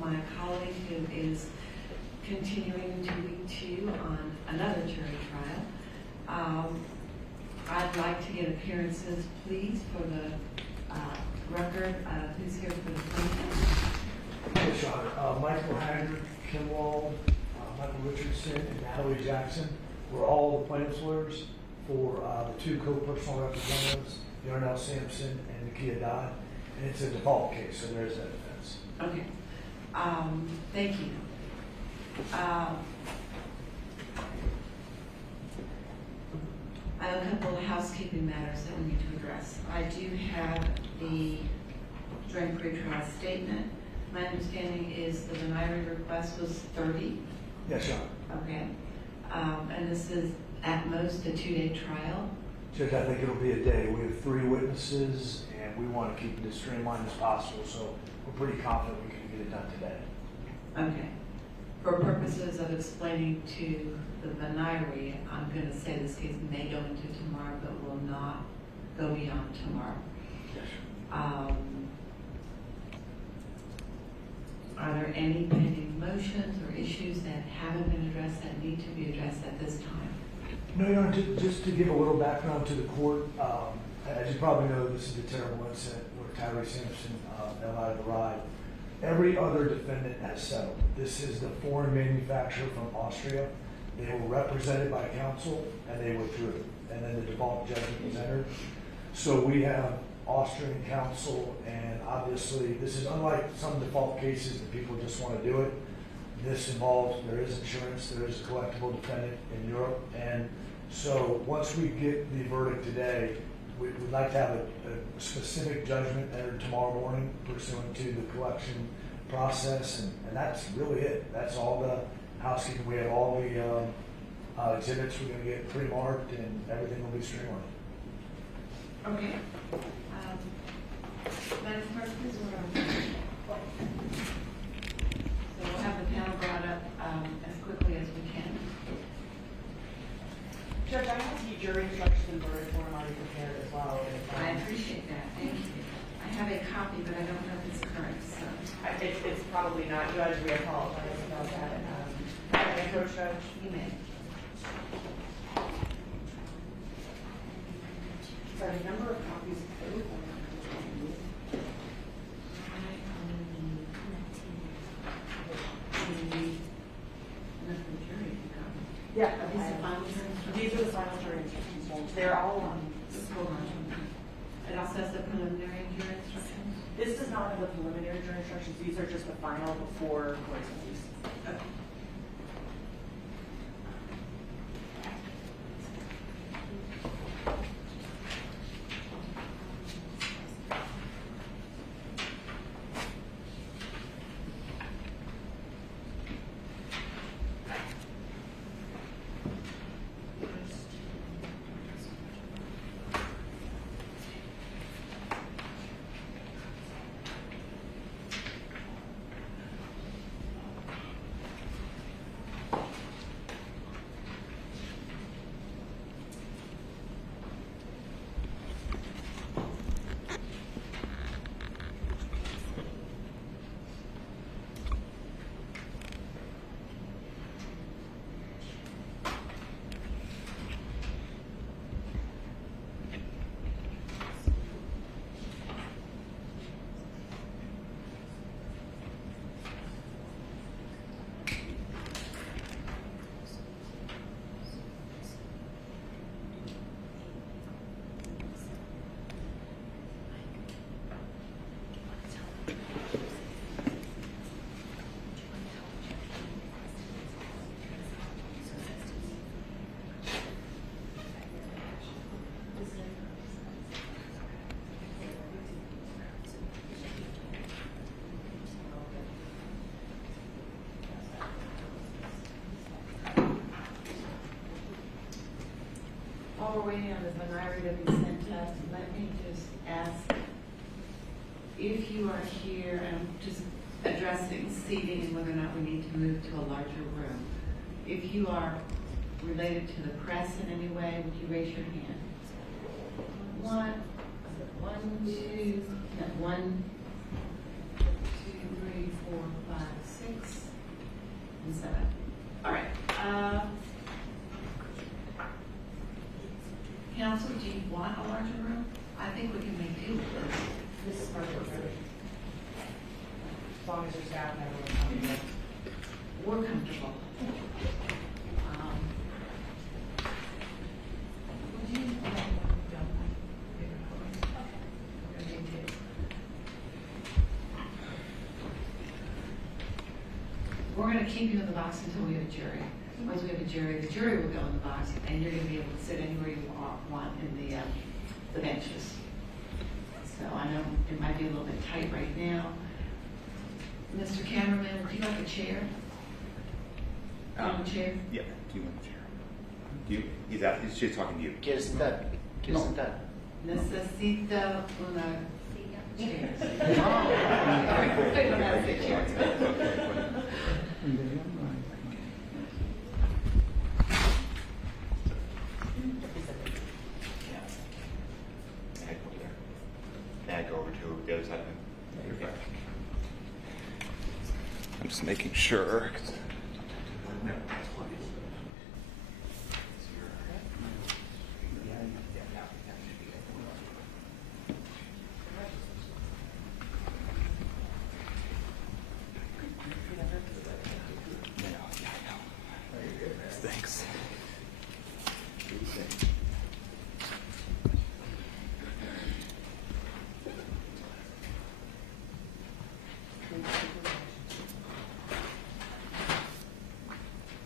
my colleague who is continuing to week 2 on another jury trial. I'd like to get appearances, please, for the record of who's here for the plaintiff. Yes, Your Honor. Michael Haggard, Kim Wall, Michael Richardson, and Natalie Jackson were all the plaintiff's lawyers for the 2 co-personal representatives, Tyre Sampson and Nakia Dodd. And it's a default case, so there's that defense. Okay. Thank you. I have a couple of housekeeping matters that we need to address. I do have the joint pretrial statement. My understanding is the venire request was 30. Yes, Your Honor. Okay. And this is at most a 2-day trial. Judge, I think it'll be a day. We have 3 witnesses, and we want to keep it as streamlined as possible, so we're pretty confident we can get it done today. Okay. For purposes of explaining to the venire, I'm going to say this case may go into tomorrow, but will not go beyond tomorrow. Yes, sir. Are there any pending motions or issues that haven't been addressed that need to be addressed at this time? No, Your Honor, just to give a little background to the court, as you probably know, this is a terrible incident where Tyre Sampson fell out of the ride. Every other defendant has settled. This is the foreign manufacturer from Austria. They were represented by counsel, and they withdrew. And then the default judgment was entered. So we have Austrian counsel, and obviously this is unlike some default cases that people just want to do it. This involves, there is insurance, there is a collectible defendant in Europe, and so once we get the verdict today, we'd like to have a specific judgment entered tomorrow morning pursuant to the collection process, and that's really it. That's all the housekeeping. We have all the exhibits we're going to get pre-marked, and everything will be streamlined. Okay. Madam Clerk, please order. So we'll have the panel brought up as quickly as we can. Judge, I have the jury instructions and verdict form already prepared as well. I appreciate that. Thank you. I have a copy, but I don't know if it's current. So It's probably not, Judge. We apologize about that. Can I approach, Judge? you may. Sorry, the number of copies. Yeah, these are the final jury instructions. They're all on. Hold on. It also has the preliminary jury instructions. This does not have the preliminary jury instructions. These are just the final before court's release. Okay. While we're waiting on the venire to be sent to us, let me just ask if you are here, and I'm just addressing seating and whether or not we need to move to a larger room. If you are related to the press in any way, would you raise your hand? One, two, 3, 4, 5. we're comfortable. Would you? We're going to keep you in the box until we have a jury. Once we have a jury, the jury will go in the box, and you're going to be able to sit anywhere you want in the benches. So I know it might be a little bit tight right now. Mr. Cameraman, would you like a chair? Chair? Yeah, do you want a chair? She's talking to you. ¿Quieres sentar? ¿Quieres sentar? Necesito una chair. I don't know how to say chair. May I go over to the other side of him? Yeah. I'm just making sure. Thanks.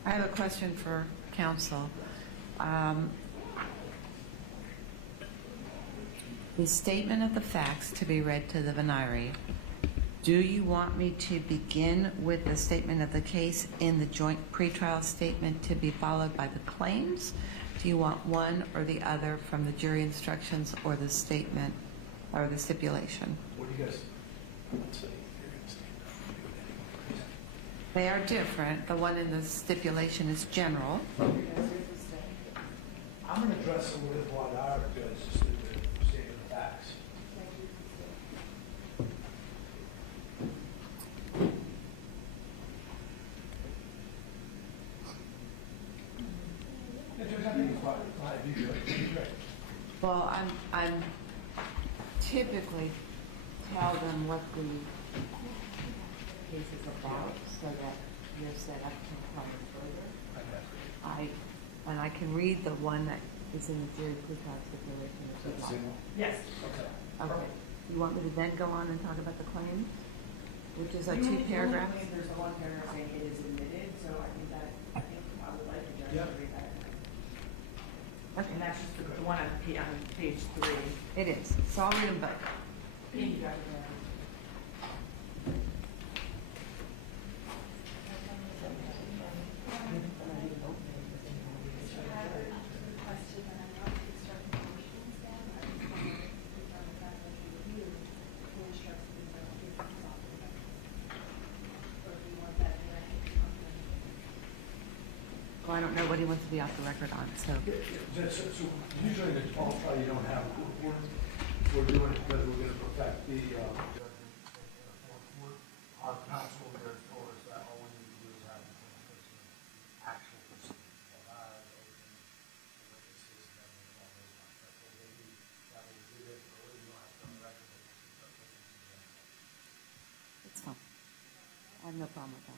I have a question for counsel. The statement of the facts to be read to the venire, do you want me to begin with the statement of the case in the joint pretrial statement to be followed by the claims? Do you want one or the other from the jury instructions or the statement or the stipulation? What do you guys? They are different. The one in the stipulation is general. I'm going to address them with what I because it's the statement of facts. Well, I'm typically tell them what the case is about so that you're set up to comment further. I can read the one that is in the jury pretrial stipulation if you'd like. Yes. Okay. You want me to then go on and talk about the claims, which is a You only- 2 paragraphs? you only- There's the one paragraph saying it is admitted, so I think I would like the judge to read that. Okay. And that's just the one on page 3. It is. So I'll read them both. Thank you, Dr. Brown. Well, I don't know what he wants to be off the record on, so. So usually in the default trial, you don't have, we're doing it because we're going to perfect the our counsel there told us that all we need to do is have the actual proceeding. It's fine. I have no problem with that.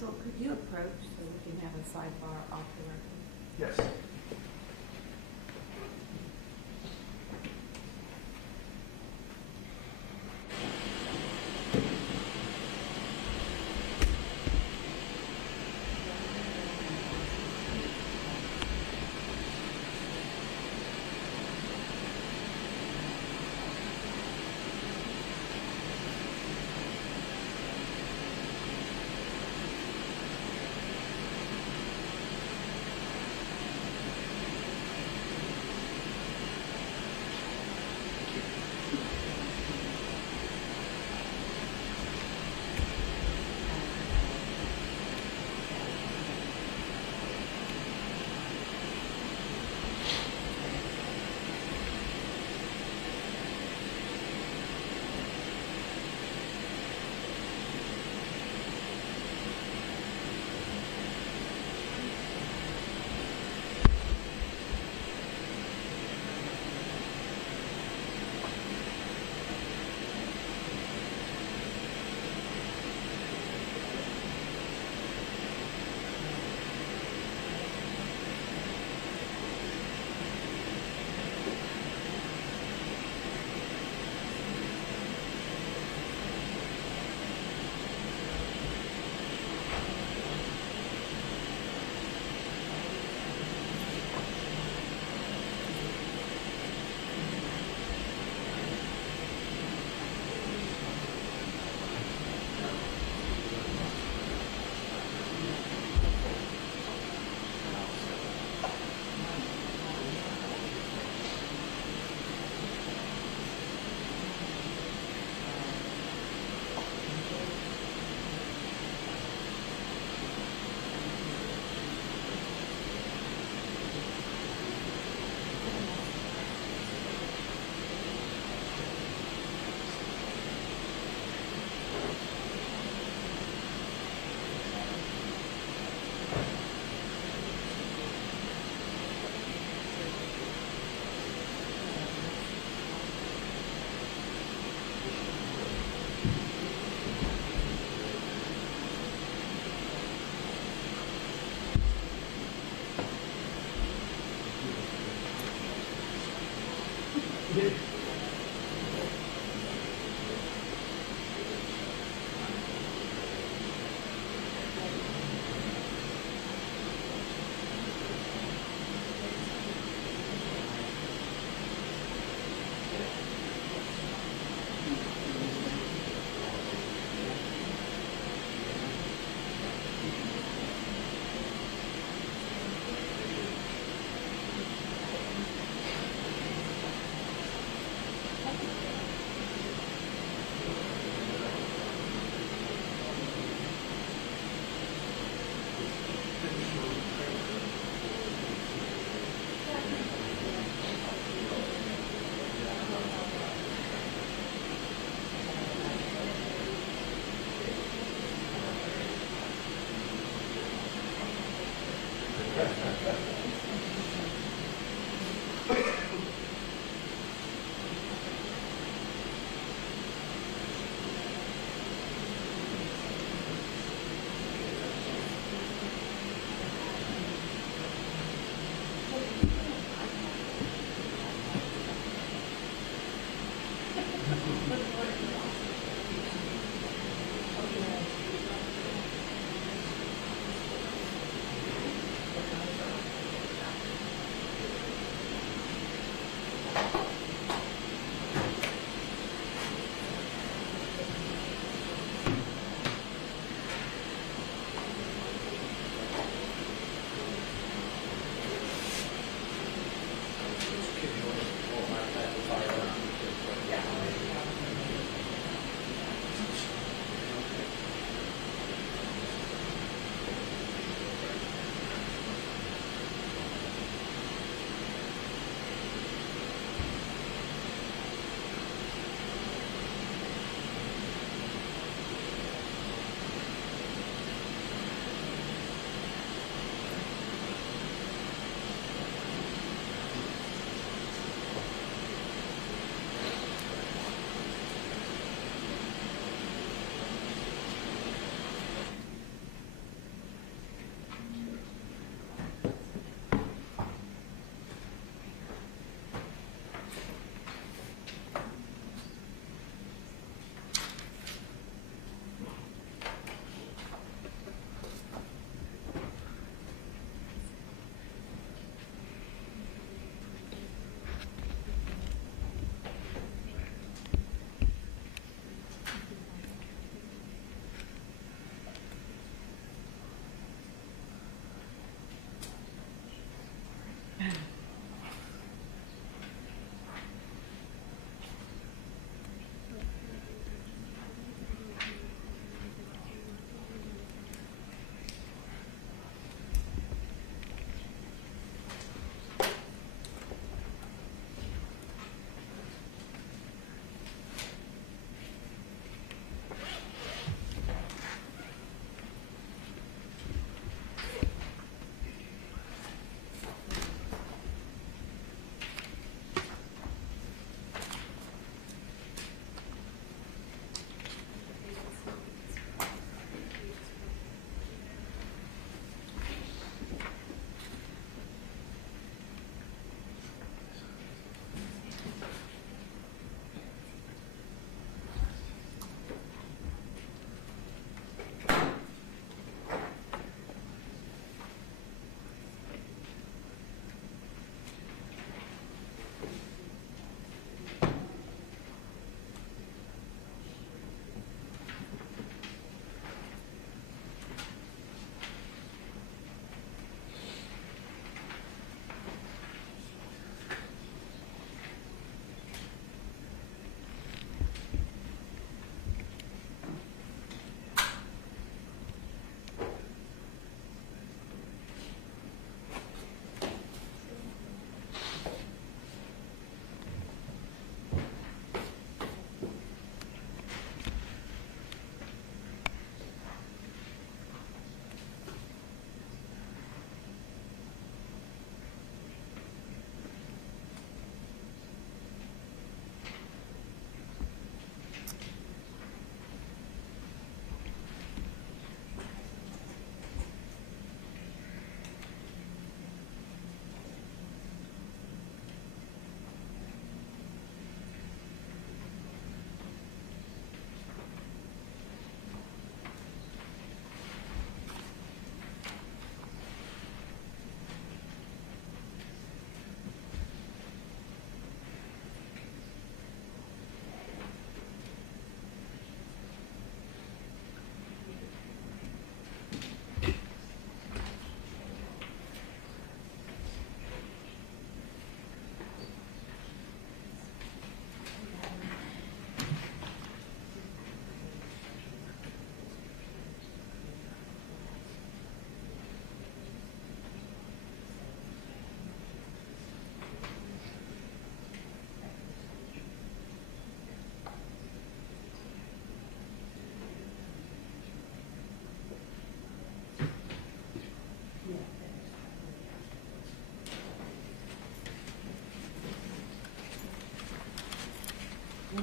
Counsel, could you approach so we can have a sidebar off the record? Yes.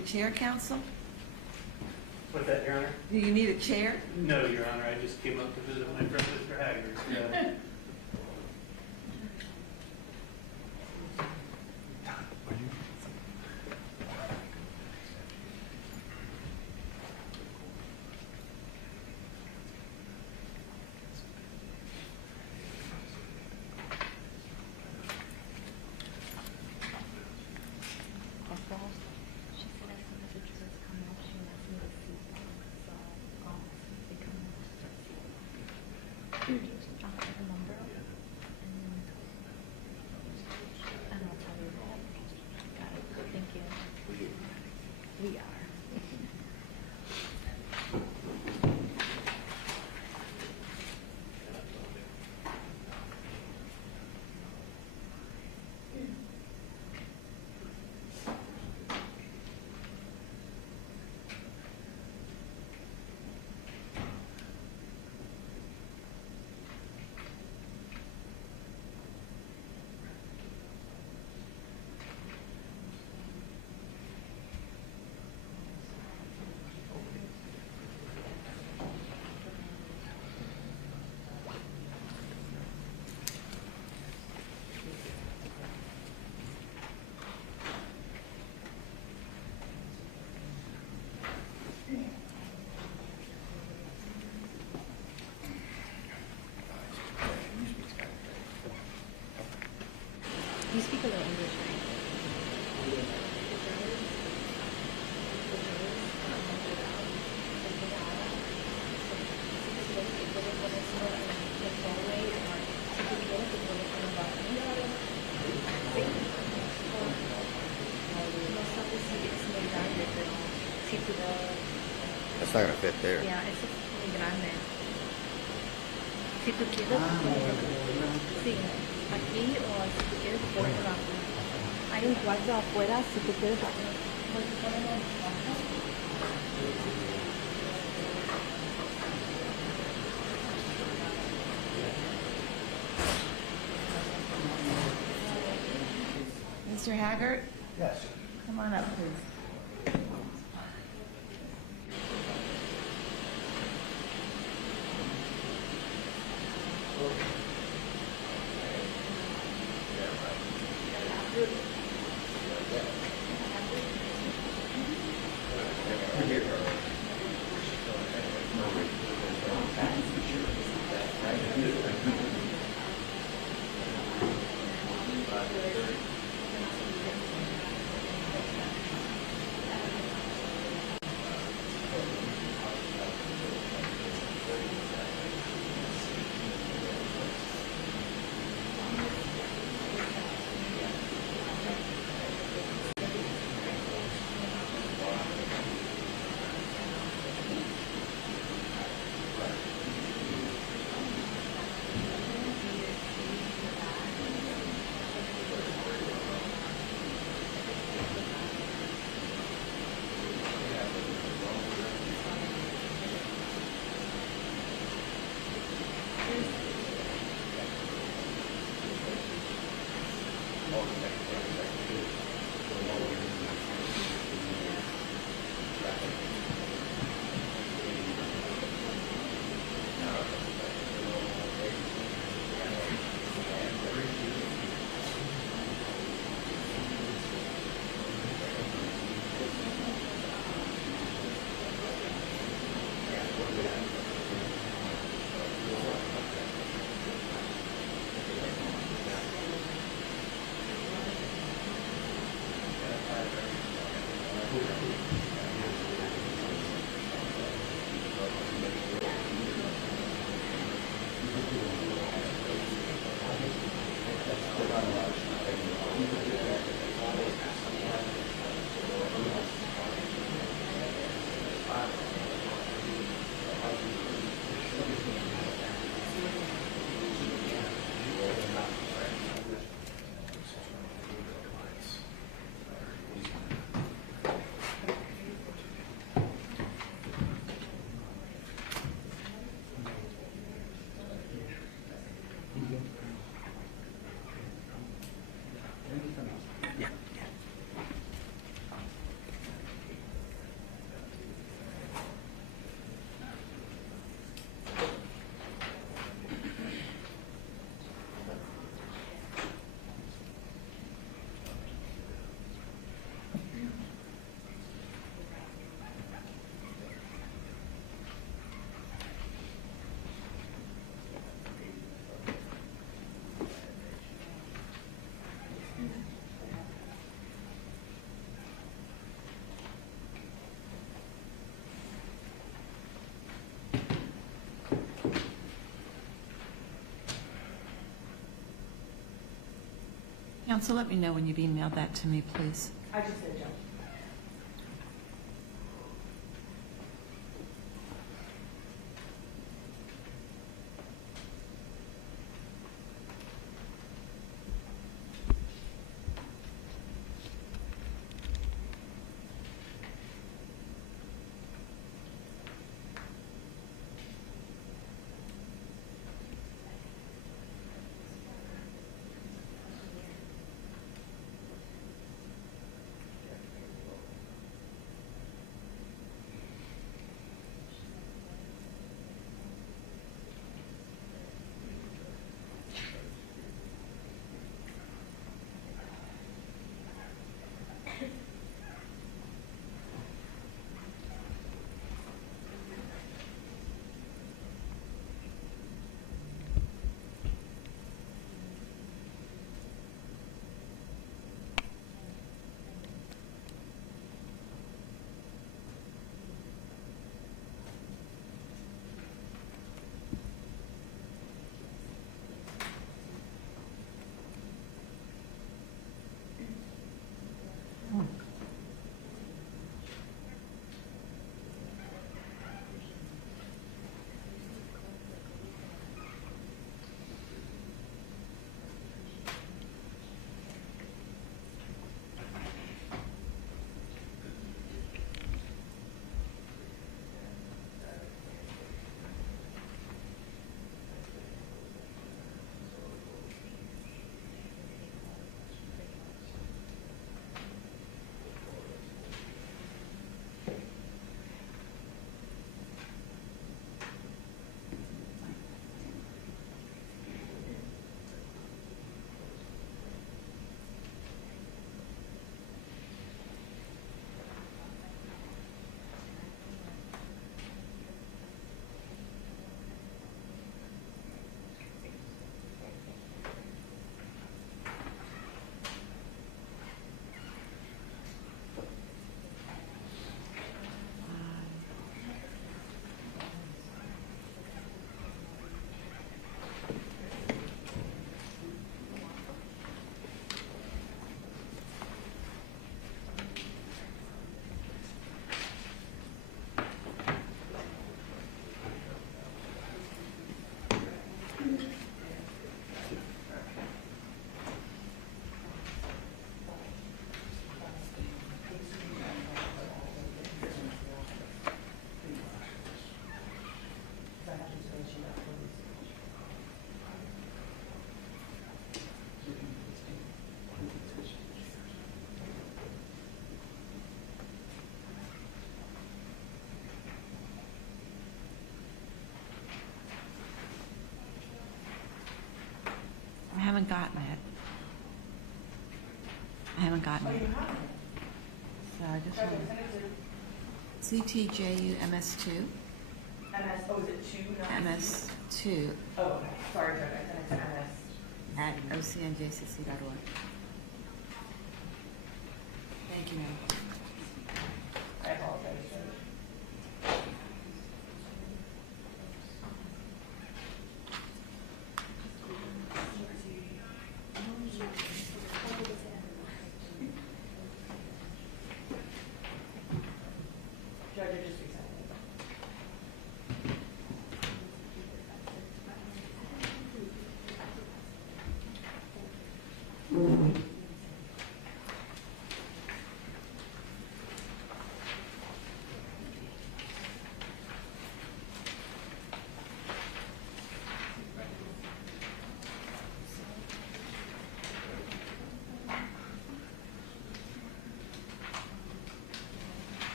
a chair, counsel? What's that, Your Honor? Do you need a chair? No, Your Honor, I just came up to visit my friend Mr. Haggard. Yeah. She said as soon as the jurors come up, she wants me to see them. So, they come up to start seeing them. I'll put the number up, and I'll tell you that. Got it. Thank you. We are. You speak a little English, right? That's not gonna fit there. Ya, eso es muy grande. Si tú quieres, sí, aquí o si tú quieres ponerlo afuera. Hay un cuarto afuera, si tú quieres ponerlo afuera. Mr. Haggard, Yes. come on up, please. Council, let me know when you've emailed that to me, please. I just did, Joe. I haven't gotten it. I haven't gotten Oh, it. you haven't? So I just Joe, want send it to CTJU MS2, MS, oh, is it two, not MS2 Oh, okay. Sorry, Joe, I sent it to MS. at ocnjcc.org. Thank you, ma'am. I apologize, Joe. Judge, I just resent it.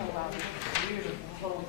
Oh, wow, this is beautiful.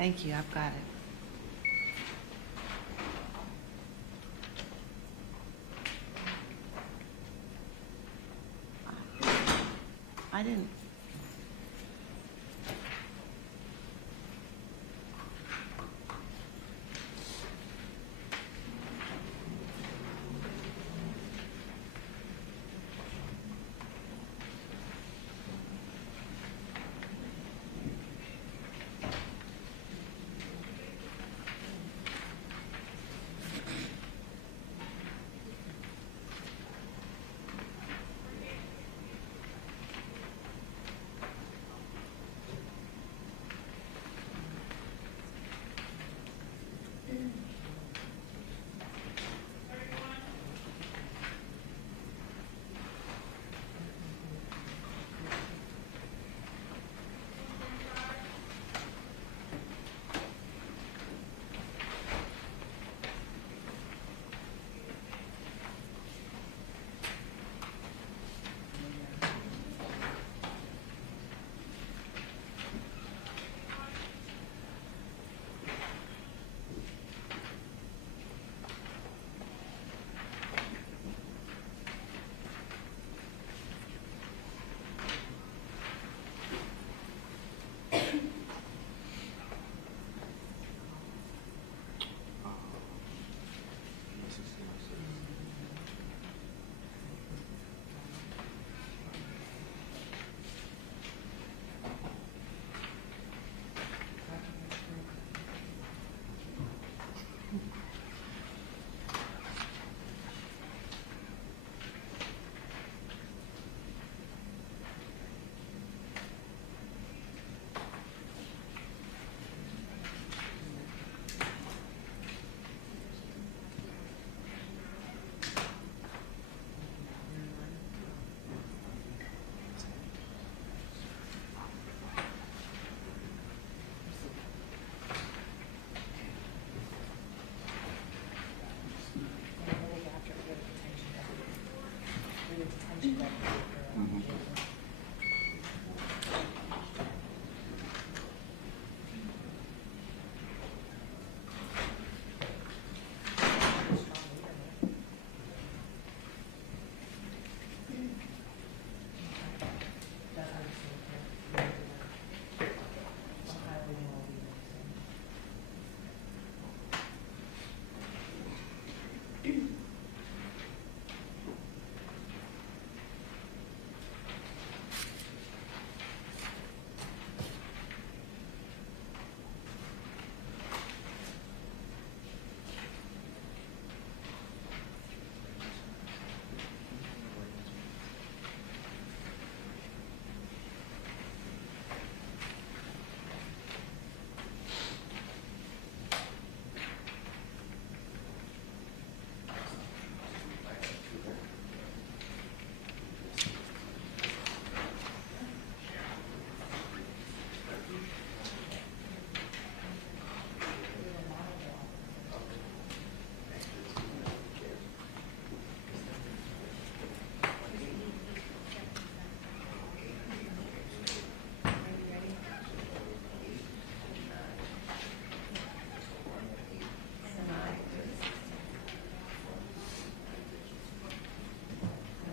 Thank you, I've got it. I didn't.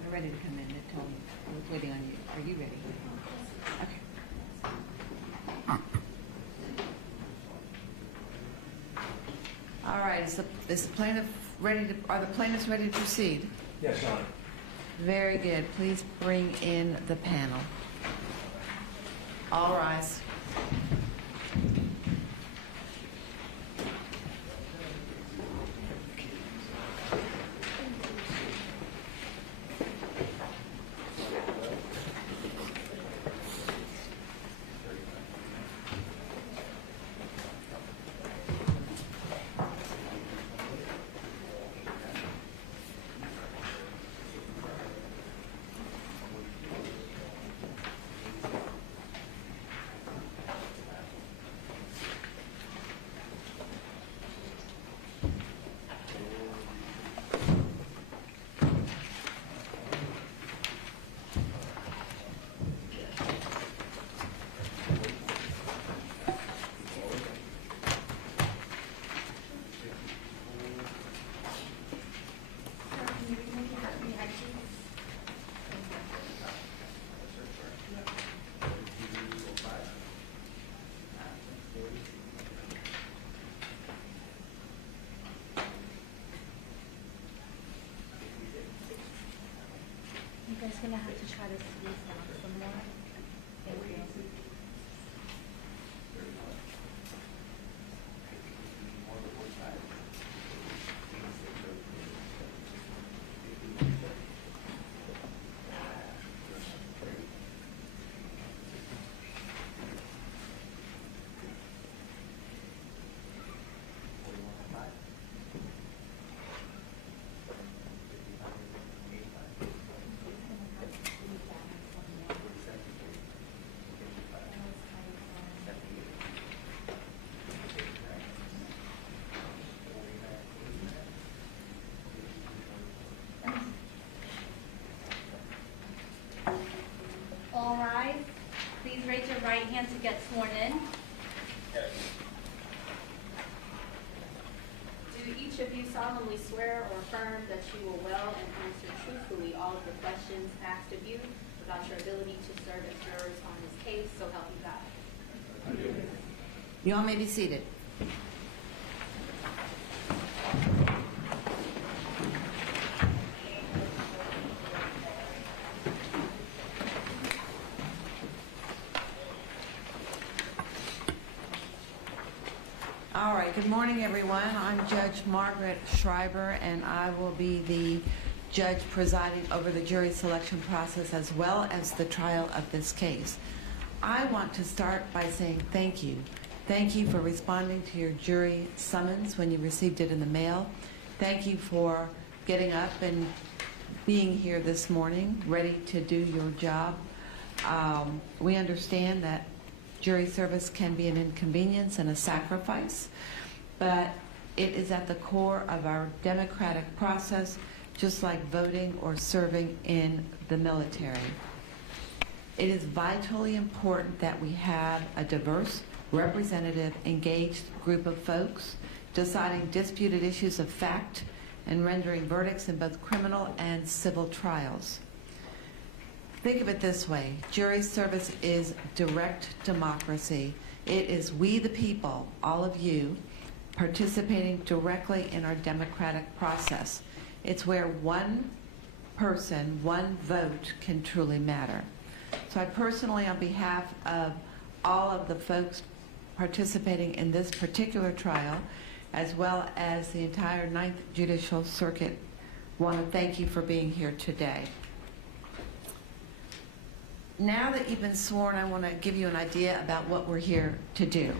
Ready to come in, they told me. I was waiting on you. Are you ready? Okay. All right, is the plaintiff ready to, are the plaintiffs ready to proceed? Yes, Your Honor. Very good. Please bring in the panel. All rise. just gonna have to try to squeeze out some more. Thank you. All rise. Please raise your right hand to get sworn in. Do each of you solemnly swear or affirm that you will well and answer truthfully all of the questions asked of you about your ability to serve as jurors on this case, so help you God? You all may be seated. All right, good morning, everyone. I'm Judge Margaret Schreiber, and I will be the judge presiding over the jury selection process as well as the trial of this case. I want to start by saying thank you. Thank you for responding to your jury summons when you received it in the mail. Thank you for getting up and being here this morning, ready to do your job. We understand that jury service can be an inconvenience and a sacrifice, but it is at the core of our democratic process, just like voting or serving in the military. It is vitally important that we have a diverse, representative, engaged group of folks deciding disputed issues of fact and rendering verdicts in both criminal and civil trials. Think of it this way. Jury service is direct democracy. It is we the people, all of you, participating directly in our democratic process. It's where one person, one vote can truly matter. So I personally, on behalf of all of the folks participating in this particular trial, as well as the entire Ninth Judicial Circuit, want to thank you for being here today. Now that you've been sworn, I want to give you an idea about what we're here to do.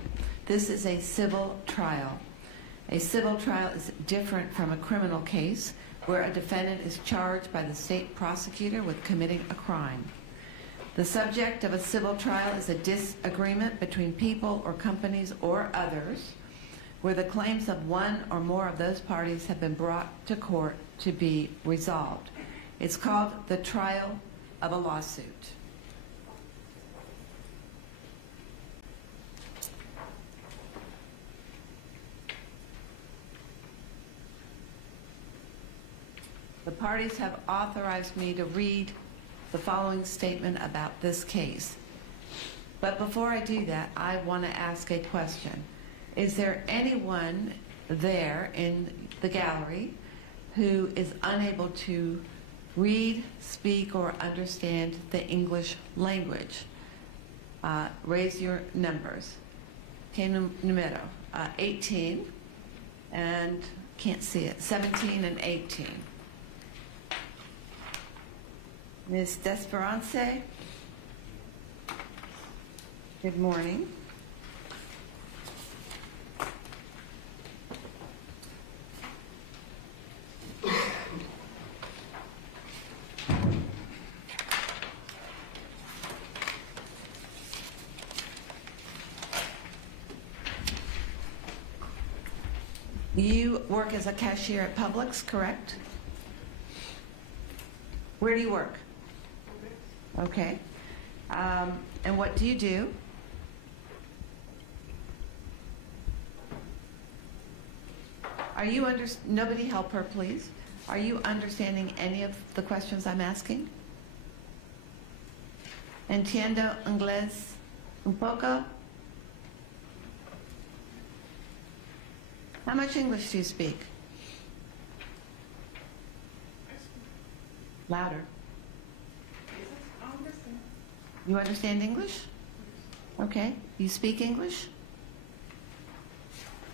This is a civil trial. A civil trial is different from a criminal case where a defendant is charged by the state prosecutor with committing a crime. The subject of a civil trial is a disagreement between people or companies or others where the claims of one or more of those parties have been brought to court to be resolved. It's called the trial of a lawsuit. The parties have authorized me to read the following statement about this case. But before I do that, I want to ask a question. Is there anyone there in the gallery who is unable to read, speak, or understand the English language? Raise your numbers. Que numero? 18, and can't see it, 17 and 18. Ms. Desperance, good morning. You work as a cashier at Publix, correct? Where do you work? Okay. And what do you do? Are you nobody help her, please. Are you understanding any of the questions I'm asking? Entiendo inglés un poco? How much English do you speak? Louder. You understand English? Okay. You speak English?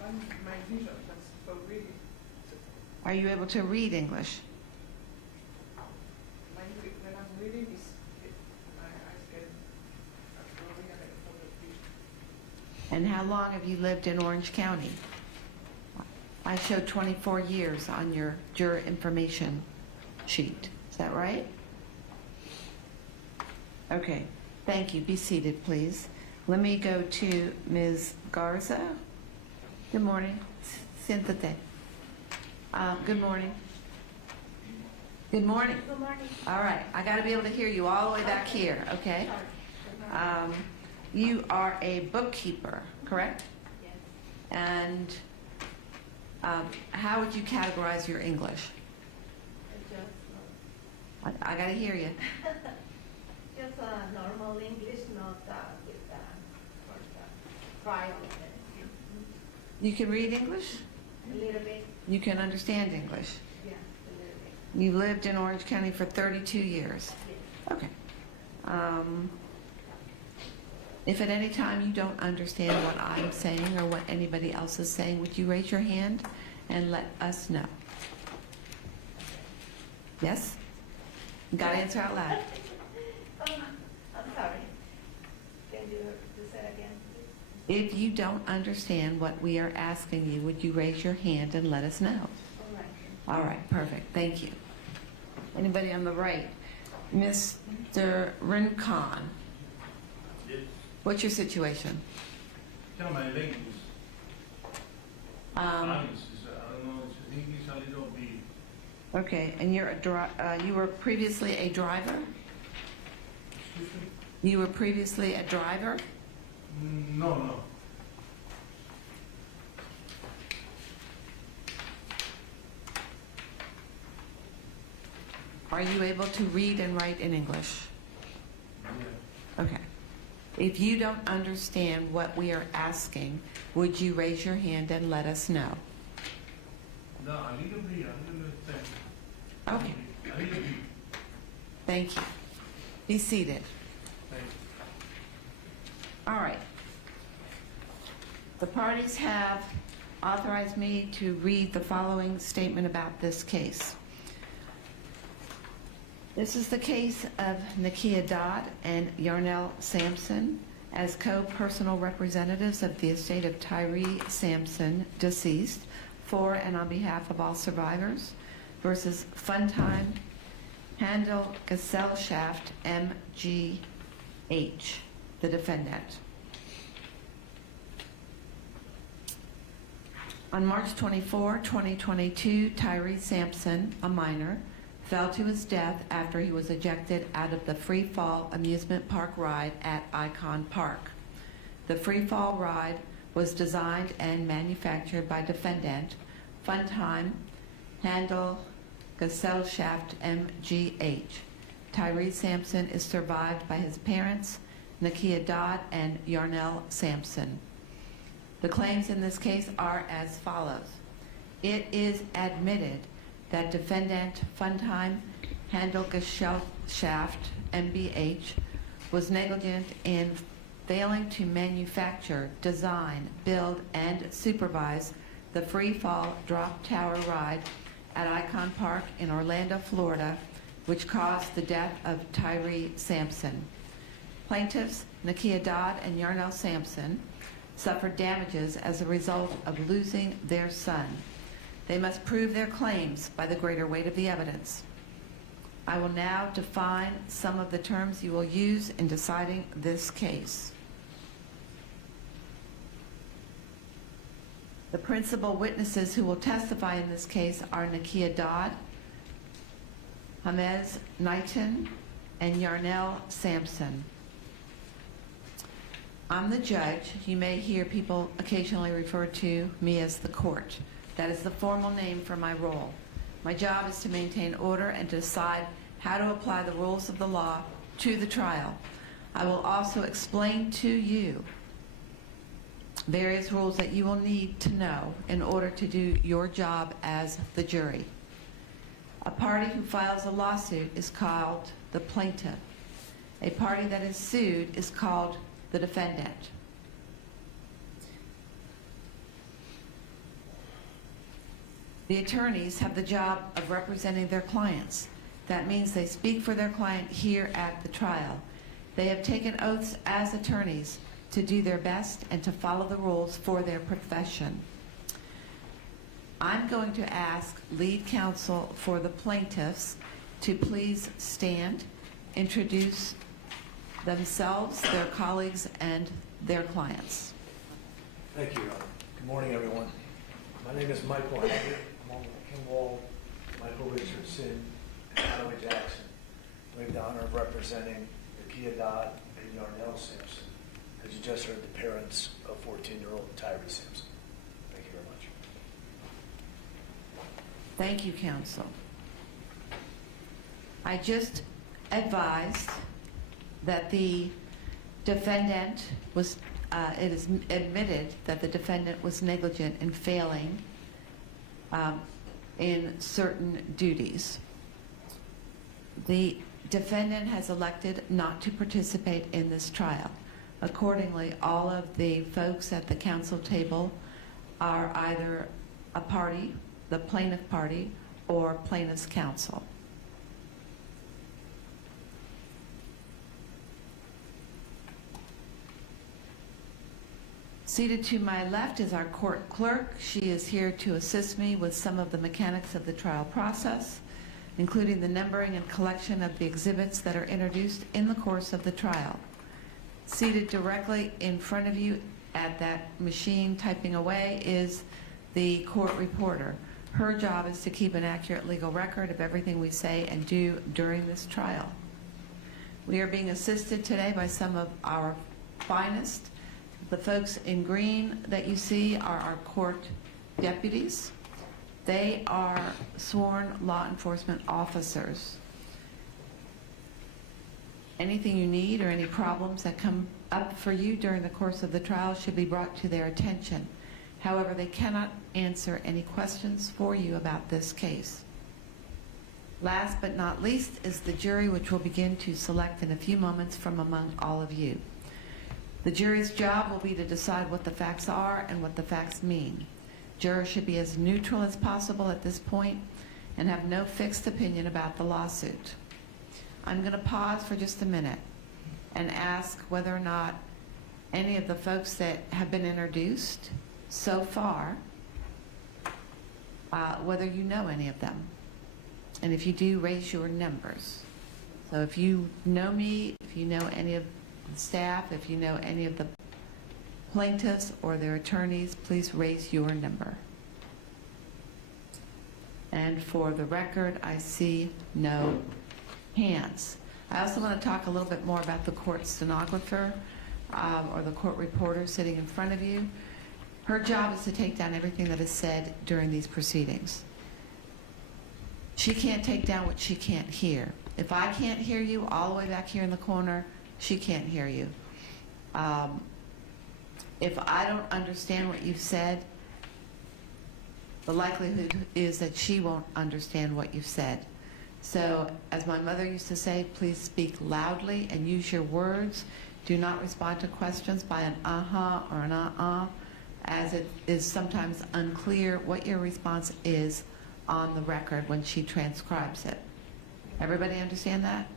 My vision, that's for reading. Are you able to read English? When I'm reading, my eyes get blurry and I don't have vision. And how long have you lived in Orange County? I showed 24 years on your juror information sheet. Is that right? Okay. Thank you. Be seated, please. Let me go to Ms. Garza. Good morning. Siéntate. Good morning. Good morning. Good morning. All right. I got to be able to hear you all the way back here, okay? You are a bookkeeper, correct? Yes. And how would you categorize your English? I got to hear you. Just normal English, not with for the trial. You can read English? A little bit, You can understand English? yeah, a little bit. You lived in Orange County for 32 years? Yes. Okay. If at any time you don't understand what I'm saying or what anybody else is saying, would you raise your hand and let us know? Yes? You got to answer out loud. I'm sorry. Can you say it again, please? If you don't understand what we are asking you, would you raise your hand and let us know? All right. All right, perfect. Thank you. Anybody on the right? Mr. Rincon, Yes. what's your situation? My language. Um, I don't know, it's English a little bit. okay, and you were previously a driver? Excuse me? You were previously a driver? No. Are you able to read and write in English? Yeah. Okay. If you don't understand what we are asking, would you raise your hand and let us know? No, a little bit, I don't understand. Okay, A little bit. thank you. Be seated. Thank you. All right. The parties have authorized me to read the following statement about this case. This is the case of Nakia Dodd and Yarnell Sampson as co-personal representatives of the estate of Tyre Sampson, deceased, for and on behalf of all survivors, versus Funtime Handel Gesellschaft MGH, the defendant. On March 24, 2022, Tyre Sampson, a minor, fell to his death after he was ejected out of the FreeFall amusement park ride at Icon Park. The FreeFall ride was designed and manufactured by defendant Funtime Handel Gesellschaft MGH. Tyre Sampson is survived by his parents, Nakia Dodd and Yarnell Sampson. The claims in this case are as follows. It is admitted that defendant Funtime Handel Gesellschaft MBH was negligent in failing to manufacture, design, build, and supervise the FreeFall drop tower ride at Icon Park in Orlando, Florida, which caused the death of Tyre Sampson. Plaintiffs Nakia Dodd and Yarnell Sampson suffered damages as a result of losing their son. They must prove their claims by the greater weight of the evidence. I will now define some of the terms you will use in deciding this case. The principal witnesses who will testify in this case are Nakia Dodd, Hamez Knighton, and Yarnell Sampson. I'm the judge. You may hear people occasionally refer to me as the court. That is the formal name for my role. My job is to maintain order and to decide how to apply the rules of the law to the trial. I will also explain to you various rules that you will need to know in order to do your job as the jury. A party who files a lawsuit is called the plaintiff. A party that is sued is called the defendant. The attorneys have the job of representing their clients. That means they speak for their client here at the trial. They have taken oaths as attorneys to do their best and to follow the rules for their profession. I'm going to ask lead counsel for the plaintiffs to please stand, introduce themselves, their colleagues, and their clients. Thank you, Your Honor. Good morning, everyone. My name is Michael Haggard. I'm along with Kim Wall, Michael Richardson, and Howie Jackson. We have the honor of representing Nakia Dodd and Yarnell Sampson, as you just heard, the parents of 14-year-old Tyre Sampson. Thank you very much. Thank you, counsel. I just advised that the defendant was, it is admitted that the defendant was negligent in failing in certain duties. The defendant has elected not to participate in this trial. Accordingly, all of the folks at the council table are either a party, the plaintiff party, or plaintiff's counsel. Seated to my left is our court clerk. She is here to assist me with some of the mechanics of the trial process, including the numbering and collection of the exhibits that are introduced in the course of the trial. Seated directly in front of you at that machine typing away is the court reporter. Her job is to keep an accurate legal record of everything we say and do during this trial. We are being assisted today by some of our finest. The folks in green that you see are our court deputies. They are sworn law enforcement officers. Anything you need or any problems that come up for you during the course of the trial should be brought to their attention. However, they cannot answer any questions for you about this case. Last but not least is the jury, which will begin to select in a few moments from among all of you. The jury's job will be to decide what the facts are and what the facts mean. Jurors should be as neutral as possible at this point and have no fixed opinion about the lawsuit. I'm going to pause for just a minute and ask whether or not any of the folks that have been introduced so far, whether you know any of them. And if you do, raise your numbers. So if you know me, if you know any of the staff, if you know any of the plaintiffs or their attorneys, please raise your number. And for the record, I see no hands. I also want to talk a little bit more about the court stenographer or the court reporter sitting in front of you. Her job is to take down everything that is said during these proceedings. She can't take down what she can't hear. If I can't hear you all the way back here in the corner, she can't hear you. If I don't understand what you've said, the likelihood is that she won't understand what you've said. So, as my mother used to say, please speak loudly and use your words. Do not respond to questions by an uh-huh or an uh-uh, as it is sometimes unclear what your response is on the record when she transcribes it. Everybody understand that?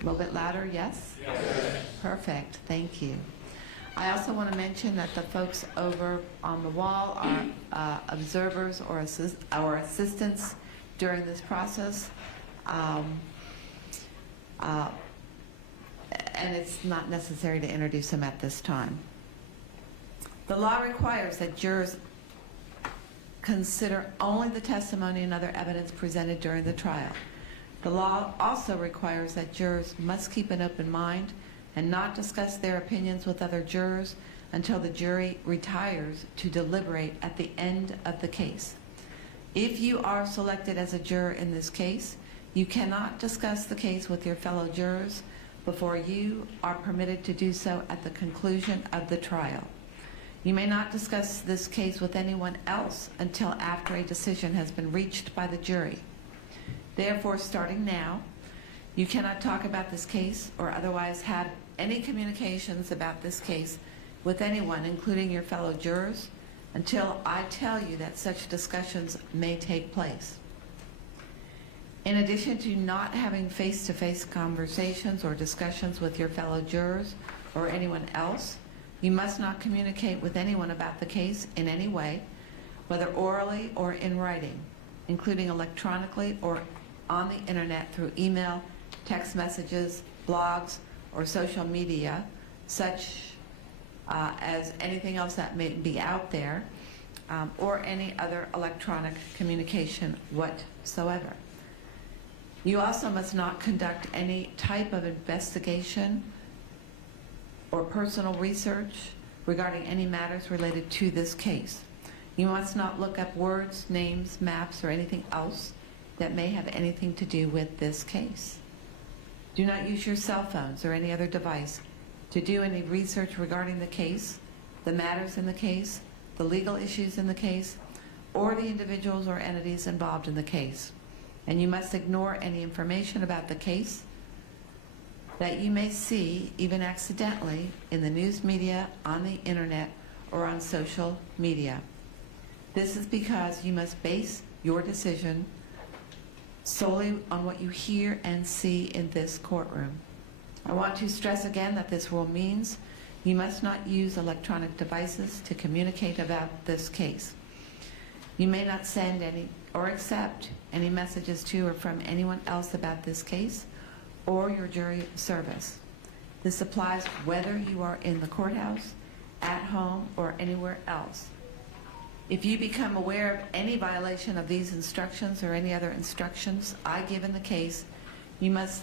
A little bit louder, yes? Yes. Perfect, thank you. I also want to mention that the folks over on the wall are observers or assistants during this process. And it's not necessary to introduce them at this time. The law requires that jurors consider only the testimony and other evidence presented during the trial. The law also requires that jurors must keep an open mind and not discuss their opinions with other jurors until the jury retires to deliberate at the end of the case. If you are selected as a juror in this case, you cannot discuss the case with your fellow jurors before you are permitted to do so at the conclusion of the trial. You may not discuss this case with anyone else until after a decision has been reached by the jury. Therefore, starting now, You cannot talk about this case or otherwise have any communications about this case with anyone, including your fellow jurors, until I tell you that such discussions may take place. In addition to not having face-to-face conversations or discussions with your fellow jurors or anyone else, you must not communicate with anyone about the case in any way, whether orally or in writing, including electronically or on the internet through email, text messages, blogs, or social media, such as anything else that may be out there, or any other electronic communication whatsoever. You also must not conduct any type of investigation or personal research regarding any matters related to this case. You must not look up words, names, maps, or anything else that may have anything to do with this case. Do not use your cell phones or any other device to do any research regarding the case, the matters in the case, the legal issues in the case, or the individuals or entities involved in the case. And you must ignore any information about the case that you may see, even accidentally, in the news media, on the internet, or on social media. This is because you must base your decision solely on what you hear and see in this courtroom. I want to stress again that this rule means you must not use electronic devices to communicate about this case. You may not send any or accept any messages to or from anyone else about this case or your jury service. This applies whether you are in the courthouse, at home, or anywhere else. If you become aware of any violation of these instructions or any other instructions I give in the case, you must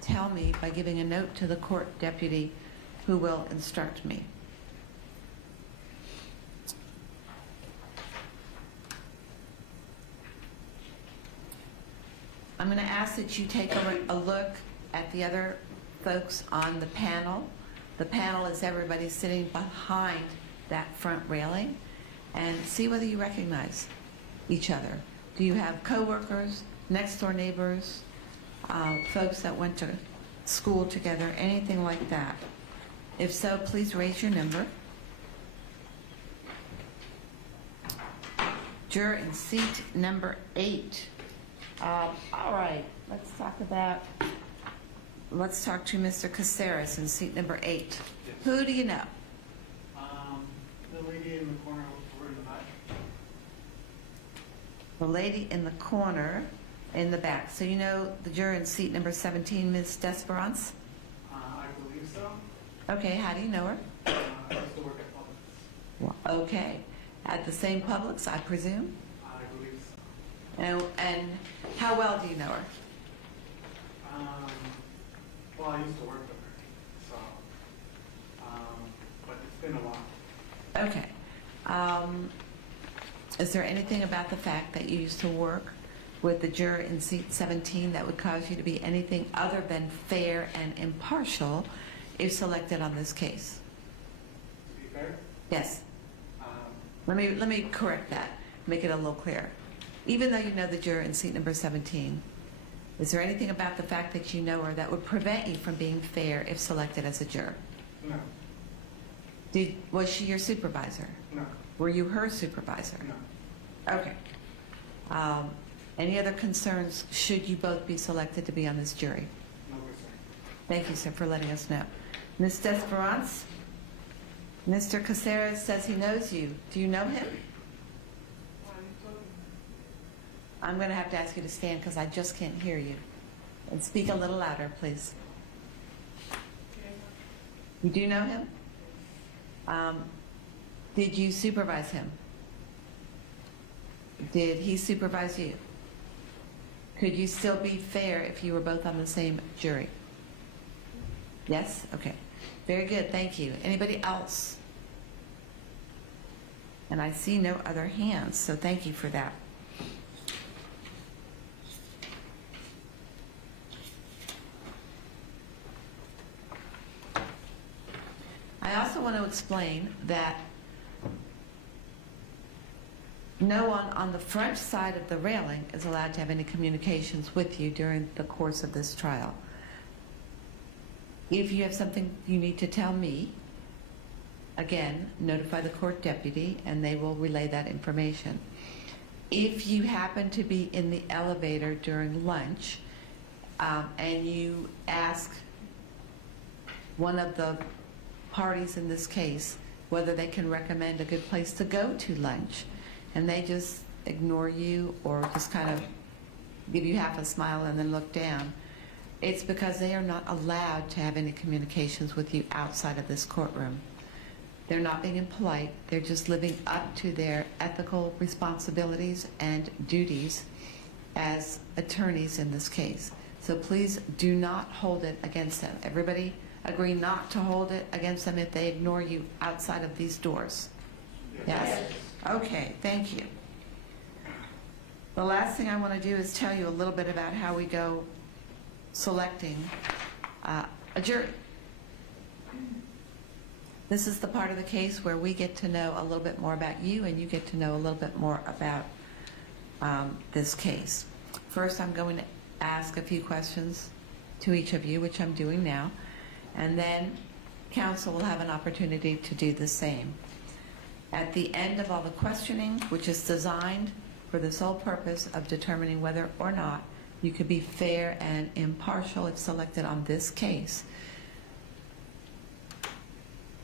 tell me by giving a note to the court deputy who will instruct me. I'm going to ask that you take a look at the other folks on the panel. The panel is everybody sitting behind that front railing, and see whether you recognize each other. Do you have coworkers, next door neighbors, folks that went to school together, anything like that? If so, please raise your number. Juror in seat number 8. All right, let's talk to Mr. Caceres in seat number 8. Yes. Who do you know? The lady in the corner over in the back. The lady in the corner in the back. So you know the juror in seat number 17, Ms. Desperance? I believe so. Okay, how do you know her? I used to work at Publix. Okay, at the same Publix, I presume? I believe so. And how well do you know her? Well, I used to work with her, so, but it's been a while. Okay. Is there anything about the fact that you used to work with the juror in seat 17 that would cause you to be anything other than fair and impartial if selected on this case? To be fair, Yes. Let me correct that, make it a little clearer. Even though you know the juror in seat number 17, is there anything about the fact that you know her that would prevent you from being fair if selected as a juror? no, Was she your supervisor? no, Were you her supervisor? no. Okay. Any other concerns should you both be selected to be on this jury? No concern. Thank you, sir, for letting us know. Ms. Desperance, Mr. Caceres says he knows you. Do you know him? I'm going to have to ask you to stand because I just can't hear you. And speak a little louder, please. You do know him? Did you supervise him? Did he supervise you? Could you still be fair if you were both on the same jury? Yes? Okay. Very good. Thank you. Anybody else? And I see no other hands, so thank you for that. I also want to explain that no one on the front side of the railing is allowed to have any communications with you during the course of this trial. If you have something you need to tell me, again, notify the court deputy and they will relay that information. If you happen to be in the elevator during lunch and you ask one of the parties in this case whether they can recommend a good place to go to lunch, and they just ignore you or just kind of give you half a smile and then look down, it's because they are not allowed to have any communications with you outside of this courtroom. They're not being impolite, they're just living up to their ethical responsibilities and duties as attorneys in this case. So please do not hold it against them. Everybody agree not to hold it against them if they ignore you outside of these doors? Yes? Okay, thank you. The last thing I want to do is tell you a little bit about how we go selecting a jury. This is the part of the case where we get to know a little bit more about you and you get to know a little bit more about this case. First, I'm going to ask a few questions to each of you, which I'm doing now, and then counsel will have an opportunity to do the same. At the end of all the questioning, which is designed for the sole purpose of determining whether or not you could be fair and impartial if selected on this case,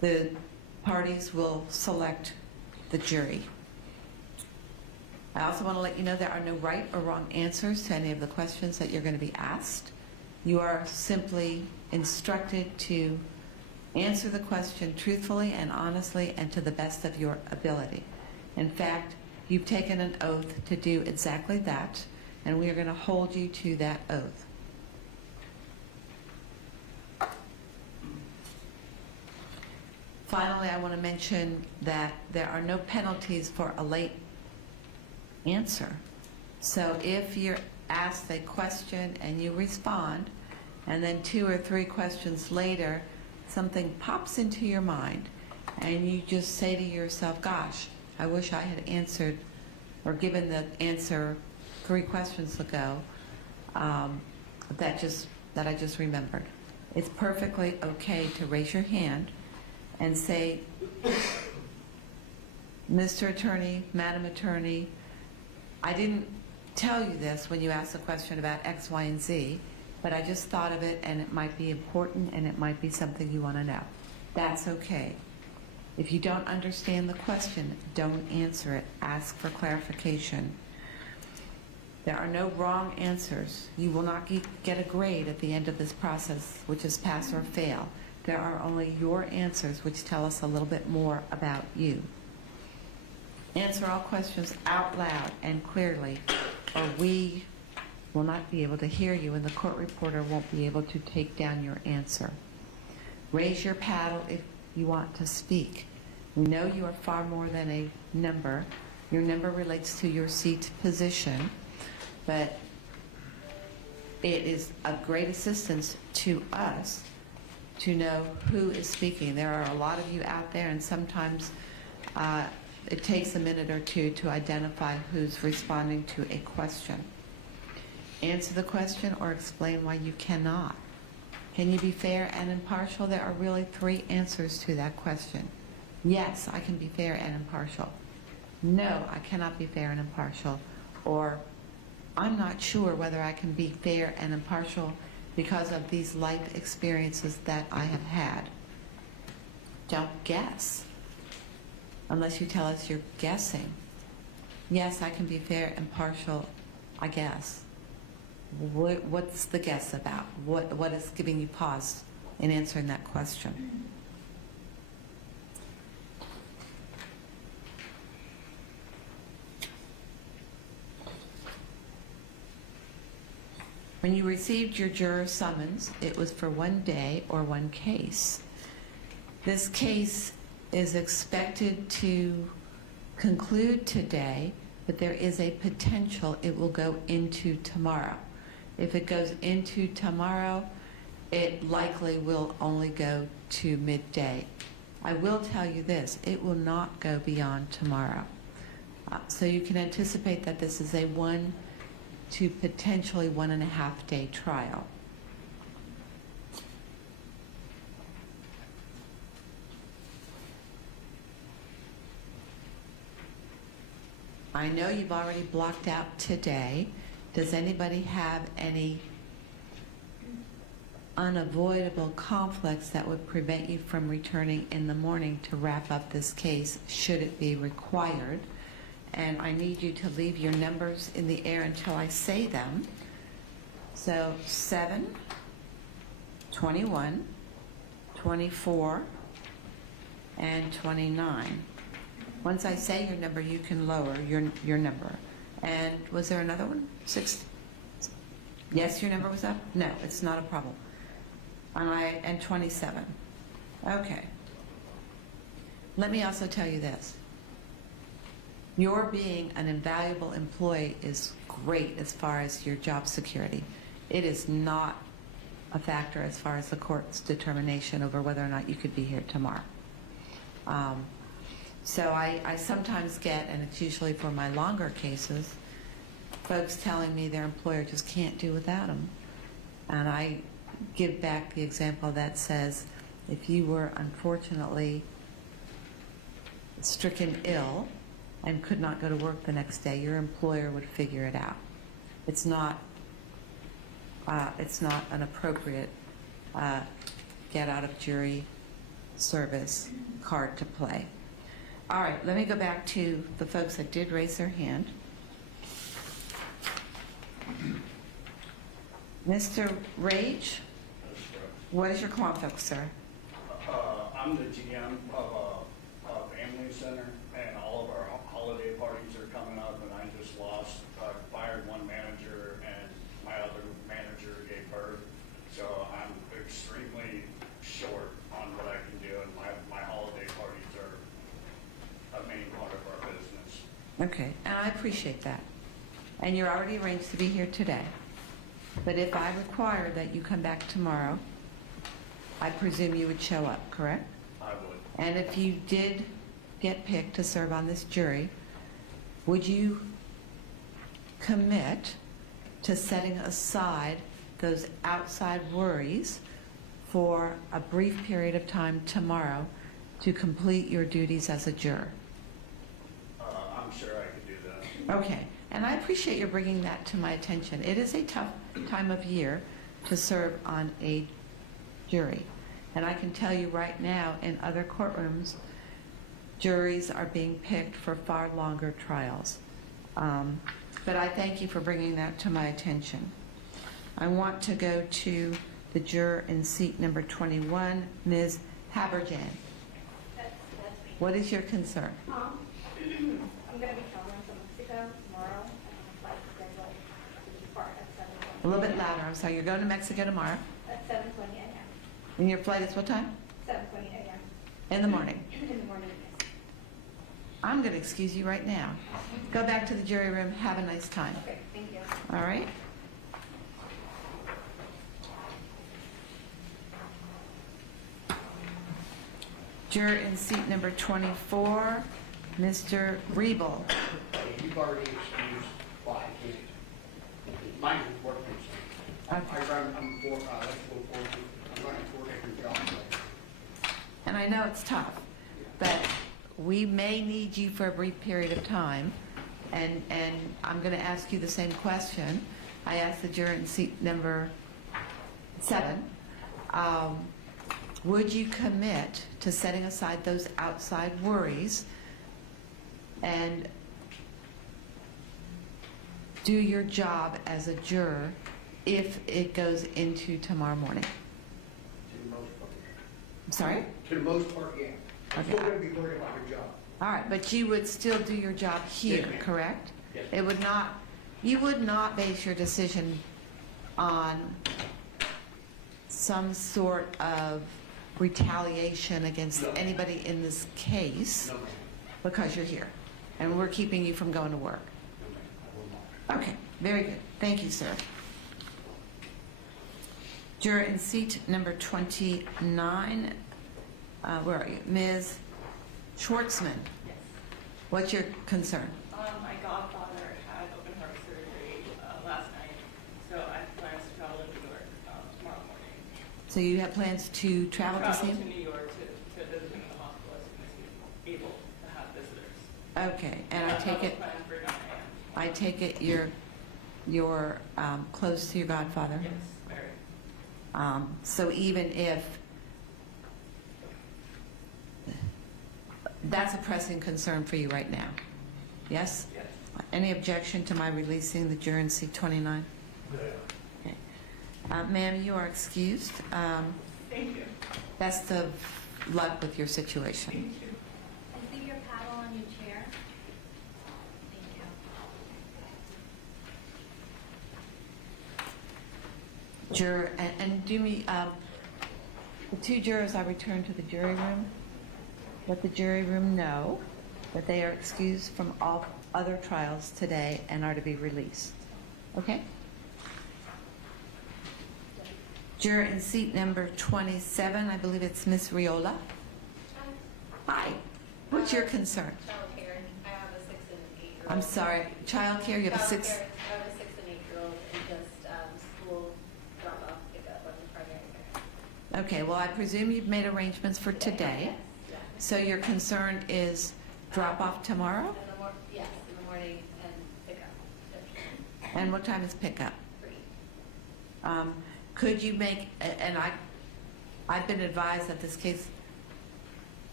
the parties will select the jury. I also want to let you know there are no right or wrong answers to any of the questions that you're going to be asked. You are simply instructed to answer the question truthfully and honestly and to the best of your ability. In fact, you've taken an oath to do exactly that, and we are going to hold you to that oath. Finally, I want to mention that there are no penalties for a late answer. So if you're asked a question and you respond, and then 2 or 3 questions later, something pops into your mind, and you just say to yourself, gosh, I wish I had answered or given the answer 3 questions ago that I just remembered. It's perfectly okay to raise your hand and say, Mr. Attorney, Madam Attorney, I didn't tell you this when you asked a question about X, Y, and Z, but I just thought of it and it might be important and it might be something you want to know. That's okay. If you don't understand the question, don't answer it. Ask for clarification. There are no wrong answers. You will not get a grade at the end of this process, which is pass or fail. There are only your answers, which tell us a little bit more about you. Answer all questions out loud and clearly, or we will not be able to hear you and the court reporter won't be able to take down your answer. Raise your paddle if you want to speak. We know you are far more than a number. Your number relates to your seat position, but it is of great assistance to us to know who is speaking. There are a lot of you out there, and sometimes it takes a minute or two to identify who's responding to a question. Answer the question or explain why you cannot. Can you be fair and impartial? There are really 3 answers to that question. Yes, I can be fair and impartial. No, I cannot be fair and impartial. Or, I'm not sure whether I can be fair and impartial because of these life experiences that I have had. Don't guess, unless you tell us you're guessing. Yes, I can be fair and impartial, I guess. What's the guess about? What is giving you pause in answering that question? When you received your juror summons, it was for 1 day or 1 case. This case is expected to conclude today, but there is a potential it will go into tomorrow. If it goes into tomorrow, it likely will only go to midday. I will tell you this, it will not go beyond tomorrow. So you can anticipate that this is a 1 to potentially 1.5 day trial. I know you've already blocked out today. Does anybody have any unavoidable conflicts that would prevent you from returning in the morning to wrap up this case, should it be required? And I need you to leave your numbers in the air until I say them. So 7, 21, 24, and 29. Once I say your number, you can lower your number. And was there another one? 6? Yes, your number was up? No, it's not a problem. And 27. Okay. Let me also tell you this. Your being an invaluable employee is great as far as your job security. It is not a factor as far as the court's determination over whether or not you could be here tomorrow. So I sometimes get, and it's usually for my longer cases, folks telling me their employer just can't do without them. And I give back the example that says, if you were unfortunately stricken ill and could not go to work the next day, your employer would figure it out. It's not an appropriate get out of jury service card to play. All right, let me go back to the folks that did raise their hand. Mr. Rage, what is your conflict, sir? I'm the GM of a family center, and all of our holiday parties are coming up, and I just fired one manager, and my other manager gave birth. So I'm extremely short on what I can do, and my holiday parties are a main part of our business. Okay, and I appreciate that. And you're already arranged to be here today. But if I require that you come back tomorrow, I presume you would show up, correct? I would. And if you did get picked to serve on this jury, would you commit to setting aside those outside worries for a brief period of time tomorrow to complete your duties as a juror? I'm sure I could do that. Okay, and I appreciate your bringing that to my attention. It is a tough time of year to serve on a jury. And I can tell you right now, in other courtrooms, juries are being picked for far longer trials. But I thank you for bringing that to my attention. I want to go to the juror in seat number 21, Ms. Haberjan. That's me. What is your concern? I'm going to be traveling to Mexico tomorrow. I have a flight scheduled to depart at 7:20. A little bit louder, I'm sorry. You're going to Mexico tomorrow? At 7:20 a.m. And your flight is what time? 7:20 a.m. In the morning. In the morning, yes. I'm going to excuse you right now. Go back to the jury room. Have a nice time. Okay, thank you. All right? Juror in seat number 24, Mr. Riebel. You've already excused why I can't. Mine is working. Okay. I'm running 4 different jobs. And I know it's tough, but we may need you for a brief period of time, and I'm going to ask you the same question. I asked the juror in seat number 7, would you commit to setting aside those outside worries and do your job as a juror if it goes into tomorrow morning? To the most part. I'm sorry? To the most part, yeah. I'm Okay. still going to be worried about your job. All right, but you would still do your job here, Yes, ma'am. correct? Yes. It would not, you would not base your decision on some sort of retaliation against No. anybody in this case No, ma'am. because you're here, and we're keeping you from going to work. No, ma'am. I will not. Okay, very good. Thank you, sir. Juror in seat number 29, where are you? Ms. Schwartzman. Yes. What's your concern? My godfather had open heart surgery last night, so I have plans to travel to New York tomorrow morning. So you have plans to travel to see Travel to him? New York to visit him in the hospital as soon as he's able to have visitors. Okay, and I take it, have a plan for I take it you're close to your godfather? Yes, very. So even if that's a pressing concern for you right now, yes? Yes. Any objection to my releasing the juror in seat 29? Yeah. Okay. Ma'am, you are excused. Thank you. Best of luck with your situation. Thank you. I see your paddle on your chair. Thank you. Juror, and do me, the two jurors I return to the jury room. Let the jury room know that they are excused from all other trials today and are to be released. Okay? Juror in seat number 27, I believe it's Miss Riola. Hi. What's your concern? Childcare. I have a 6 and an 8-year-old. I'm sorry, child care, you have a six. Childcare, I have a 6 and 8-year-old, and just school drop-off pickup on the primary care. Okay, well, I presume you've made arrangements for today. Yes. Yeah. So your concern is drop off tomorrow? Yes, in the morning and pickup. And what time is pickup? 3. Could you make, and I've been advised that this case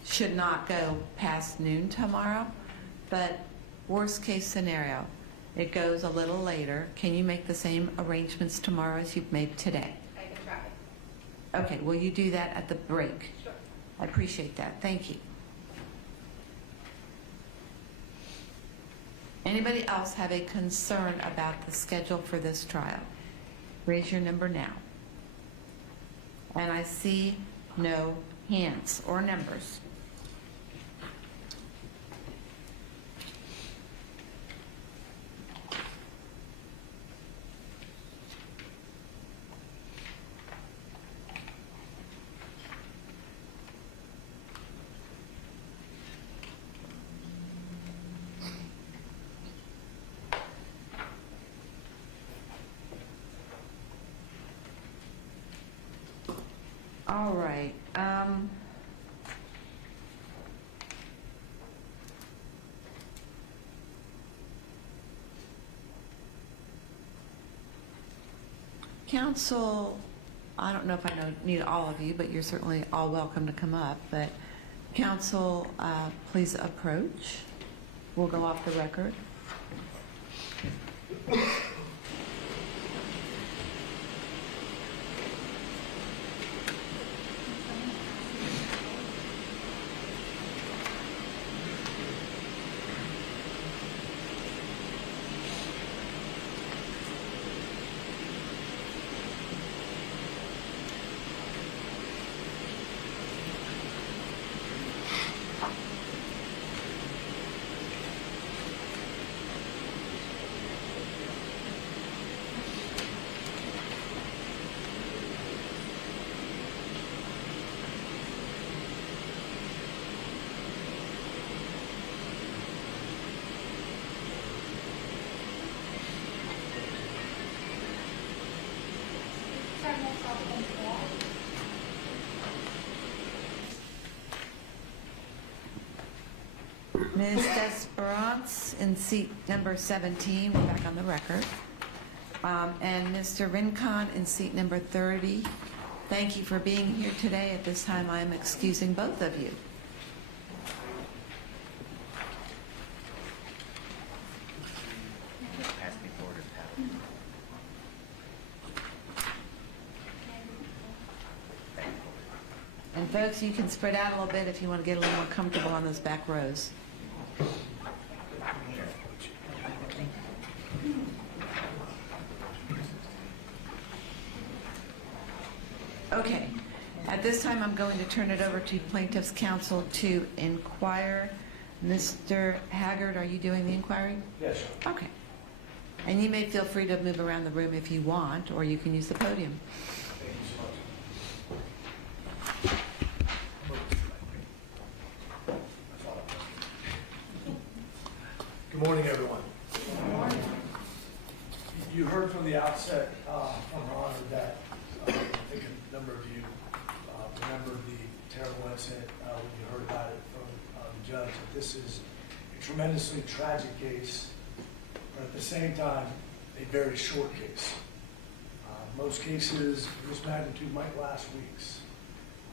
should not go past noon tomorrow, but worst case scenario, it goes a little later. Can you make the same arrangements tomorrow as you've made today? I can try. Okay, will you do that at the break? Sure. I appreciate that. Thank you. Anybody else have a concern about the schedule for this trial? Raise your number now. And I see no hands or numbers. All right. Counsel, I don't know if I need all of you, but you're certainly all welcome to come up. But counsel, please approach. We'll go off the record. Ms. Desperance in seat number 17, we're back on the record. And Mr. Rincon in seat number 30. Thank you for being here today. At this time, I am excusing both of you. Pass me forward to Pat. And folks, you can spread out a little bit if you want to get a little more comfortable on those back rows. Okay. At this time, I'm going to turn it over to plaintiff's counsel to inquire. Mr. Haggard, are you doing the inquiry? Yes, sir. Okay. And you may feel free to move around the room if you want, or you can use the podium. Thank you so much. Good morning, everyone. Good morning. You heard from the outset from Her Honor that I think a number of you remember the terrible incident when you heard about it from the judge. That this is a tremendously tragic case, but at the same time, a very short case. Most cases of this magnitude might last weeks.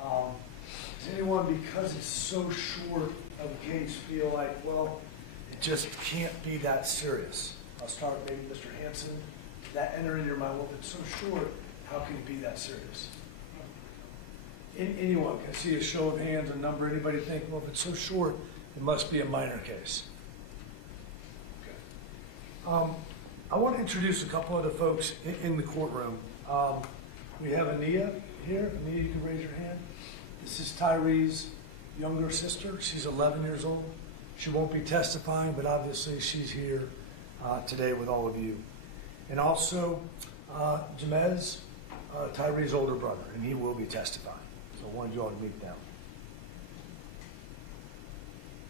Does anyone, because it's so short of a case, feel like, well, it just can't be that serious? I'll start maybe Mr. Hanson. Does that enter in your mind? Well, if it's so short, how can it be that serious? Anyone? Can I see a show of hands, a number? Anybody think, well, if it's so short, it must be a minor case? Okay. I want to introduce a couple other folks in the courtroom. We have Ania here. Ania, you can raise your hand. This is Tyre's younger sister. She's 11 years old. She won't be testifying, but obviously she's here today with all of you. And also Jamez, Tyre's older brother, and he will be testifying. So I wanted you all to meet them.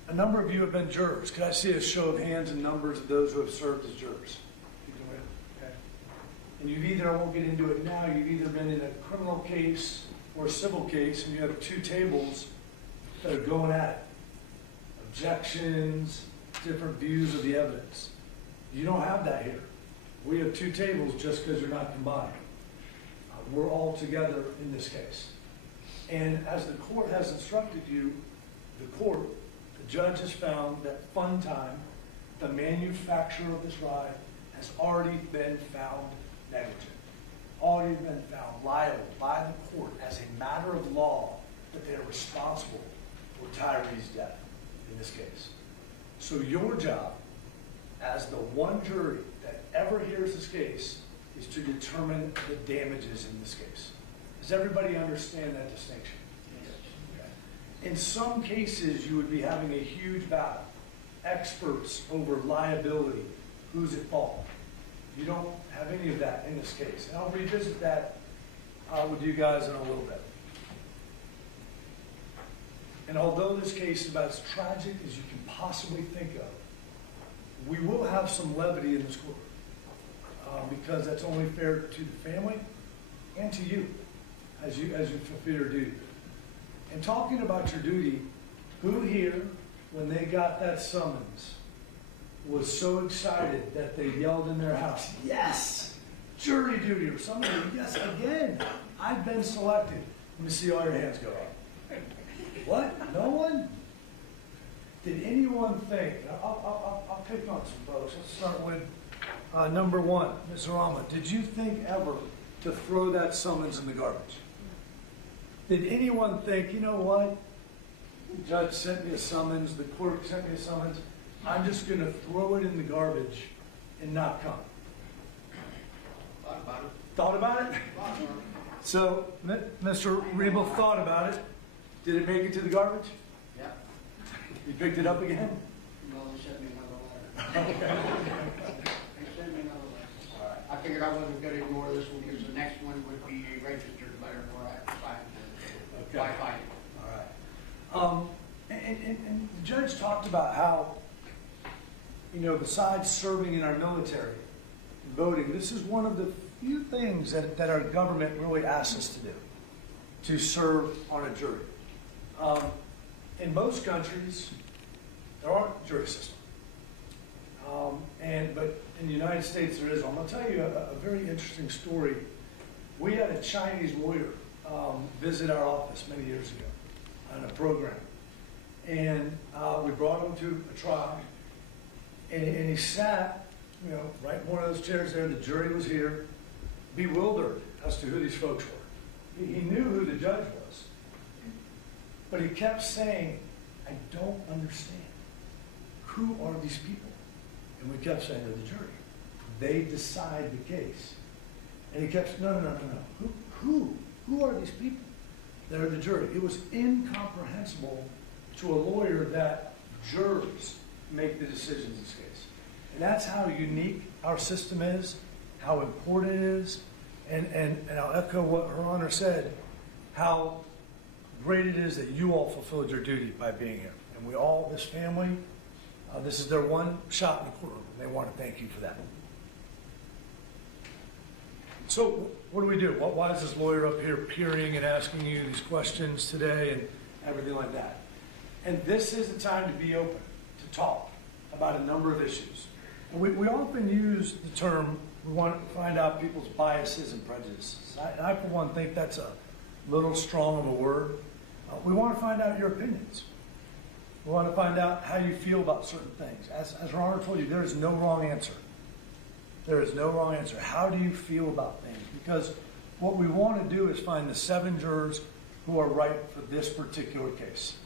A number of you have been jurors. Could I see a show of hands and numbers of those who have served as jurors? Okay. And you've either, I won't get into it now, you've either been in a criminal case or a civil case, and you have two tables that are going at it. Objections, different views of the evidence. You don't have that here. We have two tables just because you're not combined. We're all together in this case. And as the court has instructed you, the judge has found that Fun Time, the manufacturer of this ride, has already been found negligent, already been found liable by the court as a matter of law that they are responsible for Tyre's death in this case. So your job as the one jury that ever hears this case is to determine the damages in this case. Does everybody understand that distinction? Yes. Okay. In some cases, you would be having a huge battle. Experts over liability, who's at fault. You don't have any of that in this case. And I'll revisit that with you guys in a little bit. And although this case is about as tragic as you can possibly think of, we will have some levity in this court because that's only fair to the family and to you as you fulfill your duty. And talking about your duty, who here, when they got that summons, was so excited that they yelled in their house, yes, jury duty, or somebody, yes, again, I've been selected. Let me see all your hands go up. What? No one? Did anyone think, I'll pick on some folks. Let's start with number one, Ms. Arama. Did you think ever to throw that summons in the garbage? Did anyone think, you know what? The judge sent me a summons, the clerk sent me a summons. I'm just going to throw it in the garbage and not come. Thought about it. Thought about it? So, Mr. Rebel thought about it. Did it make it to the garbage? Yeah. You picked it up again? No, they sent me another letter. They sent me another letter. All right. I figured I wasn't going to ignore this one because the next one would be a registered letter where I have to sign it. Okay. By fight. All right. And the judge talked about how, you know, besides serving in our military and voting, this is one of the few things that our government really asks us to do, to serve on a jury. In most countries, there aren't jury systems. But in the United States there is. I'm going to tell you a very interesting story. We had a Chinese lawyer visit our office many years ago on a program. And we brought him to a trial. And he sat, you know, right in one of those chairs there. The jury was here, bewildered as to who these folks were. He knew who the judge was. But he kept saying, I don't understand. Who are these people? And we kept saying, they're the jury. They decide the case. And he kept, no. Who are these people? They're the jury. It was incomprehensible to a lawyer that jurors make the decisions in this case. And that's how unique our system is, how important it is, and I'll echo what Her Honor said, how great it is that you all fulfilled your duty by being here. And we all, this family, this is their one shot in the courtroom, and they want to thank you for that. So what do we do? Why is this lawyer up here peering and asking you these questions today and everything like that? And this is the time to be open, to talk about a number of issues. We often use the term, we want to find out people's biases and prejudices. I for one, think that's a little strong of a word. We want to find out your opinions. We want to find out how you feel about certain things. As Your Honor told you, there is no wrong answer. There is no wrong answer. How do you feel about things? Because what we want to do is find the 7 jurors who are right for this particular case.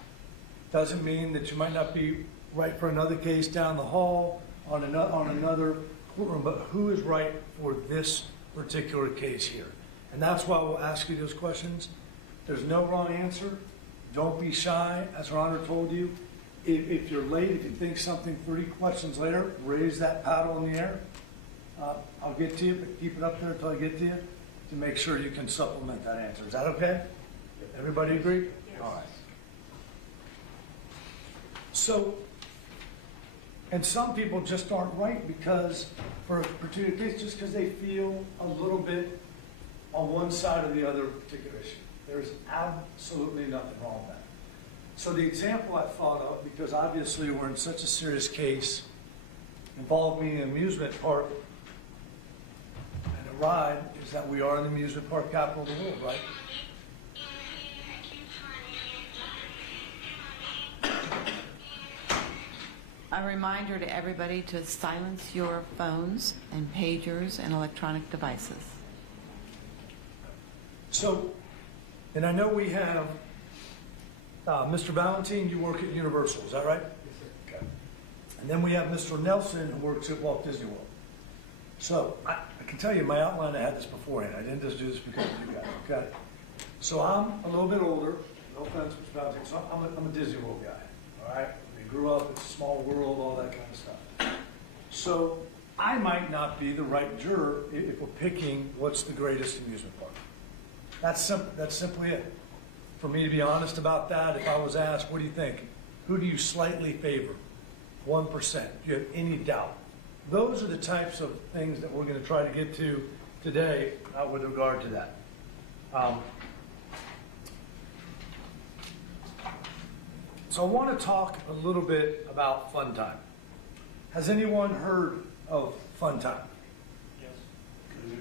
Doesn't mean that you might not be right for another case down the hall, on another courtroom, but who is right for this particular case here? And that's why we'll ask you those questions. There's no wrong answer. Don't be shy, as Your Honor told you. If you're late, if you think something 3 questions later, raise that paddle in the air. I'll get to you, but keep it up there until I get to you to make sure you can supplement that answer. Is that okay? Everybody agree? Yes. All right. So, and some people just aren't right because, for a particular case, just because they feel a little bit on one side or the other particular issue. There's absolutely nothing wrong with that. So the example I thought of, because obviously we're in such a serious case involving an amusement park and a ride, is that we are in the amusement park capital of the world, right? A reminder to everybody to silence your phones and pagers and electronic devices. So, and I know we have, Mr. Valentine, you work at Universal, is that right? Yes, sir. Okay. And then we have Mr. Nelson, who works at Walt Disney World. So, I can tell you, my outline, I had this beforehand. I didn't just do this because of you guys, okay? So I'm a little bit older, no offense, Mr. Valentine, so I'm a Disney World guy, all right? We grew up, it's a small world, all that kind of stuff. So I might not be the right juror if we're picking what's the greatest amusement park. That's simply it. For me to be honest about that, if I was asked, what do you think? Who do you slightly favor? 1%. Do you have any doubt? Those are the types of things that we're going to try to get to today with regard to that. So I want to talk a little bit about fun time. Has anyone heard of fun time? Yes.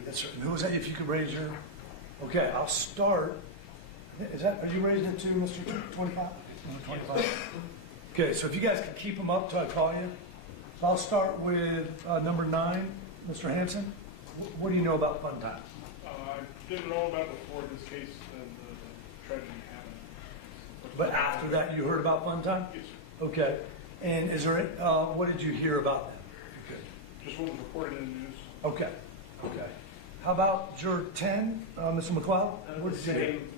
Yes, sir. Who was that? If you could raise your... Okay, I'll start. Are you raising it to Mr. 25? Mr. 25? Okay, so if you guys can keep them up till I call you. So I'll start with number 9, Mr. Hanson. What do you know about fun time? I didn't know about it before this case and the tragedy happened. But after that, you heard about fun time? Yes. Okay. And is there, what did you hear about them? If you could. Just what was reported in the news. Okay. Okay. How about juror 10, Mr. McLeod? What did you hear? Same.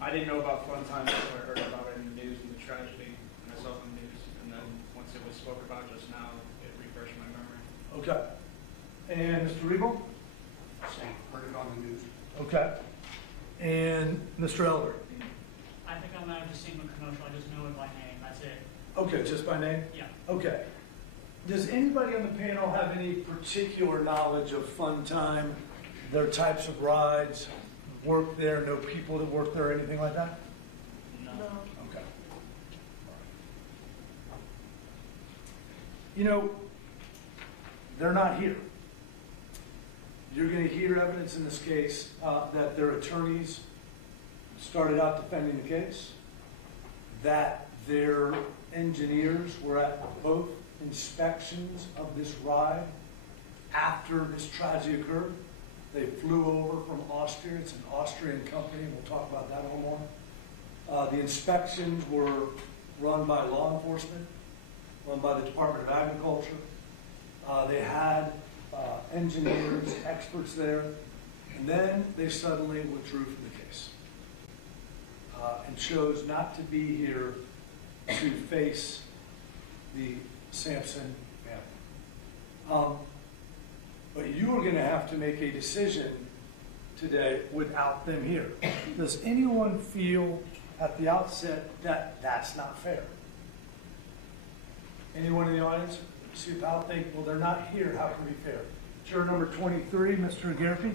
I didn't know about fun time until I heard about it in the news and the tragedy, and I saw it in the news. And then once it was spoke about just now, it refreshed my memory. Okay. And Mr. Riebel? Same, heard it on the news. Okay. And Mr. Elder? I think I might have just seen the commercial, I just know it by name, that's it. Okay, just by name? Yeah. Okay. Does anybody on the panel have any particular knowledge of fun time, their types of rides, work there, know people that work there, anything like that? No. Okay. You know, they're not here. You're going to hear evidence in this case that their attorneys started out defending the case, that their engineers were at both inspections of this ride after this tragedy occurred. They flew over from Austria. It's an Austrian company. We'll talk about that a little more. The inspections were run by law enforcement, run by the Department of Agriculture. They had engineers, experts there, and then they suddenly withdrew from the case and chose not to be here to face the Sampson family. But you are going to have to make a decision today without them here. Does anyone feel at the outset that that's not fair? Anyone in the audience? See if I'll think, well, they're not here, how can it be fair? Juror number 23, Mr. Garrity. I think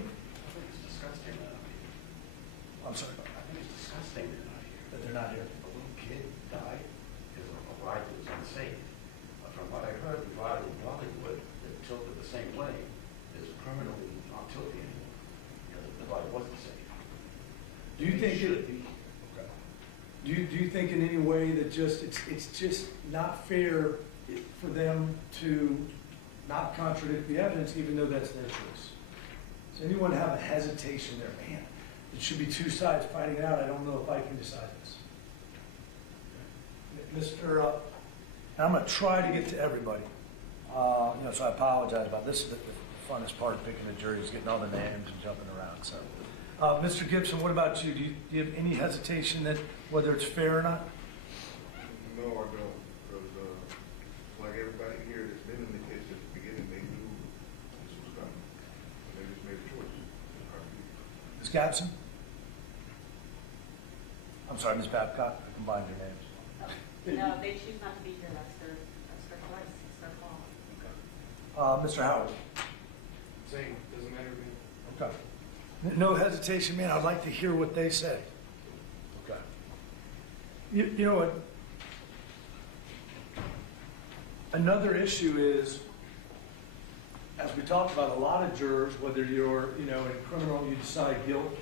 it's disgusting they're not here. I'm sorry. I think it's disgusting they're not here. That they're not here. A little kid died because of a ride that was unsafe. But from what I heard, the ride in Hollywood, the same way as a criminally not guilty anymore. The ride wasn't safe. Do you think should be? Okay. Do you think in any way that it's just not fair for them to not contradict the evidence, even though that's their choice? Does anyone have a hesitation there? Man, it should be two sides fighting it out. I don't know if I can decide this. Mr. I'm going to try to get to everybody. So I apologize about this. The funnest part of picking a jury is getting all the names and jumping around. So, Mr. Gibson, what about you? Do you have any hesitation that whether it's fair or not? No, I don't, because like everybody here that's been in the case at the beginning, they knew this was coming. They just made a choice. Ms. Gibson? I'm sorry, Ms. Babcock. I combined your names. No, they choose not to be here, that's their choice, it's their call. Mr. Howard? Same, doesn't matter to me. Okay. No hesitation, man. I'd like to hear what they say. Okay. You know what? Another issue is, as we talked about, a lot of jurors, whether you're, in criminal, you decide guilt.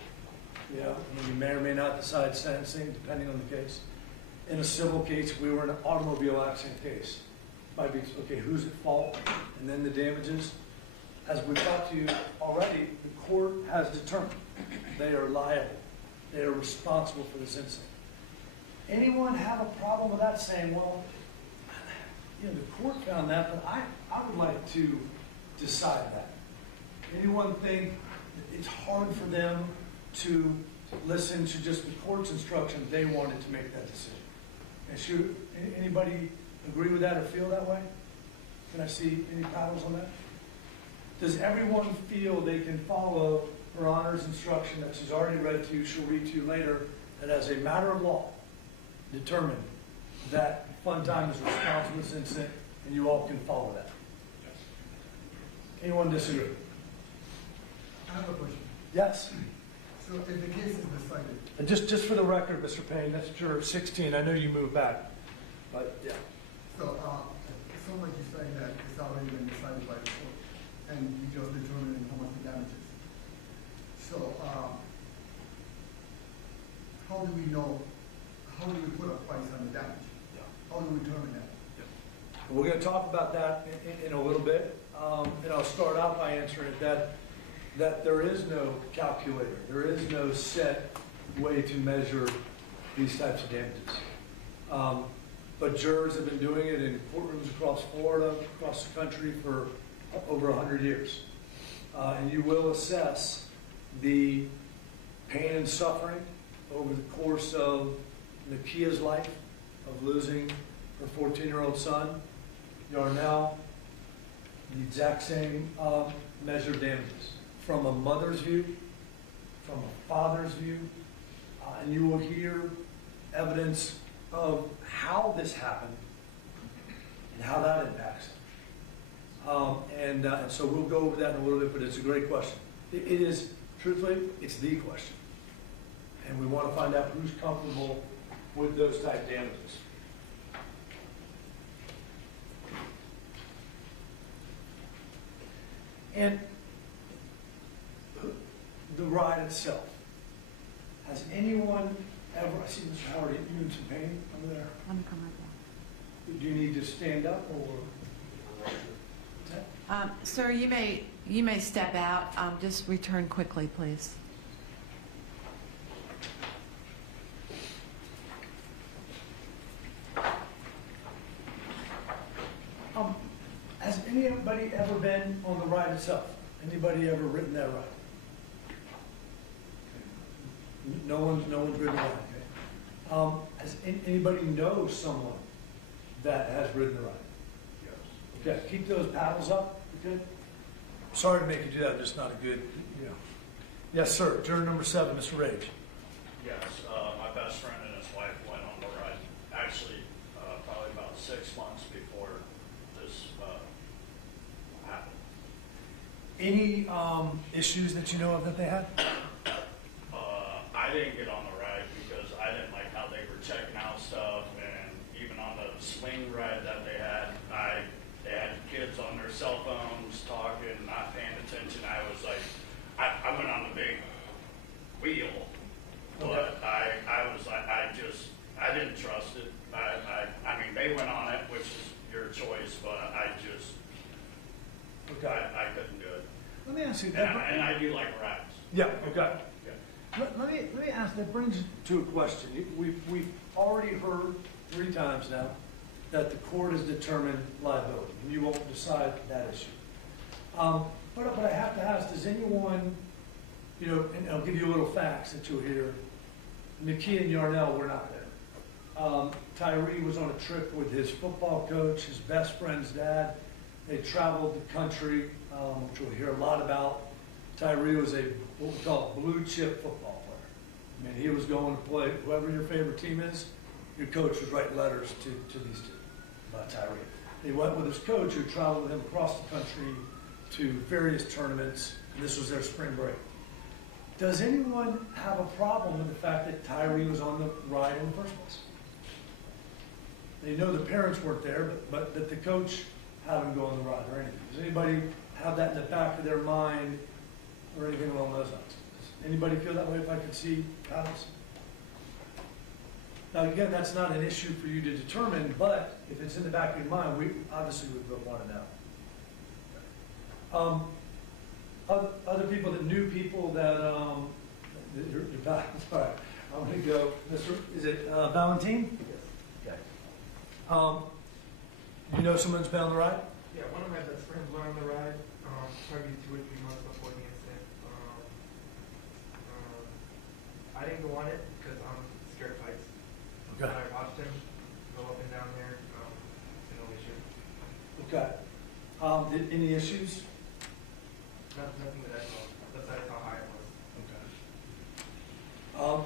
Yeah, and you may or may not decide sentencing, depending on the case. In a civil case, if we were in an automobile accident case, might be, okay, who's at fault, and then the damages. As we've talked to you already, the court has determined they are liable. They are responsible for this incident. Anyone have a problem with that, saying, well, the court found that, but I would like to decide that? Anyone think it's hard for them to listen to just the court's instruction? They wanted to make that decision. And anybody agree with that or feel that way? Can I see any paddles on that? Does everyone feel they can follow Her Honor's instruction that she's already read to you, she'll read to you later, that as a matter of law, determine that Fun Time is responsible for this incident, and you all can follow that? Yes. Anyone disagree? I have a question. Yes. So if the case is decided, And just for the record, Mr. Payne, that's juror 16. I know you moved back, but yeah. so it sounds like you're saying that it's already been decided by the court, and you just determining how much the damages. So how do we know? How do we put a price on the damage? Yeah. How do we determine that? We're going to talk about that in a little bit, and I'll start out by answering it that there is no calculator. There is no set way to measure these types of damages. But jurors have been doing it in courtrooms across Florida, across the country for over 100 years. And you will assess the pain and suffering over the course of Nakia's life, of losing her 14-year-old son, Yarnell, the exact same measure of damages. From a mother's view, from a father's view, and you will hear evidence of how this happened and how that impacts it. And so we'll go over that in a little bit, but it's a great question. It is, truthfully, it's the question. And we want to find out who's comfortable with those type damages. And the ride itself. Has anyone ever, I see Mr. Howard, you in some pain over there? Let me come right Do you need to stand up or? Sir, you may step out. Just return quickly, please. Has anybody ever been on the ride itself? Anybody ever ridden that ride? No one's ridden the ride. Okay. Has anybody know someone that has ridden the ride? Yes. Okay. Keep those paddles up. Okay. Sorry to make you do that. Just not a good. Yes, sir. Juror number 7, Mr. Rage. Yes, my best friend and his wife went on the ride. Actually, probably about 6 months before this happened. Any issues that you know of that they had? I didn't get on the ride because I didn't like how they were checking out stuff, and even on the swing ride that they had kids on their cell phones talking, See, And I do like rides. yeah, okay. Let me ask, that brings to a question. We've already heard 3 times now that the court has determined liability, and you won't decide that issue. But I have to ask, does anyone, and I'll give you a little facts that you'll hear. Nikki and Yarnell were not there. Tyre was on a trip with his football coach, his best friend's dad. They traveled the country, which we'll hear a lot about. Tyre was what we call a blue chip football player. I mean, he was going to play, whoever your favorite team is, your coach was writing letters to these two about Tyre. He went with his coach who traveled with him across the country to various tournaments, and this was their spring break. Does anyone have a problem with the fact that Tyre was on the ride in the first place? They know the parents weren't there, but that the coach had him go on the ride or anything. Does anybody have that in the back of their mind or anything along those lines? Does anybody feel that way if I could see Alice? Now, again, that's not an issue for you to determine, but if it's in the back of your mind, we obviously would want to know. Other people that knew people that, you're back, sorry, I'm going to go, is it Valentine? Yes. Okay. You know someone's been on the ride? Yeah, one of my best friends went on the ride, probably 2 or 3 months before the incident. I didn't go on it because I'm scared of heights. Okay. I watched him go up and down there, no issue. Okay. Any issues? Nothing that I saw, besides how high it was. Okay.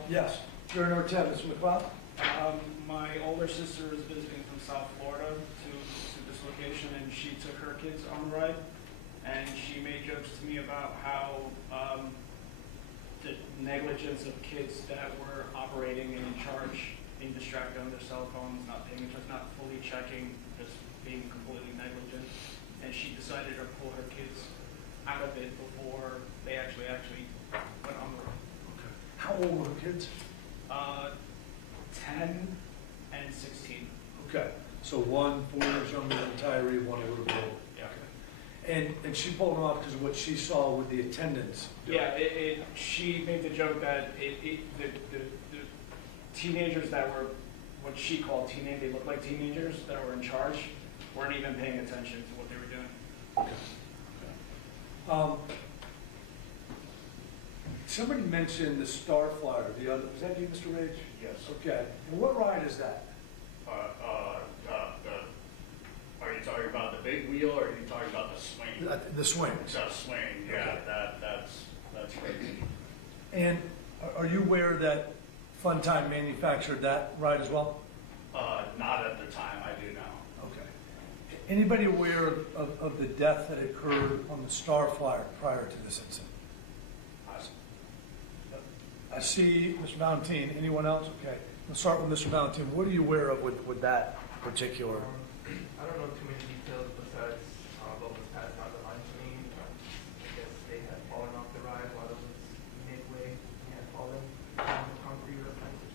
Yes. You're number 10, Mr. McLeod? My older sister is visiting from South Florida to this location, and she took her kids on the ride, and she made jokes to me about how the negligence of kids that were operating and in charge, being distracted on their cell phones, not paying attention, not fully checking, just being completely negligent, and she decided to pull her kids out of it before they actually went on the ride. Okay. How old were the kids? 10 and 16. Okay. So one 4 years younger than Tyre, one a little bit older. Yeah. Okay. And she pulled them off because of what she saw with the attendants. Yeah, she made the joke that the teenagers that were what she called they looked like teenagers that were in charge, weren't even paying attention to what they were doing. Okay. Somebody mentioned the Star Flyer. Was that you, Mr. Rage? Yes. Okay. And what ride is that? Are you talking about the big wheel or are you talking about the swing? The swing. It's a swing, yeah, Okay. that's crazy. And are you aware that Fun Time manufactured that ride as well? Not at the time, I do now. Okay. Anybody aware of the death that occurred on the Star Flyer prior to this incident? I see Mr. Valentine. Anyone else? Okay. Let's start with Mr. Valentine. What are you aware of with that particular? I don't know too many details besides what was passed down the line to me. I guess they had fallen off the ride while it was midway and had fallen on the concrete or something.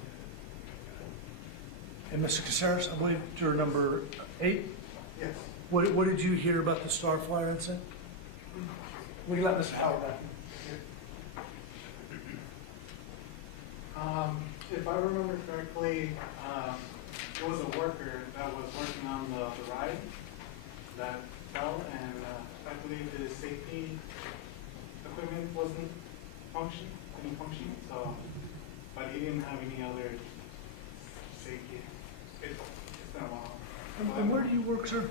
And Mr. Caceres, I believe you're number 8? Yes. What did you hear about the Star Flyer incident? We can let Mr. Howard back. If I remember correctly, it was a worker that was working on the ride that fell, and I believe his safety equipment didn't function, so, but he didn't have any other safety. It's been a while. And where do you work, sir?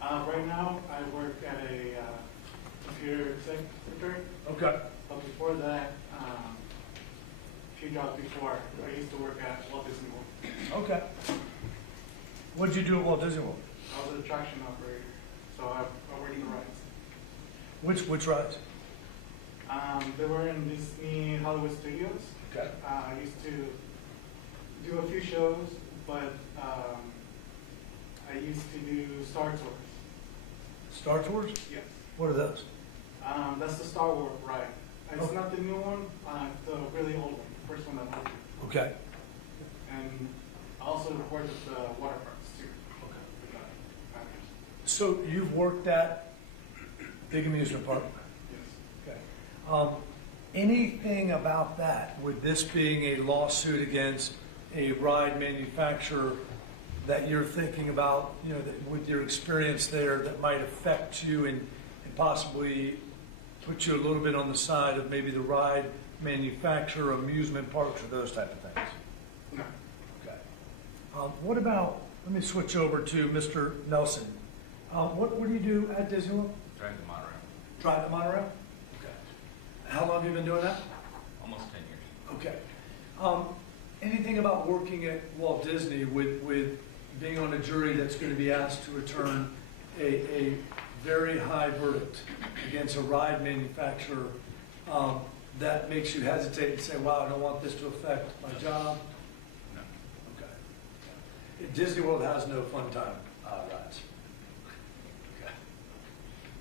Right now, I work at a computer secretary. Okay. But before that, a few jobs before, I used to work at Walt Disney World. Okay. What did you do at Walt Disney World? I was an attraction operator, so I worked the rides. Which rides? They were in Disney Hollywood Studios. Okay. I used to do a few shows, but I used to do Star Tours. Star Tours? Yes. What are those? That's the Star Wars ride. It's not the new one, the really old one, the first one that moved. Okay. And I also worked with the water parks too. Okay. So you've worked at Big Amusement Park? Yes. Anything about that, with this being a lawsuit against a ride manufacturer, that you're thinking about, you know, that with your experience there, that might affect you and possibly put you a little bit on the side of maybe the ride manufacturer, amusement parks, or those type of things? No. Okay. What about, let me switch over to Mr. Nelson. What do you do at Disney World? Drive the monorail. Drive the monorail? Okay. How long have you been doing that? Almost 10 years. Okay. Anything about working at Walt Disney with being on a jury that's going to be asked to return a very high verdict against a ride manufacturer that makes you hesitate and say, wow, I don't want this to affect my job? No. Okay. Disney World has no fun time rides. Okay.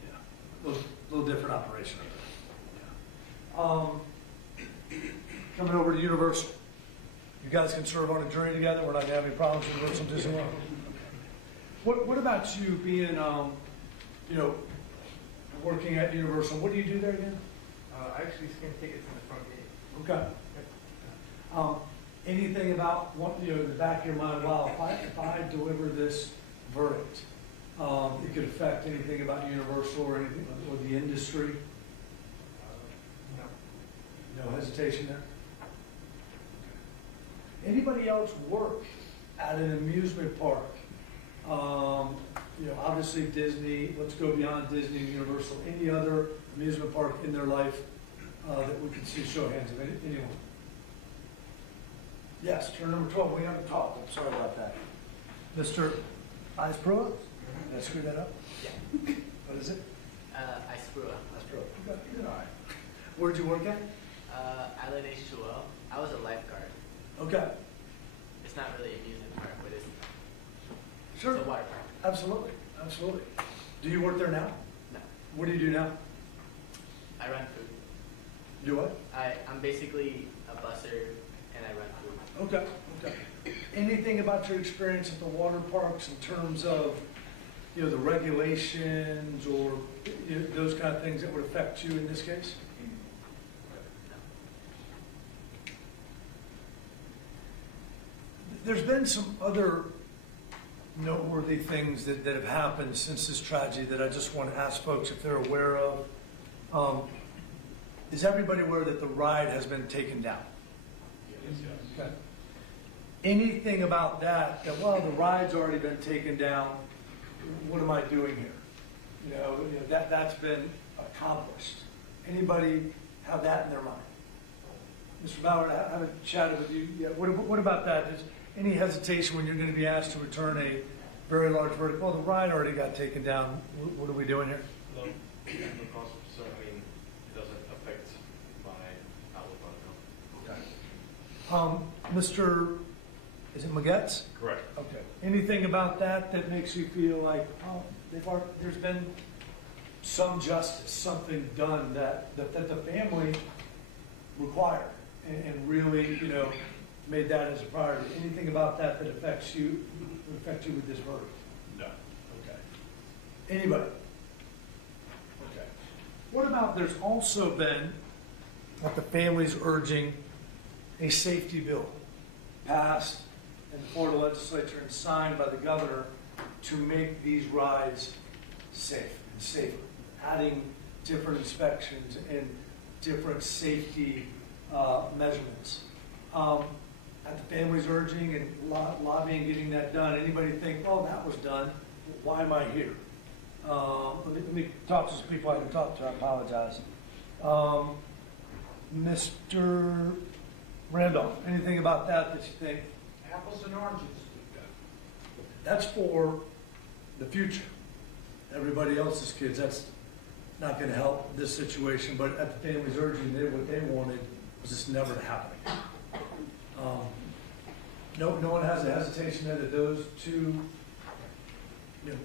Yeah. Little different operation of it. Coming over to Universal. You guys can serve on a jury together. We're not going to have any problems with Universal Disney World. What about you being, you know, working at Universal? What do you do there again? I actually scan tickets in the front gate. Okay. Anything about what, you know, in the back of your mind? Wow, if I deliver this verdict, it could affect anything about Universal or anything or the industry. No. No hesitation there. Anybody else work at an amusement park? You know, obviously Disney, let's go beyond Disney and Universal. Any other amusement park in their life that we can see show of hands of anyone? Yes, turn number 12. We haven't talked. I'm sorry about that. Mr. Icepro? Did I screw that up? Yeah. What is it? Icepro. Icepro. Okay, you're all right. Where'd you work at? Island H2O. I was a lifeguard. Okay. It's not really an amusement park, but it's Sure. a water park. Absolutely. Absolutely. Do you work there now? No. What do you do now? I run food. Do what? I'm basically a busser and I run food. Okay, okay. Anything about your experience at the water parks in terms of, you know, the regulations or you know, those kind of things that would affect you in this case? There's been some other noteworthy things that have happened since this tragedy that I just want to ask folks if they're aware of. Is everybody aware that the ride has been taken down? Yes. Okay. Anything about that, well, the ride's already been taken down, what am I doing here? You know that's been accomplished. Anybody have that in their mind? Mr. Bauer, I haven't chatted with you yet. What about that? Is any hesitation when you're going to be asked to return a very large verdict? Well, the ride already got taken down. What are we doing here? No, because so, I mean, it doesn't affect my outlook on it. Okay. Mr. Is it Magetz? Correct. Okay. Anything about that makes you feel like, oh, there's been some justice, something done that the family required and really, you know, made that as a priority? Anything about that affects you, would affect you with this verdict? No. Okay. Anybody? Okay. What about, there's also been, that the family's urging a safety bill passed in the Florida legislature and signed by the governor to make these rides safe and safer, adding different inspections and different safety measurements. At the family's urging and lobbying, getting that done, anybody think, oh, that was done, why am I here? Let me talk to some people I can talk to, I apologize. Mr. Randolph, anything about that you think? Apples and oranges. That's for the future. Everybody else's kids, that's not going to help this situation, but at the family's urging, what they wanted was this never to happen again. No one has a hesitation there that those two, you know,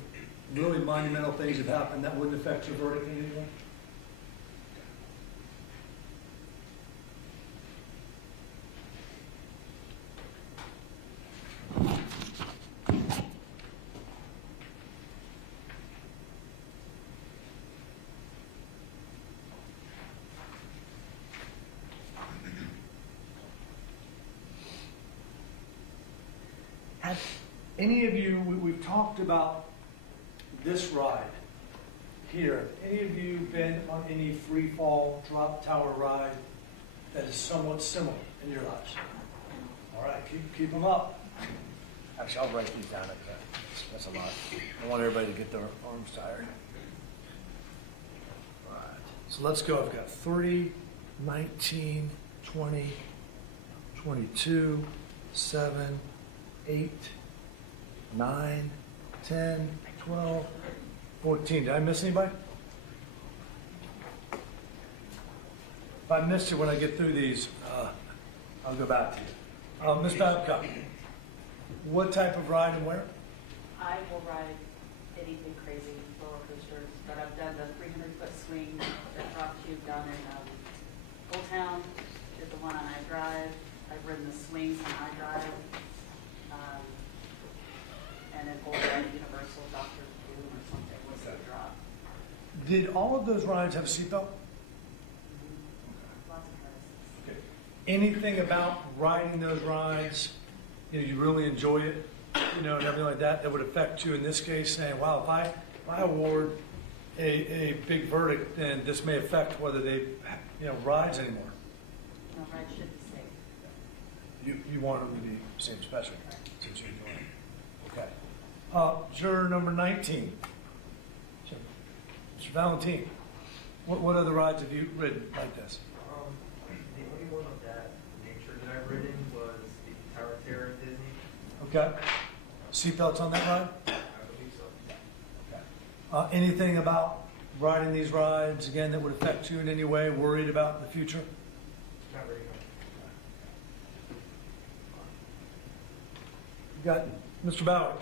really monumental things have happened that wouldn't affect your verdict in any way? Any of you, we've talked about this ride here. Any of you been on any free fall drop tower ride that is somewhat similar in your lives? All right, keep them up. Actually, I'll write these down. That's a lot. I want everybody to get their arms tired. All right, so let's go. I've got 3, 19, 20, 22, 7, 8, 9, 10, 12, 14. Did I miss anybody? If I missed you when I get through these, I'll go back to you. Ms. Babcock, what type of ride and where? I will ride anything crazy, roller coasters, but I've done the 300-foot swing that Rock Tube down in Old Town, did the one on I Drive. I've ridden the swings on I Drive, and then over at Universal, Dr. Doom or something was the drop. Did all of those rides have a seatbelt? Lots of cars. Okay. Anything about riding those rides, you really enjoy it, and everything like that, that would affect you in this case, saying, wow, if I award a big verdict, then this may affect whether they, rides anymore. No, rides should be safe. You want them to be safe, especially since you're doing it. Okay. Juror number 19. Mr. Valentine, what other rides have you ridden like this? The only one of that nature that I've ridden was the Tower at Disney. Okay. Seatbelts on that ride? I believe so. Okay. Anything about riding these rides, again, that would affect you in any way, worried about the future? Not really. You got Mr. Bauer.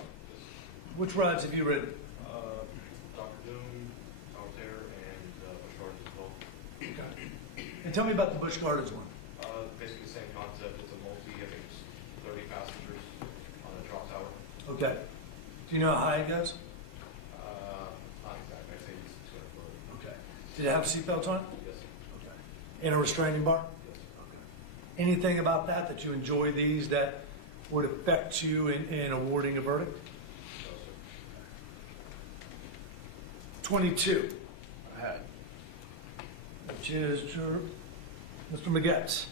Which rides have you ridden? Dr. Doom, Altair, and Busch Gardens as well. Okay. And tell me about the Busch Gardens one. Basically the same concept. It's a multi, I think it's 30 passengers on a drop tower. Okay. Do you know how high it goes? Not exactly. I say it's 200 foot. Okay. Did it have seatbelts on it? Yes. Okay. And a restraining bar? Yes. Okay. Anything about that you enjoy these that would affect you in awarding a verdict? 22, which is Mr. Magetz.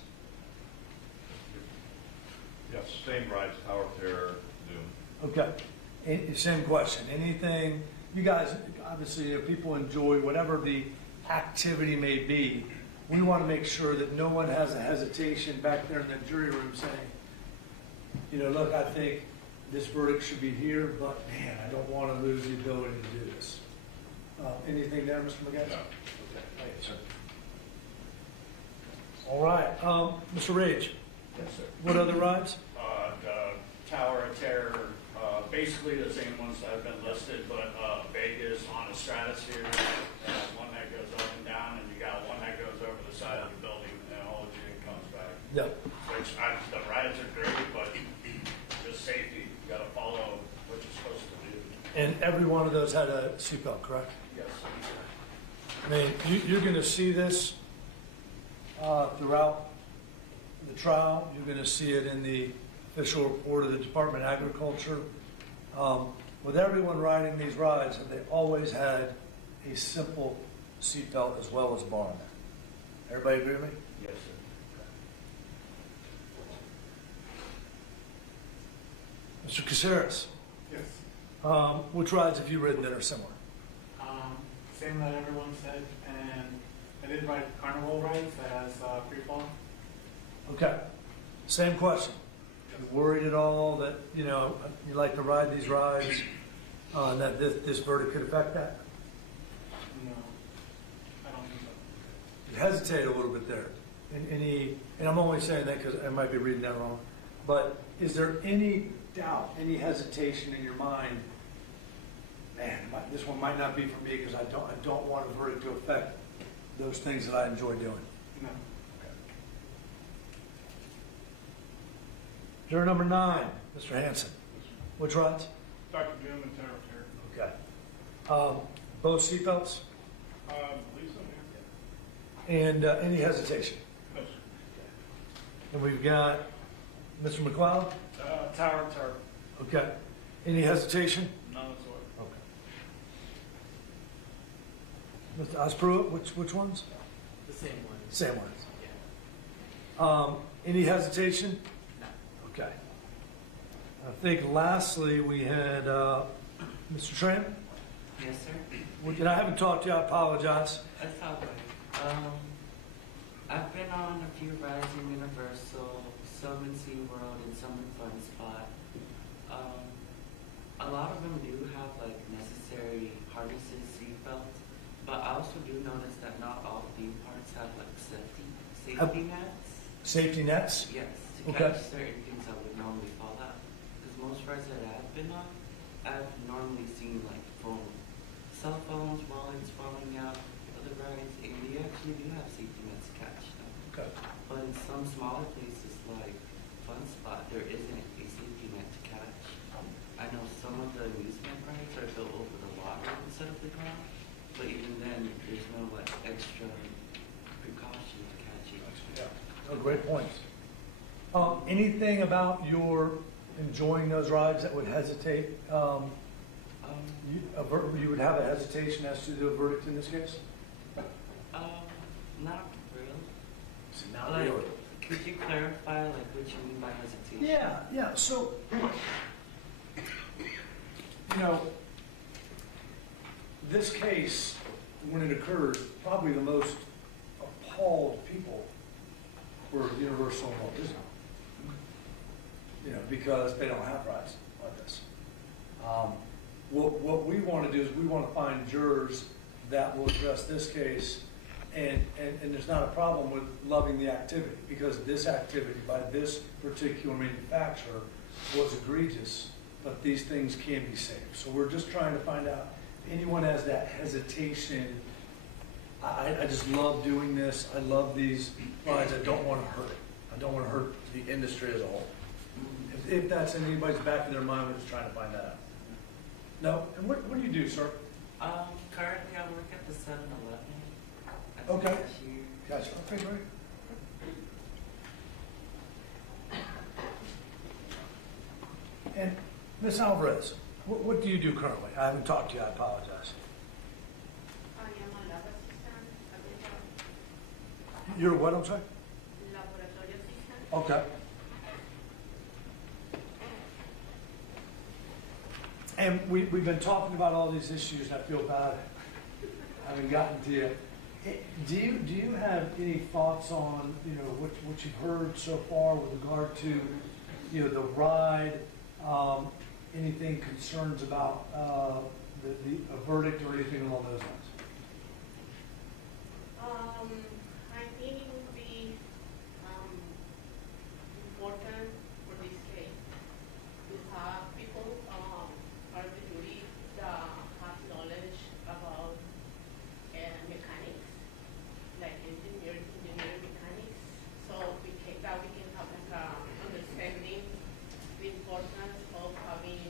Yes, same rides, Tower Terror, Doom. Okay, same question. Anything, you guys, obviously, people enjoy whatever the activity may be. We want to make sure that no one has a hesitation back there in the jury room saying, look, I think this verdict should be here, but man, I don't want to lose the ability to do this. Anything there, Mr. McGinn? No. Okay, thank you, sir. All right, Mr. Rage. Yes, sir. What other rides? The Tower of Terror, basically the same ones that have been listed, but Vegas on a stratosphere, one that goes up and down, and you got one that goes over the side of the building, and all the jig comes back. Yeah. Which the rides are great, but just safety, you got to follow what you're supposed to do. And every one of those had a seatbelt, correct? Yes. I mean, you're going to see this throughout the trial. You're going to see it in the official report of the Department of Agriculture. With everyone riding these rides, they always had a simple seatbelt as well as a bar on there. Everybody agree with me? Yes, sir. Mr. Caceres, Yes. which rides have you ridden that are similar? Same that everyone said, and I did ride carnival rides that has free fall. Okay. Same question. You worried at all that, you like to ride these rides, that this verdict could affect that? No, I don't think so. You hesitate a little bit there. And I'm only saying that because I might be reading that wrong, but is there any doubt, any hesitation in your mind, man, this one might not be for me because I don't want a verdict to affect those things that I enjoy doing? No. Juror number 9, Mr. Hanson. Which rides? Dr. Doom and Tower of Terror. Okay. Both seatbelts? I believe so, yeah. And any hesitation? No, sir. And we've got Mr. McLeod? Tower of Terror. Okay. Any hesitation? None whatsoever. Okay. Mr. Osprua, which ones? The same one. Same ones. Yeah. Any hesitation? No. Okay. I think lastly, we had Mr. Tran. Yes, sir. And I haven't talked to you, I apologize. That's all right. I've been on a few rides in Universal, some in SeaWorld, and some in Fun Spot. A lot of them do have like necessary harnesses, seatbelts, but I also do notice that not all theme parks have like safety nets. Safety nets? Yes, to Okay. catch certain things that would normally fall out. Because most rides that I've been on, I've normally seen like cell phones, wallets falling out of the rides, and we actually do have safety nets to catch them. Okay. But in some smaller places like Fun Spot, there isn't a safety net to catch. I know some of the amusement rides are built over the water instead of the ground, but even then, there's no like extra precaution to catch it. Yeah. Oh, great points. Anything about your enjoying those rides that would hesitate? You would have a hesitation as to the verdict in this case? Not real. So not Like, really. could you clarify like what you mean by hesitation? Yeah. So, this case, when it occurred, probably the most appalled people were Universal and Walt Disney. Because they don't have rides like this. What we want to do is we want to find jurors that will address this case, and there's not a problem with loving the activity, because this activity by this particular manufacturer was egregious, but these things can be saved. So we're just trying to find out if anyone has that hesitation. I just love doing this. I love these rides. I don't want to hurt it. I don't want to hurt the industry as a whole. If that's in anybody's back of their mind, we're just trying to find that out. No? And what do you do, sir? Currently I work at the 7-Eleven. Okay. Gotcha. Okay, great. And Ms. Alvarez, what do you do currently? I haven't talked to you. I apologize. I am a lab assistant at the job. You're what, I'm sorry? Laboratory assistant. Okay. And we've been talking about all these issues, and I feel bad I haven't gotten to you. Do you have any thoughts on what you've heard so far with regard to the ride? Anything concerns about a verdict or anything along those lines? I think it would be important for this case to have people part of the jury that have knowledge about mechanics, like engineering mechanics, so we can have like understanding the importance of having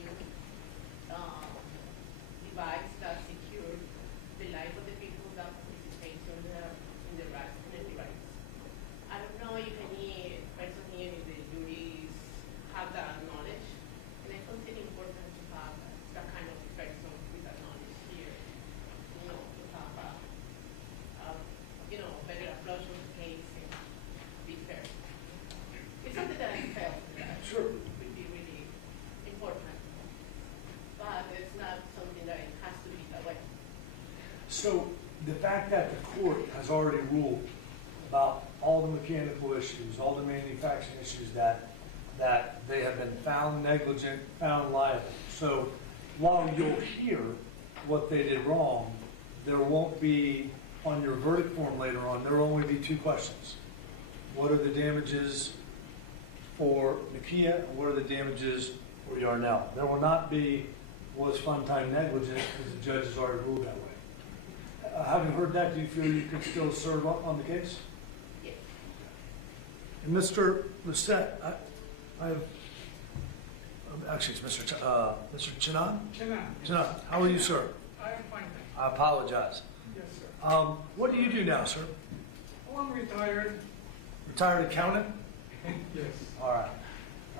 device that secure the life of the people that participate in the rights and the rights. I don't know if any person here in the juries have that knowledge, and I consider it important to have that kind of person with that knowledge here, to have better approach of the case and be fair. It's something that I felt that Sure. would be really important, but it's not something that it has to be that way. So the fact that the court has already ruled about all the mechanical issues, all the manufacturing issues, that they have been found negligent, found liable. So while you'll hear what they did wrong, there won't be, on your verdict form later on, there will only be two questions. What are the damages for Nakia, and what are the damages for Yarnell? There will not be, was Fun Time negligent, because the judge has already ruled that way. Having heard that, do you feel you could still serve on the case? Yes. And Mr. Lisette, I have, actually it's Mr. Chanan? Chanan, how are you, sir? I am fine, thank I apologize. you. Yes, sir. What do you do now, sir? Oh, I'm retired. Retired accountant? Yes. All right.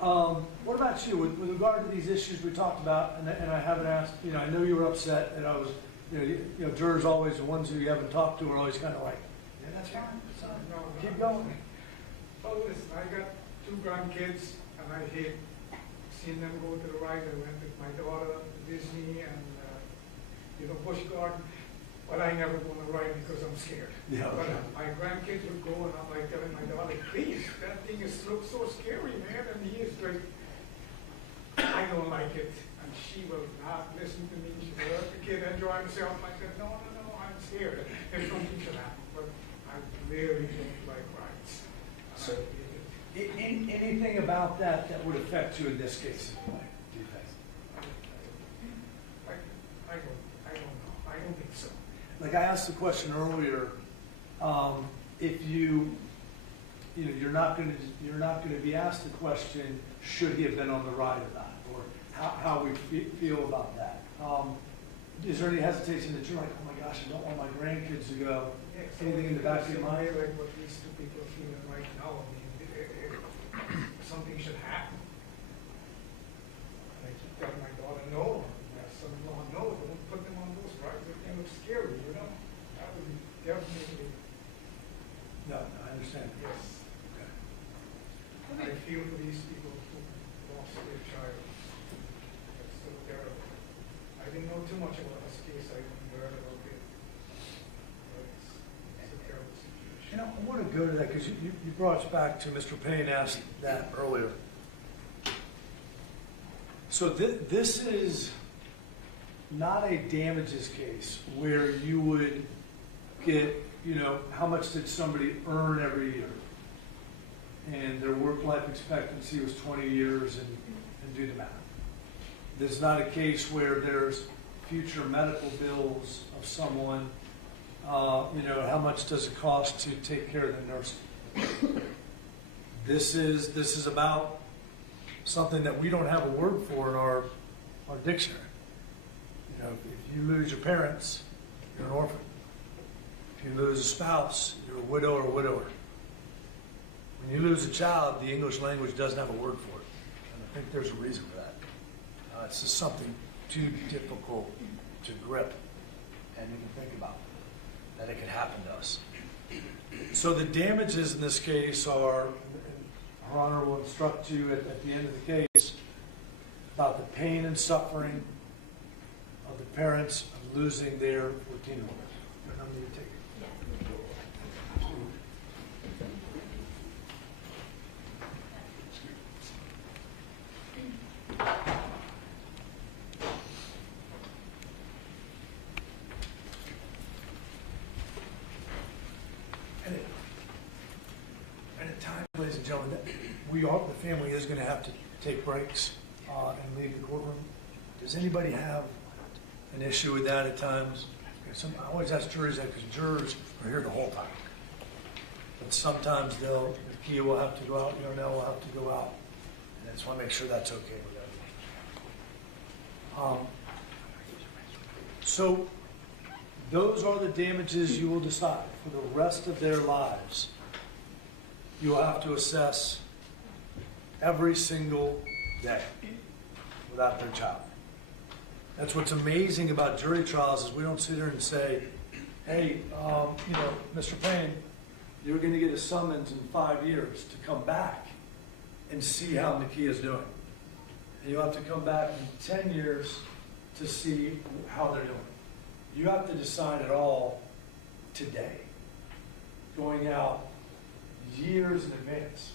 What about you, with regard to these issues we talked about, and I haven't asked, I know you were upset, and I was, jurors always, the ones who you haven't talked to are always kind of like, yeah, that's fine, keep going. Oh, listen, I got 2 grandkids, and I hate seeing them go to the ride. I went with my daughter to Disney and, Busch Garden, but I never go on a ride because I'm scared. Yeah, But okay. my grandkids would go, and I'm like telling my daughter, please, that thing looks so scary, man, and he is like, I don't like it. And she will not listen to me. She will let the kid enjoy himself. I said, no, I'm scared. If something should happen, but I really don't like rides. So, anything about that would affect you in this case, do you think? I don't know. I don't think so. Like I asked the question earlier, if you're not going to be asked the question, should he have been on the ride or not, or how we feel about that. Is there any hesitation that you're like, oh my gosh, I don't want my grandkids to go? Yeah, Anything in the back of your mind? Like what these 2 people are feeling right now. I mean, something should happen. And I keep telling my daughter, no, my son-in-law, no, don't put them on those rides. They look scary, That would be definitely. No, I understand. Yes. Okay. I feel for these people who lost their child. It's so terrible. I didn't know too much about this case. I heard about it. But it's a terrible situation. I want to go to that because you brought us back to Mr. Payne asked that earlier. So this is not a damages case where you would get, how much did somebody earn every year? And their work life expectancy was 20 years and do the math. This is not a case where there's future medical bills of someone, how much does it cost to take care of the nurse? This is about something that we don't have a word for in our dictionary. If you lose your parents, you're an orphan. If you lose a spouse, you're a widow or a widower. When you lose a child, the English language doesn't have a word for it. And I think there's a reason for that. It's just something too difficult to grip and even think about, that it could happen to us. So the damages in this case are, Her Honor will instruct you at the end of the case about the pain and suffering of the parents of losing their 14-year-old. How many you take? And at times, ladies and gentlemen, the family is going to have to take breaks and leave the courtroom. Does anybody have an issue with that at times? I always ask juries that because jurors are here the whole time. But sometimes Kia will have to go out, Yarnell will have to go out. And I just want to make sure that's okay with everyone. So those are the damages you will decide for the rest of their lives. You will have to assess every single day without their child. That's what's amazing about jury trials is we don't sit here and say, hey, Mr. Payne, you're going to get a summons in 5 years to come back and see how Nakia's doing. And you'll have to come back in 10 years to see how they're doing. You have to decide it all today, going out years in advance.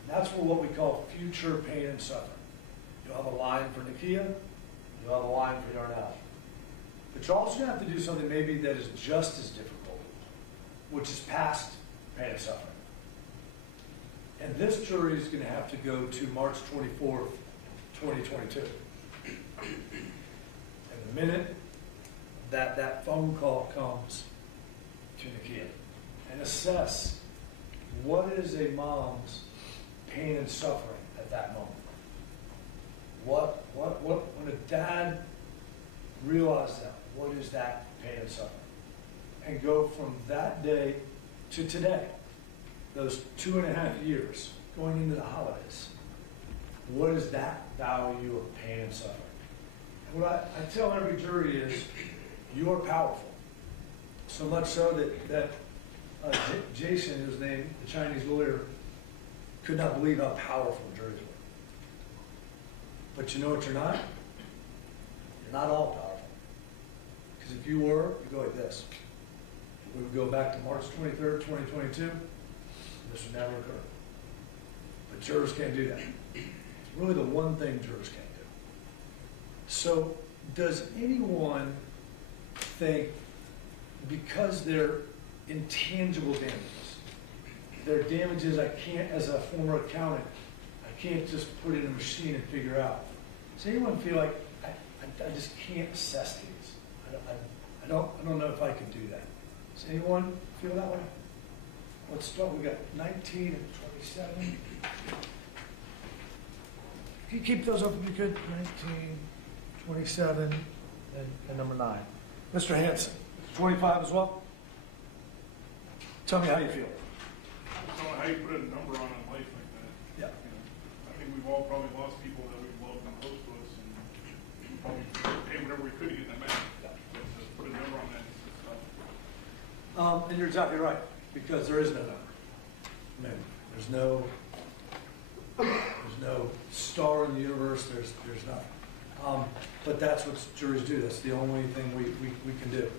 And that's what we call future pain and suffering. You'll have a line for Nakia, you'll have a line for Yarnell. But you're also going to have to do something maybe that is just as difficult, which is past pain and suffering. And this jury is going to have to go to March 24th, 2022. And the minute that phone call comes to Nakia and assess what is a mom's pain and suffering at that moment. When a dad realizes that, what is that pain and suffering? And go from that day to today, those 2.5 years going into the holidays, what is that value of pain and suffering? And what I tell every jury is, you are powerful. So much so that Jason, whose name, the Chinese lawyer, could not believe how powerful juries were. But you know what you're not? You're not all powerful. Because if you were, you go like this. We would go back to March 23rd, 2022, this would never occur. But jurors can't do that. It's really the one thing jurors can't do. So does anyone think, because they're intangible damages, they're damages I can't, as a former accountant, I can't just put in a machine and figure out. Does anyone feel like I just can't assess these? I don't know if I can do that. Does anyone feel that way? Let's start. We got 19 and 27. Can you keep those up if you could? 19, 27, and number 9. Mr. Hanson, 25 as well? Tell me how you feel. I don't know how you put a number on a life like that. Yeah. You know, I think we've all probably lost people that we've loved and close to us, and we probably paid whatever we could to get them back. Yeah. So to put a number on that is tough. And you're exactly right, because there is no number. I mean, there's no star in the universe, there's nothing. But that's what juries do. That's the only thing we can do.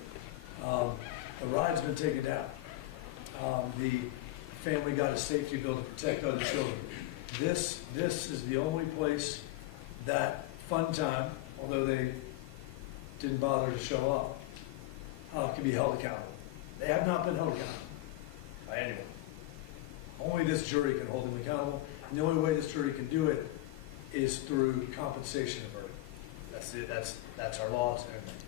The ride's been taken down. The family got a safety bill to protect other children. This is the only place that Fun Time, although they didn't bother to show up, can be held accountable. They have not been held accountable by anyone. Only this jury can hold them accountable, and the only way this jury can do it is through compensation and verdict. That's it. That's our laws and everything.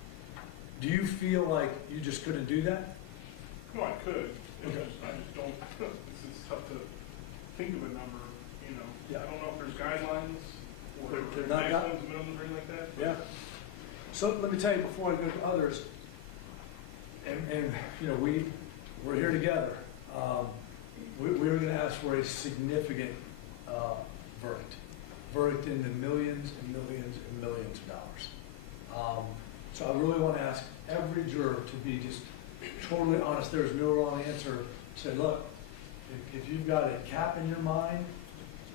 Do you feel like you just couldn't do that? No, I could. Okay. I just don't. It's tough to think of a number. You know. Yeah. I don't know if there's guidelines or They're not maximums, minimums, or anything like that. Yeah. So let me tell you before I go to others, and you know, we're here together. We were going to ask for a significant verdict in the millions and millions and millions of dollars. So I really want to ask every juror to be just totally honest. There's no wrong answer. Say, look, if you've got a cap in your mind,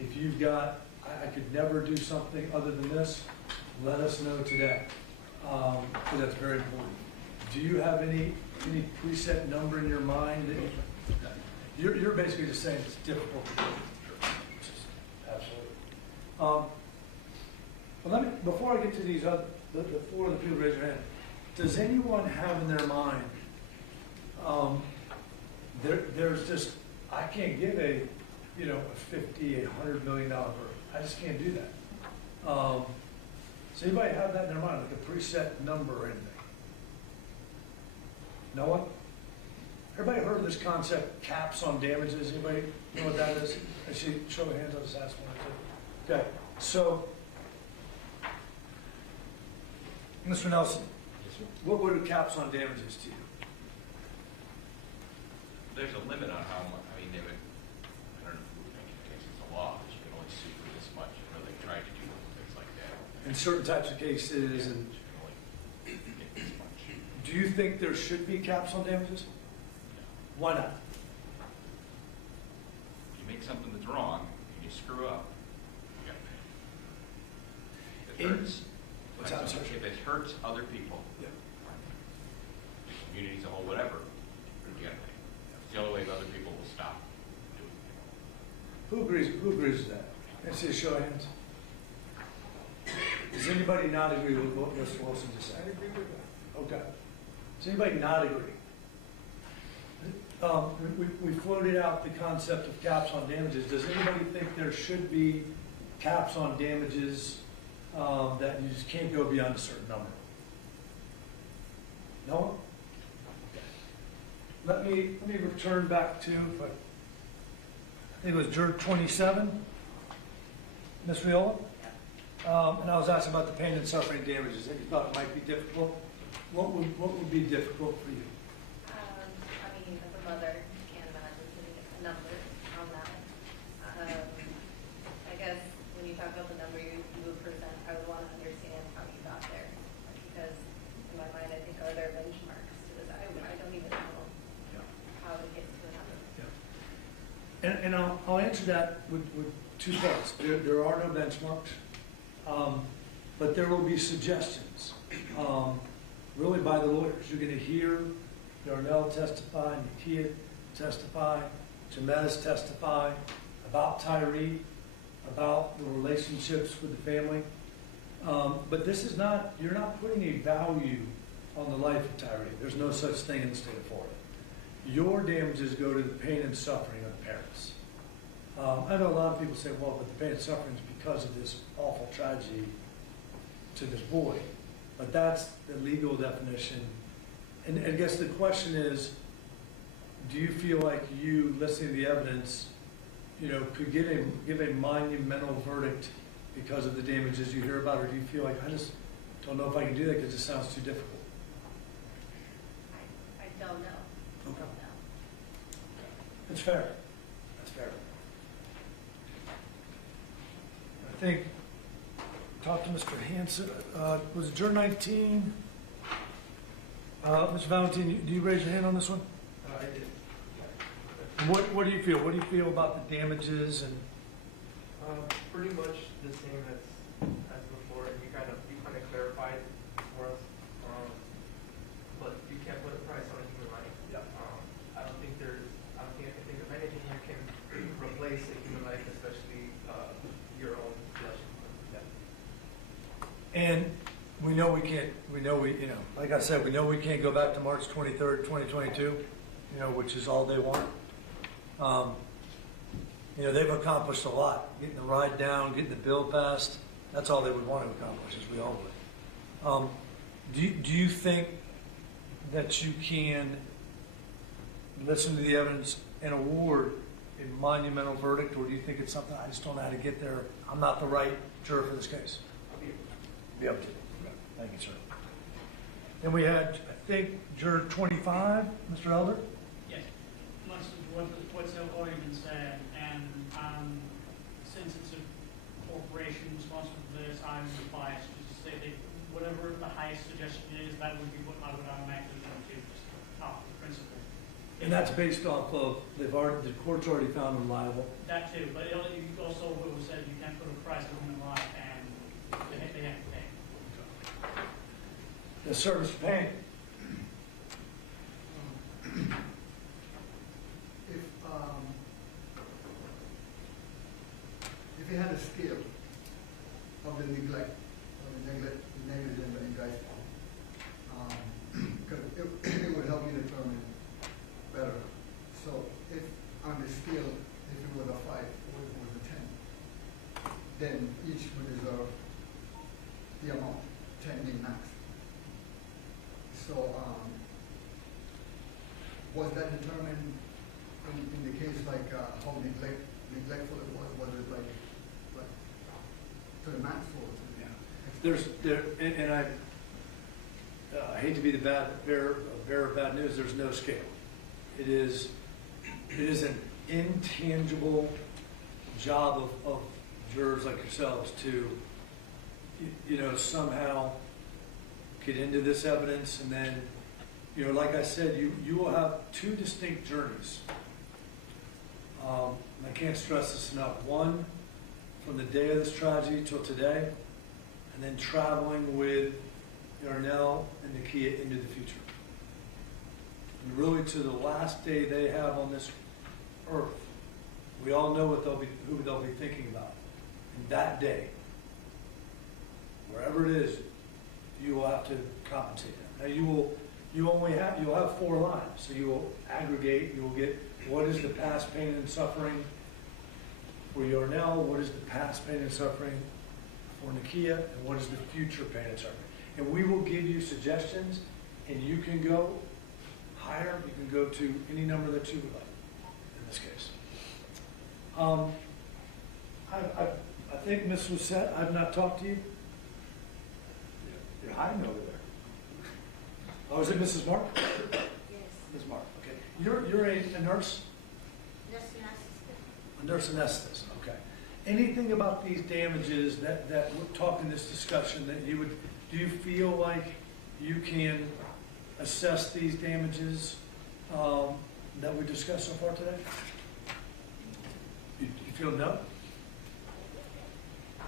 if you've got, I could never do something other than this, let us know today, because that's very important. Do you have any preset number in your mind that you're basically just saying it's difficult to do? Absolutely. Well, before I get to these other, the 4 of the people raise their hand, does anyone have in their mind, there's just, I can't give a $50, $100 million verdict. I just can't do that. Does anybody have that in their mind, like a preset number or anything? No one? Everybody heard of this concept, caps on damages? Anybody know what that is? Actually, show of hands, I'll just ask one or two. Okay, so, Mr. Nelson, what were the caps on damages to you? There's a limit on how much, I mean, they would, I don't know if we would make it case it's a law, but you can only sue for this much, and really try to do things like that. In certain types of cases, and You can only get this much. do you think there should be caps on damages? Why not? You make something that's wrong, and you screw up, you gotta pay. If it hurts, if it hurts other people, Yeah. the community as a whole, whatever, you gotta pay. It's the only way that other people will stop doing it. Who agrees with that? Let's see a show of hands. Does anybody not agree with what Mr. Wilson just said? I agree with that. Okay. Does anybody not agree? We floated out the concept of caps on damages. Does anybody think there should be caps on damages that you just can't go beyond a certain number? No one? Let me return back to, I think it was juror 27, Ms. Riola. And I was asking about the pain and suffering damages that you thought it might be difficult. What would be difficult for you? I mean, as a mother, can't imagine putting a number on that. I guess when you talk about the and I'll answer that with two parts. There are no benchmarks, but there will be suggestions, really by the lawyers. You're going to hear Darnell testify, Nakia testify, Jamez testify about Tyre, about the relationships with the family. But this is not, you're not putting a value on the life of Tyre. There's no such thing in the state of Florida. Your damages go to the pain and suffering of the parents. I know a lot of people say, well, but the pain and suffering is because of this awful tragedy to this boy. But that's the legal definition. And I guess the question is, do you feel like you, listening to the evidence, could give a monumental verdict because of the damages you hear about, or do you feel like, I just don't know if I can do that because it sounds too difficult? I don't know. Okay. Don't know. That's fair. That's fair. I think, talk to Mr. Hanson. Was it Juror 19? Mr. Valentine, do you raise your hand on this one? I did. What do you feel? What do you feel about the damages and? Pretty much the same as before. You kind of clarified for us, but you can't put a price on a human life. Yeah. I don't think I can think of anything that can replace a human life, especially your own flesh and blood. Yeah. And we know like I said, we know we can't go back to March 23rd, 2022, which is all they want. They've accomplished a lot, getting the ride down, getting the bill passed. That's all they would want to accomplish, as we all would. Do you think that you can listen to the evidence and award a monumental verdict, or do you think it's something I just don't know how to get there? I'm not the right juror for this case. Be up to you. Thank you, sir. Then we had, I think, juror 25, Mr. Elder. Yes, much of what's already been said, and since it's a corporation responsible for this, I'm biased to say that whatever the highest suggestion is, that would be what I would automatically go to, just top the principle. And that's based off of, the court's already found them liable. That too, but it also what was said, you can't put a price on human life, and they have to pay. The service paying. If you had a scale of the neglect, the negligence that you guys found, because it would help me determine better. So if on the scale, if it was a 5 or it was a 10, then each would deserve the amount, 10 being max. So was that determined in the case like how neglectful it was? Was it like to the max or to the And I hate to be the bearer of bad news. There's no scale. It is an intangible job of jurors like yourselves to somehow get into this evidence, and then like I said, you will have two distinct journeys. I can't stress this enough. One, from the day of this tragedy till today, and then traveling with Darnell and Nakia into the future. And really to the last day they have on this earth. We all know who they'll be thinking about. And that day, wherever it is, you will have to compensate them. Now you'll have 4 lives, so you will aggregate, you will get what is the past pain and suffering for Darnell, what is the past pain and suffering for Nakia, and what is the future pain and suffering. And we will give you suggestions, and you can go higher, you can go to any number that you would like in this case. I think Ms. Lucette, I've not talked to you. You're hiding over there. Oh, is it Mrs. Mark? Yes. Ms. Mark, okay. You're a nurse? Nurse and assistant. A nurse anesthetist, okay. Anything about these damages that we're talking this discussion that do you feel like you can assess these damages that we discussed so far today? feel no?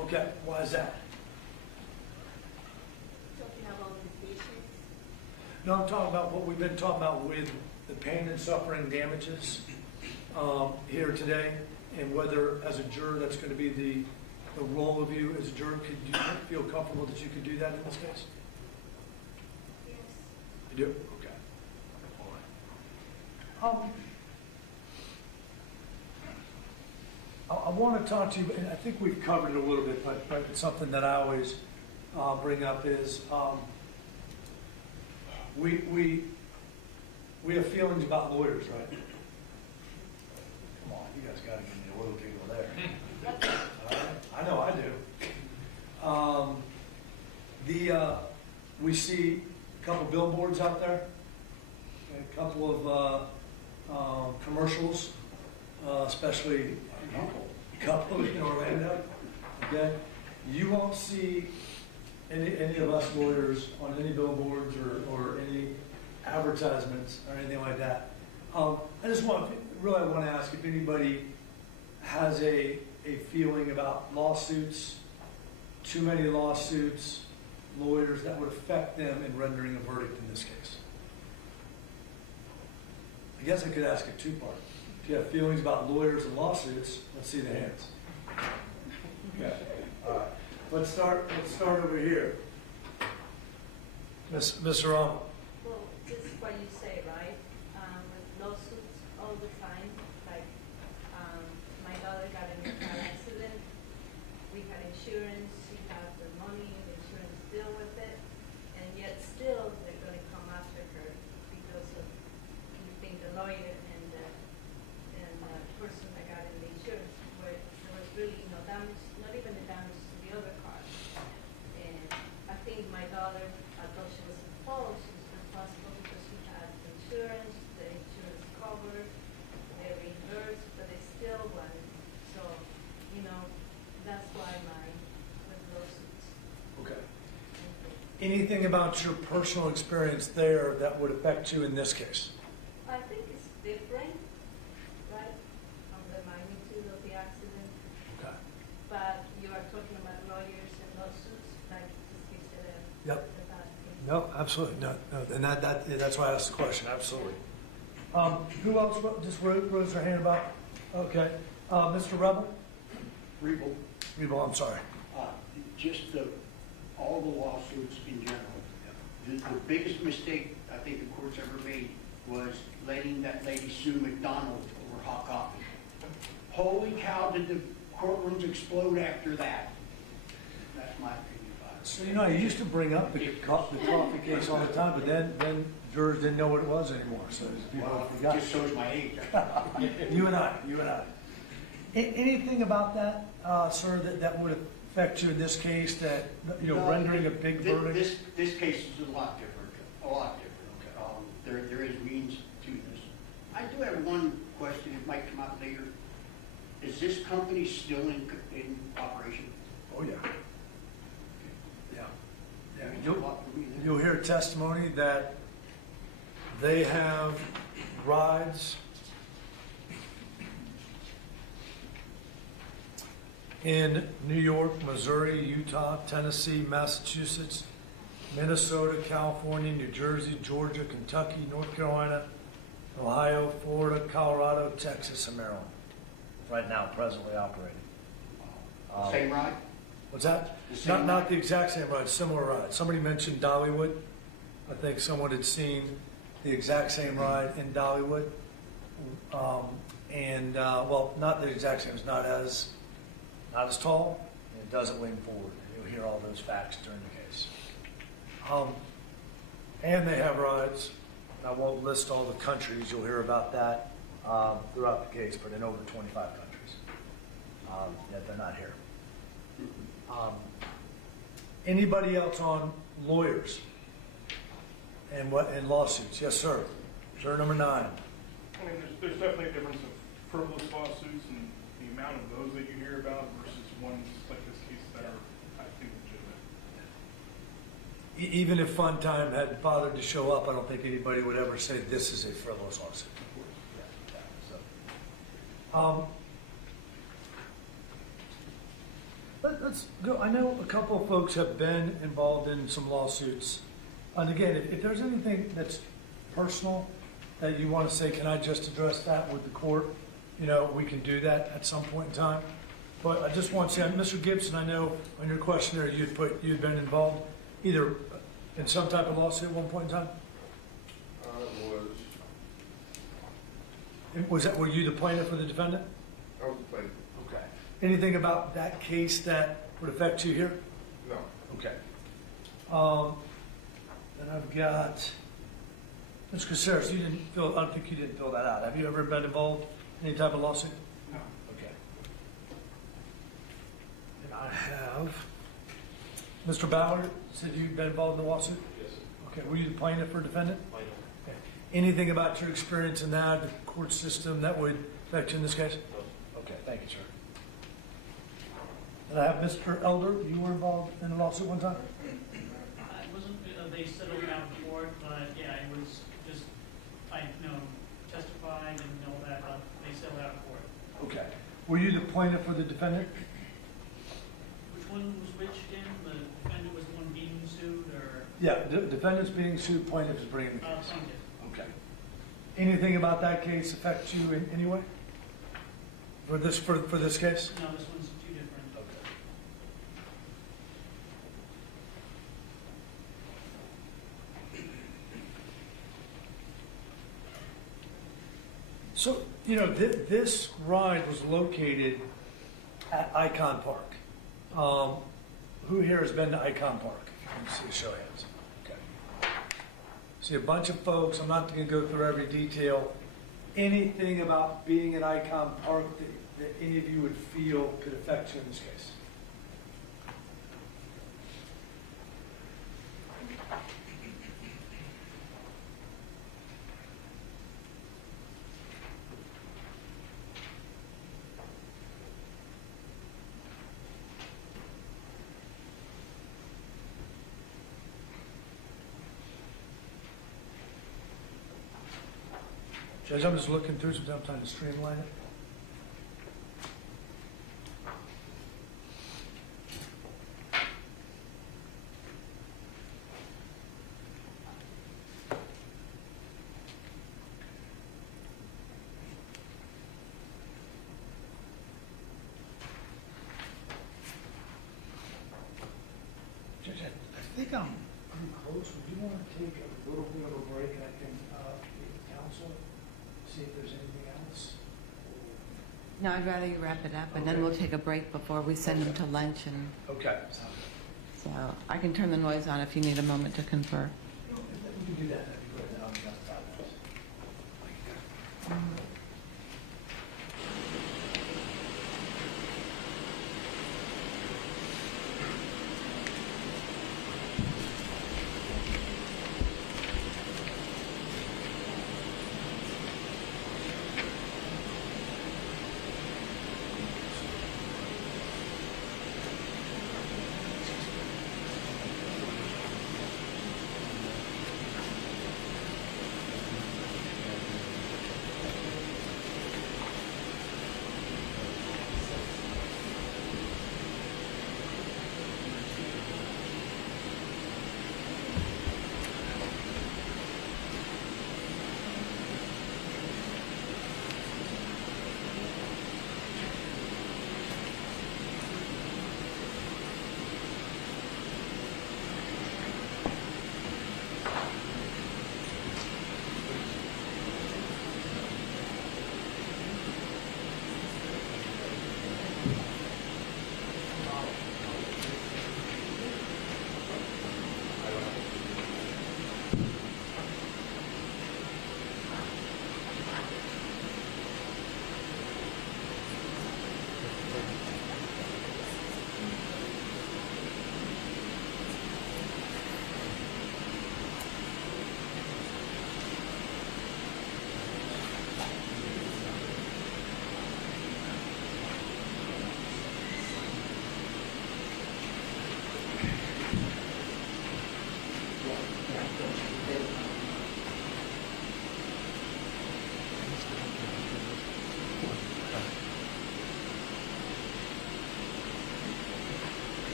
Okay, why is that? Talking about the patients. No, I'm talking about what we've been talking about with the pain and suffering damages here today, and whether as a juror that's going to be the role of you as a juror. Could you feel comfortable that you could do that in this case? Yes. You do? Okay. All right. I want to talk to you, and I think we've covered it a little bit, but it's something that I always bring up is we have feelings about lawyers, right? Come on, you guys got to give me a little giggle there. I know I do. We see a couple billboards out there, a couple of commercials, especially a couple in Orlando. Okay, you won't see any of us lawyers on any billboards or any advertisements or anything like that. I just want to ask if anybody has a feeling about lawsuits, too many lawsuits, lawyers that would affect them in rendering a verdict in this case. I guess I could ask a two-part. If you have feelings about lawyers and lawsuits, let's see the hands. Okay. All right. Let's start over here. Mr. Rama. Well, this is what you say, right? With lawsuits all the time, like my daughter got in a car accident. We had insurance. She had the money. The insurance deal with it, and yet still they're going to come after her because of you think the lawyer and the person that got in the insurance, where there was really no damage, not even the damage to the other car. And I think my daughter, although she was at fault, she was responsible because she had insurance, the insurance covered, they reimbursed, but they still won. So, that's why with lawsuits. Okay. Anything about your personal experience there that would affect you in this case? I think it's different, right, on the magnitude of the accident. Okay. But you are talking about lawyers and lawsuits, like this gives it a Yep. bad thing. No, absolutely no, and that's why I asked the question. Absolutely. Who else just raised their hand about? Okay, Mr. Rebel. Rebel. I'm sorry. Just all the lawsuits in general. The biggest mistake I think the court's ever made was letting that lady sue McDonald's over hot coffee. Holy cow, did the courtrooms explode after that? That's my opinion about it. So I used to bring up the coffee case all the time, but then jurors didn't know what it was anymore. So Well, it just shows my age. You and I. Anything about that, sir, that would affect you in this case? That rendering a big verdict. This case is a lot different. There is means to this. I do have one question. It might come out later. Is this company still in operation? Oh yeah. Yeah. You'll hear testimony that they have rides in New York, Missouri, Utah, Tennessee, Massachusetts, Minnesota, California, New Jersey, Georgia, Kentucky, North Carolina, Ohio, Florida, Colorado, Texas, and Maryland. Right now, presently operating. Same ride? What's that? Not the exact same ride, similar ride. Somebody mentioned Dollywood. I think someone had seen the exact same ride in Dollywood. Well, not the exact same. It's not as tall, and it doesn't lean forward. You'll hear all those facts during the case. And they have rides. I won't list all the countries. You'll hear about that throughout the case, but in over 25 countries. Yet they're not here. Anybody else on lawyers and lawsuits? Yes, sir. Juror number 9. I mean, there's definitely a difference of frivolous lawsuits and the amount of those that you hear about versus ones like this case that are, I think, legitimate. Even if Fun Time hadn't bothered to show up, I don't think anybody would ever say this is a frivolous lawsuit. Let's go. I know a couple of folks have been involved in some lawsuits. And again, if there's anything that's personal that you want to say, can I just address that with the court? You know, we can do that at some point in time. But I just want to say, Mr. Gibson, I know on your questionnaire you'd been involved either in some type of lawsuit at one point in time? Were you the plaintiff or the defendant? I was the plaintiff. Okay. Anything about that case that would affect you here? No. Okay. Then I've got, Mr. Caceres, I don't think you didn't fill that out. Have you ever been involved in any type of lawsuit? No. Okay. And I have, Mr. Ballard said you've been involved in the lawsuit? Yes, sir. Okay. Were you the plaintiff or defendant? Plaintiff. Okay. Anything about your experience in that, the court system, that would affect you in this case? No. Okay, thank you, sir. And I have Mr. Elder, you were involved in a lawsuit one time? I wasn't, they settled it out of court, but yeah, it was just, I testified and all that, but they settled out of court. Okay. Were you the plaintiff or the defendant? Which one was which again? The defendant was the one being sued, or? Yeah, defendant's being sued, plaintiff is bringing the case. Plaintiff. Okay. Anything about that case affect you in any way? For this case? No, this one's two different. Okay. So, this ride was located at Icon Park. Who here has been to Icon Park? Let me see a show of hands. Okay. See a bunch of folks. I'm not going to go through every detail. Anything about being at Icon Park that any of you would feel could affect you in this case? Judge, I'm just looking through some, I'm trying to streamline it. Judge, I think I'm pretty close. Would you want to take a little bit of a break and I can meet with counsel? See if there's anything else? No, I'd rather you wrap it up, and then we'll take a break before we send them to lunch. And Okay. so I can turn the noise on if you need a moment to confer. We can do that. That'd be great. I'll be done in 5 minutes.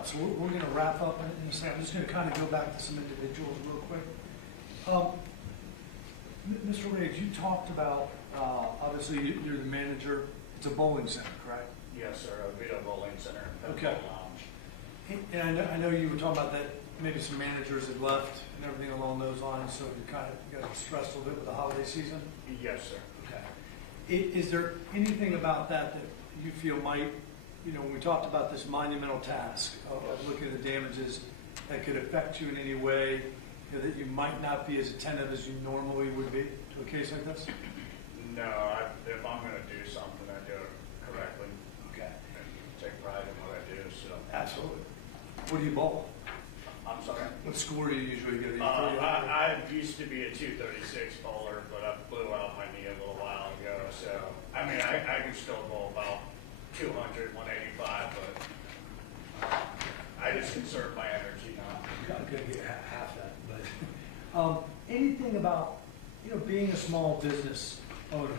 right, so we're going to wrap up in a second. I'm just going to kind of go back to some individuals real quick. Mr. Riggs, you talked about, obviously you're the manager. It's a bowling center, correct? Yes, sir, a Vito Bowling Center. Okay. Lounge. And I know you were talking about that maybe some managers had left and everything along those lines, so you kind of got stressed a little bit with the holiday season? Yes, sir. Okay. Is there anything about that that you feel might, you know, when we talked about this monumental task of looking at the damages, that could affect you in any way, you know, that you might not be as attentive as you normally would be to a case like this? No, if I'm going to do something, I do it correctly. Okay. And take pride in what I do, so. Absolutely. What do you bowl? I'm sorry? What score do you usually get? I used to be a 236 bowler, but I blew out my knee a little while ago, so, I mean, I can still bowl about 200, 185, but I just conserve my energy now. I'm going to get half that, but anything about, you know, being a small business owner,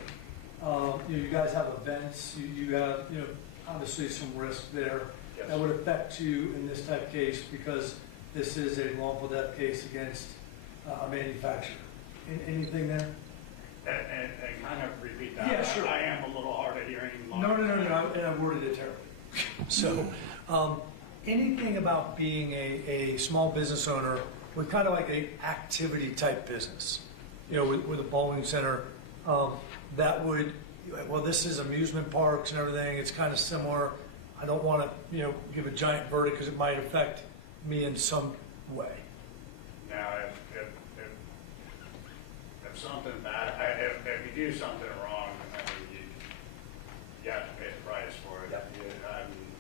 you know, you guys have events, you have, you know, obviously some risk there. Yes. That would affect you in this type of case because this is a wrongful death case against a manufacturer. Anything there? And kind of repeat that. Yeah, sure. I am a little hard of hearing. No, and I worded it terribly. So, anything about being a small business owner with kind of like a activity type business, you know, with a bowling center, that would, well, this is amusement parks and everything, it's kind of similar. I don't want to, you know, give a giant verdict because it might affect me in some way. Now, if something bad, if you do something wrong, I mean, you have to pay the price for it. Yeah.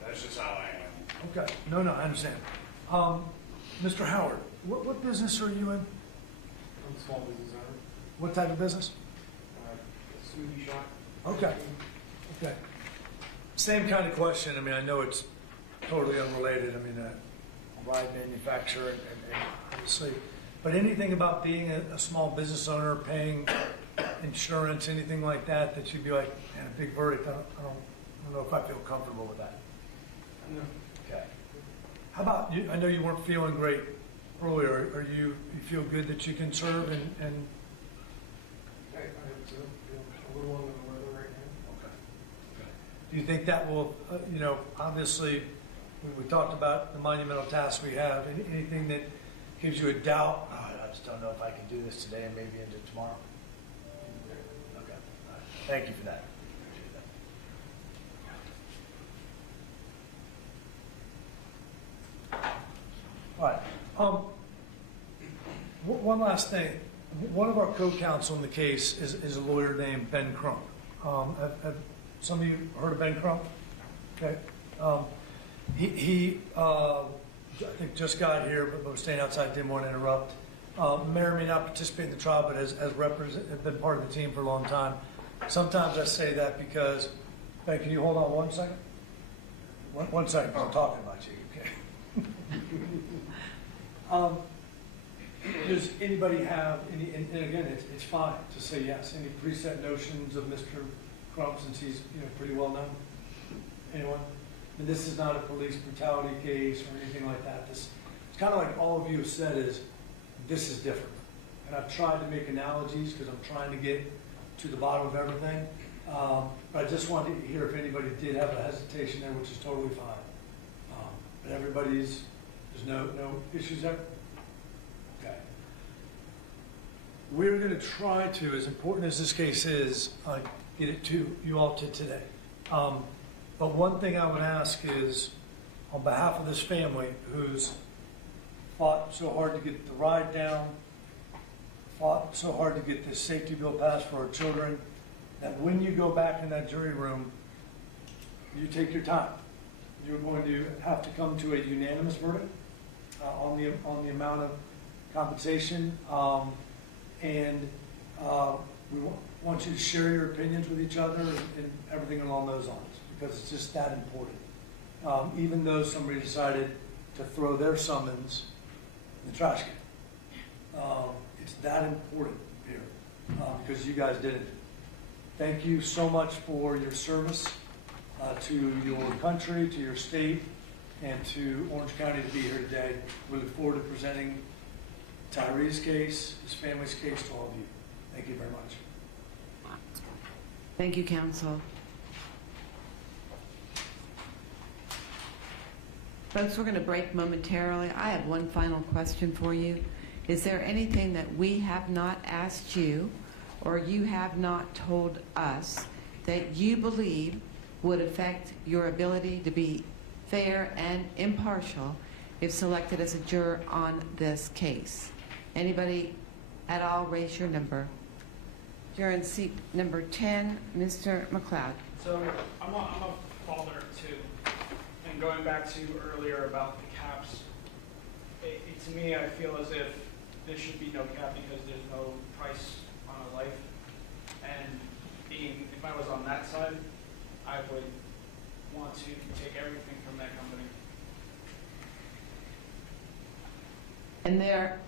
That's just how I am. Okay, no, I understand. Mr. Howard, what business are you in? I'm a small business owner. What type of business? Smoothie shop. Okay. Same kind of question. I mean, I know it's totally unrelated. I mean, a ride manufacturer and obviously, but anything about being a small business owner, paying insurance, anything like that, that you'd be like, man, a big verdict. I don't know if I feel comfortable with that. No. Okay. How about you? I know you weren't feeling great earlier. Are you feel good that you can serve and I have to, a little under the weather right now. Okay. Do you think that will, you know, obviously, we talked about the monumental task we have. Anything that gives you a doubt, oh, I just don't know if I can do this today and maybe into tomorrow? Okay. All right. Thank you for that. Appreciate that. All right. One last thing. One of our co-counsel in the case is a lawyer named Ben Crump. Have some of you heard of Ben Crump? Okay. He I think just got here, but was staying outside, didn't want to interrupt. May or may not participate in the trial, but has been part of the team for a long time. Sometimes I say that because, Ben, can you hold on 1 second? One second, I'm talking about you, okay? Does anybody have any, and again, it's fine to say yes, any preset notions of Mr. Crump since he's, you know, pretty well known? Anyone? And this is not a police brutality case or anything like that. It's kind of like all of you have said is, this is different. And I've tried to make analogies because I'm trying to get to the bottom of everything. But I just wanted to hear if anybody did have a hesitation there, which is totally fine. But there's no issues there? Okay. We're going to try to, as important as this case is, get it to you all today. But one thing I would ask is, on behalf of this family who's fought so hard to get the ride down, fought so hard to get this safety bill passed for our children, that when you go back in that jury room, you take your time. You're going to have to come to a unanimous verdict on the amount of compensation, and we want you to share your opinions with each other and everything along those lines, because it's just that important. Even though somebody decided to throw their summons in the trash can, it's that important here because you guys did it. Thank you so much for your service to your country, to your state, and to Orange County to be here today. We look forward to presenting Tyre's case, his family's case to all of you. Thank you very much. Thank you, counsel. Folks, we're going to break momentarily. I have one final question for you. Is there anything that we have not asked you or you have not told us that you believe would affect your ability to be fair and impartial if selected as a juror on this case? Anybody at all, raise your number. Juror in seat number 10, Mr. McLeod. So I'm a father of two, and going back to earlier about the caps, to me I feel as if there should be no cap because there's no price on a life. And if I was on that side, I would want to take everything from that company. And there,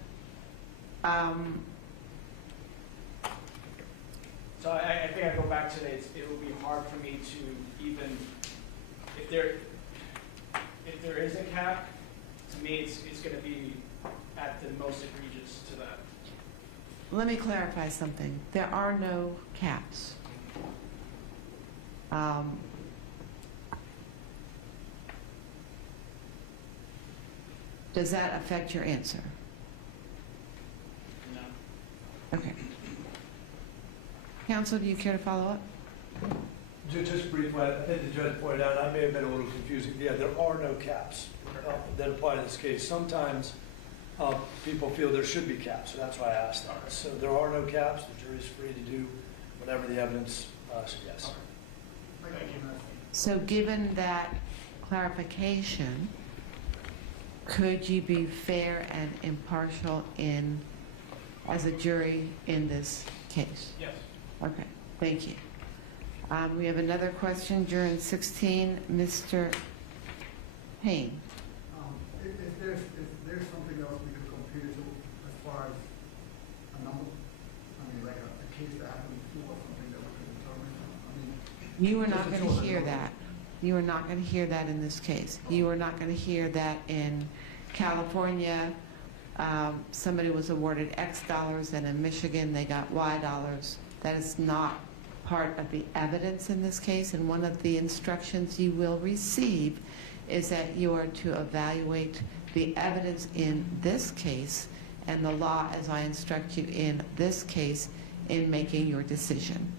so I think I go back to it will be hard for me to even, if there is a cap, to me it's going to be at the most egregious to that. let me clarify something. There are no caps. Does that affect your answer? No. Okay. Counsel, do you care to follow up? Just briefly, I think the judge pointed out, I may have been a little confusing. Yeah, there are no caps that apply to this case. Sometimes people feel there should be caps, so that's why I asked that. So there are no caps. The jury's free to do whatever the evidence suggests. Thank you. So given that clarification, could you be fair and impartial as a jury in this case? Yes. Okay, thank you. We have another question, juror 16, Mr. Payne. If there's something else we could compare to as far as a number, I mean, like a case that happened before, something that we could determine. I mean, You are not just going to a hear number. that. You are not going to hear that in this case. You are not going to hear that in California. Somebody was awarded X dollars, and in Michigan they got Y dollars. That is not part of the evidence in this case, and one of the instructions you will receive is that you are to evaluate the evidence in this case and the law as I instruct you in this case in making your decision.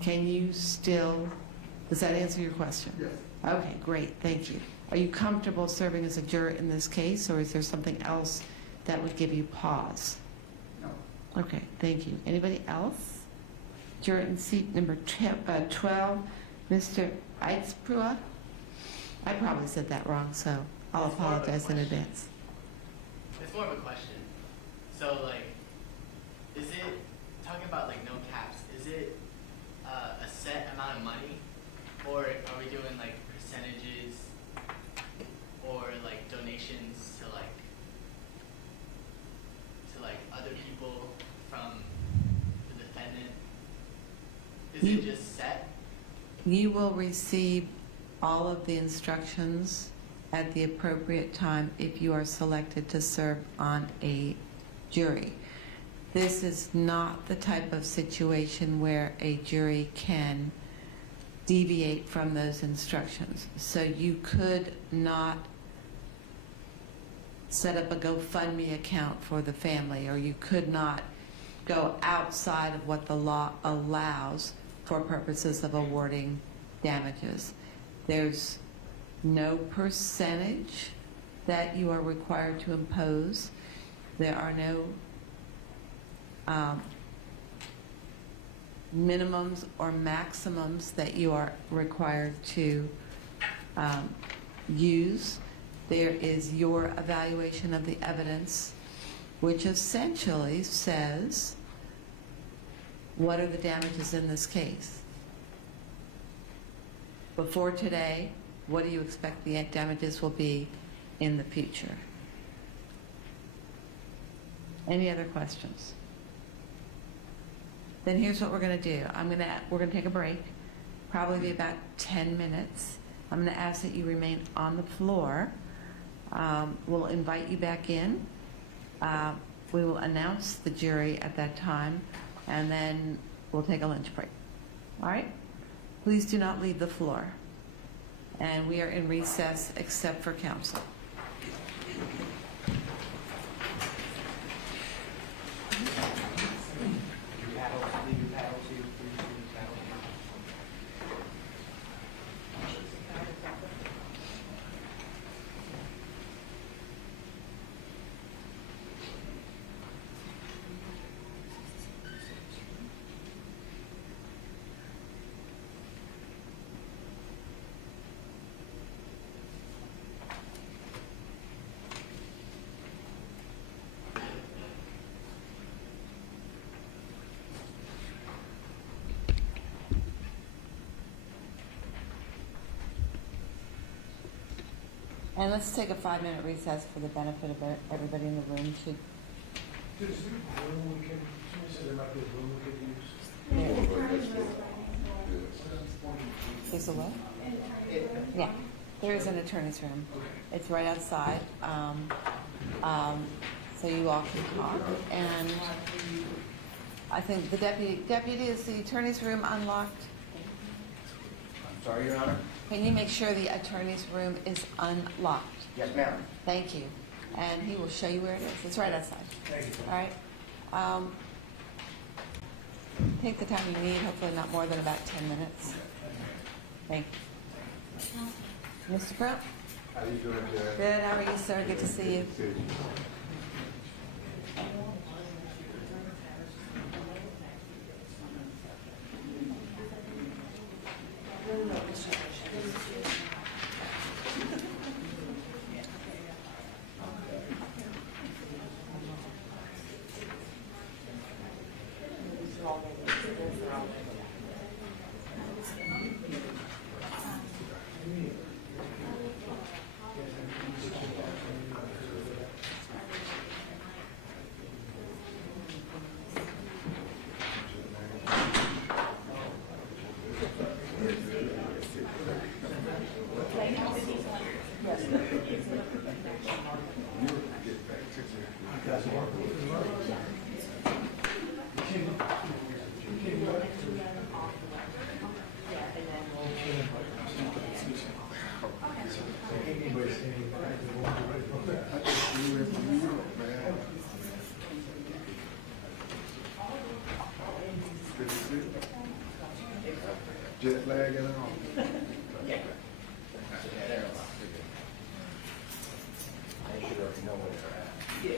Can you still, does that answer your question? Yes. Okay, great, thank you. Are you comfortable serving as a juror in this case, or is there something else that would give you pause? No. Okay, thank you. Anybody else? Juror in seat number 12, Mr. Eitzprua. I probably said that wrong, so I'll apologize in advance. It's more of a question. So, like, is it, talking about, like, no caps, is it a set amount of money? Or are we doing, like, percentages or, like, donations to, like, other people from the defendant? Is it just set? You will receive all of the instructions at the appropriate time if you are selected to serve on a jury. This is not the type of situation where a jury can deviate from those instructions. So you could not set up a GoFundMe account for the family, or you could not go outside of what the law allows for purposes of awarding damages. There's no percentage that you are required to impose. There are no minimums or maximums that you are required to use. There is your evaluation of the evidence, which essentially says, what are the damages in this case? Before today, what do you expect the damages will be in the future? Any other questions? Then here's what we're going to do. We're going to take a break, probably be about 10 minutes, I'm going to ask that you remain on the floor. We'll invite you back in. We will announce the jury at that time, and then we'll take a lunch break. All right? Please do not leave the floor. And we are in recess except for counsel. And let's take a 5-minute recess for the benefit of everybody in the room. There's a room we can, somebody said there might be a room we could use. There's a what? Yeah, there is an attorney's room. It's right outside. So you all can talk. And I think the deputy, is the attorney's room unlocked? I'm sorry, Your Honor? Can you make sure the attorney's room is unlocked? Yes, ma'am. Thank you. And he will show you where it is. It's right outside. Thank you. All right. Take the time you need, hopefully not more than about 10 minutes. Thank you. Mr. Crump? How you doing, Judge? Good. How are you, sir? Good to see you. Jet lag and all. Yeah. I should already know where they're at. Yeah.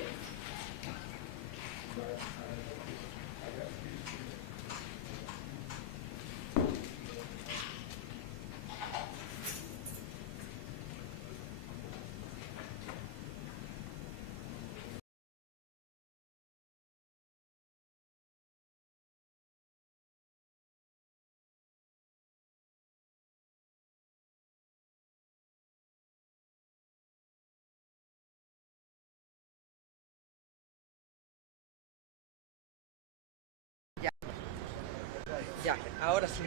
Ya, ahora sí.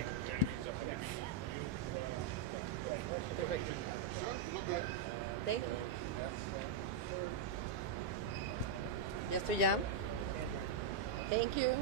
Perfecto. Thank you. ¿Ya estoy ya? Thank you.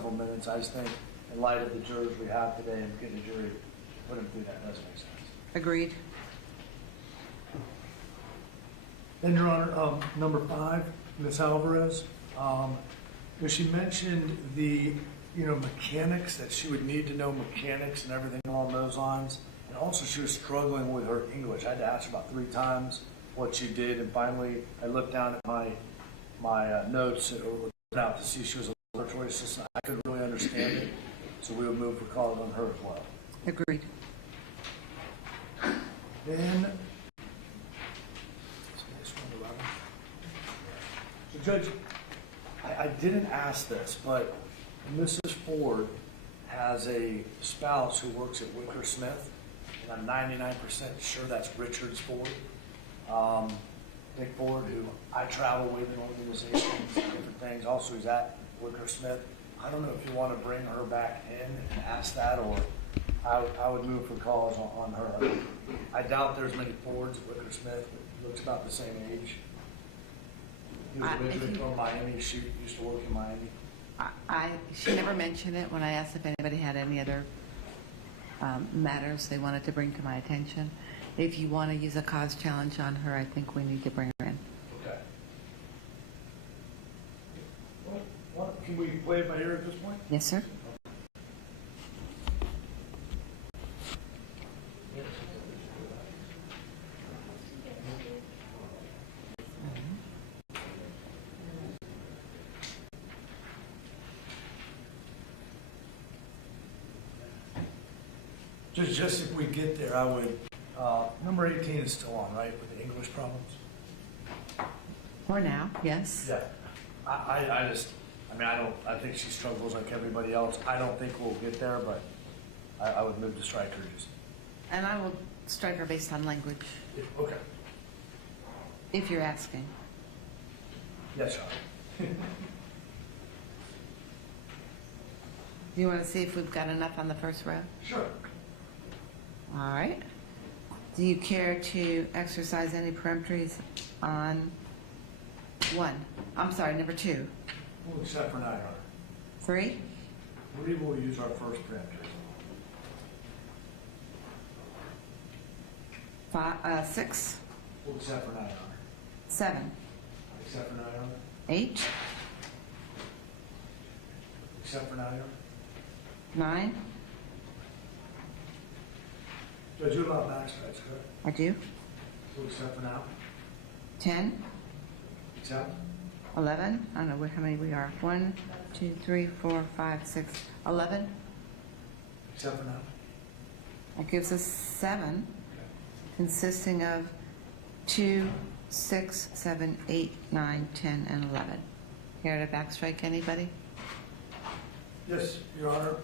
several minutes. I just think in light of the jurors we have today and getting a jury, put them through that doesn't make sense. Agreed. Then, Your Honor, number 5, Ms. Alvarez, she mentioned the, mechanics, that she would need to know mechanics and everything along those lines. And also she was struggling with her English. I had to ask her about 3 times what she did. And finally, I looked down at my notes and looked out to see she was a laboratory assistant. I couldn't really understand it. So we would move for calls on her as well. Agreed. Then, so Judge, I didn't ask this, but Mrs. Ford has a spouse who works at Wicker Smith, and I'm 99% sure that's Richard's Ford. Dick Ford, who I travel with in organizations and different things. Also, he's at Wicker Smith. I don't know if you want to bring her back in and ask that, or I would move for calls on her. I doubt there's many Fords at Wicker Smith, but he looks about the same age. He was originally from Miami. She used to work in Miami. She never mentioned it when I asked if anybody had any other matters they wanted to bring to my attention. If you want to use a cause challenge on her, I think we need to bring her in. Okay. Can we play it by ear at this point? Yes, sir. Just if we get there, I would, number 18 is still on, right, with the English problems? For now, yes. Yeah. I think she struggles like everybody else. I don't think we'll get there, but I would move to strike her just. And I will strike her based on language, Okay. if you're asking. Yes, Your Honor. You want to see if we've got enough on the first row? Sure. All right. Do you care to exercise any peremptories on 1? I'm sorry, number 2. We'll accept for now, Your Honor. 3? 3 will use our first preemptory. 6? We'll accept for now, Your Honor. 7? Accept for now, Your Honor. 8? Accept for now, Your Honor. 9? Judge, you allow backstrikes, correct? I do. We'll accept for now. 10? Accept. 11? I don't know how many we are. 1, 2, 3, 4, 5, 6, 11? Accept for now. That gives us 7, consisting of 2, 6, 7, 8, 9, 10, and 11. Care to backstrike anybody? Yes, Your Honor.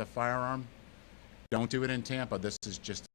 The firearm, don't do it in Tampa. This is just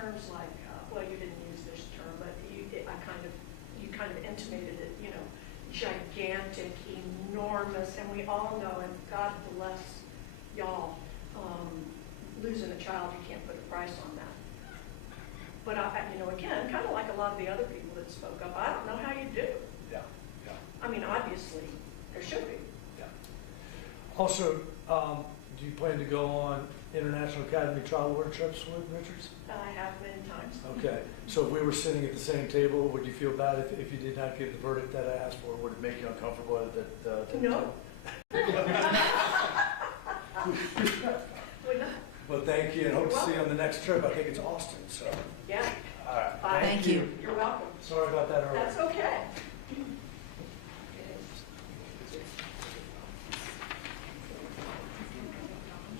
terms like, well, you didn't use this term, but you kind of intimated it, you know, gigantic, enormous, and we all know, and God bless y'all, losing a child, you can't put a price on that. But you know, again, kind of like a lot of the other people that spoke up, I don't know how you do. Yeah, yeah. I mean, obviously, there should be. Yeah. Also, do you plan to go on International Academy trial lawyer trips with Richards? I have many times. Okay, so if we were sitting at the same table, would you feel bad if you did not give the verdict that I asked for? Would it make you uncomfortable that? No. Would not. Well, thank you, and hope to see you on the next trip. I think it's Austin, so. Yeah. All right. Bye. Thank you. You're welcome. Sorry about that earlier. That's okay.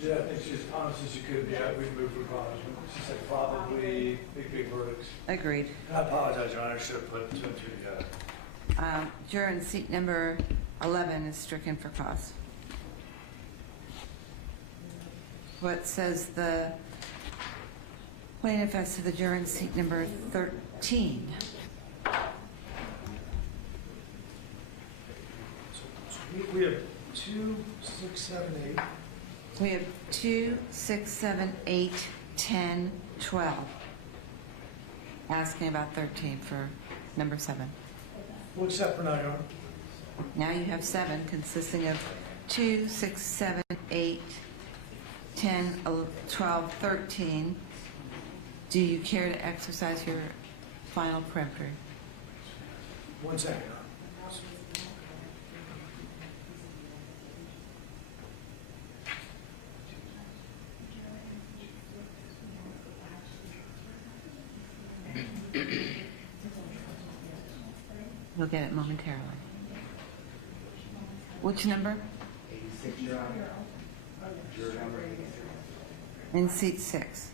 Yeah, I think she's honest as you could be. We've moved for cause. She said probably big verdicts. Agreed. I apologize, Your Honor. I should have put two and two together. Juror in seat number 11 is stricken for cause. What says the plaintiff as to the juror in seat number 13? We have 2, 6, 7, 8. We have 2, 6, 7, 8, 10, 12. Asking about 13 for number 7. We'll accept for now, Your Honor. Now you have 7 consisting of 2, 6, 7, 8, 10, 12, 13. Do you care to exercise your final peremptory? 1 second, Your Honor. We'll get it momentarily. Which number? 86, Your Honor. Juror number 86. In seat 6.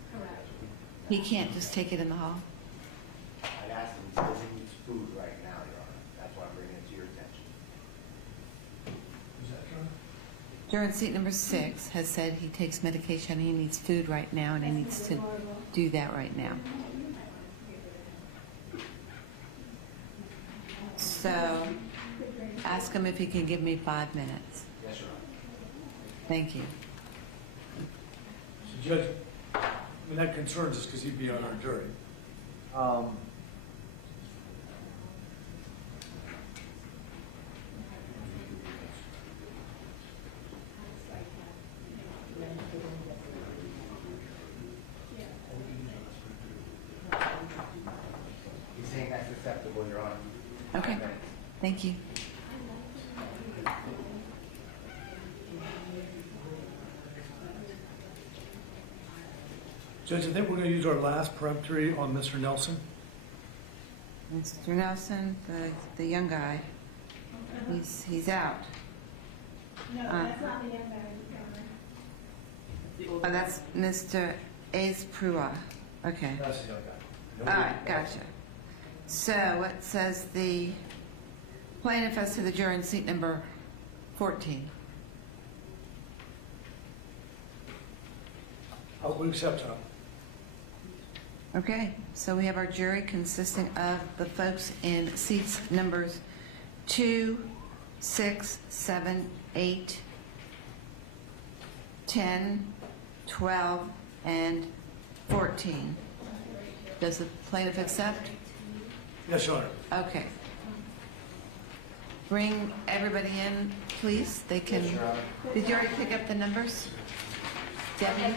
He can't just take it in the hall? I'd asked him, he says he needs food right now, Your Honor. That's why I'm bringing it to your attention. Is that true? Juror in seat number 6 has said he takes medication, he needs food right now, and he needs to do that right now. So, ask him if he can give me 5 minutes. Yes, Your Honor. Thank you. So, Judge, I mean, that concerns us because he'd be on our jury. He's saying that's acceptable, Your Honor. Okay. 5 minutes. Thank you. Judge, I think we're going to use our last peremptory on Mr. Nelson. Mr. Nelson, the young guy, he's out. No, that's not the young guy. Oh, that's Mr. Ace Prua. Okay. That's the young guy. All right, gotcha. So what says the plaintiff as to the juror in seat number 14? We accept him. Okay, so we have our jury consisting of the folks in seats numbers 2, 6, 7, 8, 10, 12, and 14. Does the plaintiff accept? Yes, Your Honor. Okay. Bring everybody in, please. They can. Did you already pick up the numbers? Debbie?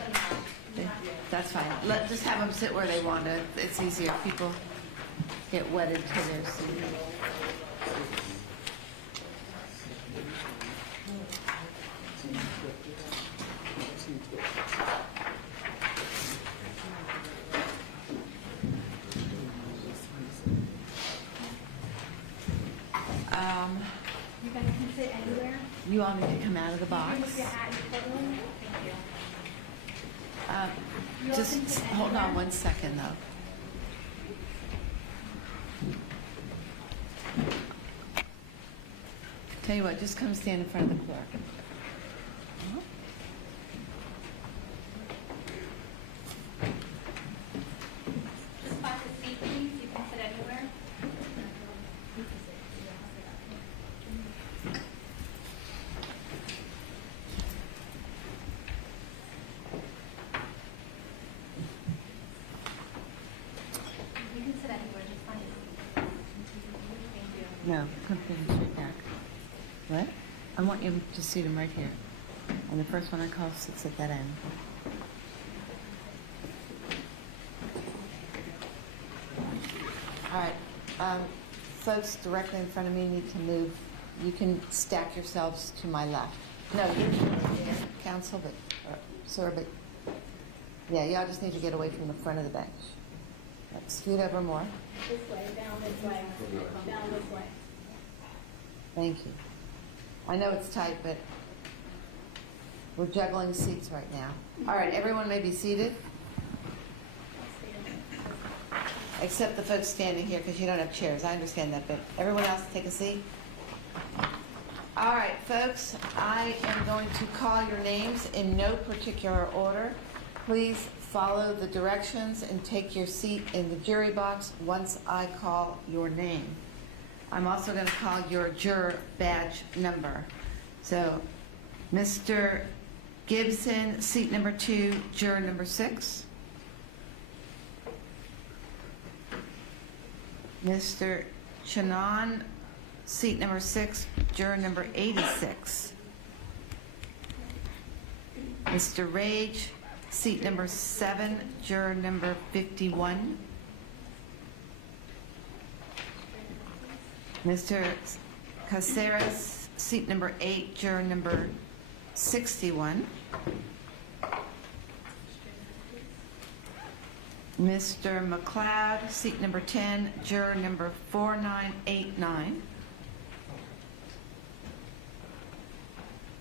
That's fine. Just have them sit where they want to. It's easier. People get wedded to their seat. You guys can sit anywhere. You want me to come out of the box? You can sit at your courtroom. Thank you. Just hold on 1 second, though. Tell you what, just come stand in front of the clerk. No, come straight back. What? I want you to see them right here. And the first one I call sits at that end. All right. Folks directly in front of me need to move. You can stack yourselves to my left. No, you counsel, but, sir, but, yeah, y'all just need to get away from the front of the bench. Let's scoot over more. This way, down this way, down this way. Thank you. I know it's tight, but we're juggling seats right now. All right, everyone may be seated. Except the folks standing here, because you don't have chairs. I understand that, but everyone else take a seat. All right, folks, I am going to call your names in no particular order. Please follow the directions and take your seat in the jury box once I call your name. I'm also going to call your juror badge number. So, Mr. Gibson, seat number 2, juror number 6. Mr. Chanan, seat number 6, juror number 86. Mr. Rage, seat number 7, juror number 51. Mr. Caceres, seat number 8, juror number 61. Mr. McLeod, seat number 10, juror number 4989.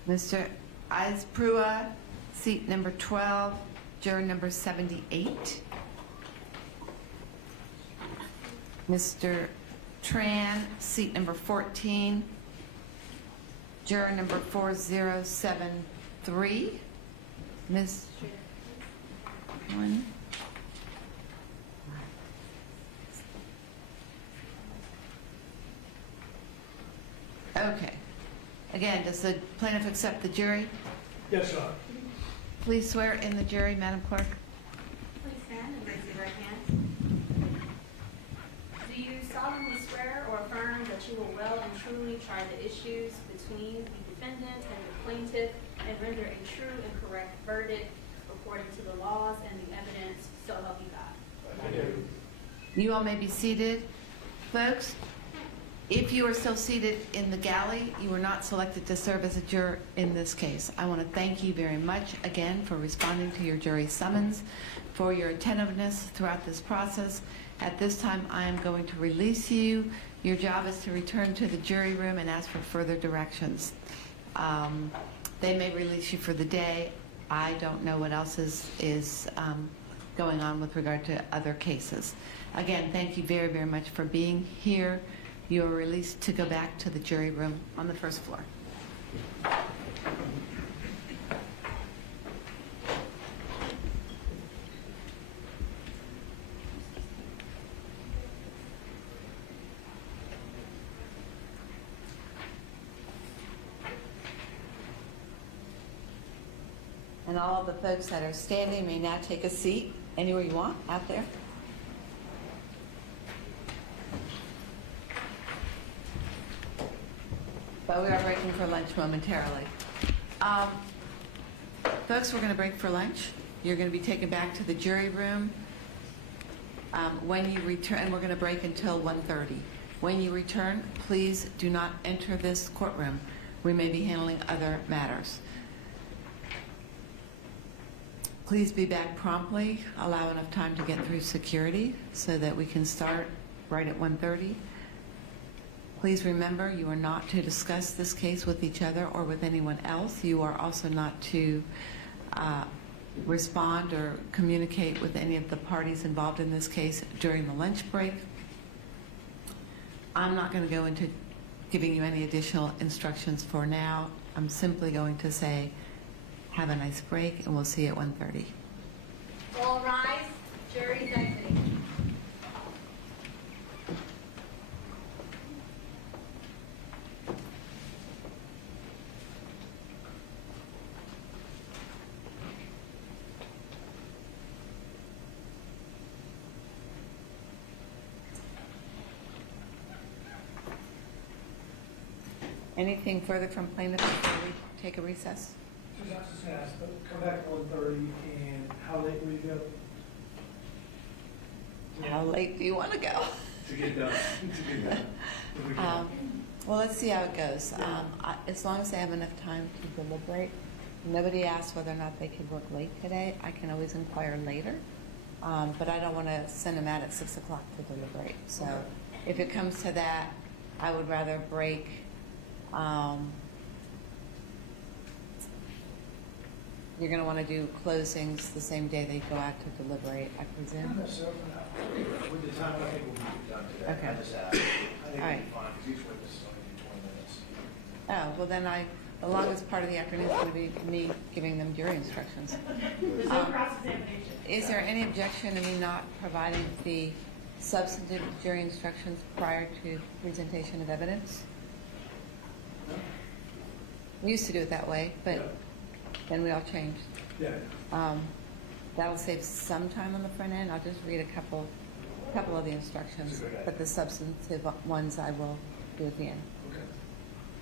Mr. Isprua, seat number 12, juror number 78. Mr. Tran, seat number 14, juror number 4073. Ms. 1. Okay. Again, does the plaintiff accept the jury? Yes, Your Honor. Please swear in the jury, Madam Clerk. Please stand and raise your right hand. Do you solemnly swear or affirm that you will well and truly try the issues between the defendant and the plaintiff and render a true and correct verdict according to the laws and the evidence, so help you God? I do. You all may be seated. Folks, if you are still seated in the galley, you were not selected to serve as a juror in this case. I want to thank you very much again for responding to your jury summons, for your attentiveness throughout this process. At this time, I am going to release you. Your job is to return to the jury room and ask for further directions. They may release you for the day. I don't know what else is going on with regard to other cases. Again, thank you very, very much for being here. You are released to go back to the jury room on the first floor. And all of the folks that are standing may now take a seat anywhere you want out there. But we are breaking for lunch momentarily. Folks, we're going to break for lunch. You're going to be taken back to the jury room. When you return, we're going to break until 1:30. When you return, please do not enter this courtroom. We may be handling other matters. Please be back promptly. Allow enough time to get through security so that we can start right at 1:30. Please remember, you are not to discuss this case with each other or with anyone else. You are also not to respond or communicate with any of the parties involved in this case during the lunch break. I'm not going to go into giving you any additional instructions for now. I'm simply going to say, have a nice break, and we'll see you at 1:30. All rise. Jury's exiting. Anything further from plaintiff before we take a recess? Just ask, but come back at 1:30, and how late will you go? How late do you want to go? To get done. To get done. If we can. Well, let's see how it goes. As long as they have enough time to deliberate. Nobody asked whether or not they could work late today. I can always inquire later. But I don't want to send them out at 6 o'clock to deliberate. So if it comes to that, I would rather break. You're going to want to do closings the same day they go out to deliberate, I presume? With the time, I think we'll be done today. Okay. I just asked. I think All we'll right. be fine, because each witness is only do 20 minutes. Oh, well then the longest part of the afternoon is going to be me giving them jury instructions. There's no cross-examination. Is there any objection to me not providing the substantive jury instructions prior to presentation of evidence? We used to do it that way, but then we all changed. Yeah. That'll save some time on the front end. I'll just read a couple of the instructions, but the substantive ones I will do at the end. Okay.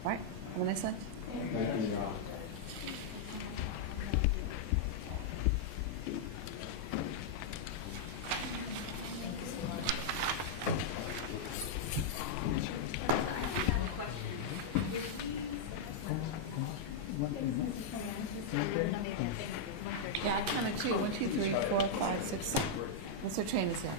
All right? Have a nice lunch. Thank you, Your Honor. Yeah, I counted two. 1, 2, 3, 4, 5, 6, 7. Mr. Train is there.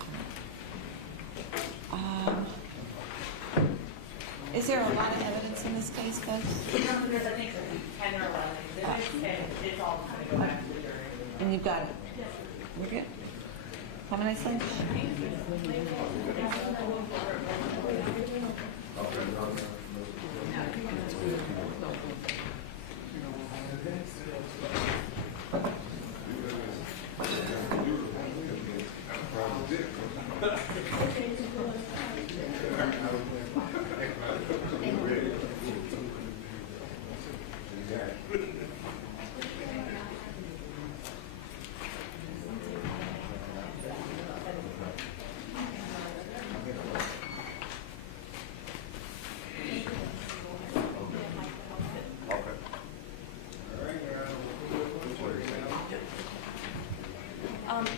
Is there a lot of evidence in this case, though? There's, I think, 10 or 11 exhibits, and it's all going to go back to the jury. And you've got it? We're good? Have a nice lunch.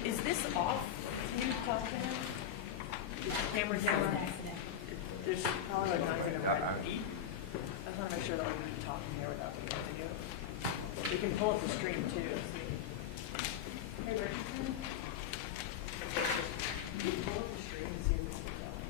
Is this off? Can you talk to him? Camera down. There's probably like not even a red beep. I just want to make sure that we can be talking here without being able to go. We can pull up the stream too. Hey, Richardson? Can you pull up the stream and see if it's still going?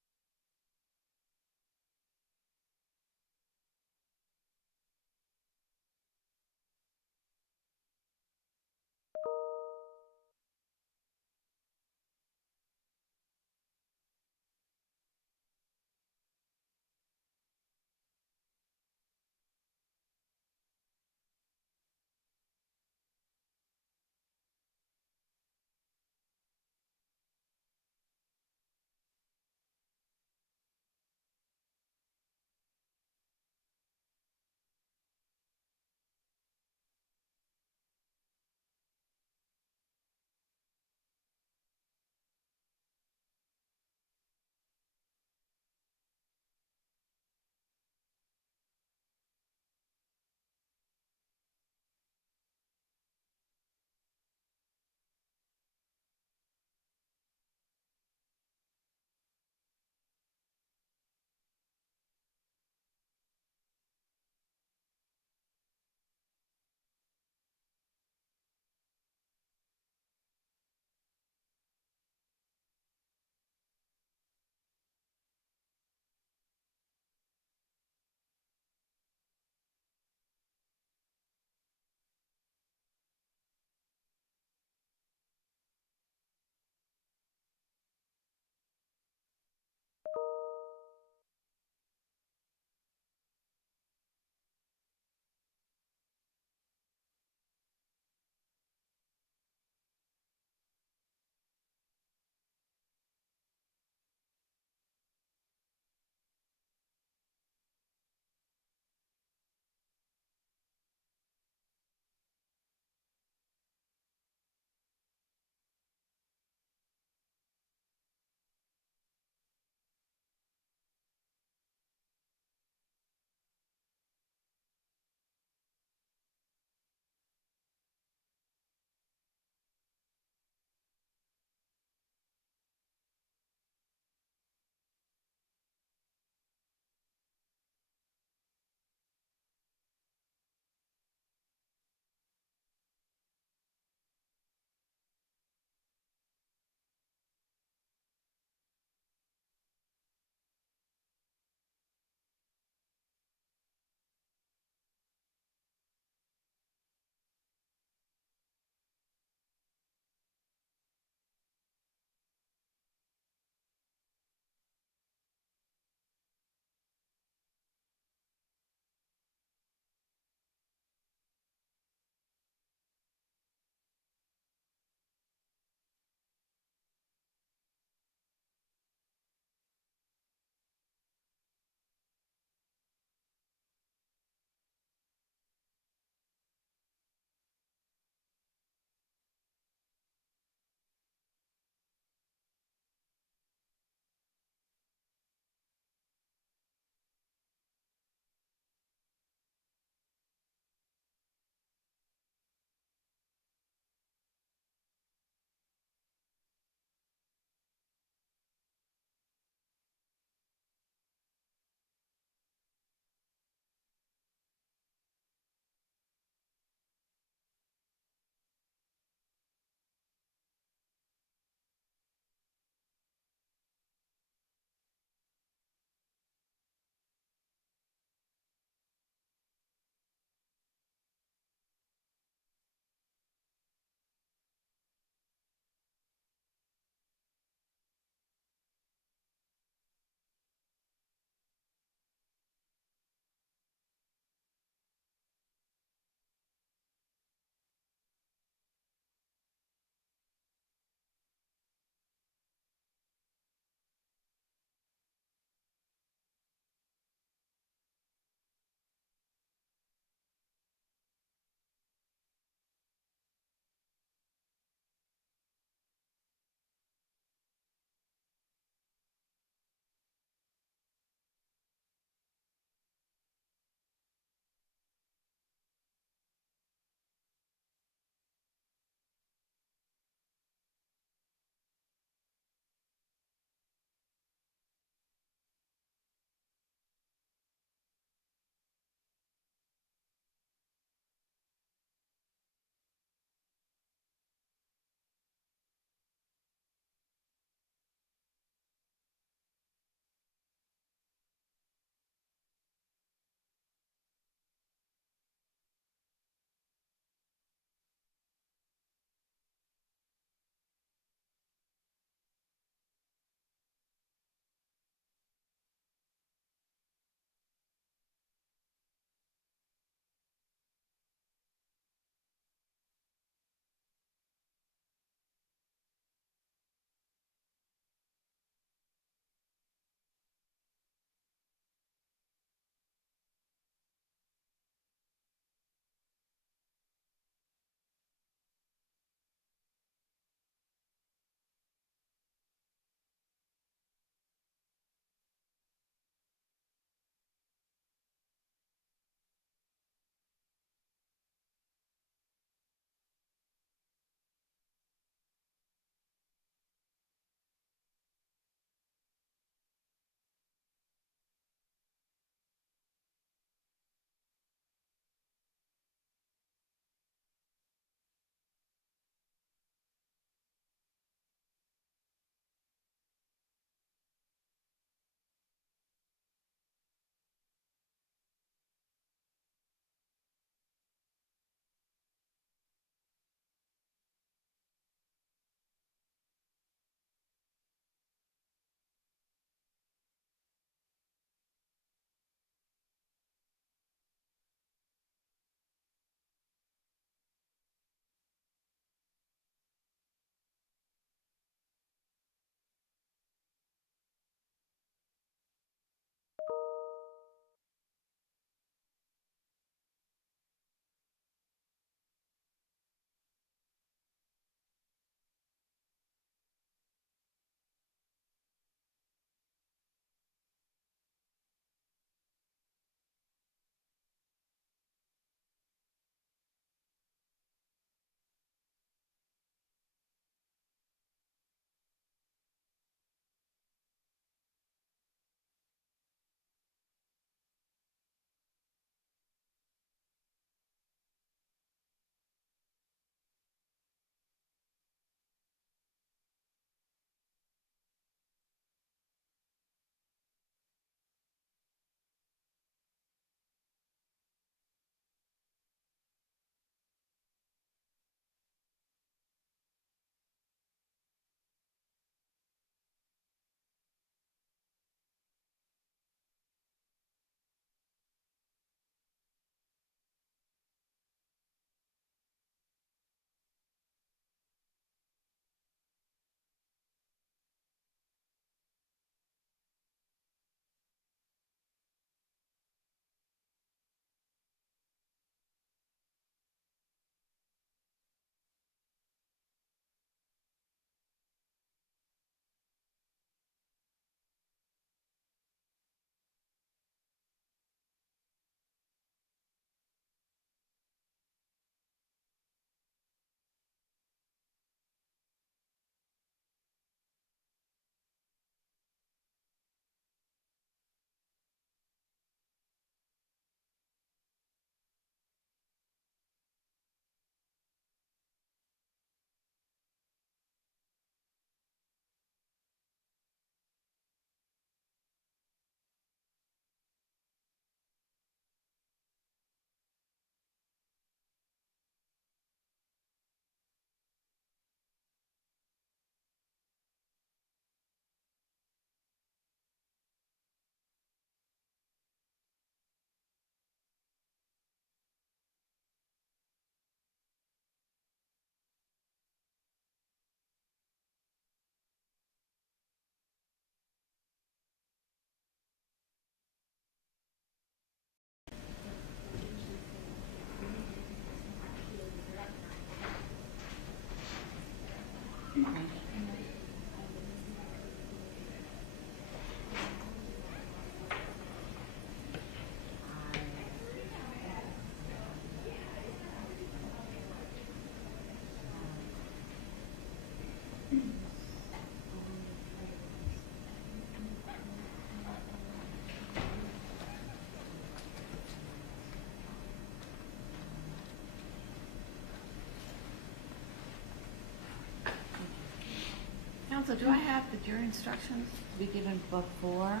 Counsel, do I have the jury instructions to be given before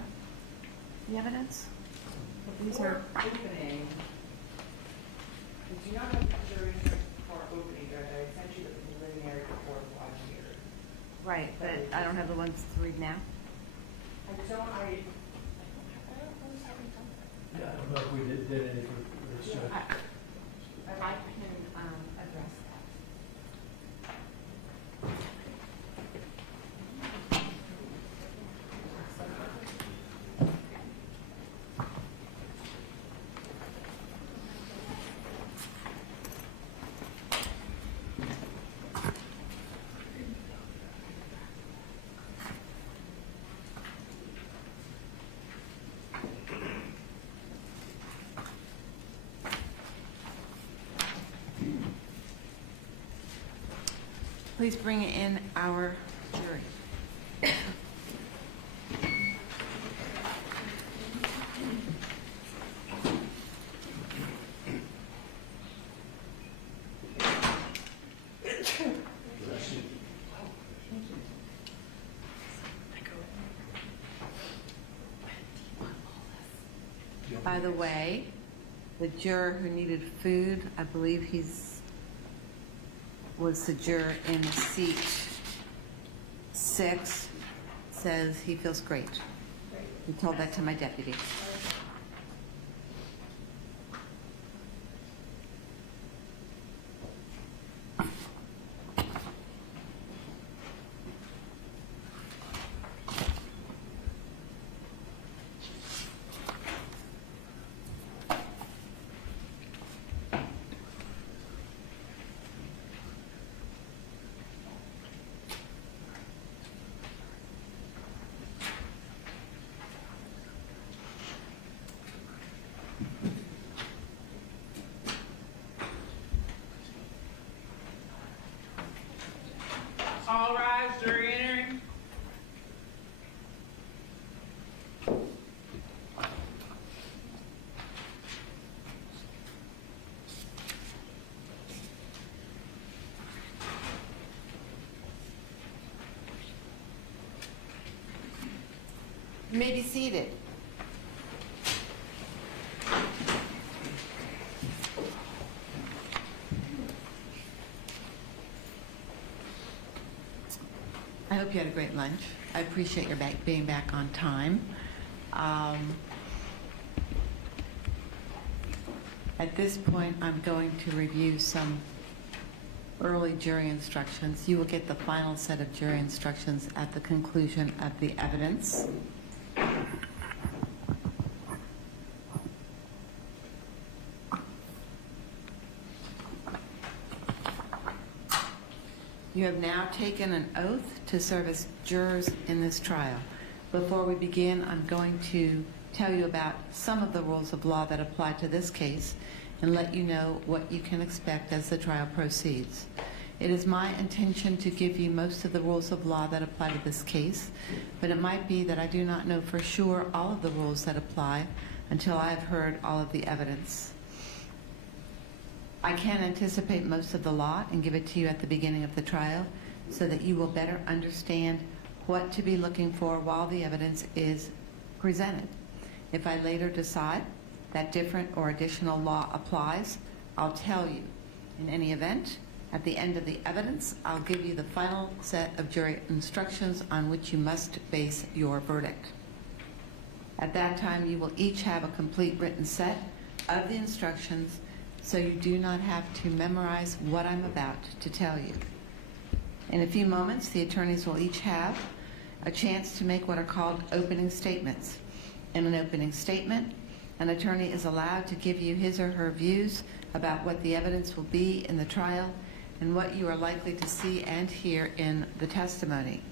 the evidence? These are opening. Do you not have the jury instructions before opening, Judge? I sent you the preliminary before voir dire. right, but I don't have the ones to read now. I don't know if Yeah, I don't know if we did any for this, Judge. I can address that. Please bring in our jury. By the way, the juror who needed food, I believe was the juror in seat 6, says he feels great. He told that to my deputy. All rise, jury entering. You may be seated. I hope you had a great lunch. I appreciate your being back on time. At this point, I'm going to review some early jury instructions. You will get the final set of jury instructions at the conclusion of the evidence. You have now taken an oath to serve as jurors in this trial. Before we begin, I'm going to tell you about some of the rules of law that apply to this case and let you know what you can expect as the trial proceeds. It is my intention to give you most of the rules of law that apply to this case, but it might be that I do not know for sure all of the rules that apply until I have heard all of the evidence. I can anticipate most of the law and give it to you at the beginning of the trial so that you will better understand what to be looking for while the evidence is presented. If I later decide that different or additional law applies, I'll tell you. In any event, at the end of the evidence, I'll give you the final set of jury instructions on which you must base your verdict. At that time, you will each have a complete written set of the instructions, so you do not have to memorize what I'm about to tell you. In a few moments, the attorneys will each have a chance to make what are called opening statements. In an opening statement, an attorney is allowed to give you his or her views about what the evidence will be in the trial and what you are likely to see and hear in the testimony.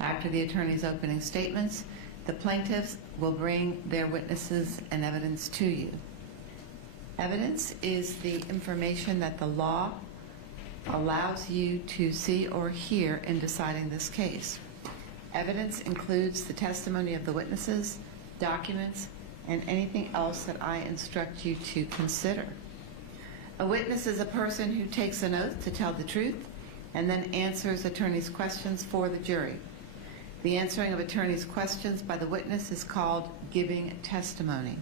After the attorney's opening statements, the plaintiffs will bring their witnesses and evidence to you. Evidence is the information that the law allows you to see or hear in deciding this case. Evidence includes the testimony of the witnesses, documents, and anything else that I instruct you to consider. A witness is a person who takes an oath to tell the truth and then answers attorney's questions for the jury. The answering of attorney's questions by the witness is called giving testimony.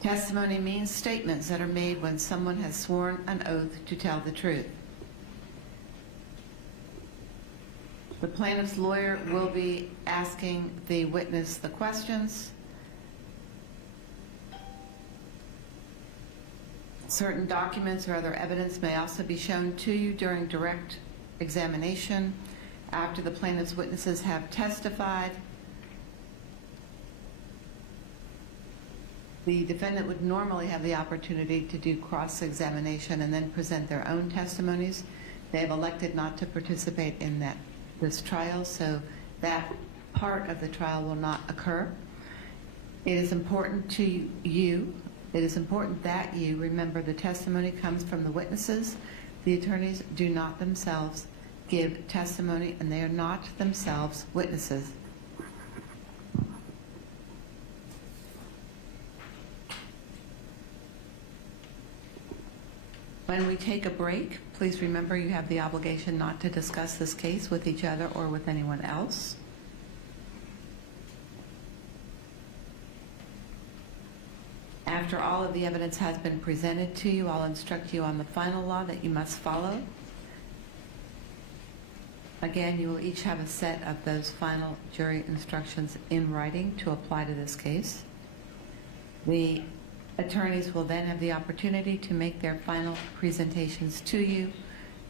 Testimony means statements that are made when someone has sworn an oath to tell the truth. The plaintiff's lawyer will be asking the witness the questions. Certain documents or other evidence may also be shown to you during direct examination after the plaintiff's witnesses have testified. The defendant would normally have the opportunity to do cross-examination and then present their own testimonies. They have elected not to participate in this trial, so that part of the trial will not occur. It is important to you, it is important that you remember the testimony comes from the witnesses. The attorneys do not themselves give testimony, and they are not themselves witnesses. When we take a break, please remember you have the obligation not to discuss this case with each other or with anyone else. After all of the evidence has been presented to you, I'll instruct you on the final law that you must follow. Again, you will each have a set of those final jury instructions in writing to apply to this case. The attorneys will then have the opportunity to make their final presentations to you,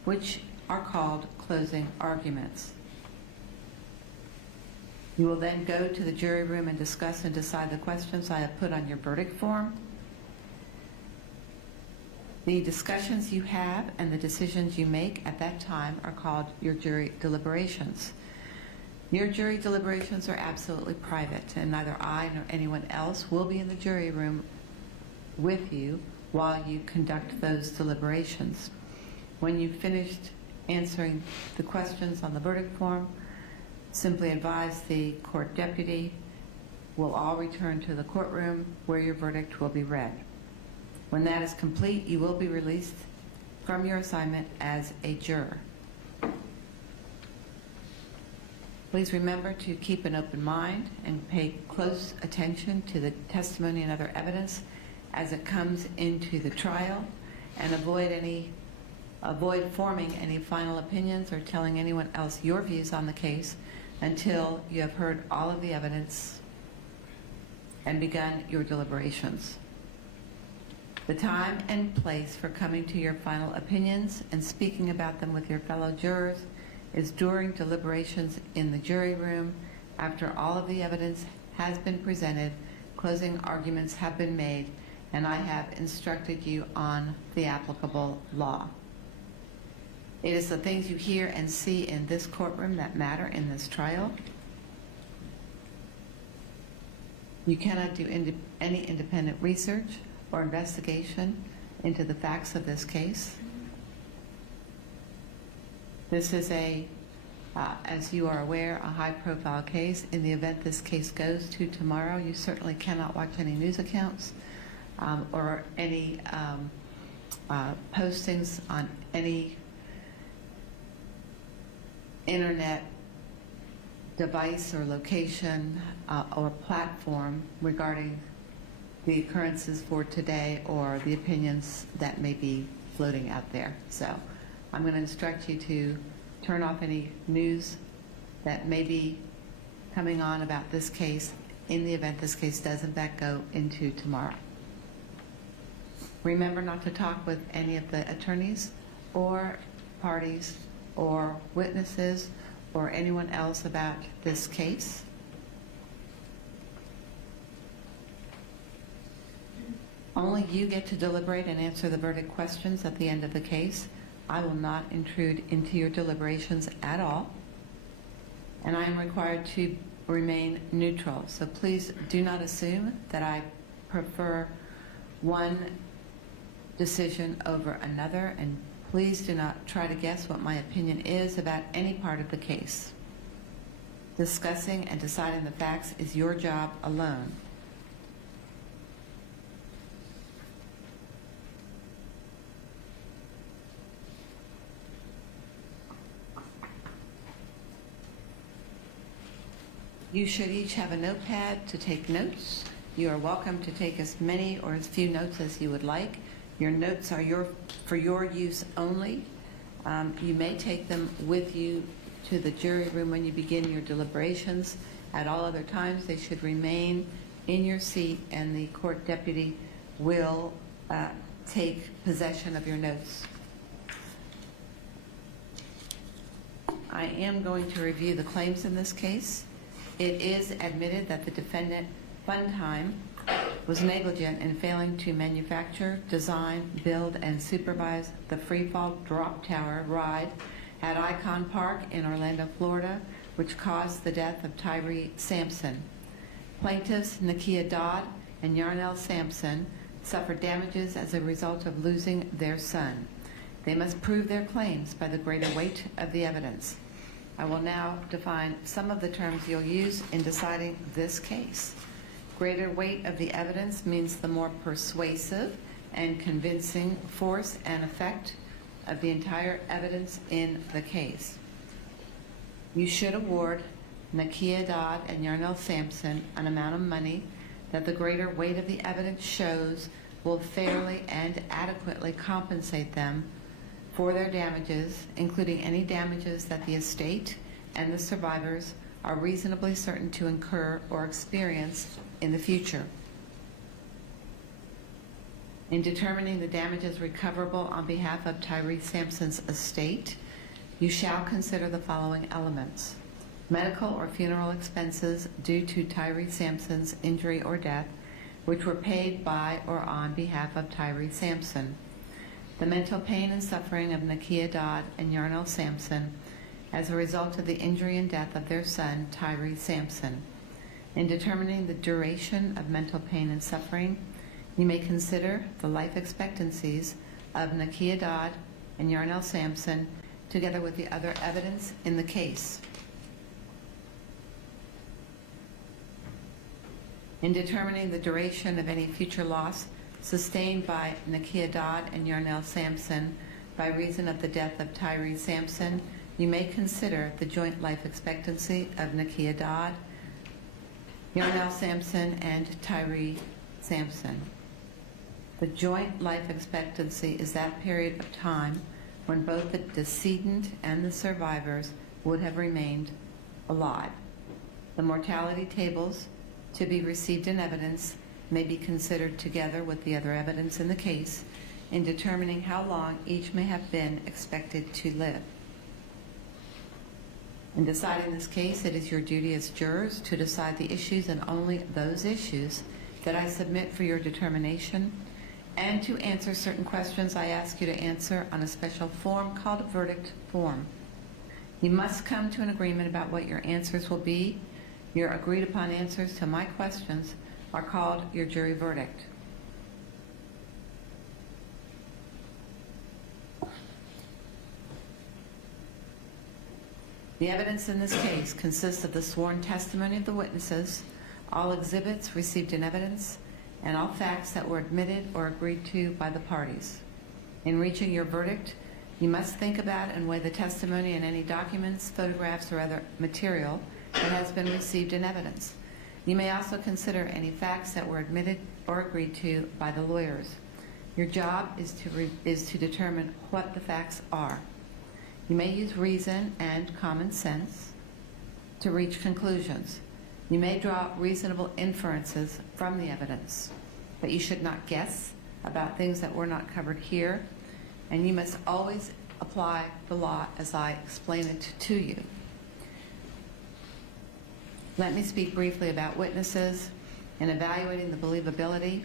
which are called closing arguments. You will then go to the jury room and discuss and decide the questions I have put on your verdict form. The discussions you have and the decisions you make at that time are called your jury deliberations. Your jury deliberations are absolutely private, and neither I nor anyone else will be in the jury room with you while you conduct those deliberations. When you've finished answering the questions on the verdict form, simply advise the court deputy. We'll all return to the courtroom where your verdict will be read. When that is complete, you will be released from your assignment as a juror. Please remember to keep an open mind and pay close attention to the testimony and other evidence as it comes into the trial, and avoid forming any final opinions or telling anyone else your views on the case until you have heard all of the evidence and begun your deliberations. The time and place for coming to your final opinions and speaking about them with your fellow jurors is during deliberations in the jury room after all of the evidence has been presented, closing arguments have been made, and I have instructed you on the applicable law. It is the things you hear and see in this courtroom that matter in this trial. You cannot do any independent research or investigation into the facts of this case. This is as you are aware, a high-profile case. In the event this case goes to tomorrow, you certainly cannot watch any news accounts or any postings on any internet device or location or platform regarding the occurrences for today or the opinions that may be floating out there. So I'm going to instruct you to turn off any news that may be coming on about this case in the event this case does in fact go into tomorrow. Remember not to talk with any of the attorneys or parties or witnesses or anyone else about this case. Only you get to deliberate and answer the verdict questions at the end of the case. I will not intrude into your deliberations at all, and I am required to remain neutral. So please do not assume that I prefer one decision over another, and please do not try to guess what my opinion is about any part of the case. Discussing and deciding the facts is your job alone. You should each have a notepad to take notes. You are welcome to take as many or as few notes as you would like. Your notes are for your use only. You may take them with you to the jury room when you begin your deliberations. At all other times, they should remain in your seat, and the court deputy will take possession of your notes. I am going to review the claims in this case. It is admitted that the defendant, Funtime, was negligent in failing to manufacture, design, build, and supervise the FreeFall drop tower ride at Icon Park in Orlando, Florida, which caused the death of Tyre Sampson. Plaintiffs Nakia Dodd and Yarnell Sampson suffered damages as a result of losing their son. They must prove their claims by the greater weight of the evidence. I will now define some of the terms you'll use in deciding this case. Greater weight of the evidence means the more persuasive and convincing force and effect of the entire evidence in the case. You should award Nakia Dodd and Yarnell Sampson an amount of money that the greater weight of the evidence shows will fairly and adequately compensate them for their damages, including any damages that the estate and the survivors are reasonably certain to incur or experience in the future. In determining the damages recoverable on behalf of Tyre Sampson's estate, you shall consider the following elements: medical or funeral expenses due to Tyre Sampson's injury or death, which were paid by or on behalf of Tyre Sampson; the mental pain and suffering of Nakia Dodd and Yarnell Sampson as a result of the injury and death of their son, Tyre Sampson. In determining the duration of mental pain and suffering, you may consider the life expectancies of Nakia Dodd and Yarnell Sampson together with the other evidence in the case. In determining the duration of any future loss sustained by Nakia Dodd and Yarnell Sampson by reason of the death of Tyre Sampson, you may consider the joint life expectancy of Nakia Dodd, Yarnell Sampson, and Tyre Sampson. The joint life expectancy is that period of time when both the decedent and the survivors would have remained alive. The mortality tables to be received in evidence may be considered together with the other evidence in the case in determining how long each may have been expected to live. In deciding this case, it is your duty as jurors to decide the issues and only those issues that I submit for your determination, and to answer certain questions I ask you to answer on a special form called a verdict form. You must come to an agreement about what your answers will be. Your agreed upon answers to my questions are called your jury verdict. The evidence in this case consists of the sworn testimony of the witnesses, all exhibits received in evidence, and all facts that were admitted or agreed to by the parties. In reaching your verdict, you must think about and weigh the testimony and any documents, photographs, or other material that has been received in evidence. You may also consider any facts that were admitted or agreed to by the lawyers. Your job is to determine what the facts are. You may use reason and common sense to reach conclusions. You may draw reasonable inferences from the evidence, but you should not guess about things that were not covered here, and you must always apply the law as I explain it to you. Let me speak briefly about witnesses. In evaluating the believability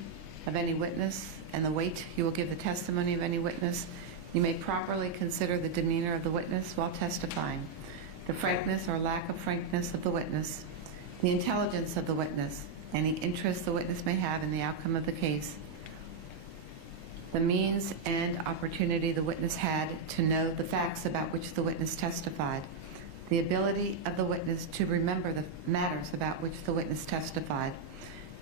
of any witness and the weight you will give the testimony of any witness, you may properly consider the demeanor of the witness while testifying, the frankness or lack of frankness of the witness, the intelligence of the witness, any interest the witness may have in the outcome of the case, the means and opportunity the witness had to know the facts about which the witness testified, the ability of the witness to remember the matters about which the witness testified,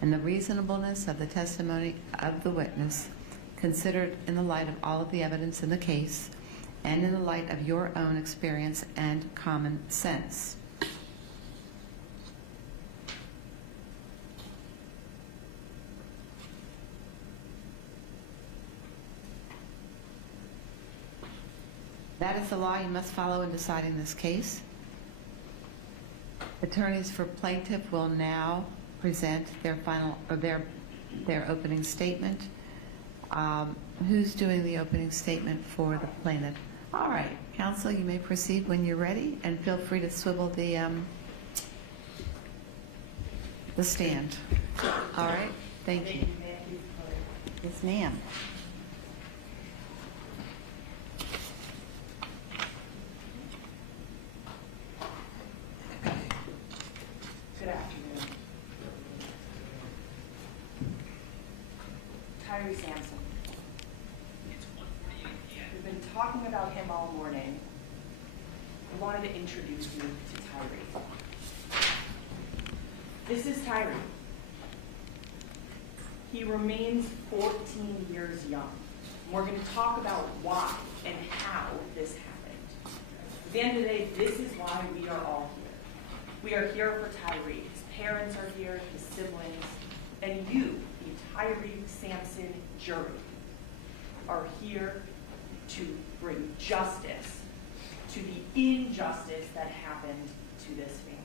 and the reasonableness of the testimony of the witness considered in the light of all of the evidence in the case and in the light of your own experience and common sense. That is the law you must follow in deciding this case. Attorneys for plaintiff will now present their opening statement. Who's doing the opening statement for the plaintiff? All right, counsel, you may proceed when you're ready, and feel free to swivel the stand. All right, thank you. Yes, ma'am. Good afternoon. Tyre Sampson. We've been talking about him all morning. I wanted to introduce you to Tyre. This is Tyre. He remains 14 years young. We're going to talk about why and how this happened. At the end of the day, this is why we are all here. We are here for Tyre. His parents are here, his siblings, and you, the Tyre Sampson jury, are here to bring justice to the injustice that happened to this family.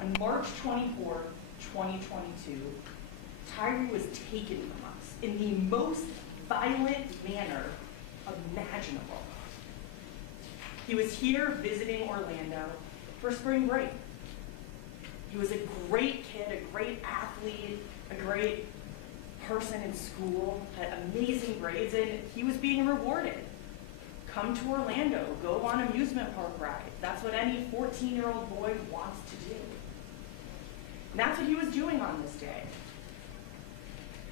On March 24, 2022, Tyre was taken from us in the most violent manner imaginable. He was here visiting Orlando for spring break. He was a great kid, a great athlete, a great person in school, had amazing grades, and he was being rewarded. Come to Orlando, go on amusement park rides. That's what any 14-year-old boy wants to do. And that's what he was doing on this day.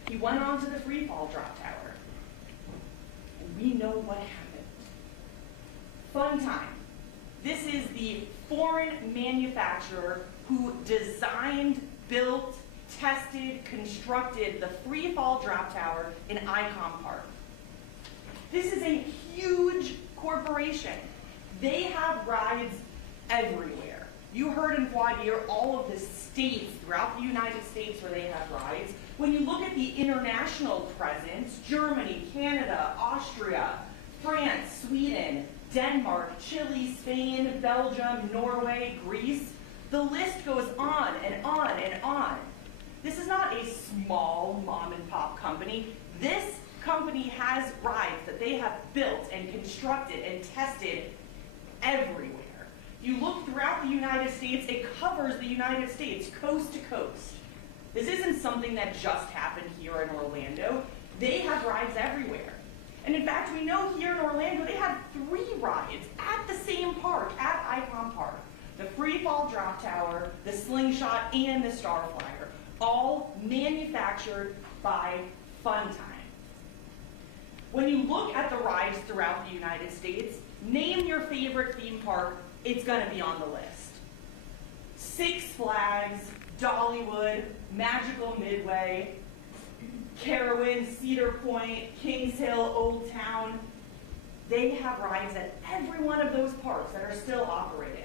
He went on to the FreeFall drop tower. And we know what happened. Fun time. This is the foreign manufacturer who designed, built, tested, constructed the FreeFall drop tower in Icon Park. This is a huge corporation. They have rides everywhere. You heard in voir dire all of the states throughout the United States where they have rides. When you look at the international presence, Germany, Canada, Austria, France, Sweden, Denmark, Chile, Spain, Belgium, Norway, Greece, the list goes on and on and on. This is not a small mom and pop company. This company has rides that they have built and constructed and tested everywhere. You look throughout the United States, it covers the United States coast to coast. This isn't something that just happened here in Orlando. They have rides everywhere. And in fact, we know here in Orlando, they had 3 rides at the same park, at Icon Park. The FreeFall drop tower, the Slingshot, and the Starflyer, all manufactured by Funtime. When you look at the rides throughout the United States, name your favorite theme park, it's gonna be on the list. Six Flags, Dollywood, Magical Midway, Carowinds, Cedar Point, Kings Hill, Old Town. They have rides at every one of those parks that are still operating.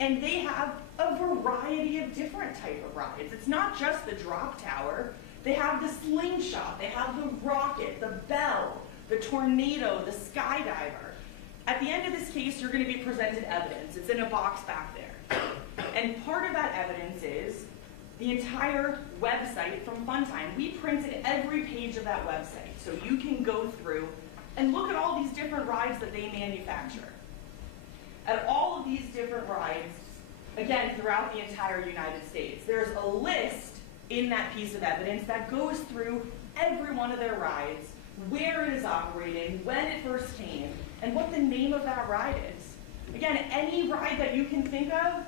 And they have a variety of different type of rides. It's not just the drop tower. They have the Slingshot, they have the Rocket, the Bell, the Tornado, the Skydiver. At the end of this case, you're going to be presented evidence. It's in a box back there. And part of that evidence is the entire website from Funtime. We printed every page of that website, so you can go through and look at all these different rides that they manufacture. At all of these different rides, again, throughout the entire United States, there's a list in that piece of evidence that goes through every one of their rides, where it is operating, when it first came, and what the name of that ride is. Again, any ride that you can think of,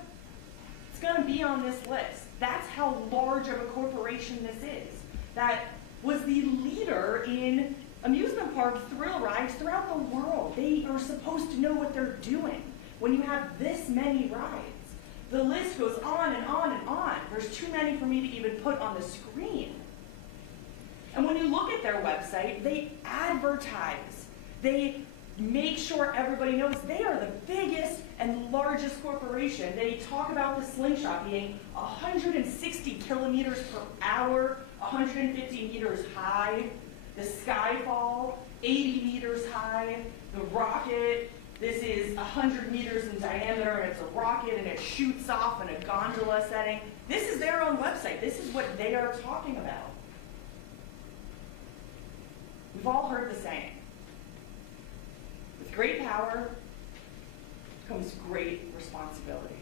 it's going to be on this list. That's how large of a corporation this is. That was the leader in amusement park thrill rides throughout the world. They are supposed to know what they're doing when you have this many rides. The list goes on and on and on. There's too many for me to even put on the screen. And when you look at their website, they advertise. They make sure everybody knows they are the biggest and largest corporation. They talk about the Slingshot being 160 kilometers per hour, 150 meters high. The Skyfall 80 meters high. The rocket, this is 100 meters in diameter, and it's a rocket, and it shoots off in a gondola setting. This is their own website. This is what they are talking about. We've all heard the saying. With great power comes great responsibility.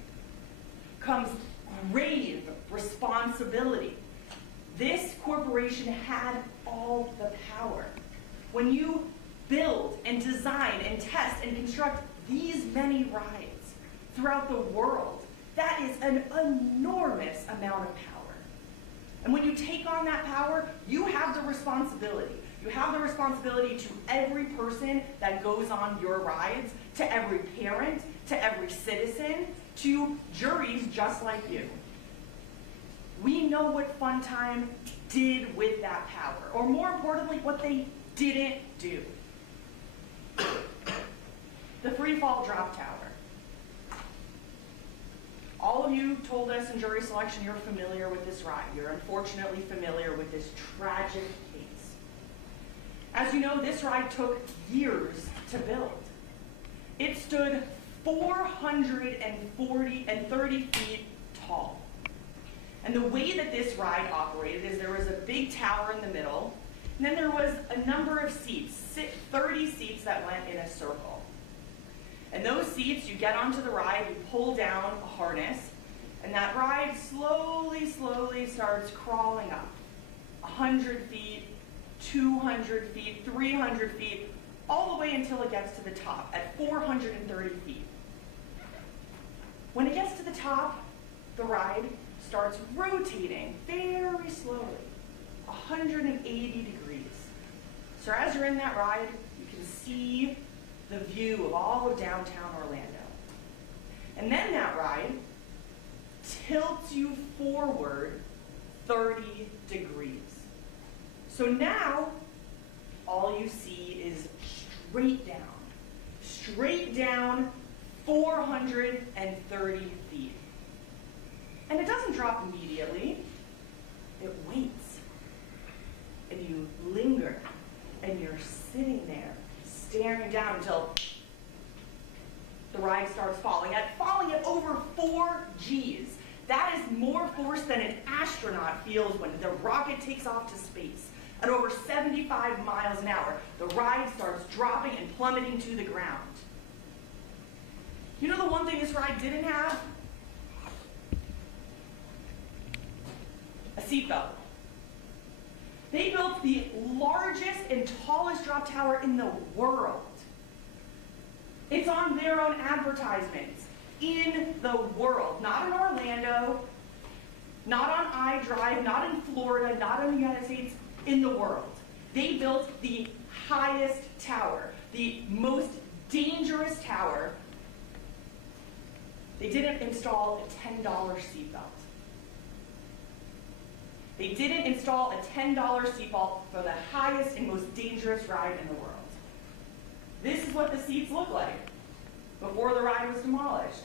Comes grave responsibility. This corporation had all the power. When you build and design and test and construct these many rides throughout the world, that is an enormous amount of power. And when you take on that power, you have the responsibility. You have the responsibility to every person that goes on your rides, to every parent, to every citizen, to juries just like you. We know what Fun Time did with that power, or more importantly, what they didn't do. The FreeFall drop tower. All of you told us in jury selection you're familiar with this ride. You're unfortunately familiar with this tragic case. As you know, this ride took years to build. It stood 430 feet tall. And the way that this ride operated is there was a big tower in the middle, and then there was a number of seats, 30 seats that went in a circle. And those seats, you get onto the ride, you pull down a harness, and that ride slowly starts crawling up. 100 feet, 200 feet, 300 feet, all the way until it gets to the top at 430 feet. When it gets to the top, the ride starts rotating very slowly, 180 degrees. So as you're in that ride, you can see the view of all of downtown Orlando. And then that ride tilts you forward 30 degrees. So now, all you see is straight down 430 feet. And it doesn't drop immediately, it waits. And you linger, and you're sitting there, staring down until the ride starts falling at over 4 Gs. That is more force than an astronaut feels when the rocket takes off to space. At over 75 miles an hour, the ride starts dropping and plummeting to the ground. You know the one thing this ride didn't have? A seatbelt. They built the largest and tallest drop tower in the world. It's on their own advertisements. In the world. Not in Orlando, not on iDrive, not in Florida, not in the United States, in the world. They built the highest tower, the most dangerous tower. They didn't install a $10 seatbelt. They didn't install a $10 seatbelt for the highest and most dangerous ride in the world. This is what the seats look like before the ride was demolished.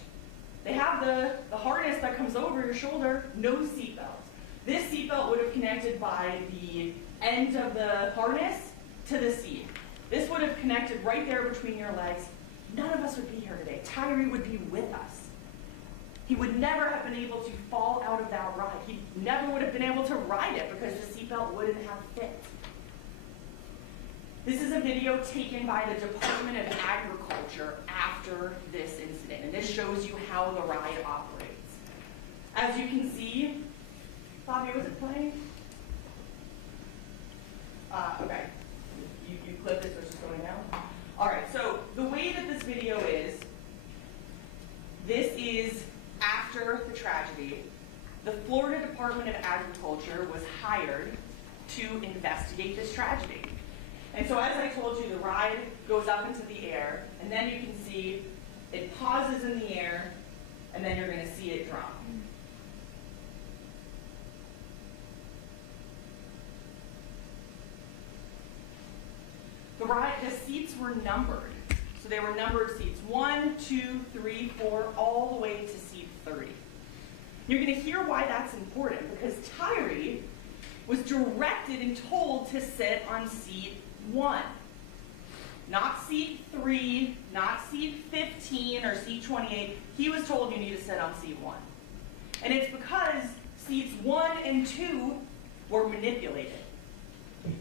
They have the harness that comes over your shoulder, no seatbelt. This seatbelt would have connected by the end of the harness to the seat. This would have connected right there between your legs. None of us would be here today. Tyre would be with us. He would never have been able to fall out of that ride. He never would have been able to ride it because the seatbelt wouldn't have fit. This is a video taken by the Department of Agriculture after this incident, and this shows you how the ride operates. As you can see, Bobby, was it playing? Okay. You clip this, so it's just going down? All right, so the way that this video is, this is after the tragedy. The Florida Department of Agriculture was hired to investigate this tragedy. And so as I told you, the ride goes up into the air, and then you can see it pauses in the air, and then you're going to see it drop. The seats were numbered. So they were numbered seats 1, 2, 3, 4, all the way to seat 30. You're going to hear why that's important, because Tyre was directed and told to sit on seat 1. Not seat 3, not seat 15 or seat 28. He was told you need to sit on seat 1. And it's because seats 1 and 2 were manipulated.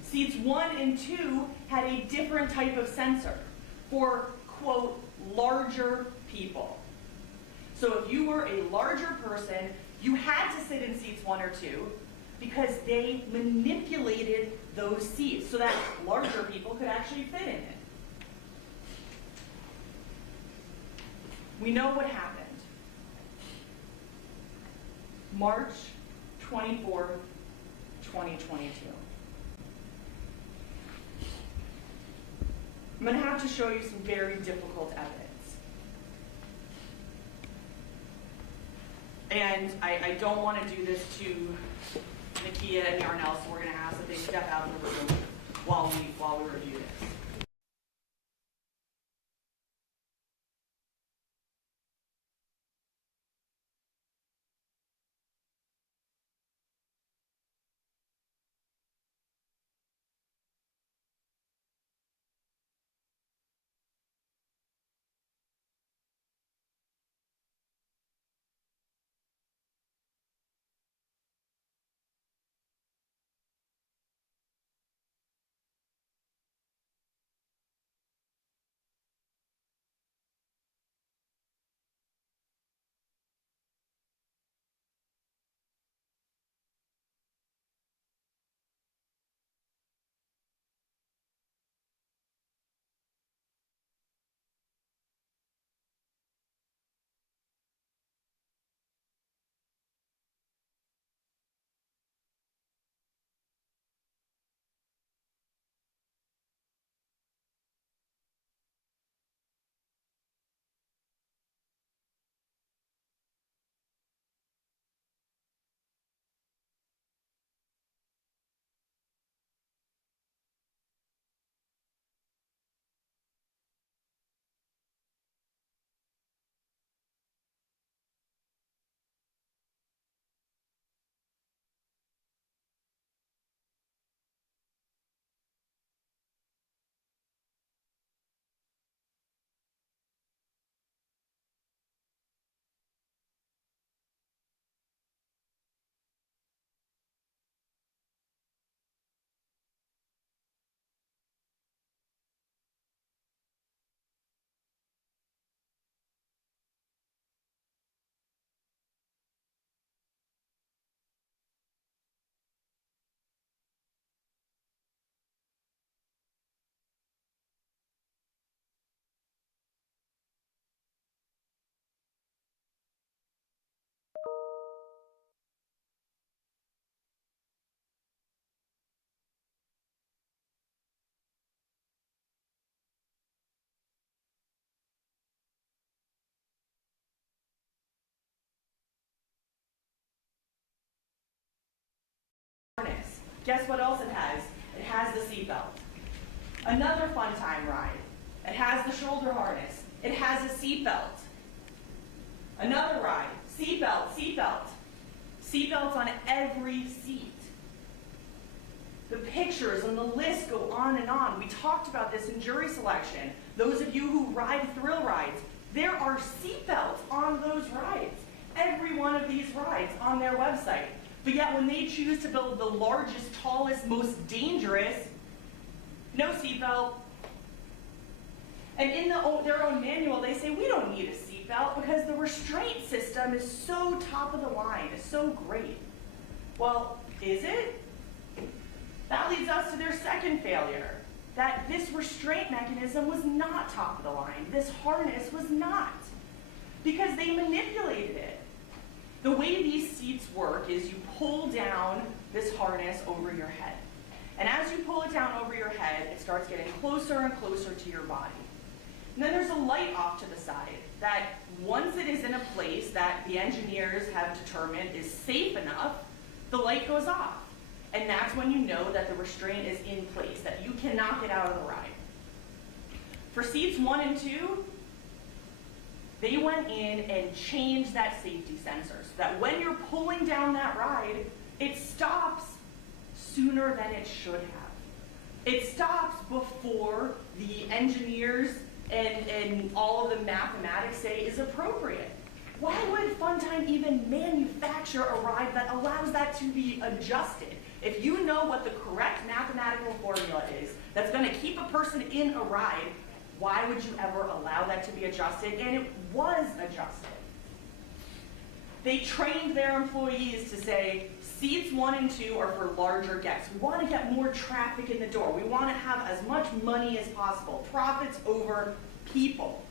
Seats 1 and 2 had a different type of sensor for, quote, larger people. So if you were a larger person, you had to sit in seats 1 or 2 because they manipulated those seats so that larger people could actually fit in it. We know what happened. March 24th, 2022. I'm going to have to show you some very difficult evidence. And I don't want to do this to Nakia and Yarnell, so we're going to ask that they step out of the room while we review this. Harness. Guess what else it has? It has the seatbelt. Another fun time ride. It has the shoulder harness. It has a seatbelt. Another ride. Seatbelt, seatbelt. Seatbelts on every seat. The pictures and the list go on and on. We talked about this in jury selection. Those of you who ride thrill rides, there are seatbelts on those rides. Every one of these rides on their website. But yet when they choose to build the largest, tallest, most dangerous, no seatbelt. And in their own manual, they say, we don't need a seatbelt because the restraint system is so top of the line, it's so great. Well, is it? That leads us to their second failure, that this restraint mechanism was not top of the line. This harness was not, because they manipulated it. The way these seats work is you pull down this harness over your head. And as you pull it down over your head, it starts getting closer and closer to your body. And then there's a light off to the side that once it is in a place that the engineers have determined is safe enough, the light goes off. And that's when you know that the restraint is in place, that you cannot get out of the ride. For seats 1 and 2, they went in and changed that safety sensor so that when you're pulling down that ride, it stops sooner than it should have. It stops before the engineers and all of the mathematics say is appropriate. Why would Funtime even manufacture a ride that allows that to be adjusted? If you know what the correct mathematical formula is that's going to keep a person in a ride, why would you ever allow that to be adjusted? And it was adjusted. They trained their employees to say, seats 1 and 2 are for larger guests. We want to get more traffic in the door. We want to have as much money as possible. Profits over people.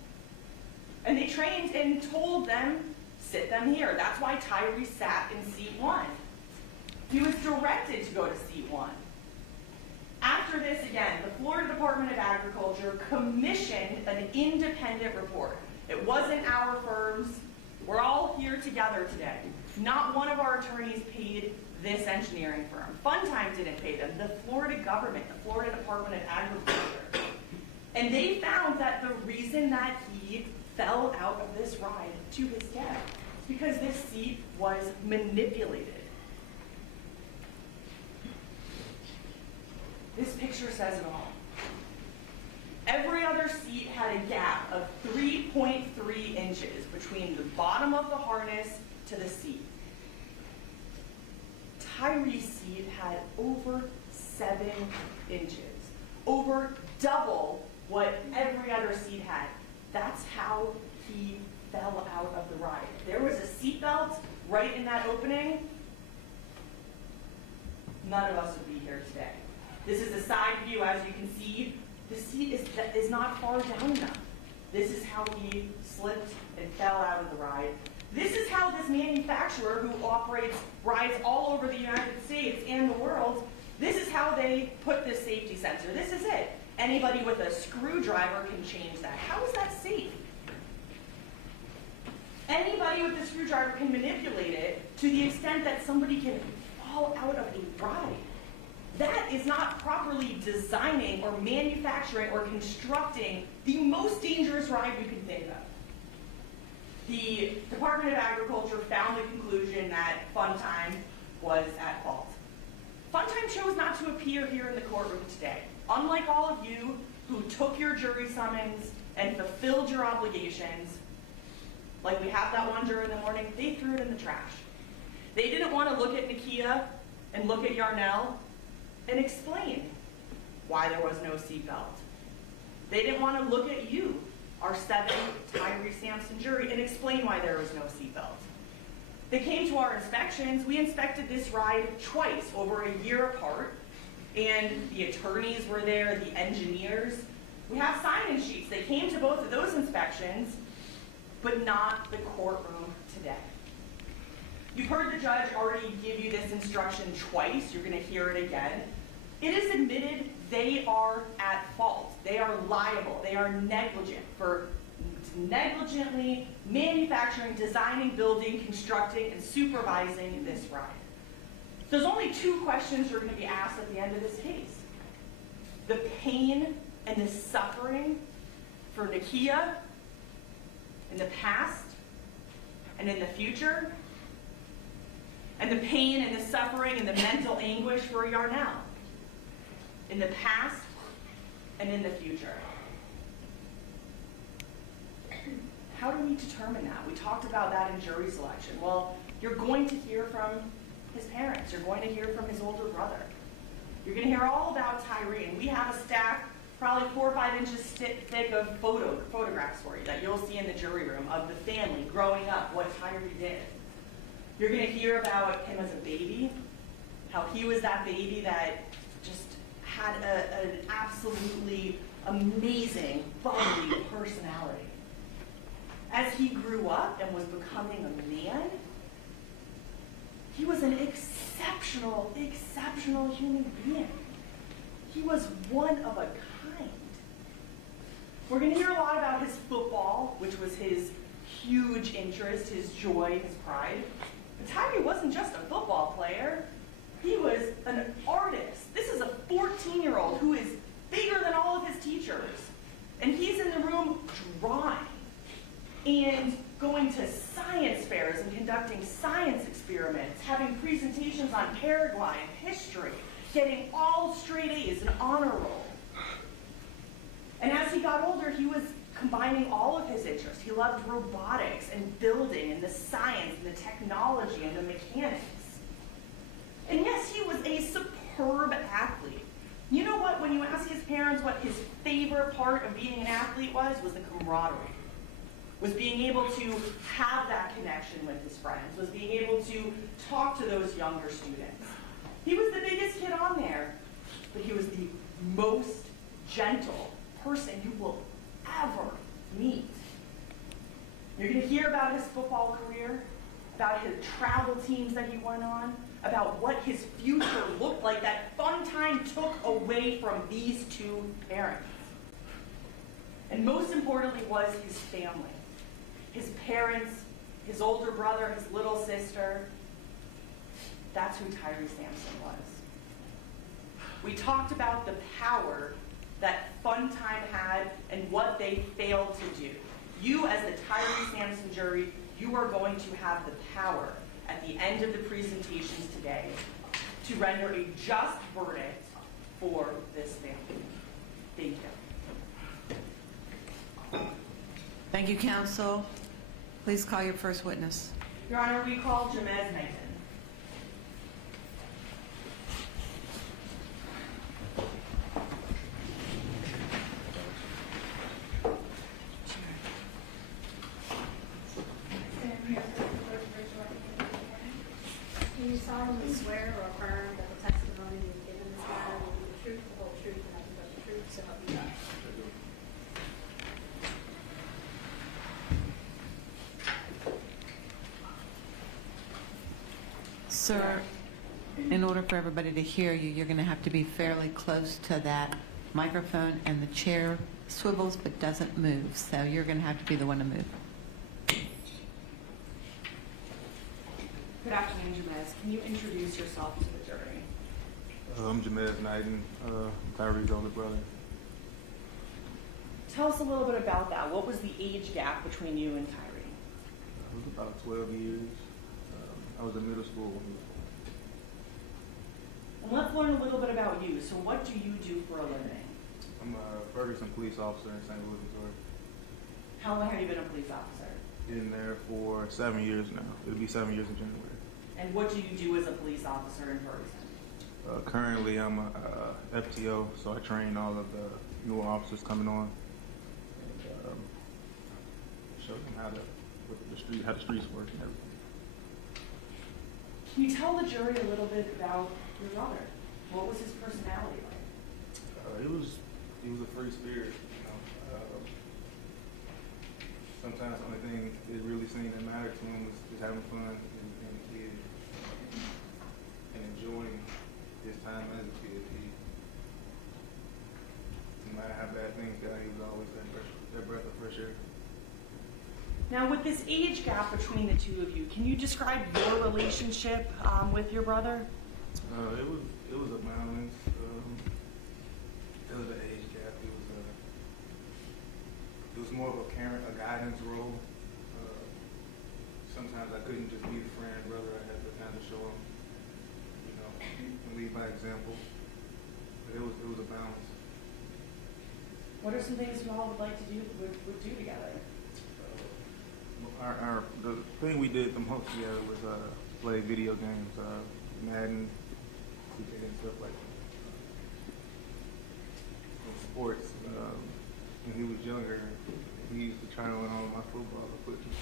And they trained and told them, sit them here. That's why Tyre sat in seat 1. He was directed to go to seat 1. After this, again, the Florida Department of Agriculture commissioned an independent report. It wasn't our firms. We're all here together today. Not one of our attorneys paid this engineering firm. Funtime didn't pay them. The Florida government, the Florida Department of Agriculture. And they found that the reason that he fell out of this ride to his death is because this seat was manipulated. This picture says it all. Every other seat had a gap of 3.3 inches between the bottom of the harness to the seat. Tyre's seat had over 7 inches, over double what every other seat had. That's how he fell out of the ride. If there was a seatbelt right in that opening, none of us would be here today. This is a side view. As you can see, the seat is not far down enough. This is how he slipped and fell out of the ride. This is how this manufacturer who operates rides all over the United States and the world, this is how they put this safety sensor. This is it. Anybody with a screwdriver can change that. How is that safe? Anybody with a screwdriver can manipulate it to the extent that somebody can fall out of a ride. That is not properly designing or manufacturing or constructing the most dangerous ride you can think of. The Department of Agriculture found the conclusion that Funtime was at fault. Funtime chose not to appear here in the courtroom today. Unlike all of you who took your jury summons and fulfilled your obligations, like we have that one juror in the morning, they threw it in the trash. They didn't want to look at Nakia and look at Yarnell and explain why there was no seatbelt. They didn't want to look at you, our 7 Tyre Sampson jury, and explain why there was no seatbelt. They came to our inspections. We inspected this ride twice over a year apart, and the attorneys were there, the engineers. We have sign-in sheets. They came to both of those inspections, but not the courtroom today. You've heard the judge already give you this instruction twice. You're going to hear it again. It is admitted they are at fault. They are liable. They are negligent for negligently manufacturing, designing, building, constructing, and supervising this ride. There's only 2 questions you're going to be asked at the end of this case. The pain and the suffering for Nakia in the past and in the future, and the pain and the suffering and the mental anguish for Yarnell in the past and in the future. How do we determine that? We talked about that in jury selection. Well, you're going to hear from his parents. You're going to hear from his older brother. You're going to hear all about Tyre. We have a stack, probably 4 or 5 inches thick of photographs for you that you'll see in the jury room of the family growing up, what Tyre did. You're going to hear about him as a baby, how he was that baby that just had an absolutely amazing, bubbly personality. As he grew up and was becoming a man, he was an exceptional human being. He was one of a kind. We're going to hear a lot about his football, which was his huge interest, his joy, his pride. But Tyre wasn't just a football player. He was an artist. This is a 14-year-old who is bigger than all of his teachers. And he's in the room drawing and going to science fairs and conducting science experiments, having presentations on Paraguay and history. getting all straight A's, an honor roll. And as he got older, he was combining all of his interests. He loved robotics and building and the science and the technology and the mechanics. And yes, he was a superb athlete. You know what? When you ask his parents what his favorite part of being an athlete was the camaraderie. Was being able to have that connection with his friends, was being able to talk to those younger students. He was the biggest kid on there, but he was the most gentle person you will ever meet. You're going to hear about his football career, about his travel teams that he went on, about what his future looked like that fun time took away from these two parents. And most importantly was his family. His parents, his older brother, his little sister. That's who Tyre Sampson was. We talked about the power that Fun Time had and what they failed to do. You, as the Tyre Sampson jury, you are going to have the power at the end of the presentations today to render a just verdict for this family. Thank you. Thank you, counsel. Please call your first witness. Your Honor, we call Jamez Knighton. Do you solemnly swear or affirm that the testimony you give in this matter will be the truth, the whole truth, and nothing but the truth, so help you God? Sir, in order for everybody to hear you, you're going to have to be fairly close to that microphone, and the chair swivels but doesn't move, so you're going to have to be the one to move. Good afternoon, Jamez. Can you introduce yourself to the jury? I'm Jamez Knighton, Tyree's older brother. Tell us a little bit about that. What was the age gap between you and Tyre? It was about 12 years. I was in middle school when he was born. And let's learn a little bit about you. So what do you do for a living? I'm a Ferguson police officer in St. Louis, Missouri. How long have you been a police officer? Been there for 7 years now. It'll be 7 years in January. And what do you do as a police officer in Ferguson? Currently, I'm a FTO, so I train all of the new officers coming on. And, show them how the streets work and everything. Can you tell the jury a little bit about your brother? What was his personality like? He was a free spirit, you know. Sometimes the only thing it really seemed that mattered to him was just having fun and being a kid and enjoying his time as a kid. No matter how bad things got, he was always that breath of fresh air. Now, with this age gap between the two of you, can you describe your relationship with your brother? It was a balance. There was an age gap. It was more of a guidance role. Sometimes I couldn't just be the friend brother. I had to kind of show him, you know, and lead by example. But it was a balance. What are some things you all would like to do would do together? The thing we did the most together was play video games, Madden, and stuff like that. And sports. When he was younger, he used to try on all my football equipment.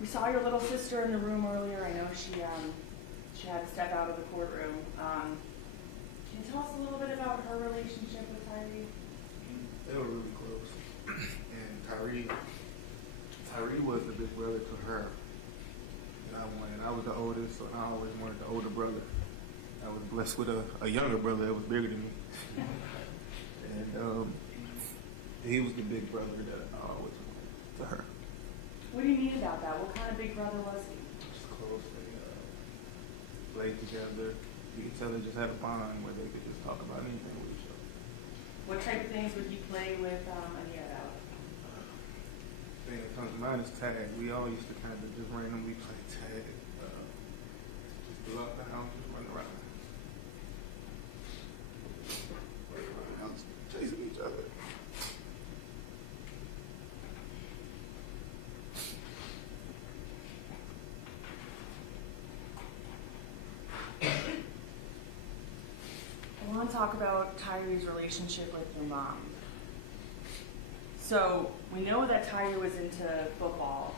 We saw your little sister in the room earlier. I know she had to step out of the courtroom. Can you tell us a little bit about her relationship with Tyre? They were really close. And Tyre was the big brother to her. And I was the oldest, so I always wanted the older brother. I was blessed with a younger brother that was bigger than me. And he was the big brother that I always wanted to her. What do you mean about that? What kind of big brother was he? Just close. They played together. You could tell they just had a bond where they could just talk about anything with each other. What type of things would he play with Ania about? The thing that comes to mind is tag. We all used to kind of just randomly play tag. Just throughout the house, just run around. Chasing each other. I want to talk about Tyre's relationship with your mom. So, we know that Tyre was into football.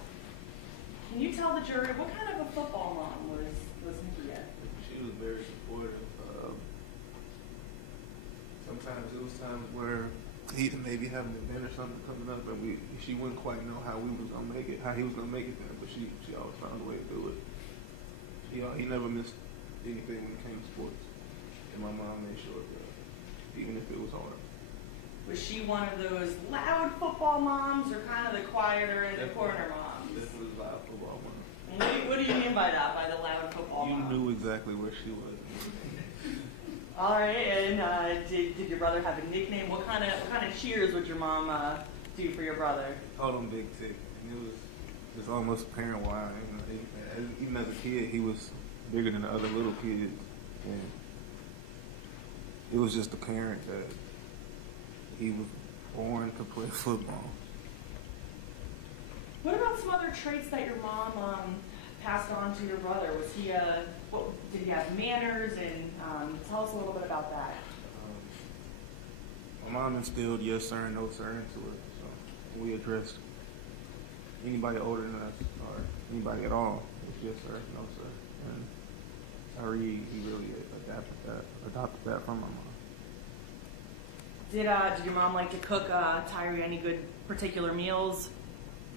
Can you tell the jury what kind of a football mom was Nia? She was very supportive. Sometimes it was times where he'd maybe have an event or something coming up, and she wouldn't quite know how we was gonna make it, how he was gonna make it there, but she always found a way to do it. He never missed anything when it came to sports, and my mom made sure that even if it was hard. Was she one of those loud football moms, or kind of the quieter in the corner moms? This was loud football mom. What do you mean by that? By the loud football mom? You knew exactly where she was. All right, and did your brother have a nickname? What kind of cheers would your mom do for your brother? Called him Big Tick, and it was almost apparent why. Even as a kid, he was bigger than the other little kids, and it was just apparent that he was born to play football. What about some other traits that your mom passed on to your brother? Was he did he have manners? And tell us a little bit about that. My mom instilled yes sir and no sir into it. So we addressed anybody older than us or anybody at all. It's yes sir, no sir. And Tyre, he really adopted that from my mom. Did your mom like to cook Tyre any good particular meals?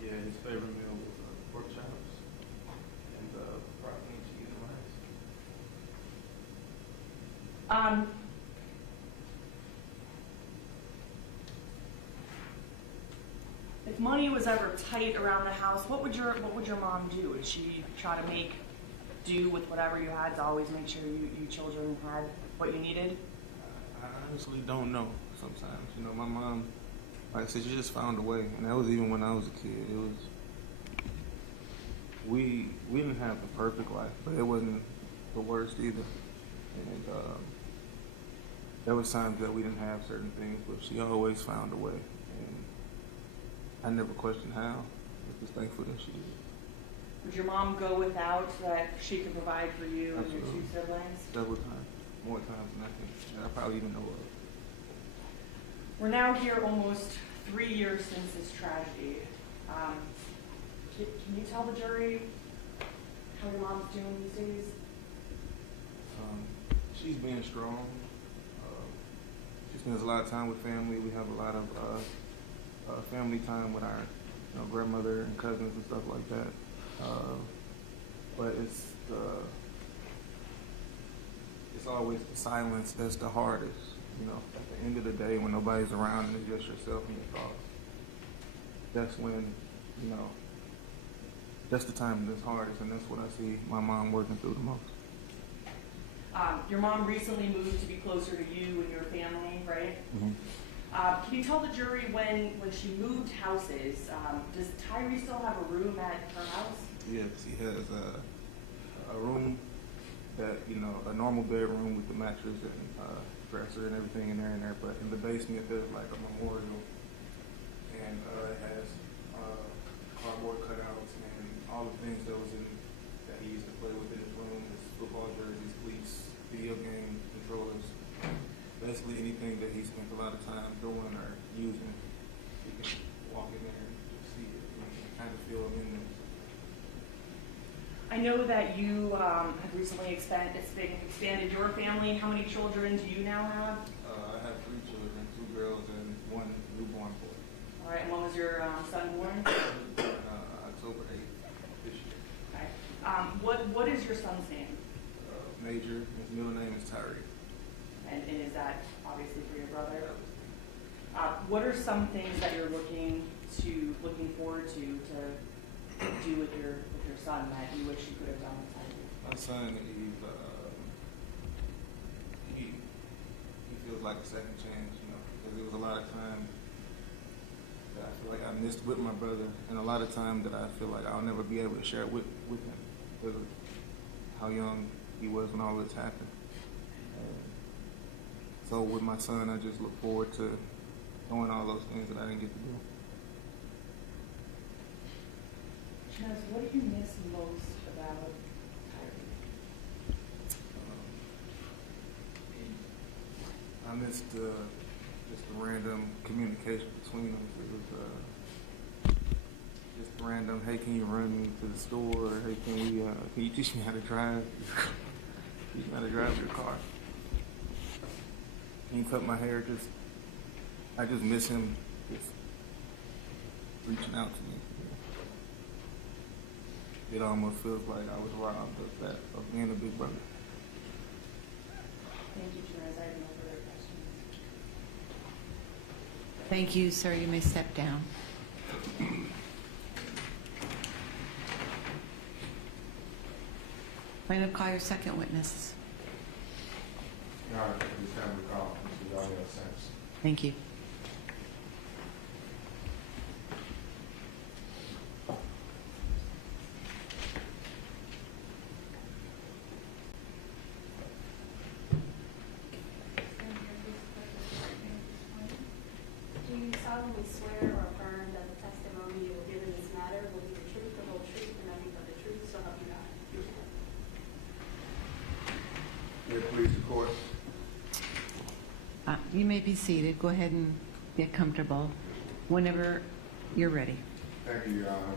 Yeah, his favorite meal was pork chops and broccoli and cheese and rice. If money was ever tight around the house, what would your mom do? Would she try to make do with whatever you had to always make sure you children had what you needed? I honestly don't know. Sometimes, my mom, like I said, she just found a way, and that was even when I was a kid. It was we didn't have the perfect life, but it wasn't the worst either. And there was times that we didn't have certain things, but she always found a way, and I never questioned how. I was just thankful that she did. Would your mom go without that she could provide for you and your two siblings? Several times, more times than I probably even know of. We're now here almost 3 years since this tragedy. Can you tell the jury how your mom's doing these days? She's being strong. She spends a lot of time with family. We have a lot of family time with our grandmother and cousins and stuff like that. But it's always the silence that's the hardest. At the end of the day, when nobody's around and it's just yourself and your thoughts, that's when, that's the time that's hardest, and that's what I see my mom working through the most. Your mom recently moved to be closer to you and your family, right? Mm-hmm. Can you tell the jury when she moved houses, does Tyre still have a room at her house? Yes, he has a room that, a normal bedroom with the mattress and dresser and everything in there, but in the basement there's like a memorial, and it has cardboard cutouts and all the things that he used to play with in his room, his football jerseys, cleats, video game controllers, basically anything that he spent a lot of time doing or using. You can walk in there and just see it and kind of feel him in there. I know that you have recently expanded your family. How many children do you now have? I have 3 children, 2 girls and 1 newborn boy. All right, and when was your son born? October 8th this year. Okay. What is your son's name? Major. His middle name is Tyre. And is that obviously for your brother? What are some things that you're looking forward to do with your son that you wish you could have done with Tyre? My son, he feels like a second chance. because it was a lot of time that I feel like I missed with my brother, and a lot of time that I feel like I'll never be able to share with him because of how young he was when all this happened. So with my son, I just look forward to doing all those things that I didn't get to do. Chaz, what do you miss most about Tyre? I missed just the random communication between us. It was just random, hey, can you run me to the store? Or, hey, can you teach me how to drive? Teach me how to drive your car. Can you cut my hair? I just miss him just reaching out to me. It almost feels like I was robbed of that, of being a big brother. Thank you, Chaz. I have no further questions. Thank you, sir. You may step down. Plaintiff, call your second witness. Your Honor, at this time we call Mr. Tyre Sampson. Thank you. Do you solemnly swear or affirm that the testimony you will give in this matter will be the truth, the whole truth, and nothing but the truth, so help you God? Yes, ma'am. May it please the court. You may be seated. Go ahead and get comfortable whenever you're ready. Thank you, Your Honor.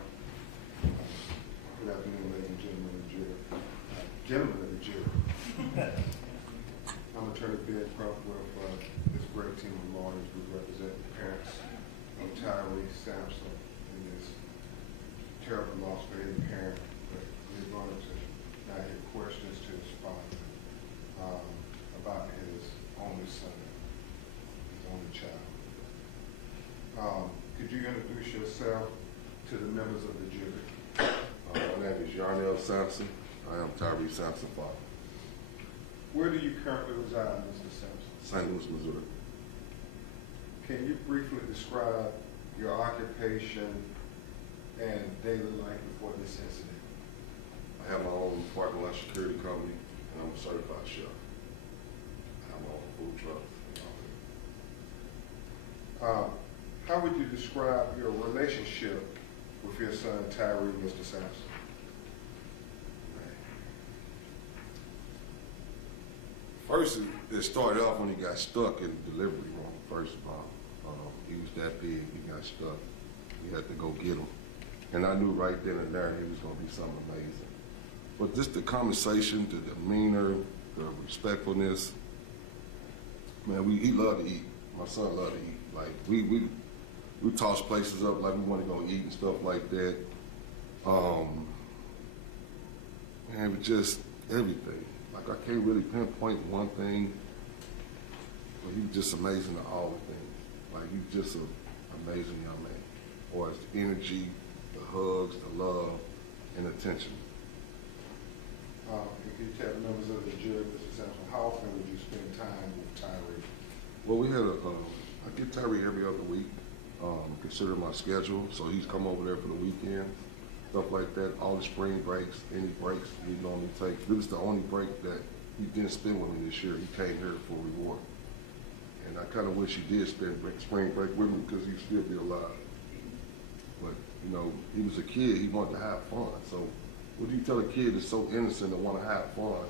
Good afternoon, ladies and gentlemen of the jury. Gentlemen of the jury. I'm Attorney Ben Crump with this great team of lawyers who represent the parents of Tyre Sampson in this terrible loss for any parent. But we're going to now hear questions to his father about his only son, his only child. Could you introduce yourself to the members of the jury? My name is Yarnell Sampson. I am Tyre Sampson father. Where do you currently reside, Mr. Sampson? St. Louis, Missouri. Can you briefly describe your occupation and daily life before this incident? I have my own parking lot security company, and I'm a certified chef. I have my own food trucks and all that. How would you describe your relationship with your son, Tyre, Mr. Sampson? First, it started off when he got stuck in the delivery room, first of all. He was that big, he got stuck. We had to go get him. And I knew right then and there he was going to be something amazing. But just the conversation, the demeanor, the respectfulness, man, he loved to eat. My son loved to eat. Like, we toss places up like we want to go eat and stuff like that. And it was just everything. Like, I can't really pinpoint one thing, but he was just amazing at all the things. Like, he was just an amazing young man. Or as the energy, the hugs, the love, and attention. If you tell members of the jury, Mr. Sampson, how often would you spend time with Tyre? Well, we had I get Tyre every other week, consider my schedule, so he's come over there for the weekend, stuff like that, all the spring breaks, any breaks we normally take. This is the only break that he didn't spend with me this year. He came here for reward. And I kind of wish he did spend spring break with me because he'd still be alive. But, you know, he was a kid, he wanted to have fun. So what do you tell a kid that's so innocent to want to have fun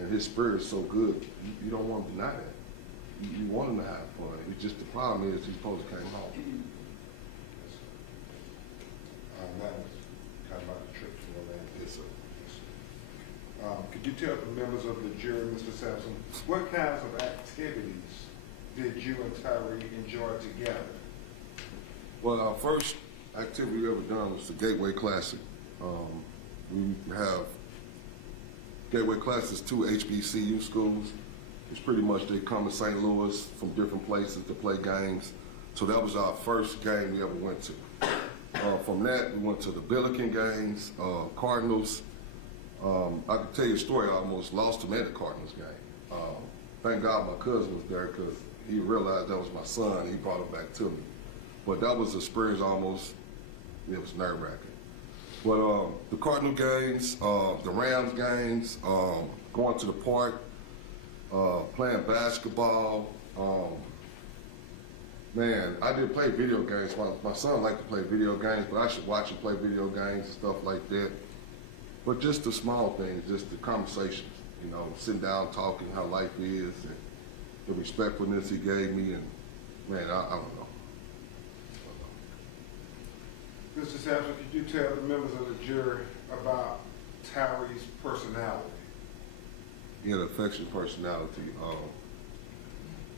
and his spirit's so good? You don't want to deny that. You want him to have fun. It's just the problem is he's supposed to come home. That was kind of like a trip to Orlando. Yes, sir. Could you tell the members of the jury, Mr. Sampson, what kinds of activities did you and Tyre enjoy together? Well, our first activity we ever done was the Gateway Classic. We have Gateway Classics, 2 HBCU schools. It's pretty much they come to St. Louis from different places to play games. So that was our first game we ever went to. From that, we went to the Billiken games, Cardinals. I could tell you a story. I almost lost him at the Cardinals game. thank God my cousin was there because he realized that was my son. He brought it back to me. But that was the experience almost, it was nerve-wracking. But the Cardinal games, the Rams games, going to the park, playing basketball. Man, I did play video games. My son liked to play video games, but I should watch him play video games and stuff like that. But just the small things, just the conversations, you know, sitting down talking how life is and the respectfulness he gave me, and man, I don't know. Mr. Sampson, could you tell the members of the jury about Tyre's personality? He had an affectionate personality.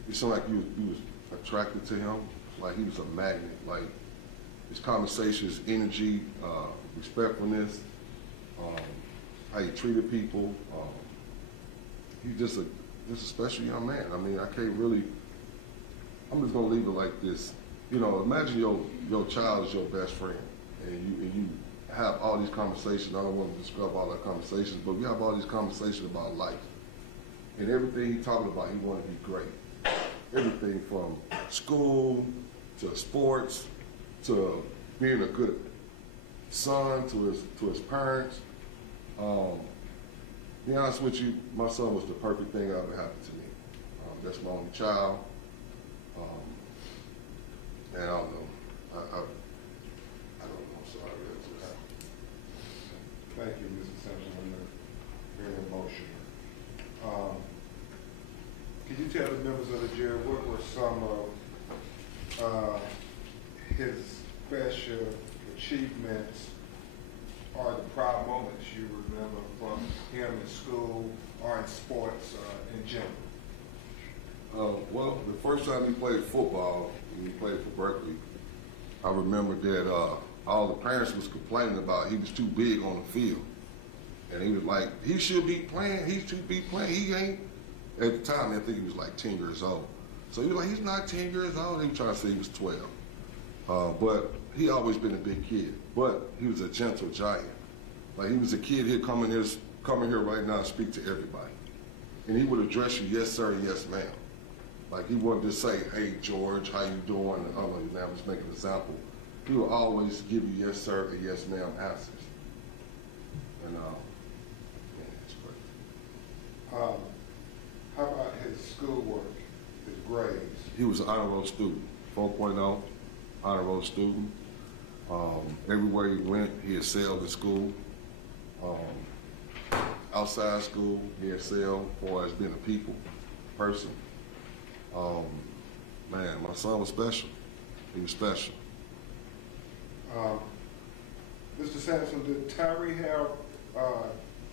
It seemed like you was attracted to him, like he was a magnet. Like his conversation, his energy, respectfulness, how he treated people. He's just a special young man. I mean, I can't really. I'm just gonna leave it like this. You know, imagine your child is your best friend, and you have all these conversations. I don't want to describe all our conversations, but we have all these conversations about life. And everything he talking about, he wanted to be great. Everything from school to sports to being a good son to his parents. To be honest with you, my son was the perfect thing that ever happened to me. That's my only child. And I don't know. I don't know. Sorry. Thank you, Mr. Sampson. Very emotional. Could you tell the members of the jury what were some of his special achievements or the proud moments you remember from him in school or in sports in general? Well, the first time he played football, when he played for Berkeley, I remember that all the parents was complaining about he was too big on the field. And he was like, he should be playing, he ain't. At the time, I think he was like 10 years old. So he was like, he's not 10 years old. He was trying to say he was 12. But he always been a big kid. But he was a gentle giant. Like he was a kid, he'd come in here right now and speak to everybody. And he would address you, yes sir, yes ma'am. Like he wouldn't just say, hey George, how you doing? I don't know, I'm just making an example. He would always give you yes sir and yes ma'am answers. And yeah, it's great. How about his schoolwork, his grades? He was an honor roll student, 4.0, honor roll student. Everywhere he went, he excelled in school. Outside school, he excelled as far as being a people person. Man, my son was special. He was special. Mr. Sampson, did Tyre have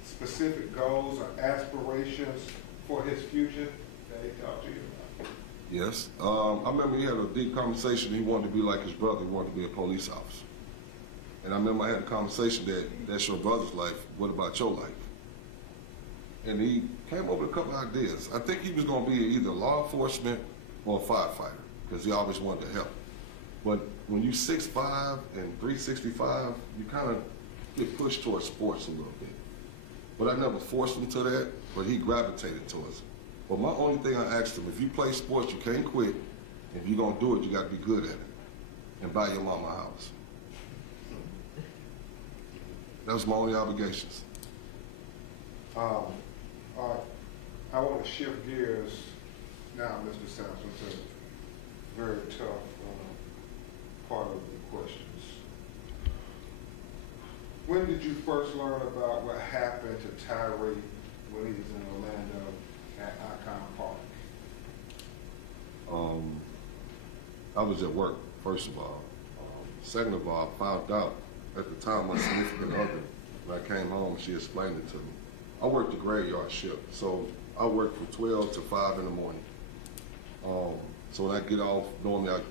specific goals or aspirations for his future that he talked to you about? Yes. I remember he had a deep conversation. He wanted to be like his brother. He wanted to be a police officer. And I remember I had a conversation that's your brother's life. What about your life? And he came up with a couple of ideas. I think he was going to be either law enforcement or a firefighter because he always wanted to help. But when you're 6'5" and 365, you kind of get pushed towards sports a little bit. But I never forced him to that, but he gravitated towards it. But my only thing I asked him, if you play sports, you can't quit. If you're going to do it, you got to be good at it and buy your mama a house. That was my only obligations. All right. I want to shift gears now, Mr. Sampson, to a very tough part of the questions. When did you first learn about what happened to Tyre when he was in Orlando at Icon Park? I was at work, first of all. Second of all, I found out at the time my significant other, when I came home, she explained it to me. I worked the graveyard shift, so I worked from 12 to 5 in the morning. So when I get off, normally I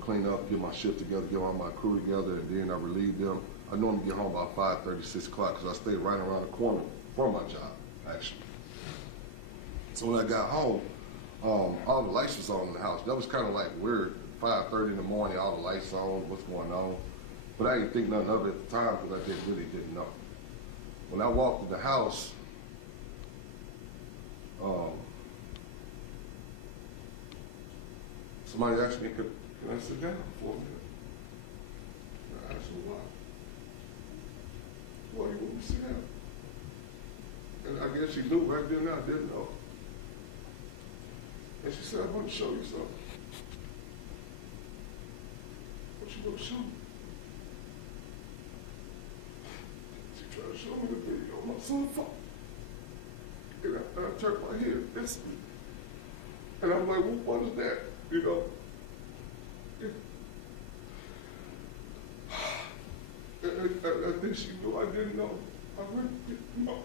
clean up, get my shift together, get all my crew together, and then I relieve them. I normally get home about 5:30, 6 o'clock, because I stay right around the corner from my job, actually. So when I got home, all the lights was on in the house. That was kind of like weird. 5:30 in the morning, all the lights on, what's going on? But I didn't think nothing of it at the time because I really didn't know. When I walked in the house, Somebody asked me, can I sit down for a minute? I asked her why. Why you want me to sit down? And I guess she knew right then, I didn't know. And she said, I want to show you something. What you going to show me? She tried to show me the video on my cell phone. And I turned my head, listen. And I'm like, well, what is that? You know? And I think she knew I didn't know. I really didn't know.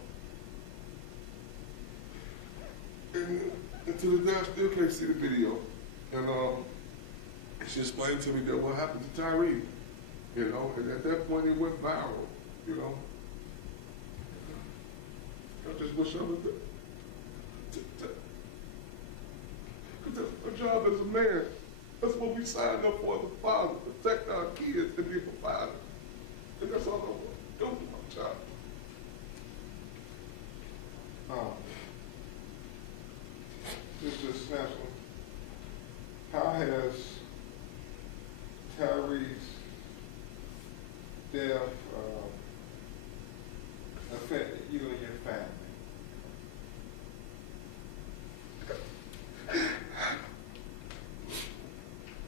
And to the day I still can't see the video. And she explained to me that what happened to Tyre, you know, and at that point it went viral, you know. I just wish I was there. Because that's my job as a man. That's what we signed up for as a father, protect our kids and be a provider. And that's all I want to do with my child. Mr. Sampson, how has Tyre's death affected you and your family?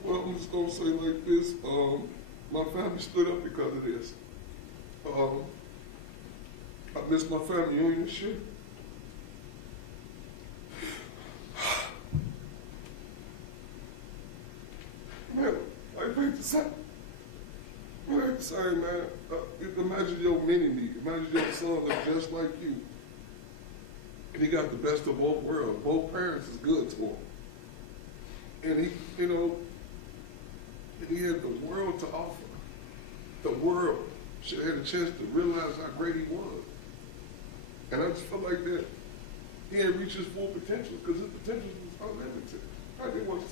Well, I'm just going to say like this. My family split up because of this. I missed my family unionship. Man, I ain't the same. It ain't the same, man. Imagine your mini-me. Imagine your son look just like you. And he got the best of both worlds. Both parents is good to him. And he, you know, and he had the world to offer. The world should have had a chance to realize how great he was. And I just felt like that he had reached his full potential because his potential was unlimited. I didn't want to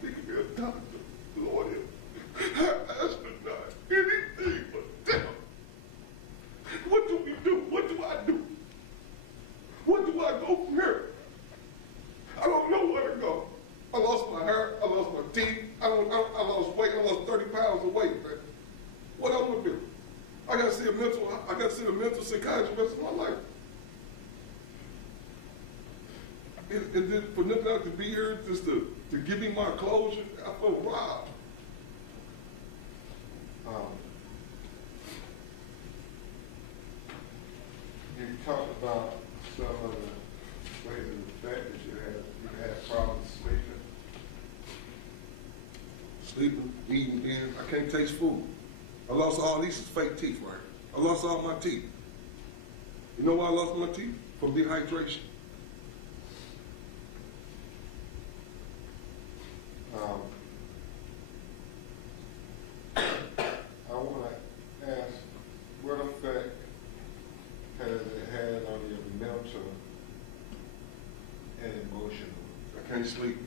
he could be a doctor, lawyer. Astronaut, anything but damn. What do we do? What do I do? What do I go from here? I don't know where to go. I lost my hair, I lost my teeth, I lost weight, I lost 30 pounds of weight, man. What I'm gonna do? I gotta see a mental psychiatrist the rest of my life. And then for them not to be here just to give me my closure, I feel robbed. You talked about some of the ways of effect that you had problems Sleeping, eating, eating. I can't taste food. I lost all these fake teeth, right? I lost all my teeth. You know why I lost my teeth? From dehydration. I want to ask, what effect has it had on your mental and emotional? I can't sleep.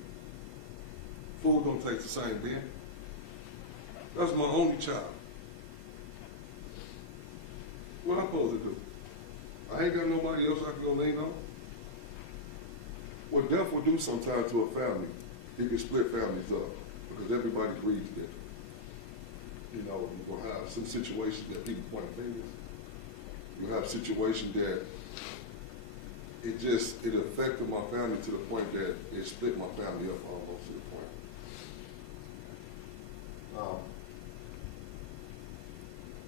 Food don't taste the same, Ben. That's my only child. What am I supposed to do? I ain't got nobody else I can go lean on. What death will do sometimes to a family, it can split families up because everybody grieves different. You know, you're going to have some situations that people point fingers. You have situations that it affected my family to the point that it split my family up almost to the point.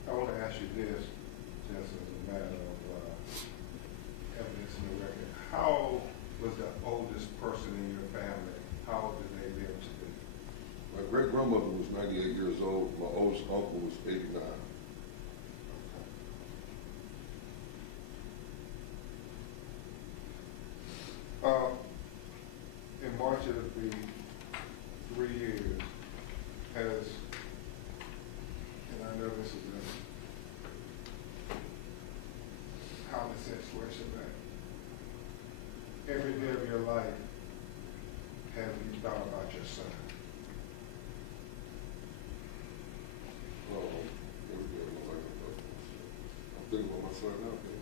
I want to ask you this, just as a matter of evidence in the record. How was the oldest person in your family? How old did they live to be? My great-grandmother was 98 years old. My oldest uncle was 89. In March it'll be 3 years. And I know this is a common situation, but every day of your life, have you thought about your son? Every day of my life, I'm thinking about my son now, man.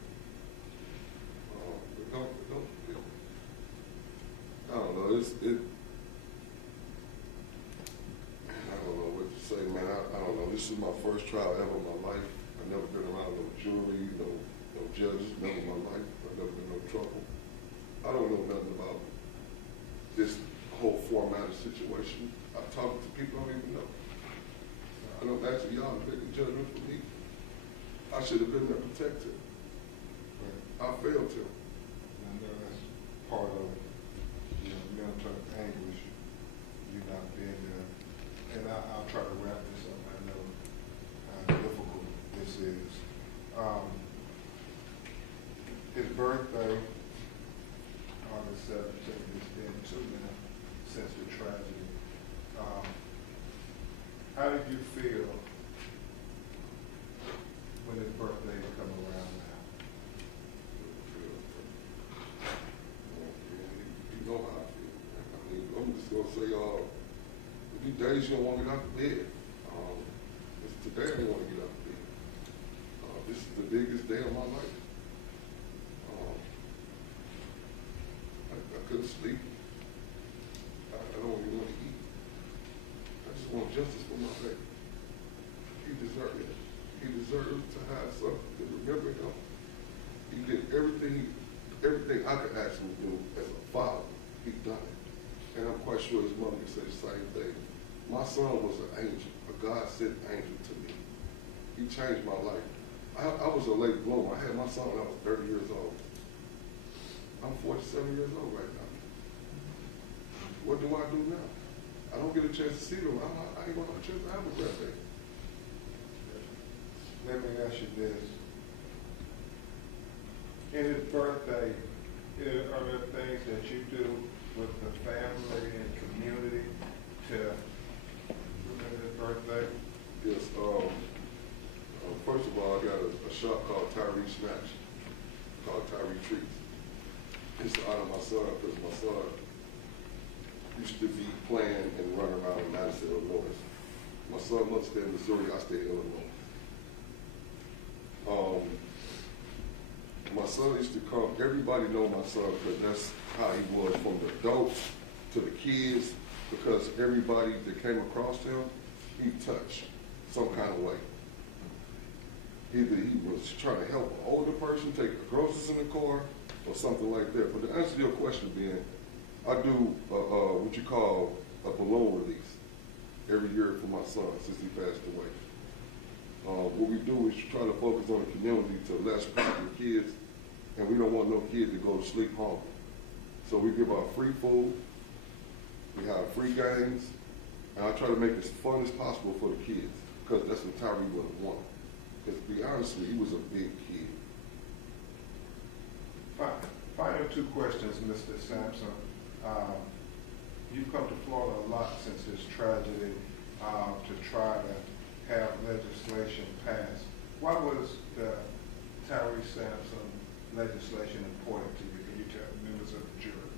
I don't know. this is my first trial ever in my life. I've never been around no jury, no judges, never in my life. I've never been in no trouble. I don't know nothing about this whole formatted situation. I talk to people I don't even know. I don't ask y'all to make a judgment for me. I should have been there protected. I failed to. I know that's part of, mental anguish, you not being there. And I'll try to wrap this up. I know how difficult this is. His birthday, August 17th, it's been 2 now since the tragedy. How did you feel when his birthday come around now? You know how I feel. I mean, I'm just gonna say, these days you don't want to get out of bed. It's today I don't want to get out of bed. This is the biggest day of my life. I couldn't sleep. I don't even want to eat. I just want justice for my baby. He deserved it. He deserved to have something to remember him. He did everything I could ask him to do as a father. He done it. And I'm quite sure his mother would say the same thing. My son was an angel, a God-sent angel to me. He changed my life. I was a late bloomer. I had my son when I was 30 years old. I'm 47 years old right now. What do I do now? I don't get a chance to see them. I ain't gonna have a chance to have a birthday. Let me ask you this. In his birthday, are there things that you do with the family and community to remember his birthday? Yes, first of all, I got a shop called Tyre Sampson, called Tyre Treats. It's to honor my son, because my son used to be playing and running around in Madison, Illinois. My son must stay in Missouri, I stay in Illinois. My son used to come, everybody know my son because that's how he was, from the adults to the kids, because everybody that came across him, he touched some kind of way. Either he was trying to help an older person take the groceries in the car or something like that. But to answer your question, Ben, I do what you call a balloon release every year for my son since he passed away. What we do is try to focus on the community to less problem kids, and we don't want no kid to go to sleep hungry. So we give out free food, we have free games, and I try to make it as fun as possible for the kids, because that's what Tyre would have wanted. Because to be honest with you, he was a big kid. Final 2 questions, Mr. Sampson. You've come to Florida a lot since this tragedy to try to have legislation passed. Why was the Tyre Sampson legislation important to you? Can you tell members of the jury?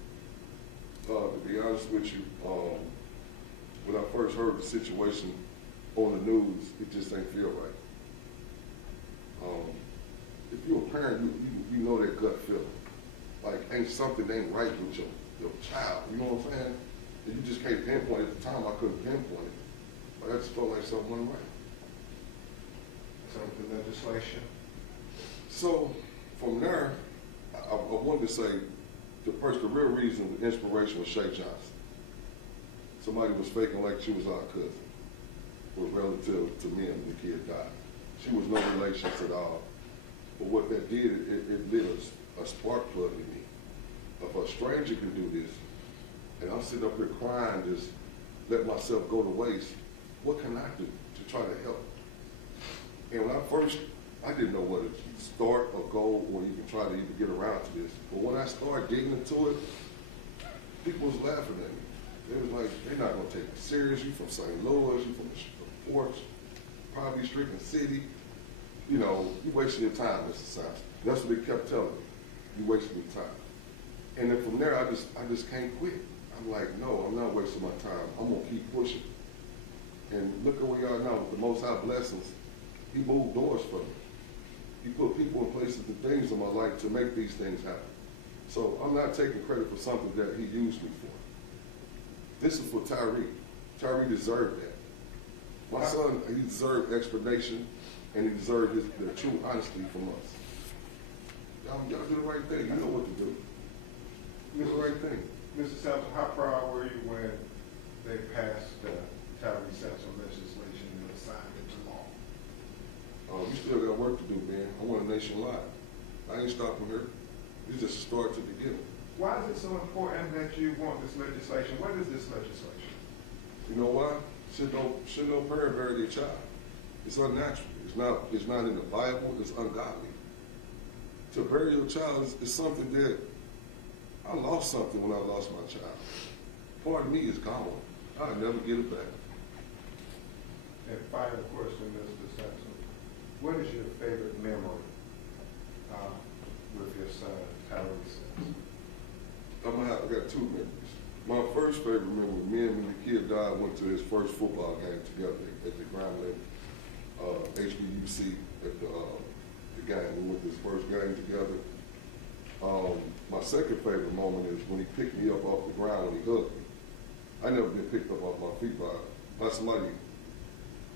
To be honest with you, when I first heard the situation on the news, it just ain't feel right. If you're a parent, you know that gut feeling. Like something ain't right with your child, you know what I'm saying? And you just can't pinpoint it. At the time I couldn't pinpoint it. But I just felt like something wasn't right. So the legislation? So from there, I wanted to say the real reason, the inspiration was Shay Johnson. Somebody was faking like she was our cousin, was relative to me and the kid died. She was no relations at all. But what that did, it lit a spark plug in me. If a stranger can do this, and I'm sitting up here crying, just let myself go to waste, what can I do to try to help? And when I didn't know whether to start or go or even try to even get around to this. But when I started digging into it, people was laughing at me. They was like, they're not gonna take me serious. You from St. Louis, you from the ports, probably stricken city. You know, you wasting your time, Mr. Sampson. That's what they kept telling me. You wasting your time. And then from there, I just can't quit. I'm like, no, I'm not wasting my time. I'm gonna keep pushing. And look at where we are now with the Most High blessings. He moved doors for me. He put people in places and things in my life to make these things happen. So I'm not taking credit for something that he used me for. This is for Tyre. Tyre deserved that. My son, he deserved explanation, and he deserved the true honesty from us. Y'all do the right thing. You know what to do. Do the right thing. Mr. Sampson, how proud were you when they passed the Tyre Sampson legislation and signed into law? We still got work to do, man. I want a nationwide. I ain't stopping here. It's just a start to the beginning. Why is it so important that you want this legislation? What is this legislation? You know why? Should no parent bury their child. It's unnatural. It's not in the Bible. It's ungodly. To bury your child is something that I lost something when I lost my child. Part of me is gone. I'll never get it back. And final question, Mr. Sampson. What is your favorite memory with your son, Tyre Sampson? I got two memories. My first favorite memory, me and when the kid died, went to his first football game together at the Grand Lake HBUC at the game. We went to his first game together. My second favorite moment is when he picked me up off the ground when he hugged me. I never been picked up off my feet by somebody.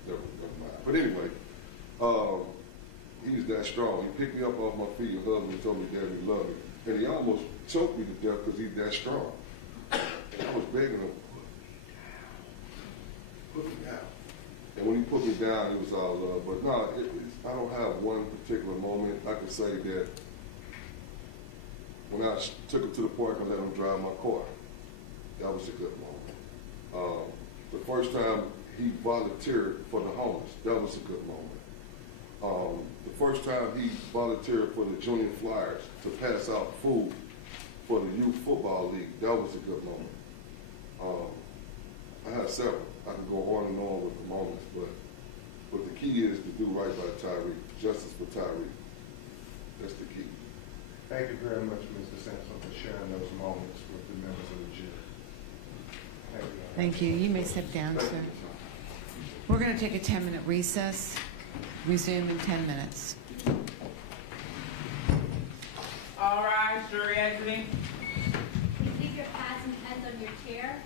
Never mind. But anyway, he was that strong. He picked me up off my feet and hugged me and told me, Dad, he loved me. And he almost choked me to death because he's that strong. And I was begging him, put me down. And when he put me down, it was all love. But no, I don't have one particular moment. I can say that when I took him to the park and let him drive my car, that was a good moment. The first time he volunteered for the homeless, that was a good moment. The first time he volunteered for the Junior Flyers to pass out food for the Youth Football League, that was a good moment. I had several. I can go on and on with the moments, but the key is to do right by Tyre, justice for Tyre. That's the key. Thank you very much, Mr. Sampson, for sharing those moments with the members of the jury. Thank you. You may step down, sir. We're going to take a 10-minute recess. Resume in 10 minutes. All right, jury exiting. Please leave your pads and pens on your chair.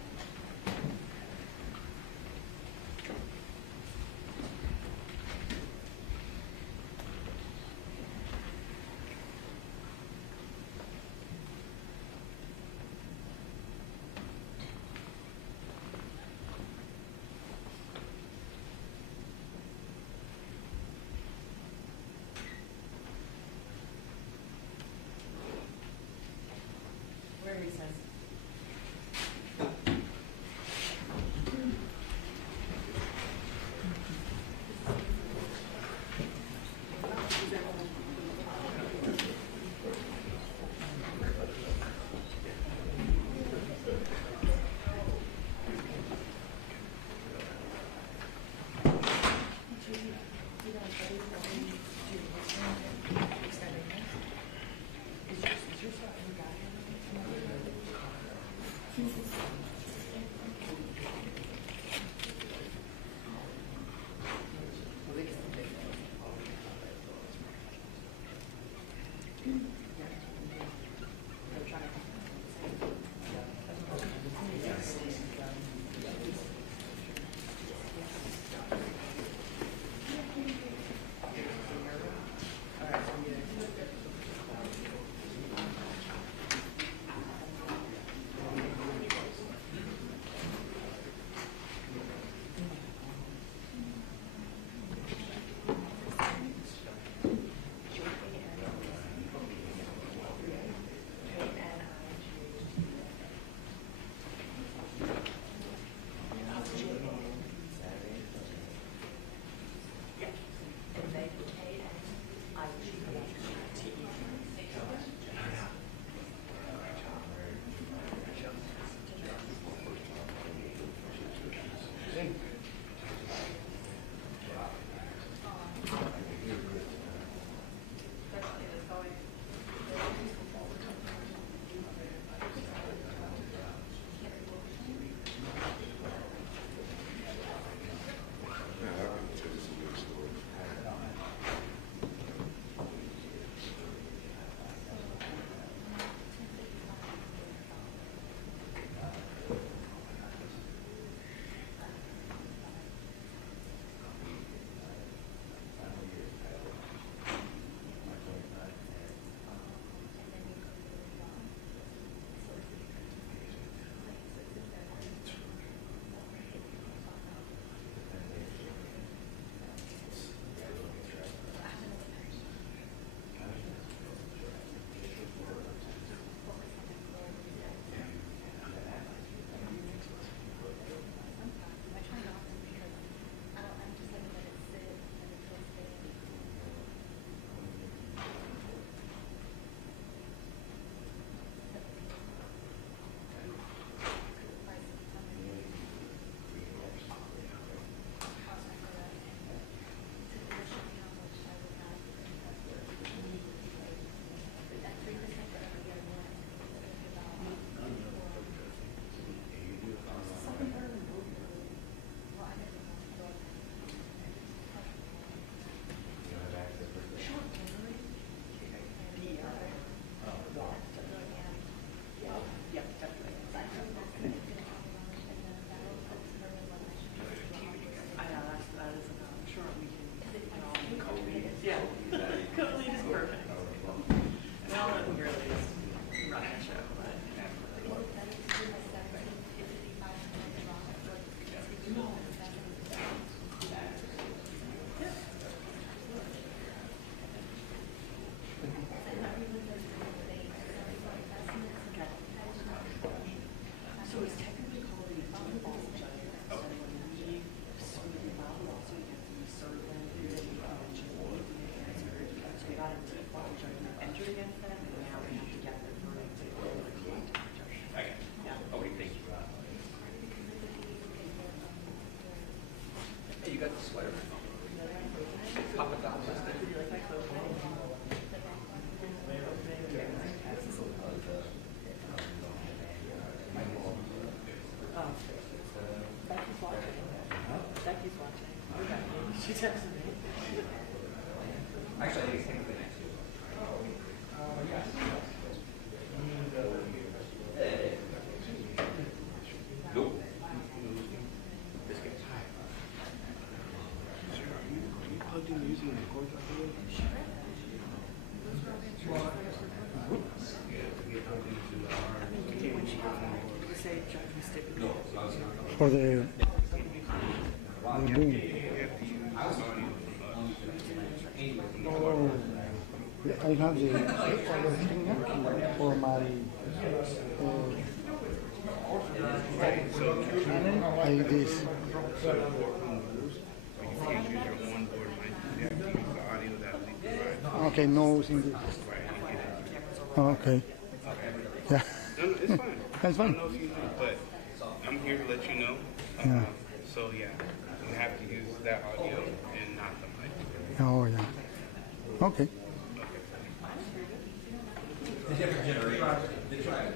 She texted me. Actually, I think it's technically next year. Nope. Plugged in using the cord drive? For the boom. Oh, I have the other thing for my like this. Okay, no, in this. Okay. Yeah. No, no, it's fine. That's fine. I don't know if you know, but I'm here to let you know. Yeah. So yeah, you have to use that audio and not the mic. Oh, yeah. Okay. The different generations. They try it.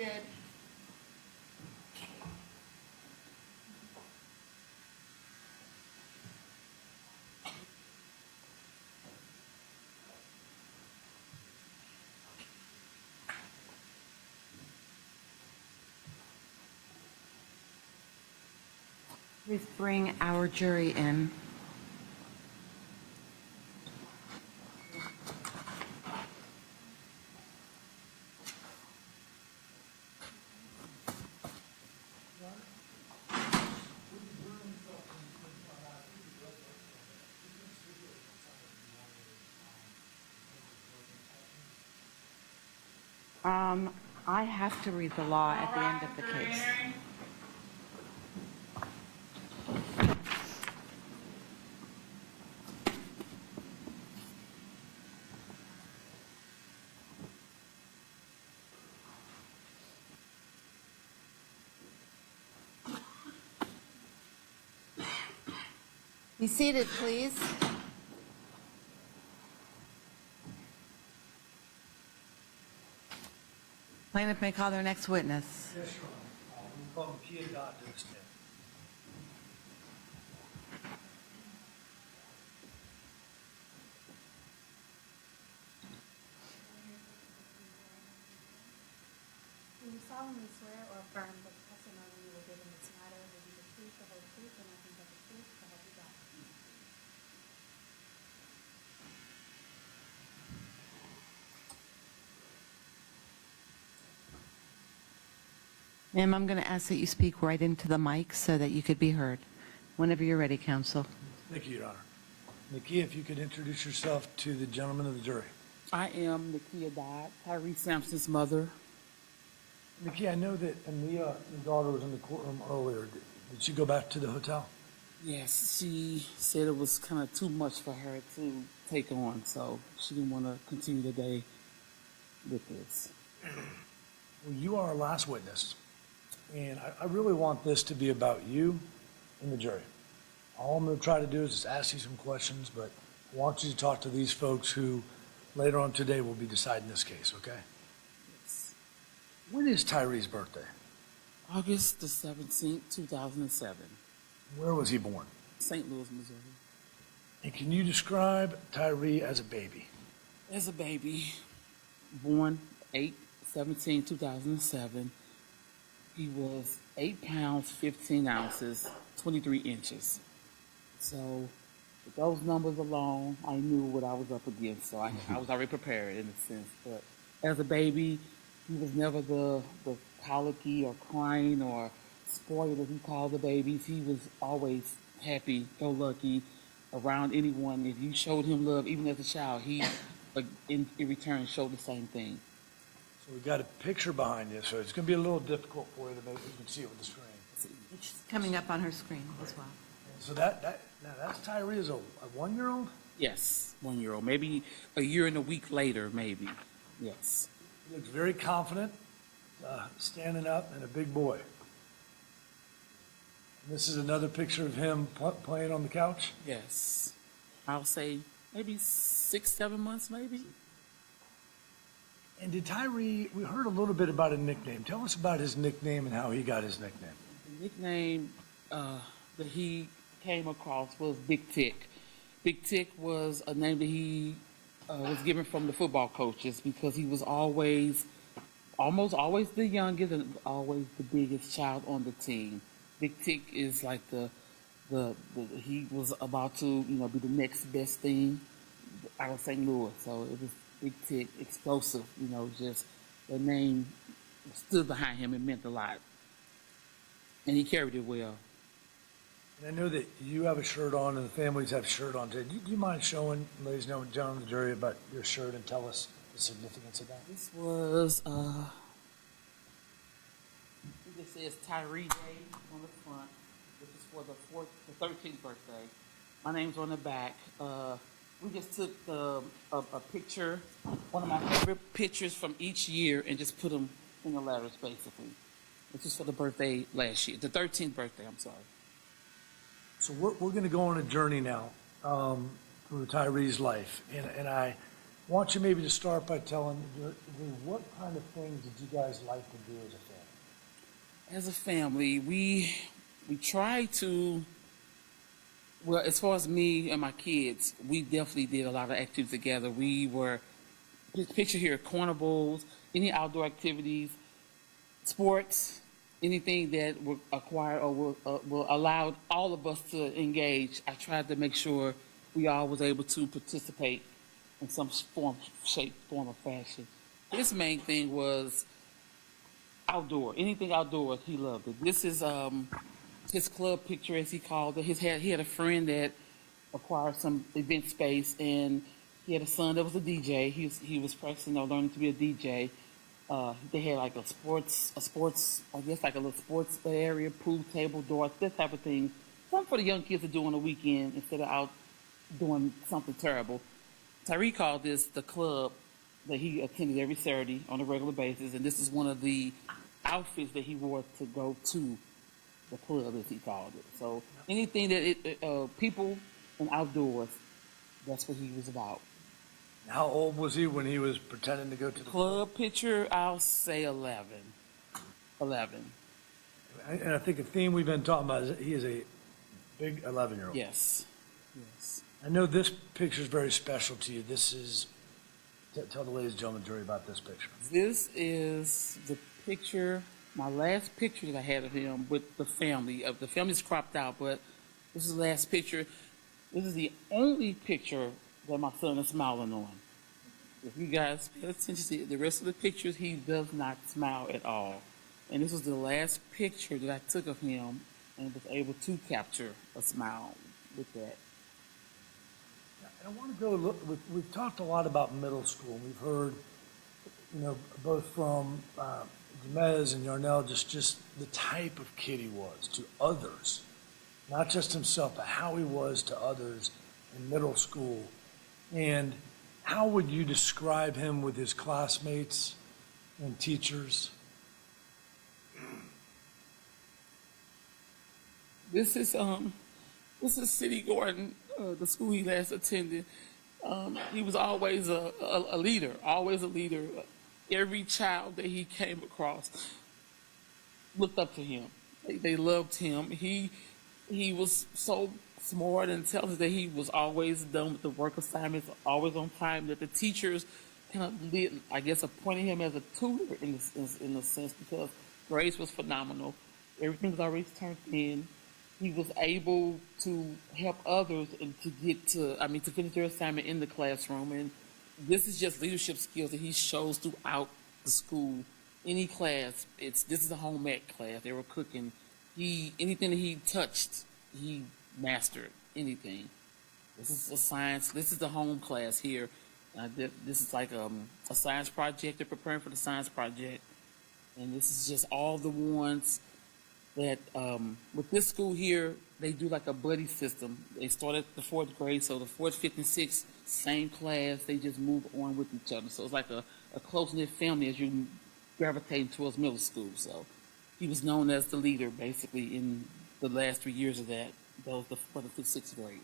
seated. Please bring our jury in. I have to read the law at the end of the case. Be seated, please. Plaintiff may call their next witness. Yes, Your Honor. We'll call Kia Dot to the stand. Do you solemnly swear or affirm that the testimony you will give in this matter will be the truth, the whole truth, and nothing but the truth, so help you God? Ma'am, I'm going to ask that you speak right into the mic so that you could be heard. Whenever you're ready, counsel. Thank you, Your Honor. Nakia, if you could introduce yourself to the gentleman of the jury. I am Nakia Dodd, Tyre Sampson's mother. Nakia, I know that Ania, your daughter, was in the courtroom earlier. Did she go back to the hotel? Yes, she said it was kind of too much for her to take on, so she didn't want to continue the day with this. Well, you are our last witness, and I really want this to be about you and the jury. All I'm going to try to do is just ask you some questions, but I want you to talk to these folks who later on today will be deciding this case, okay? Yes. When is Tyree's birthday? August the 17th, 2007, Where was he born? St. Louis, Missouri. And can you describe Tyree as a baby? As a baby, born 8/17/2007, he was 8 pounds, 15 ounces, 23 inches. So with those numbers alone, I knew what I was up against. So I was already prepared in a sense. But as a baby, he was never the colicky or crying or spoiled as we call the babies. He was always happy, go lucky around anyone. If you showed him love, even as a child, he in return showed the same thing. So we've got a picture behind you, so it's going to be a little difficult for you to make, you can see it with the screen. It's coming up on her screen as well. So now that's Tyree as a 1-year-old? Yes, 1-year-old. Maybe a year and a week later, maybe. Yes. He looks very confident, standing up, and a big boy. And this is another picture of him playing on the couch? Yes. I'll say maybe 6, 7 months, maybe. And did Tyree, we heard a little bit about a nickname. Tell us about his nickname and how he got his nickname. The nickname that he came across was Big Tick. Big Tick was a name that he was given from the football coaches because he was almost always the youngest and always the biggest child on the team. Big Tick is like he was about to, be the next best thing out of St. Louis. So it was Big Tick, explosive, just the name stood behind him. It meant a lot. And he carried it well. And I know that you have a shirt on and the families have a shirt on today. Do you mind showing, ladies and gentlemen of the jury, about your shirt and tell us the significance of that? This was, it says Tyree Day on the front. This is for the 13th birthday. My name's on the back. We just took a picture, one of my favorite pictures from each year, and just put them in the letters, basically. This is for the birthday last year, the 13th birthday, I'm sorry. So we're going to go on a journey now through Tyree's life. And I want you maybe to start by telling me what kind of things did you guys like to do as a family? As a family, we try to, well, as far as me and my kids, we definitely did a lot of activities together. We were, picture here, carnivals, any outdoor activities, sports, anything that will acquire or will allow all of us to engage. I tried to make sure we all was able to participate in some form, shape, form, or fashion. His main thing was outdoor, anything outdoors, he loved it. This is his club picture, as he called it. He had a friend that acquired some event space, and he had a son that was a DJ. He was practicing or learning to be a DJ. They had like a sports, I guess like a little sports area, pool table, door, that type of thing. Something for the young kids to do on the weekend instead of out doing something terrible. Tyre called this the club that he attended every Saturday on a regular basis, and this is one of the outfits that he wore to go to the club, as he called it. So anything that people and outdoors, that's what he was about. How old was he when he was pretending to go to the Club picture, I'll say 11. 11. And I think a theme we've been talking about is he is a big 11-year-old. Yes. Yes. I know this picture is very special to you. This is, tell the ladies and gentlemen jury about this picture. This is the picture, my last picture that I had of him with the family. The family's cropped out, but this is the last picture. This is the only picture that my son is smiling on. If you guys pay attention to the rest of the pictures, he does not smile at all. And this was the last picture that I took of him and was able to capture a smile with that. I want to go look, we've talked a lot about middle school. We've heard, both from Jemez and Yarnell, just the type of kid he was to others, not just himself, but how he was to others in middle school. And how would you describe him with his classmates and teachers? This is City Gordon, the school he last attended. He was always a leader, always a leader. Every child that he came across looked up to him. They loved him. He was so smart and intelligent that he was always done with the work assignments, always on time, that the teachers kind of did, I guess, appointed him as a tutor in a sense, because grades was phenomenal. Everything was already turned in. He was able to help others and to finish their assignment in the classroom. And this is just leadership skills that he shows throughout the school. Any class, this is a home ec class. They were cooking. Anything that he touched, he mastered anything. This is a science. This is the home class here. This is like a science project. They're preparing for the science project. And this is just all the ones that with this school here, they do like a buddy system. They start at the 4th grade, so the 4th, 5th, and 6th, same class, they just move on with each other. So it's like a close-knit family as you gravitate towards middle school. So he was known as the leader, basically, in the last 3 years of that, for the 5th, 6th grade.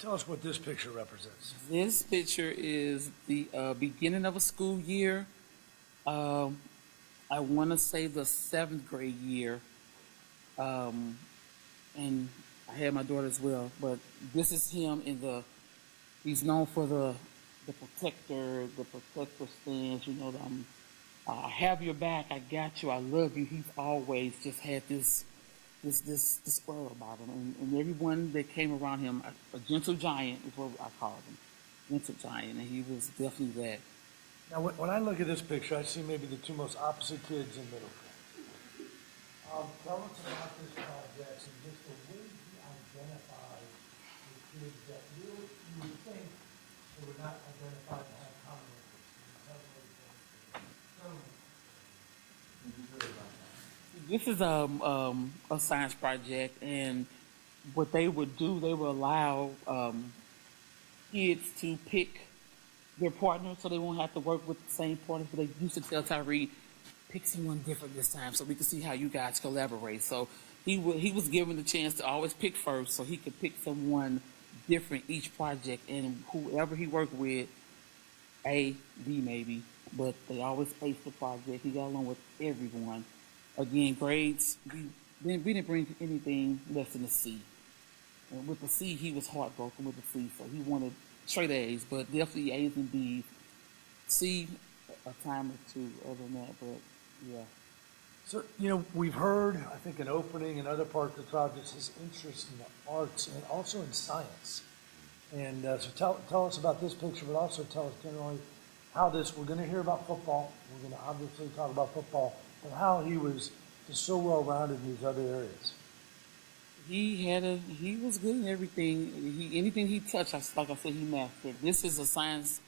Tell us what this picture represents. This picture is the beginning of a school year. I want to say the 7th grade year, and I had my daughter as well, but this is him he's known for the protector stance, I have your back, I got you, I love you. He's always just had this swirl about him, and everyone that came around him, a gentle giant is what I called him, gentle giant, and he was definitely that. Now, when I look at this picture, I see maybe the two most opposite kids in middle school. Tell us about this project and just the way he identified the kids that you would think they would not identify to have common interests. This is a science project, and what they would do, they would allow kids to pick their partner, so they won't have to work with the same partners. But they used to tell Tyre, pick someone different this time, so we can see how you guys collaborate. So he was given the chance to always pick first, so he could pick someone different each project, and whoever he worked with, A, B maybe, but they always aced the project. He got along with everyone. Again, grades, we didn't bring anything less than a C. And with the C, he was heartbroken with the C, so he wanted straight A's, but definitely A's and B's. C, a time or two other than that, but yeah. So, we've heard, I think, an opening in other parts of the trial, just his interest in the arts and also in science. And so tell us about this picture, but also tell us generally how this, we're going to hear about football, we're going to obviously talk about football, but how he was just so well-rounded in these other areas. He was good in everything. Anything he touched, like I said, he mastered. This is the Science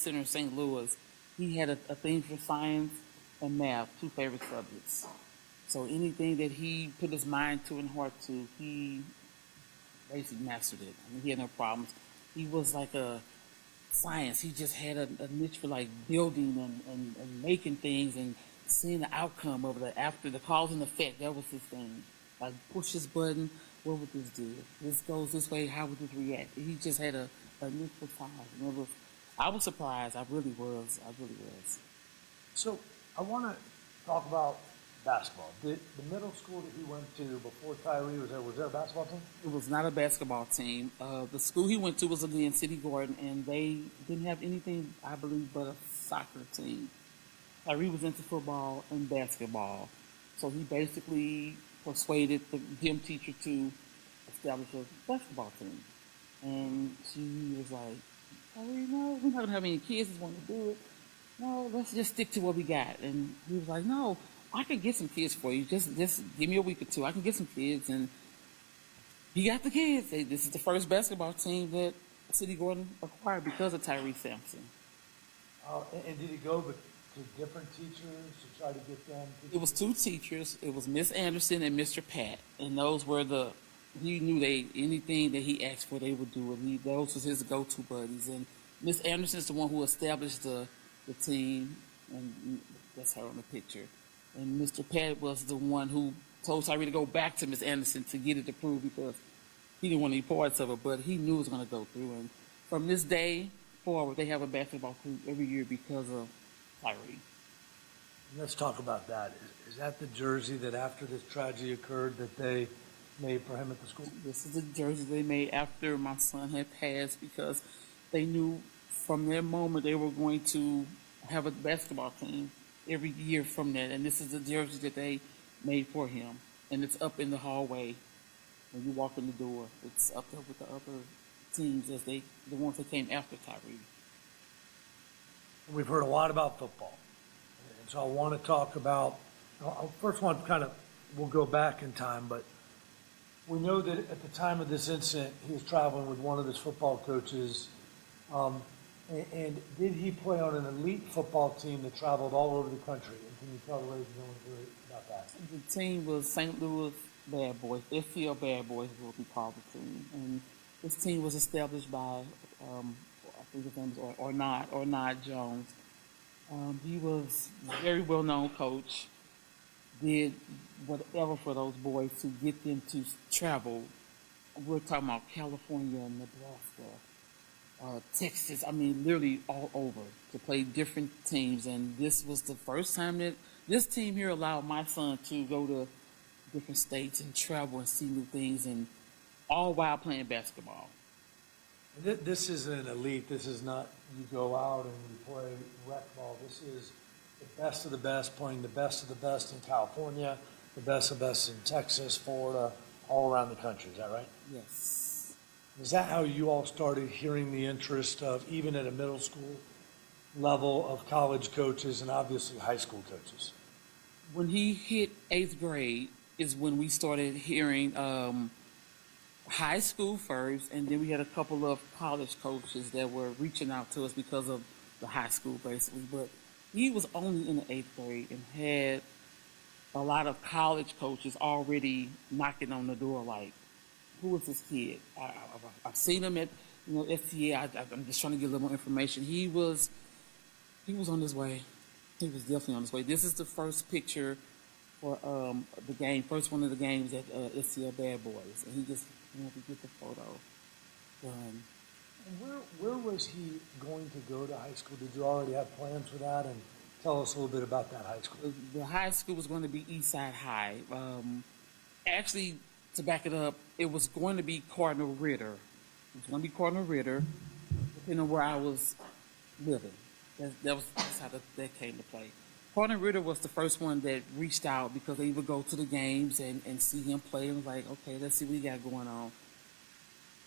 Center in St. Louis. He had a thing for science and math, two favorite subjects. So anything that he put his mind to and heart to, he basically mastered it. I mean, he had no problems. He was like a science. He just had a niche for like building and making things and seeing the outcome of it after the cause and effect. That was his thing. Like push this button, what would this do? This goes this way, how would this react? He just had a niche for science. I was surprised. I really was. So I want to talk about basketball. The middle school that he went to before Tyree was there a basketball team? It was not a basketball team. The school he went to was again City Garden, and they didn't have anything, I believe, but a soccer team. Tyree was into football and basketball, so he basically persuaded the gym teacher to establish a basketball team. And she was like, Tyree, no, we're not going to have any kids that want to do it. No, let's just stick to what we got. And he was like, no, I can get some kids for you. Just give me a week or two. I can get some kids. And he got the kids. This is the first basketball team that City Gordon acquired because of Tyre Sampson. And did he go to different teachers to try to get them? It was two teachers. It was Miss Anderson and Mr. Pat. And those were he knew anything that he asked for, they would do it. Those was his go-to buddies. And Miss Anderson's the one who established the team, and that's her on the picture. And Mr. Pat was the one who told Tyree to go back to Miss Anderson to get it approved because he didn't want any parts of it, but he knew it was going to go through. And from this day forward, they have a basketball team every year because of Tyree. Let's talk about that. Is that the jersey that after this tragedy occurred that they made for him at the school? This is the jersey they made after my son had passed because they knew from their moment they were going to have a basketball team every year from that. And this is the jersey that they made for him. And it's up in the hallway when you walk in the door. It's up there with the other teams as the ones that came after Tyree. We've heard a lot about football. And so I want to talk about, first one we'll go back in time, but we know that at the time of this incident, he was traveling with one of his football coaches. And did he play on an elite football team that traveled all over the country? And can you tell the ladies and gentlemen about that? The team was St. Louis Bad Boys. FCL Bad Boys is what we call the team. And this team was established by, I think his name is Ornod Jones. He was a very well-known coach, did whatever for those boys to get them to travel. We're talking about California, Nebraska, Texas, literally all over to play different teams. And this was the first time that this team here allowed my son to go to different states and travel and see new things, and all while playing basketball. This is an elite. This is not you go out and you play rec ball. This is the best of the best playing the best of the best in California, the best of the best in Texas, Florida, all around the country. Is that right? Yes. Is that how you all started hearing the interest of, even at a middle school level, of college coaches and obviously high school coaches? When he hit 8th grade is when we started hearing high school first, and then we had a couple of college coaches that were reaching out to us because of the high school, basically. But he was only in the 8th grade and had a lot of college coaches already knocking on the door like, who is this kid? I've seen him at STA. I'm just trying to get a little more information. He was on his way. He was definitely on his way. This is the first picture for the game, first one of the games at STA Bad Boys. And he just wanted to get the photo. done. And where was he going to go to high school? Did you already have plans for that? And tell us a little bit about that high school. The high school was going to be Eastside High. Actually, to back it up, it was going to be Cardinal Ritter. It was going to be Cardinal Ritter, depending on where I was living. That's how that came to play. Cardinal Ritter was the first one that reached out because they would go to the games and see him play and was like, okay, let's see what we got going on.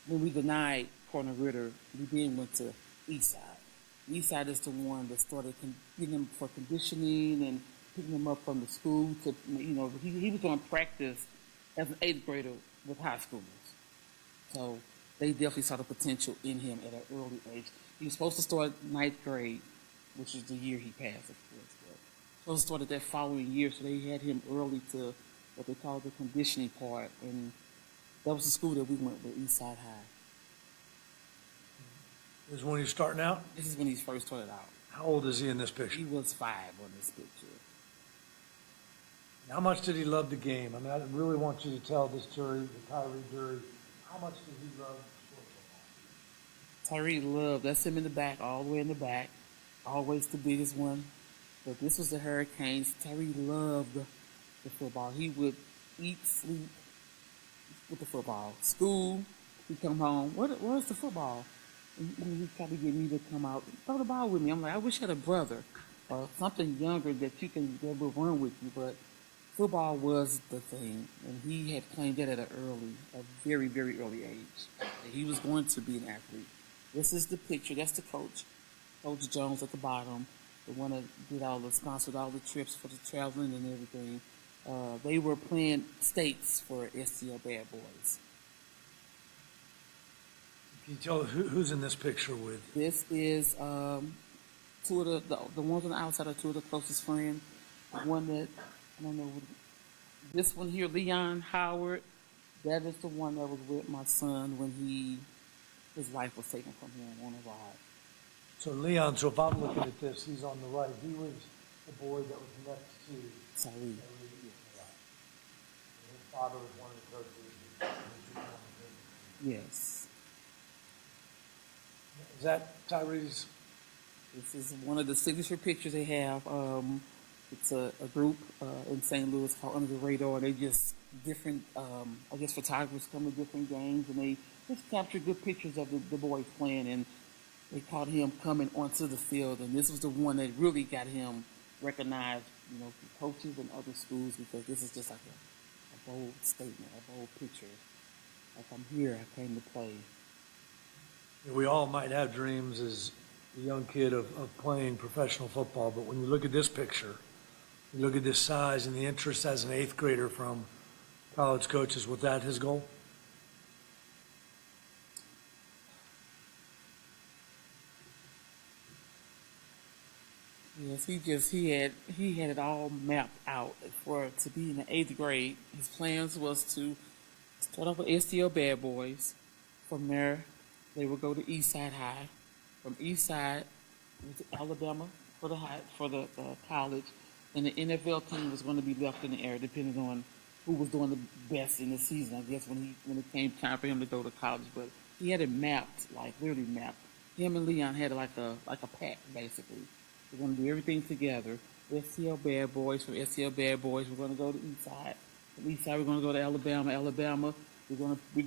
When we denied Cardinal Ritter, we then went to Eastside. Eastside is the one that started getting him for conditioning and picking him up from the school to, he was doing practice as an 8th grader with high schoolers. So they definitely saw the potential in him at an early age. He was supposed to start 9th grade, which is the year he passed, of course. But supposed to start that following year, so they had him early to what they call the conditioning part. And that was the school that we went with, Eastside High. This is when he's starting out? This is when he first started out. How old is he in this picture? He was 5 on this picture. How much did he love the game? I mean, I really want you to tell this jury, the Tyre jury, how much did he love sport football? Tyre loved, that's him in the back, all the way in the back, always the biggest one. But this was the Hurricanes. Tyre loved the football. He would eat, sleep with the football. School, he'd come home, where's the football? And he'd probably get me to come out, throw the ball with me. I'm like, I wish I had a brother or something younger that will run with you. But football was the thing, and he had claimed that at a very, very early age. That he was going to be an athlete. This is the picture. That's the coach, Coach Jones at the bottom, the one that sponsored all the trips for the traveling and everything. They were playing states for STL Bad Boys. Can you tell who's in this picture with? This is two of the ones on the outside are two of the closest friends. The one that, I don't know, this one here, Leon Howard, that is the one that was with my son when his life was taken from him on a ride. So Leon, so if I'm looking at this, he's on the right. He was the boy that was next to Tyre. His father was one of the coaches. Yes. Is that Tyre's? This is one of the signature pictures they have. It's a group in St. Louis called Under the Radar. They just different, I guess, photographers come to different games, and they just capture good pictures of the boys playing, and they caught him coming onto the field, and this was the one that really got him recognized, from coaches and other schools, because this is just like a bold statement, a bold picture. Like, I'm here, I came to play. We all might have dreams as a young kid of playing professional football, but when you look at this picture, you look at this size and the interest as an 8th grader from college coaches, was that his goal? Yes, he had it all mapped out to be in the 8th grade. His plans was to start off with STL Bad Boys. From there, they would go to Eastside High. From Eastside to Alabama for the college, and the NFL team was going to be left in the air depending on who was doing the best in the season. I guess when it came time for him to go to college, but he had it mapped, like literally mapped. Him and Leon had like a pact basically. We're going to do everything together. STL Bad Boys. From STL Bad Boys, we're going to go to Eastside. From Eastside, we're going to go to Alabama. Alabama, we're going to the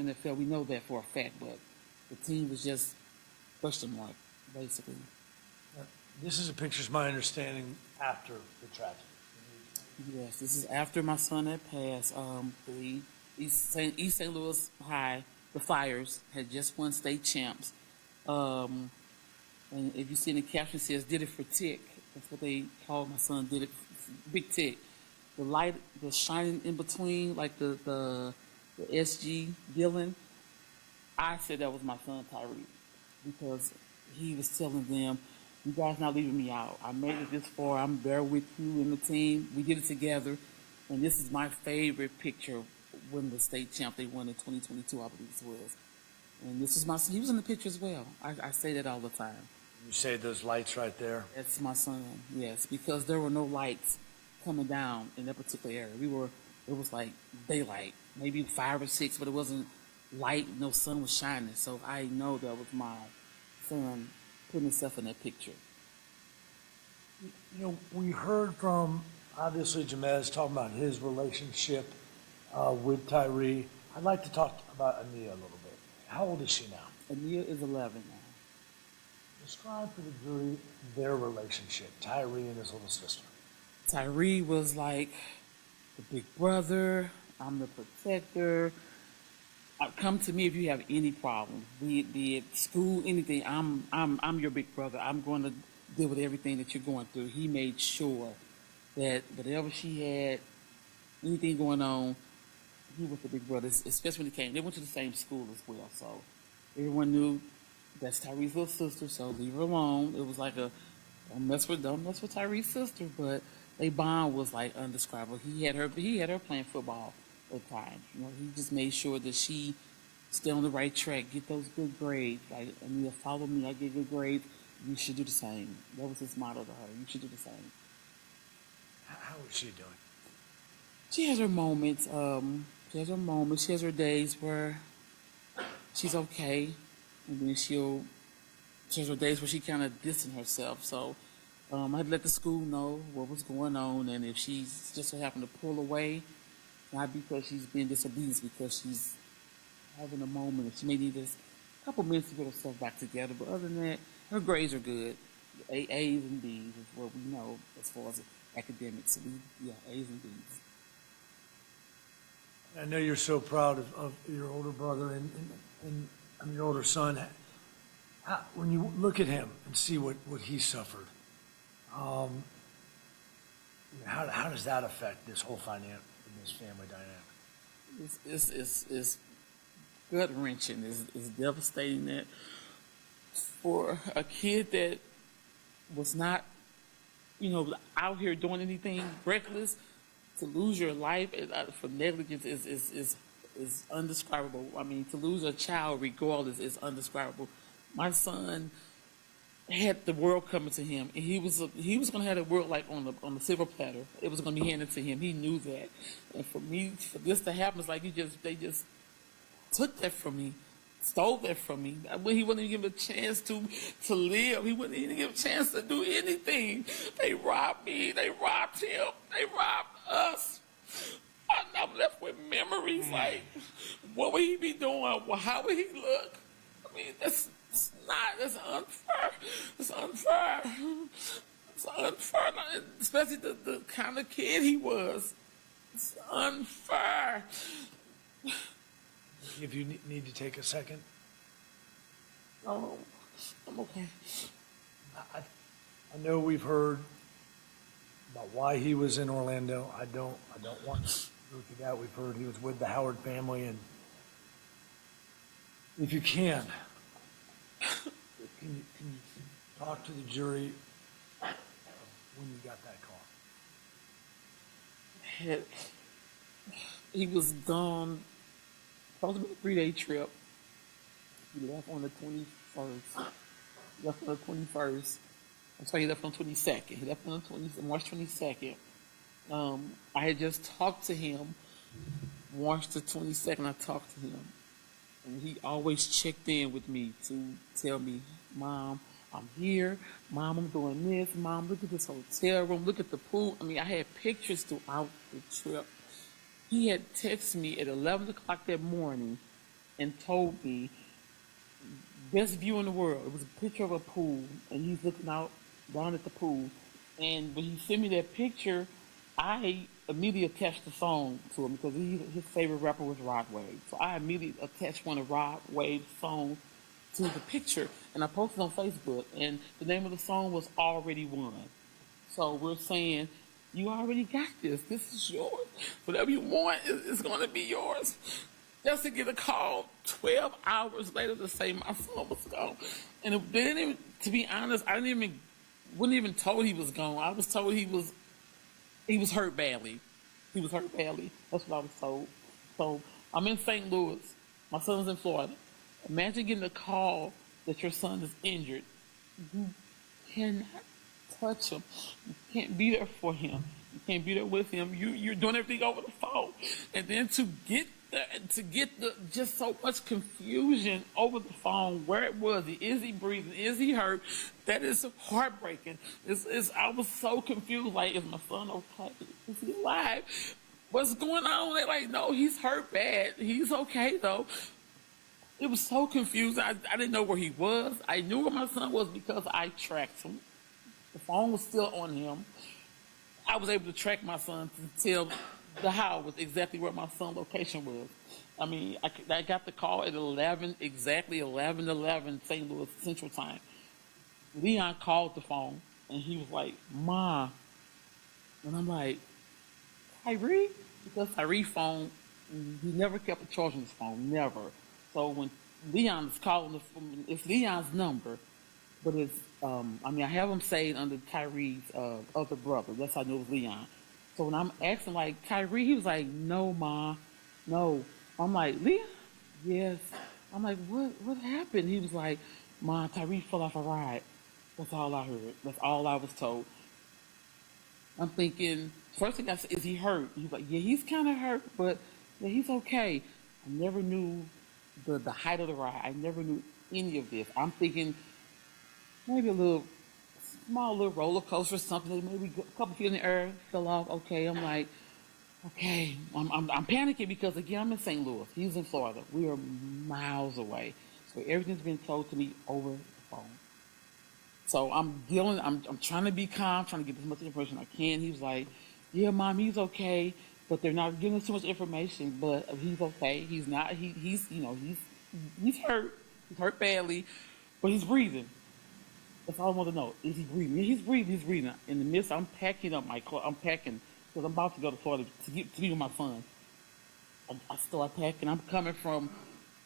NFL. We know that for a fact, but the team was just question mark, basically. This is a picture, is my understanding, after the tragedy. Yes, this is after my son had passed. The East St. Louis High, the Fires, had just won state champs. And if you see in the caption, it says, did it for Tick. That's what they called my son, did it, Big Tick. The light, the shining in between, like the SG Dylan, I said that was my son, Tyre, because he was telling them, you guys not leaving me out. I made it this far. I'm there with you and the team. We did it together. And this is my favorite picture when the state champ they won in 2022, I believe it was. And this is my son. He was in the picture as well. I say that all the time. You say those lights right there? That's my son, yes, because there were no lights coming down in that particular area. It was like daylight, maybe 5 or 6, but it wasn't light, no sun was shining. So I know that was my son putting himself in that picture. You know, we heard from, obviously, Jamez talking about his relationship with Tyre. I'd like to talk about Ania a little bit. How old is she now? Ania is 11 now. Describe for the jury their relationship, Tyre and his little sister. Tyre was like the big brother. I'm the protector. Come to me if you have any problem, be it school, anything. I'm your big brother. I'm going to deal with everything that you're going through. He made sure that whatever she had, anything going on, he was the big brother. Especially when he came, they went to the same school as well, so everyone knew that's Tyree's little sister. So leave her alone. It was like a don't mess with Tyree's sister, but their bond was like undescribable. He had her playing football at times. You know, he just made sure that she stay on the right track, get those good grades. Like, Ania, follow me, I get good grades. You should do the same. That was his motto to her. You should do the same. How is she doing? She has her moments. She has her days where she's okay, and then she has her days where she kind of distant herself. So I had to let the school know what was going on, and if she's just so happened to pull away, not because she's being disobedient, because she's having a moment. She may need just a couple minutes to get herself back together. But other than that, her grades are good. A's and B's is what we know as far as academics. A's and B's. I know you're so proud of your older brother and your older son. When you look at him and see what he suffered, how does that affect this whole this family dynamic? It's gut wrenching. It's devastating that for a kid that was not, out here doing anything reckless, to lose your life for negligence is undescribable. I mean, to lose a child regardless is undescribable. My son had the world coming to him, and he was going to have the world like on the silver platter. It was going to be handed to him. He knew that, and for this to happen, it's like they just took that from me, stole that from me. He wouldn't even give him a chance to live. He wouldn't even give him a chance to do anything. They robbed me. They robbed him. They robbed us. I'm left with memories like, what would he be doing? How would he look? I mean, that's unfair. It's unfair. It's unfair, especially the kind of kid he was. It's unfair. If you need to take a second. Oh, I'm okay. I know we've heard about why he was in Orlando. I don't want to go through that. We've heard he was with the Howard family, and if you can you talk to the jury when you got that call? He was gone. Supposed to be a 3-day trip. He left on the 21st. I'm sorry, he left on the 22nd. He left on the March 22nd. I had just talked to him. March the 22nd, I talked to him. And he always checked in with me to tell me, Mom, I'm here. Mom, I'm doing this. Mom, look at this hotel room. Look at the pool. I mean, I had pictures throughout the trip. He had texted me at 11 o'clock that morning and told me, best view in the world. It was a picture of a pool, and he's looking out down at the pool. And when he sent me that picture, I immediately attached the song to him because his favorite rapper was Rod Wave. So I immediately attached one of Rod Wave's songs to the picture, and I posted on Facebook. And the name of the song was Already Won. So we're saying, you already got this. This is yours. Whatever you want is going to be yours. Just to get a call 12 hours later to say my son was gone. And it didn't even, to be honest, wasn't even told he was gone. I was told he was hurt badly. He was hurt badly. That's what I was told. So I'm in St. Louis. My son's in Florida. Imagine getting a call that your son is injured. You cannot touch him. You can't be there for him. You can't be there with him. You're doing everything over the phone. And then to get to get just so much confusion over the phone, where it was, is he breathing, is he hurt? That is heartbreaking. I was so confused. Like, is my son okay? Is he alive? What's going on? They're like, no, he's hurt bad. He's okay though. It was so confusing. I didn't know where he was. I knew where my son was because I tracked him. The phone was still on him. I was able to track my son to tell the house exactly where my son's location was. I mean, I got the call at exactly 11:11 St. Louis Central Time. Leon called the phone, and he was like, "Ma," and I'm like, "Tyree?" Because Tyree's phone, he never kept a charge on his phone, never. So when Leon is calling the phone, it's Leon's number, but it's, I have him saved under Tyree's other brother. That's how I knew it was Leon. So when I'm asking, like, Tyree, he was like, "No, Ma, no." I'm like, "Leon?" "Yes." I'm like, what happened? He was like, "Ma, Tyree fell off a ride." That's all I heard. That's all I was told. I'm thinking, first thing I said, "Is he hurt?" He's like, "Yeah, he's kind of hurt, but yeah, he's okay." I never knew the height of the ride. I never knew any of this. I'm thinking maybe a small little roller coaster or something, maybe a couple feet in the air, fell off. Okay, I'm like, okay, I'm panicking because again, I'm in St. Louis. He's in Florida. We are miles away. So everything's been told to me over the phone. So I'm trying to be calm, trying to get as much information I can. He was like, "Yeah, Mom, he's okay, but they're not giving us too much information, but he's okay. He's not, he's hurt. He's hurt badly, but he's breathing." That's all I want to know. Is he breathing? Yeah, he's breathing. He's breathing. In the midst, I'm packing up my clothes. I'm packing because I'm about to go to Florida to be with my son. I start packing. I'm coming from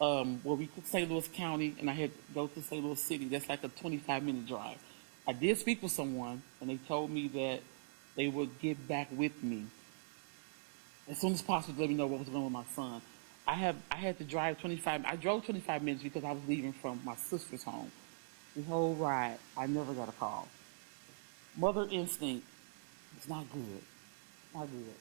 St. Louis County, and I had to go to St. Louis City. That's like a 25-minute drive. I did speak with someone, and they told me that they would get back with me as soon as possible to let me know what was going on with my son. I had to drive 25. I drove 25 minutes because I was leaving from my sister's home. The whole ride, I never got a call. Mother instinct is not good. Not good.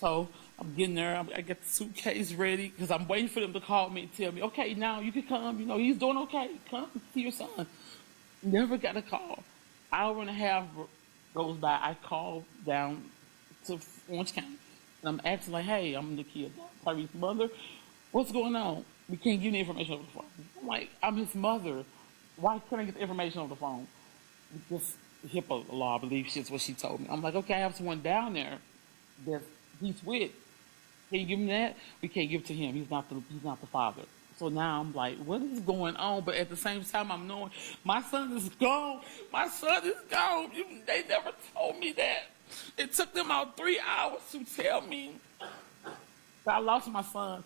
So I'm getting there. I got the suitcase ready because I'm waiting for them to call me and tell me, "Okay, now you can come. You know, he's doing okay. Come see your son." Never got a call. Hour and a half goes by. I call down to Orange County. And I'm asking, like, "Hey, I'm the kid, Tyree's mother. What's going on? We can't give any information over the phone." I'm like, "I'm his mother. Why couldn't I get the information over the phone?" This HIPAA law, I believe, is what she told me. I'm like, "Okay, I have someone down there that he's with. Can you give him that?" "We can't give it to him. He's not the father." So now I'm like, what is going on? But at the same time, I'm knowing my son is gone. My son is gone. They never told me that. It took them about 3 hours to tell me that I lost my son.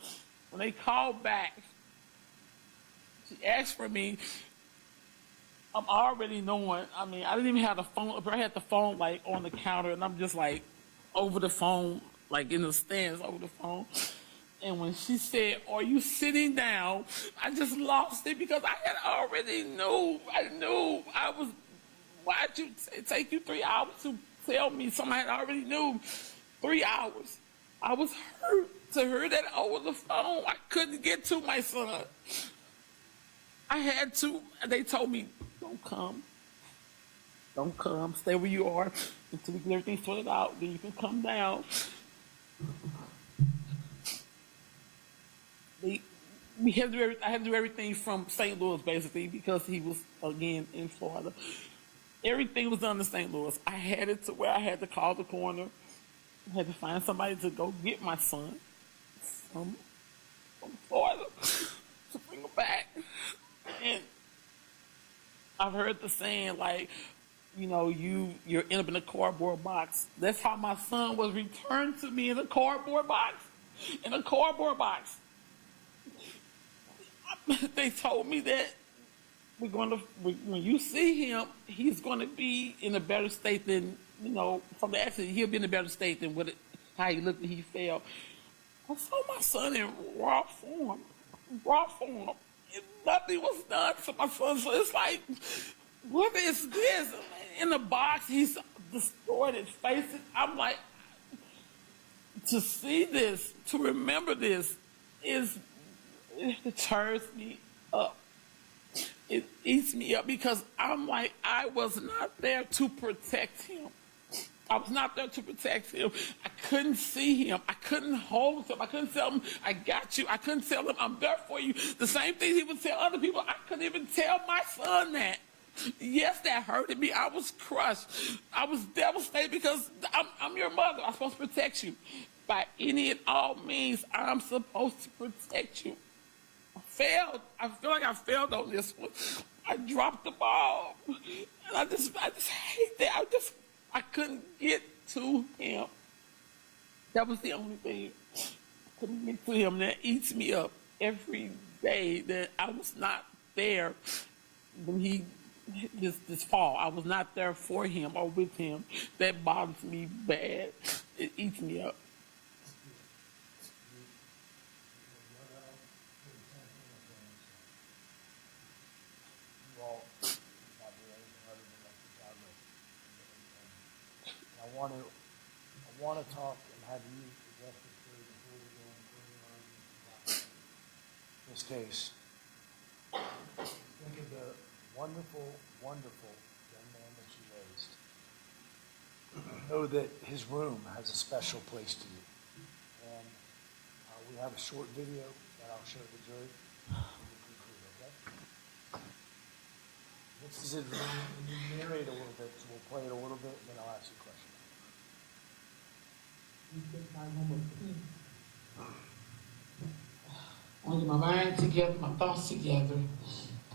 When they called back, she asked for me. I'm already knowing. I mean, I didn't even have the phone. I had the phone like on the counter, and I'm just like over the phone, like in the stands over the phone. And when she said, "Are you sitting down?" I just lost it because I had already knew. I knew I was. Why'd it take you 3 hours to tell me something I already knew? 3 hours. I was hurt to hear that over the phone. I couldn't get to my son. I had to. They told me, "Don't come. Don't come. Stay where you are until we get everything sorted out. Then you can come down." I had to do everything from St. Louis, basically, because he was, again, in Florida. Everything was done in St. Louis. I had it to where I had to call the coroner. I had to find somebody to go get my son from Florida to bring him back. And I've heard the saying, like, you know, you're end up in a cardboard box. That's how my son was returned to me, in a cardboard box. In a cardboard box. They told me that when you see him, he's going to be in a better state than, you know, from the accident, he'll be in a better state than how he looked when he fell. I saw my son in raw form. Nothing was done to my son. So it's like, what is this? In the box, he's distorted face. I'm like, to see this, to remember this, it tears me up. It eats me up because I'm like, I was not there to protect him. I was not there to protect him. I couldn't see him. I couldn't hold him. I couldn't tell him, I got you. I couldn't tell him, I'm there for you. The same thing he would tell other people. I couldn't even tell my son that. Yes, that hurted me. I was crushed. I was devastated because I'm your mother. I'm supposed to protect you. By any and all means, I'm supposed to protect you. I failed. I feel like I failed on this one. I dropped the ball. And I just hate that. I couldn't get to him. That was the only thing. I couldn't get to him. That eats me up every day that I was not there when he this fall. I was not there for him or with him. That bothers me bad. It eats me up. I want to talk and have you address this before we go any further on this case. Think of the wonderful, wonderful young man that you raised. Know that his room has a special place to you. And we have a short video that I'll show the jury. Okay? This is his room. When you narrate a little bit, so we'll play it a little bit, and then I'll ask you a question. I get my mind together, my thoughts together.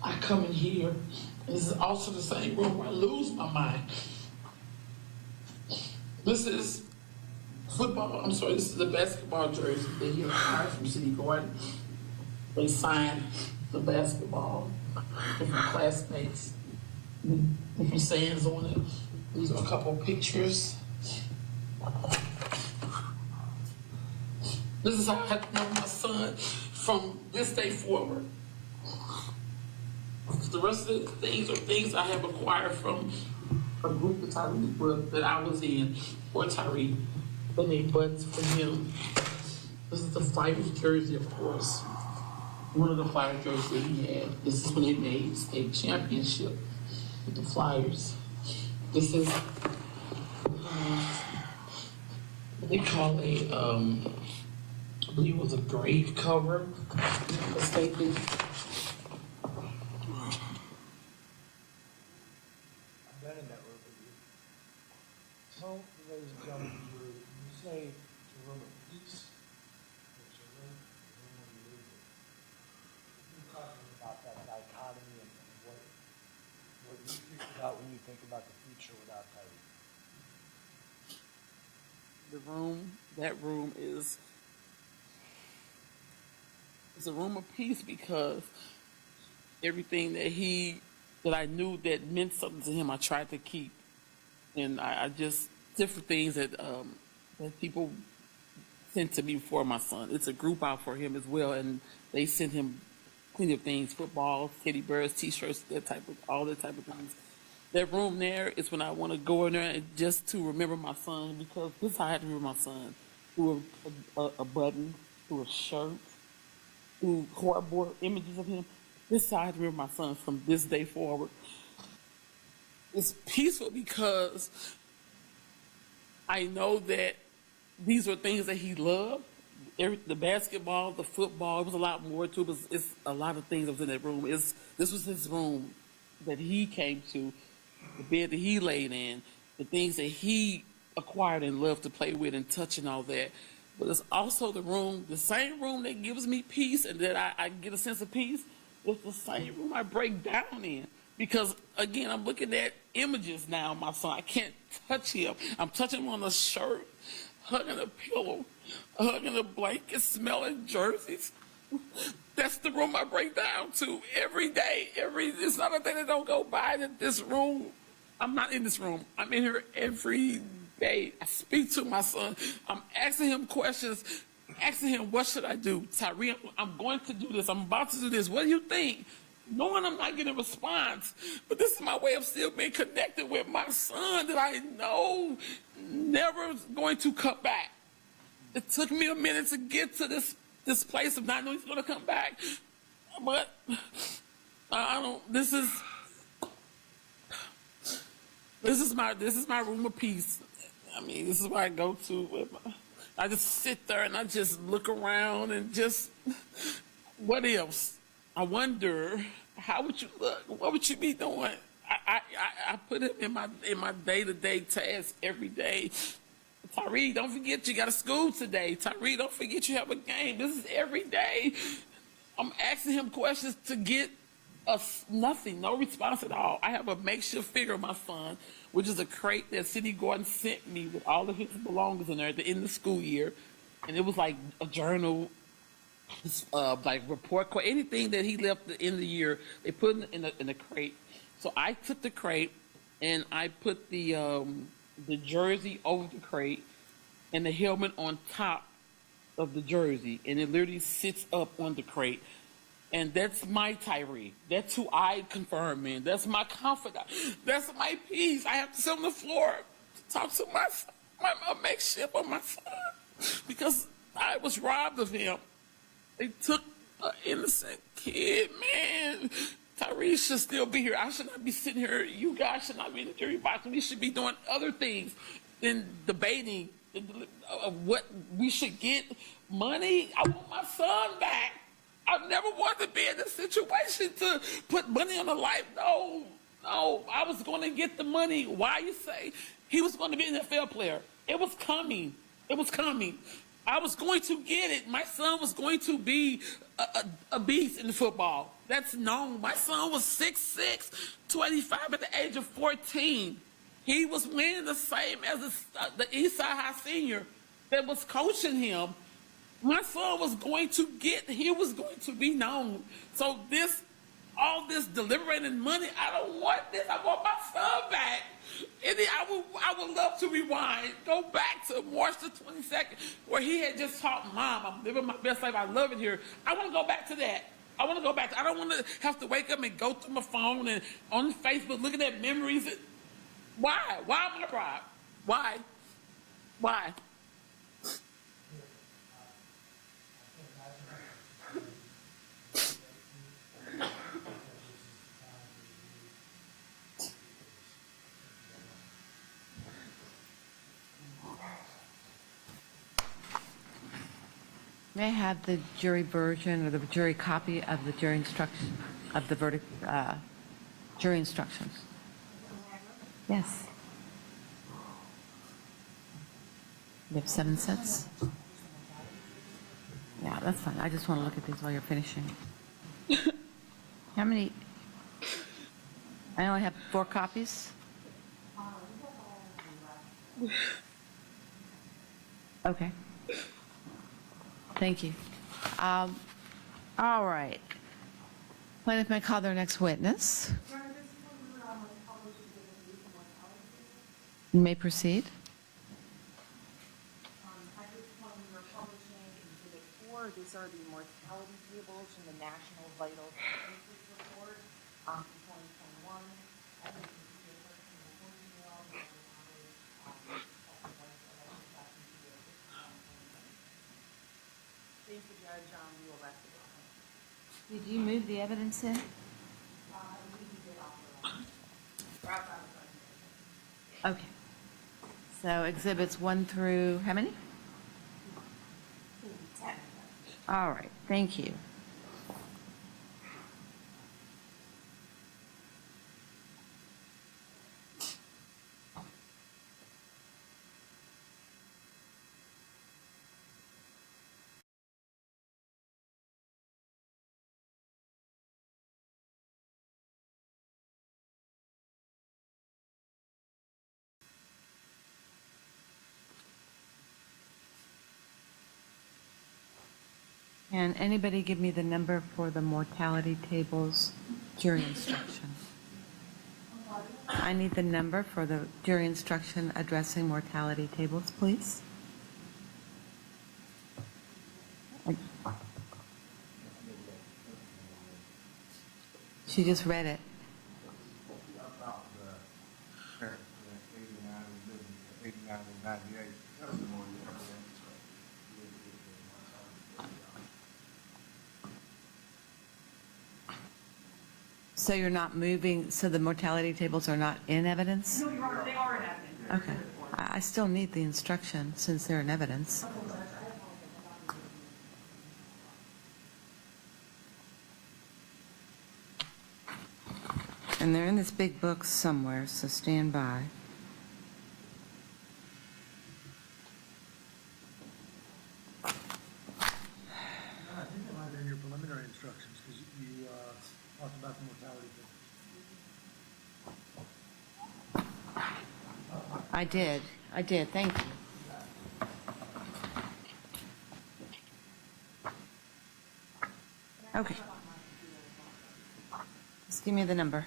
I come in here. This is also the same room where I lose my mind. This is football. I'm sorry, this is the basketball jersey that he acquired from City Garden. They signed the basketball, different classmates, different sayings on it. These are a couple of pictures. This is how I had to know my son from this day forward. The rest of the things are things I have acquired from a group that I was in, or Tyre, that made buttons for him. This is the Flyers jersey, of course. One of the Flyers jerseys that he had. This is when they made state championship with the Flyers. This is what they call I believe it was a grave cover, mistaken. I've been in that room with you. So, ladies and gentlemen, when you say it's a room of peace, it's a room where you live. You're talking about that dichotomy and what you think about when you think about the future without Tyre. That room is a room of peace because everything that I knew that meant something to him, I tried to keep. And I just, different things that people sent to me for my son. It's a group out for him as well, and they sent him plenty of things, football, teddy bears, t-shirts, all that type of things. That room there is when I want to go in there and just to remember my son, because this is how I had to remember my son. Through a button, through a shirt, through cardboard images of him. This is how I had to remember my son from this day forward. It's peaceful because I know that these are things that he loved. The basketball, the football, it was a lot more to it. It's a lot of things that was in that room. This was his room that he came to, the bed that he laid in, the things that he acquired and loved to play with and touch and all that. But it's also the same room that gives me peace and that I get a sense of peace. It's the same room I break down in. Because, again, I'm looking at images now of my son. I can't touch him. I'm touching him on a shirt, hugging a pillow, hugging a blanket, smelling jerseys. That's the room I break down to every day. It's not a day that don't go by that this room, I'm not in this room. I'm in here every day. I speak to my son. I'm asking him questions, asking him, what should I do? Tyre, I'm going to do this. I'm about to do this. What do you think? Knowing I'm not getting a response. But this is my way of still being connected with my son that I know never is going to come back. It took me a minute to get to this place of not knowing he's going to come back. But I don't. This is my room of peace. I mean, this is where I go to. I just sit there and I just look around and just, what else? I wonder, how would you look? What would you be doing? I put him in my day-to-day tasks every day. Tyre, don't forget you got a school today. Tyre, don't forget you have a game. This is every day. I'm asking him questions to get us nothing, no response at all. I have a makeshift figure of my son, which is a crate that City Garden sent me with all of his belongings in there at the end of the school year. And it was like a journal, like report card, anything that he left at the end of the year, they put in the crate. So I took the crate and I put the jersey over the crate and the helmet on top of the jersey, and it literally sits up on the crate. And that's my Tyre. That's who I confirm in. That's my confidant. That's my peace. I have to sit on the floor to talk to my makeshift of my son because I was robbed of him. They took an innocent kid, man. Tyre should still be here. I should not be sitting here. You guys should not be in the jury box. We should be doing other things than debating what we should get. Money. I want my son back. I never wanted to be in this situation to put money on the life. No, I was going to get the money. Why you say he was going to be an NFL player? It was coming. I was going to get it. My son was going to be a beast in football. That's known. My son was 6'6", 25 at the age of 14. He was winning the same as the Eastside High senior that was coaching him. My son was going to he was going to be known. So all this deliberating money, I don't want this. I want my son back. And I would love to rewind, go back to March the 22nd, where he had just taught Mom, I'm living my best life. I love it here. I want to go back to that. I don't want to have to wake up and go through my phone and on Facebook looking at memories. Why? Why am I robbed? Why? May I have the jury version or the jury copy of the jury instruction, of the verdict, jury instructions? Yes. You have 7 sets? Yeah, that's fine. I just want to look at these while you're finishing. How many? I only have 4 copies. Okay. Thank you. All right. Plaintiff may call their next witness. You may proceed. These are the mortality tables from the National Vital Statistics Report for 2021. Thank you, Judge. You will rest it. Did you move the evidence in? Okay. So exhibits 1 through how many? 10. All right. Thank you. Can anybody give me the number for the mortality tables jury instruction? I need the number for the jury instruction addressing mortality tables, please. She just read it. About the parents that 89 and 98, that was the more So you're not moving, so the mortality tables are not in evidence? No, Your Honor, they are in evidence. Okay. I still need the instruction since they're in evidence. And they're in this big book somewhere, so stand by. I think it might have been your preliminary instructions, because you talked about the mortality thing. I did, thank you. Okay. Just give me the number.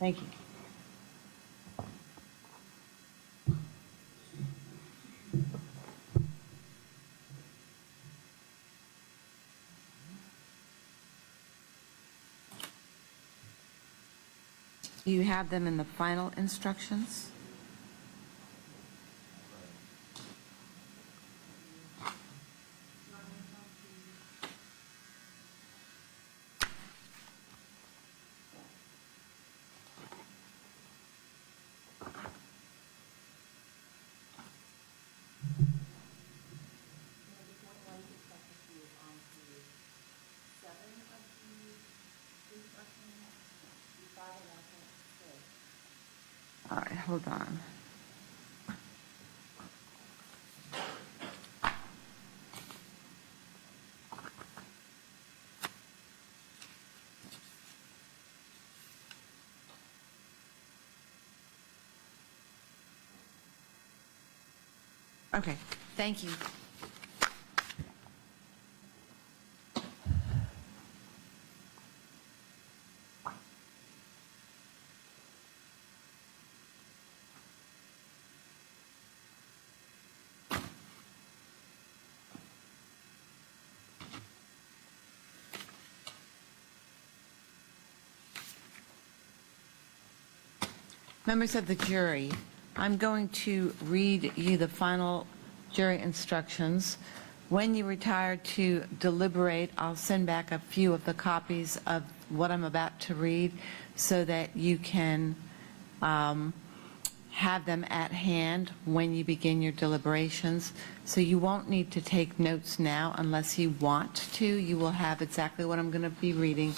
Thank you. Do you have them in the final instructions? All right, hold on. Okay, thank you. Members of the jury, I'm going to read you the final jury instructions. When you retire to deliberate, I'll send back a few of the copies of what I'm about to read so that you can have them at hand when you begin your deliberations. So you won't need to take notes now unless you want to. You will have exactly what I'm going to be reading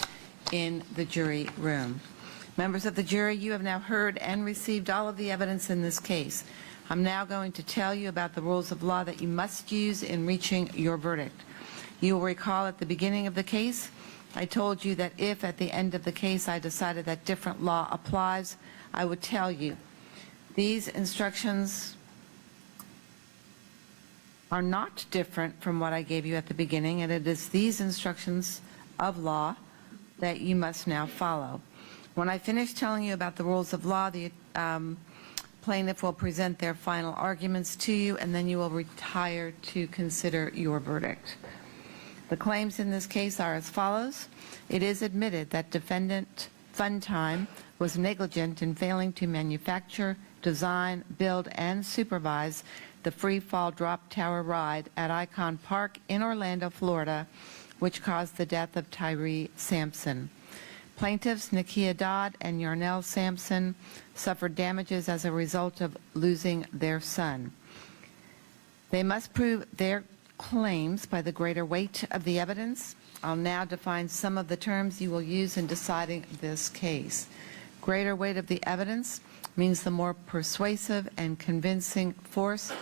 in the jury room. Members of the jury, you have now heard and received all of the evidence in this case. I'm now going to tell you about the rules of law that you must use in reaching your verdict. You will recall at the beginning of the case, I told you that if at the end of the case I decided that different law applies, I would tell you. These instructions are not different from what I gave you at the beginning, and it is these instructions of law that you must now follow. When I finish telling you about the rules of law, the plaintiff will present their final arguments to you, and then you will retire to consider your verdict. The claims in this case are as follows. It is admitted that defendant Funtime was negligent in failing to manufacture, design, build, and supervise the FreeFall drop tower ride at Icon Park in Orlando, Florida, which caused the death of Tyre Sampson. Plaintiffs Nakia Dodd and Yarnell Sampson suffered damages as a result of losing their son. They must prove their claims by the greater weight of the evidence. I'll now define some of the terms you will use in deciding this case. Greater weight of the evidence means the more persuasive and convincing force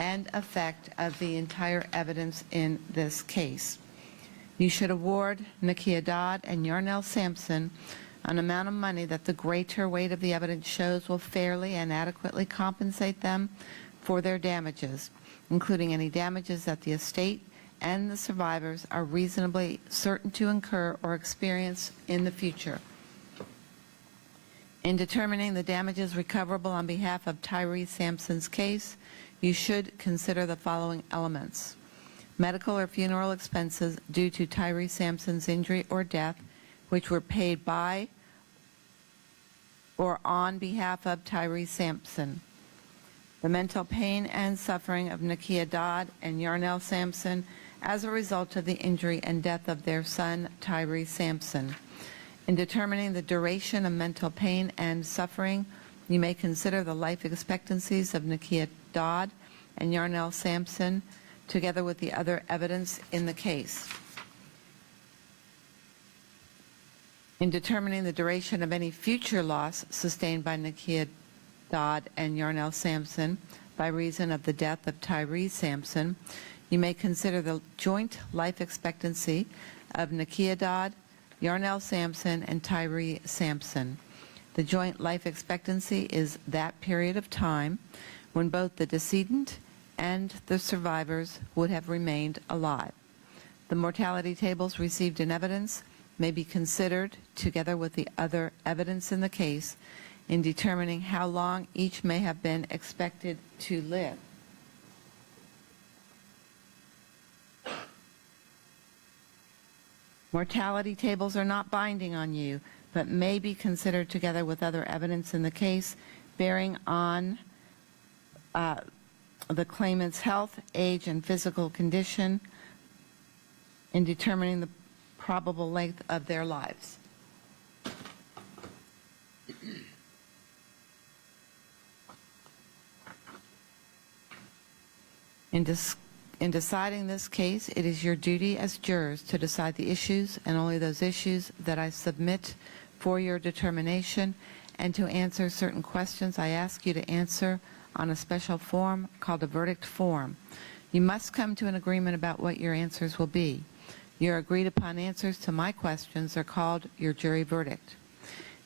and effect of the entire evidence in this case. You should award Nakia Dodd and Yarnell Sampson an amount of money that the greater weight of the evidence shows will fairly and adequately compensate them for their damages, including any damages that the estate and the survivors are reasonably certain to incur or experience in the future. In determining the damages recoverable on behalf of Tyre Sampson's case, you should consider the following elements. Medical or funeral expenses due to Tyre Sampson's injury or death, which were paid by or on behalf of Tyre Sampson. The mental pain and suffering of Nakia Dodd and Yarnell Sampson as a result of the injury and death of their son, Tyre Sampson. In determining the duration of mental pain and suffering, you may consider the life expectancies of Nakia Dodd and Yarnell Sampson, together with the other evidence in the case. In determining the duration of any future loss sustained by Nakia Dodd and Yarnell Sampson by reason of the death of Tyre Sampson, you may consider the joint life expectancy of Nakia Dodd, Yarnell Sampson, and Tyre Sampson. The joint life expectancy is that period of time when both the decedent and the survivors would have remained alive. The mortality tables received in evidence may be considered together with the other evidence in the case in determining how long each may have been expected to live. Mortality tables are not binding on you, but may be considered together with other evidence in the case bearing on the claimant's health, age, and physical condition in determining the probable length of their lives. In deciding this case, it is your duty as jurors to decide the issues and only those issues that I submit for your determination, and to answer certain questions I ask you to answer on a special form called a verdict form. You must come to an agreement about what your answers will be. Your agreed upon answers to my questions are called your jury verdict.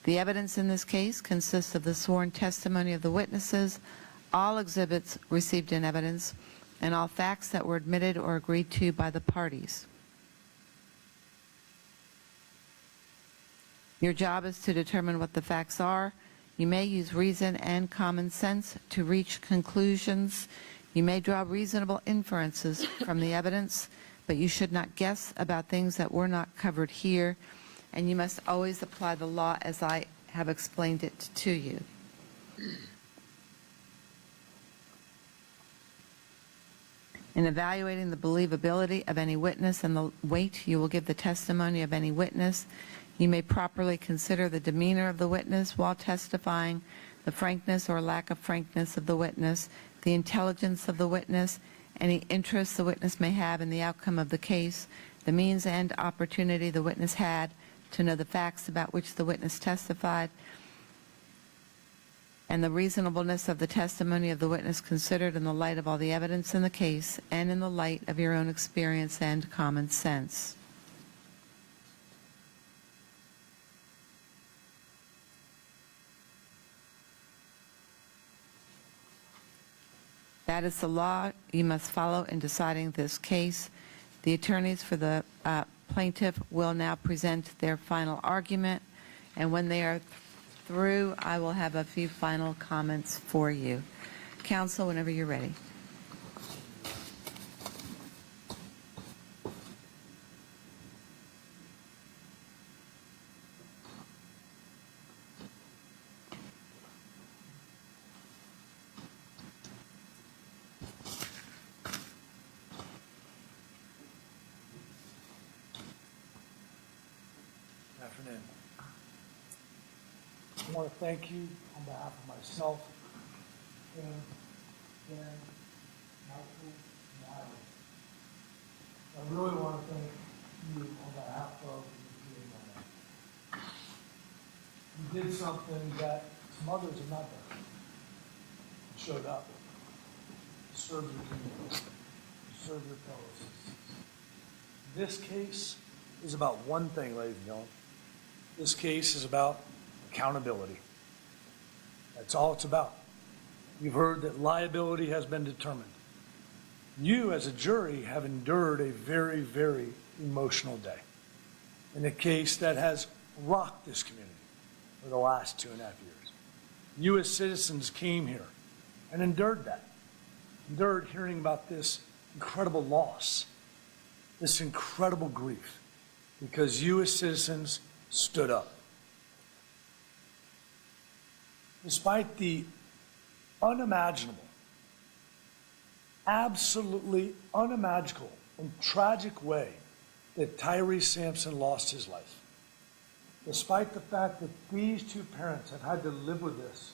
The evidence in this case consists of the sworn testimony of the witnesses, all exhibits received in evidence, and all facts that were admitted or agreed to by the parties. Your job is to determine what the facts are. You may use reason and common sense to reach conclusions. You may draw reasonable inferences from the evidence, but you should not guess about things that were not covered here, and you must always apply the law as I have explained it to you. In evaluating the believability of any witness and the weight you will give the testimony of any witness, you may properly consider the demeanor of the witness while testifying, the frankness or lack of frankness of the witness, the intelligence of the witness, any interest the witness may have in the outcome of the case, the means and opportunity the witness had to know the facts about which the witness testified, and the reasonableness of the testimony of the witness considered in the light of all the evidence in the case and in the light of your own experience and common sense. That is the law you must follow in deciding this case. The attorneys for the plaintiff will now present their final argument, and when they are through, I will have a few final comments for you. Counsel, whenever you're ready. Good afternoon. I want to thank you on behalf of myself and Michael and Riley. I really want to thank you on behalf of the PA. You did something that some others have not done. You showed up. You served your community. You served your fellow citizens. This case is about one thing, ladies and gentlemen. This case is about accountability. That's all it's about. You've heard that liability has been determined. You, as a jury, have endured a very, very emotional day in a case that has rocked this community for the last 2.5 years. You, as citizens, came here and endured that. Endured hearing about this incredible loss, this incredible grief, because you, as citizens, stood up. Despite the unimaginable, absolutely unimaginable and tragic way that Tyre Sampson lost his life. Despite the fact that these two parents have had to live with this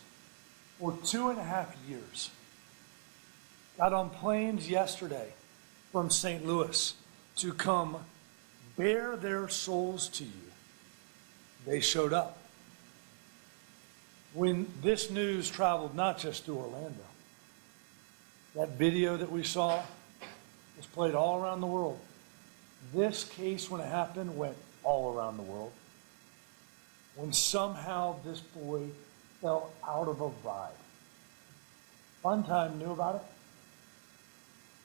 for 2.5 years. Got on planes yesterday from St. Louis to come bare their souls to you. They showed up. When this news traveled not just to Orlando, that video that we saw was played all around the world. This case, when it happened, went all around the world. When somehow this boy fell out of a ride. Fun Time knew about it.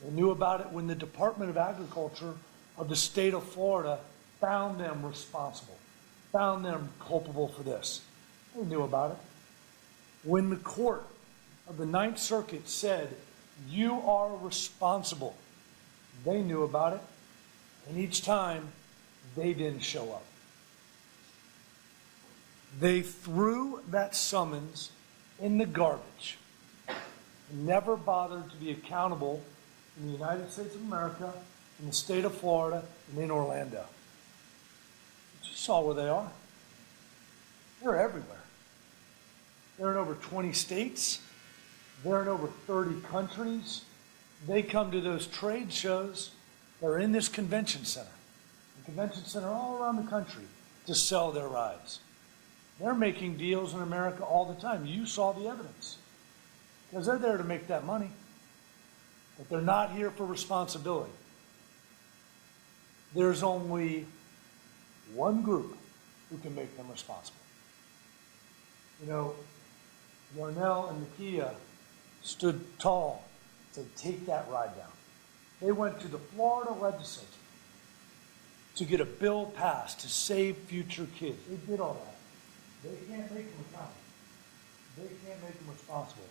They knew about it when the Department of Agriculture of the state of Florida found them responsible, found them culpable for this. They knew about it. When the court of the Ninth Circuit said, you are responsible, they knew about it. And each time, they didn't show up. They threw that summons in the garbage and never bothered to be accountable in the United States of America, in the state of Florida, and in Orlando. But you saw where they are. They're everywhere. They're in over 20 states. They're in over 30 countries. They come to those trade shows. They're in this convention center. The convention center all around the country to sell their rides. They're making deals in America all the time. You saw the evidence. Because they're there to make that money. But they're not here for responsibility. There's only one group who can make them responsible. You know, Yarnell and Nakia stood tall to take that ride down. They went to the Florida legislature to get a bill passed to save future kids. They did all that. They can't make them accountable. They can't make them responsible.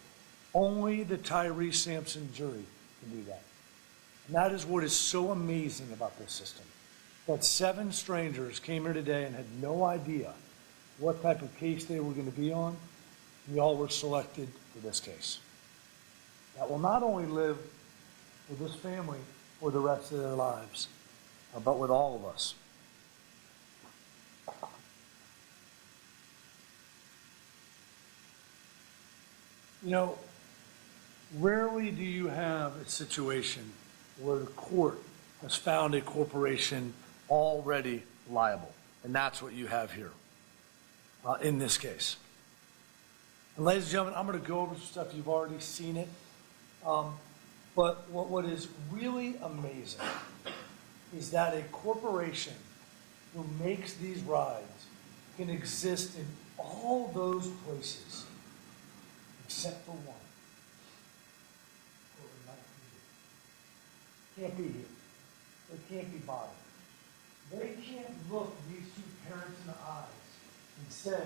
Only the Tyre Sampson jury can do that. And that is what is so amazing about this system. That 7 strangers came here today and had no idea what type of case they were going to be on. We all were selected for this case. That will not only live with this family for the rest of their lives, but with all of us. You know, rarely do you have a situation where the court has found a corporation already liable. And that's what you have here in this case. And ladies and gentlemen, I'm going to go over some stuff. You've already seen it. But what is really amazing is that a corporation who makes these rides can exist in all those places except for one. Can't be here. They can't be bothered. They can't look these two parents in the eyes and say,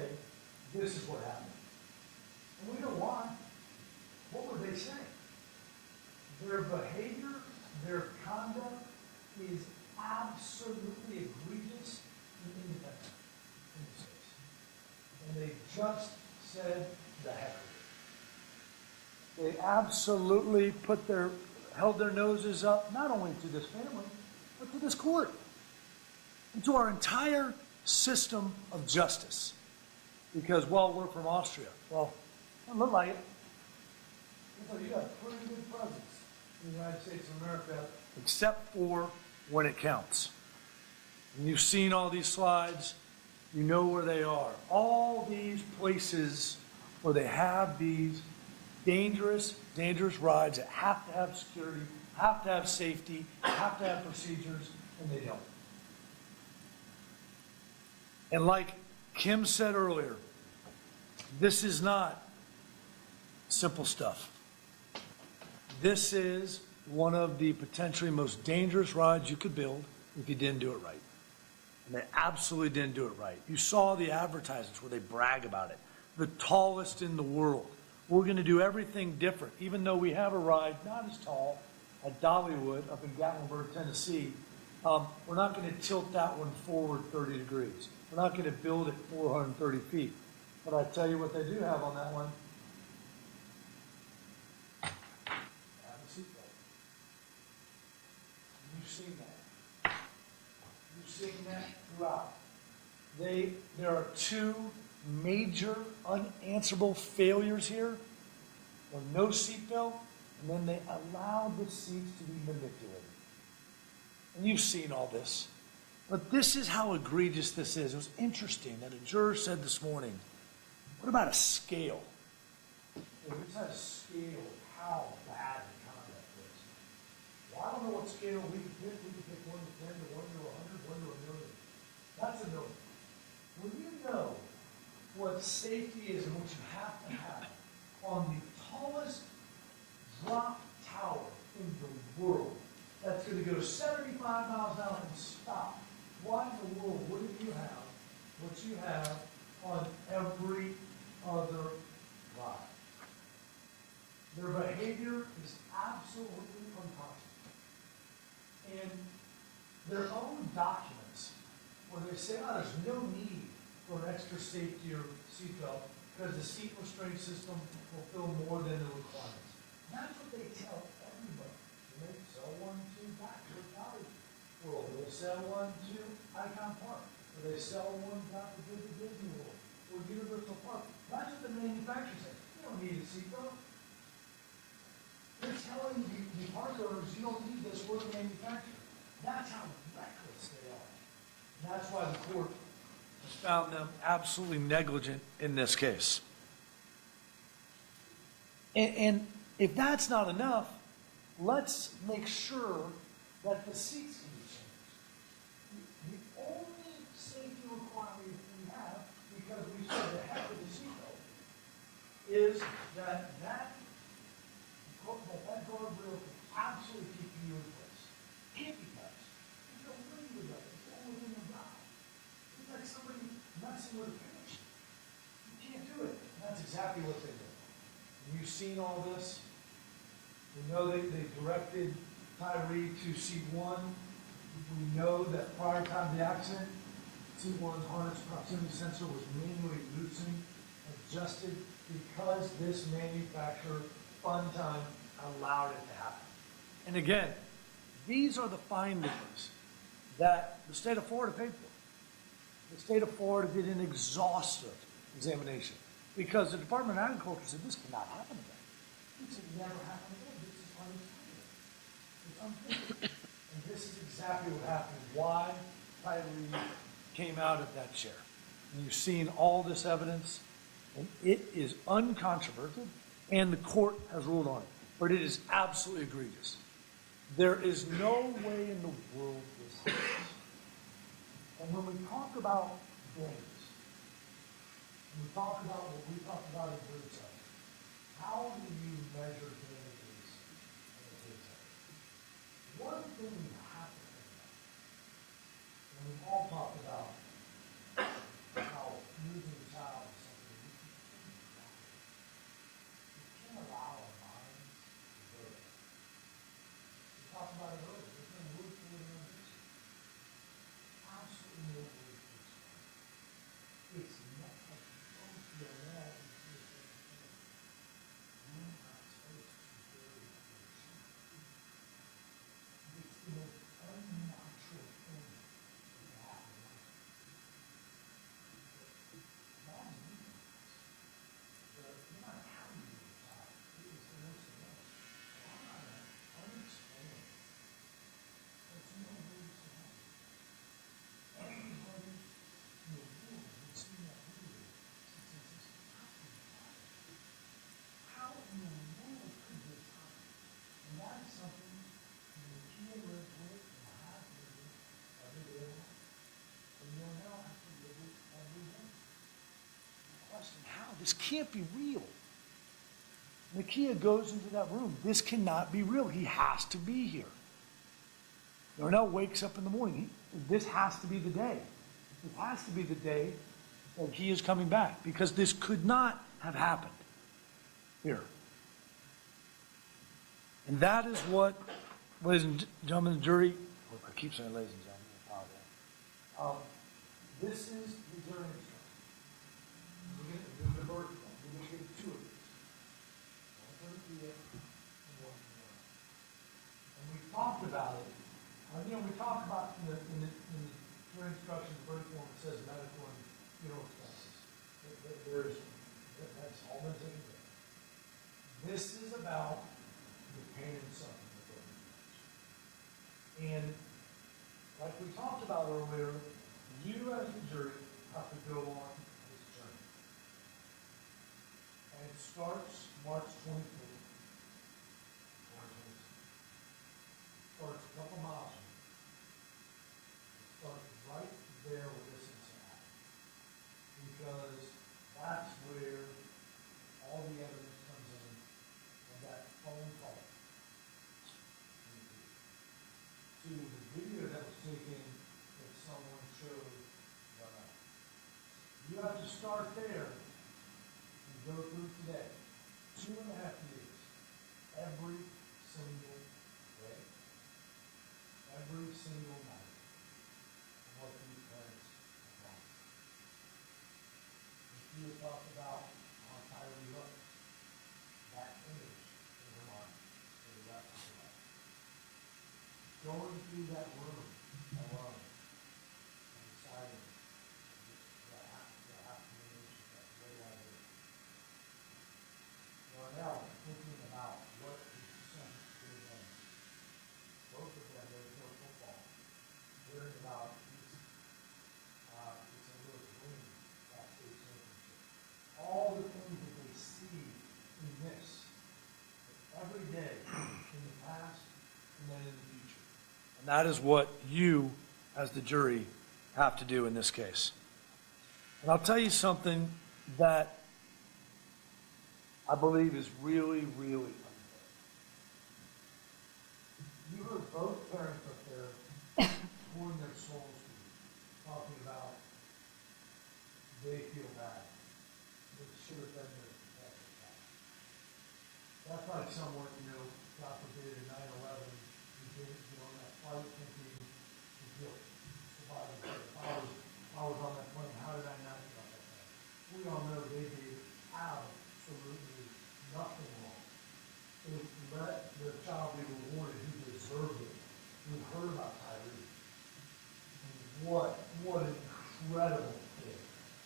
this is what happened. And we know why. What were they saying? Their behavior, their conduct is absolutely egregious and indefensible in this case. And they just said the heck of it. They absolutely held their noses up, not only to this family, but to this court. And to our entire system of justice. Because, well, we're from Austria. Well, it doesn't look like it. You got a pretty good presence in the United States of America, except for when it counts. And you've seen all these slides. You know where they are. All these places where they have these dangerous rides that have to have security, have to have safety, have to have procedures, and they don't. And like Kim said earlier, this is not simple stuff. This is one of the potentially most dangerous rides you could build if you didn't do it right. And they absolutely didn't do it right. You saw the advertisements where they brag about it. The tallest in the world. We're going to do everything different. Even though we have a ride not as tall at Dollywood up in Gatlinburg, Tennessee, we're not going to tilt that one forward 30 degrees. We're not going to build it 430 feet. But I tell you what they do have on that one. Have a seatbelt. You've seen two major unanswerable failures here, or no seatbelt, and then they allowed the seats to be manipulated. And you've seen all this. But this is how egregious this is. It was interesting that a juror said this morning, what about a scale? We just had a scale of how bad the conduct was. Well, I don't know what scale we could pick. We could pick 1 to 10 to 1 to 100, 1 to a million. That's a million. When you know what safety is and what you have to have on the tallest drop tower in the world, that's going to go 75 miles an hour and stop. Why in the world wouldn't you have what you have on every other ride? Their behavior is absolutely unconscionable. And their own documents, where they say, oh, there's no need for an extra safety or seatbelt because the seat restraint system will fill more than the requirements. That's what they tell everybody. They sell one to Baxter College World. They sell one to Icon Park. Or they sell one down to Disney World or Universal Park. That's what the manufacturer says. You don't need a seatbelt. They're telling the park owners you don't need this. We're the manufacturer. That's how reckless they are. And that's why the court has found them absolutely negligent in this case. And if that's not enough, let's make sure that the seats can be changed. The only safety requirement we have, because we said the heck of the seatbelt, is that guardrail can absolutely keep you in place. Can't be touched. There's no way with that. It's all within the ride. It's like somebody messing with a pitch. You can't do it. And that's exactly what they did. And you've seen all this. We know they directed Tyre to seat 1. We know that prior time to the accident, seat 1's harness proximity sensor was manually loosened, adjusted because this manufacturer, fun time, allowed it to happen. And again, these are the findings that the state of Florida paid for. The state of Florida did an exhaustive examination because the Department of Agriculture said this cannot happen again. This has never happened again. This is unacceptable. It's unthinkable. And this is exactly what happened. Why Tyre came out of that chair. And you've seen all this evidence, and it is uncontroverted, and the court has ruled on it. But it is absolutely egregious. There is no way in the world this happens. And when we talk about damages, when we talk about what we talked about in Bridgeside, how do you measure damages in Bridgeside? One thing you have to think about, and we've all talked about how losing a child is something we can't allow our minds to go there. We talked about it earlier. There's no word for it in our dictionary. Absolutely no word for it. It's not like you're supposed to be allowed to do it. You're not supposed to bury your child. It's the most unnatural thing that happen in life. Moms need this. No matter how you do your child, it is the most annoying. Why not unexplained? There's no way to know. Everybody in the world has seen that video since it's just happened. How in the world could this happen? And that is something the kid lives with and has lived with every day of life. And you'll now have to live with every day. The question, how? This can't be real. Nakia goes into that room. This cannot be real. He has to be here. Darnell wakes up in the morning. This has to be the day. It has to be the day that he is coming back because this could not have happened here. And that is what, ladies and gentlemen, the jury, I keep saying ladies and gentlemen, I apologize. This is the jury instruction. We're going to divert them. We're going to get two of these. One for the PA and one for the other. And we talked about it. We talked about in the jury instruction, the verdict form, it says medical and funeral expenses. That is what you, as the jury, have to do in this case. And I'll tell you something that I believe is really, really unfair. You heard both parents up there pouring their souls to you, talking about they feel bad. It should have been their protection. That's like someone, God forbid, in 9/11, who didn't get on that flight thinking the guilt surviving. If I was on that plane, how did I not get on that plane? We all know they did absolutely nothing wrong. They let their child be rewarded who deserved it. We heard about Tyre. And what an incredible kid,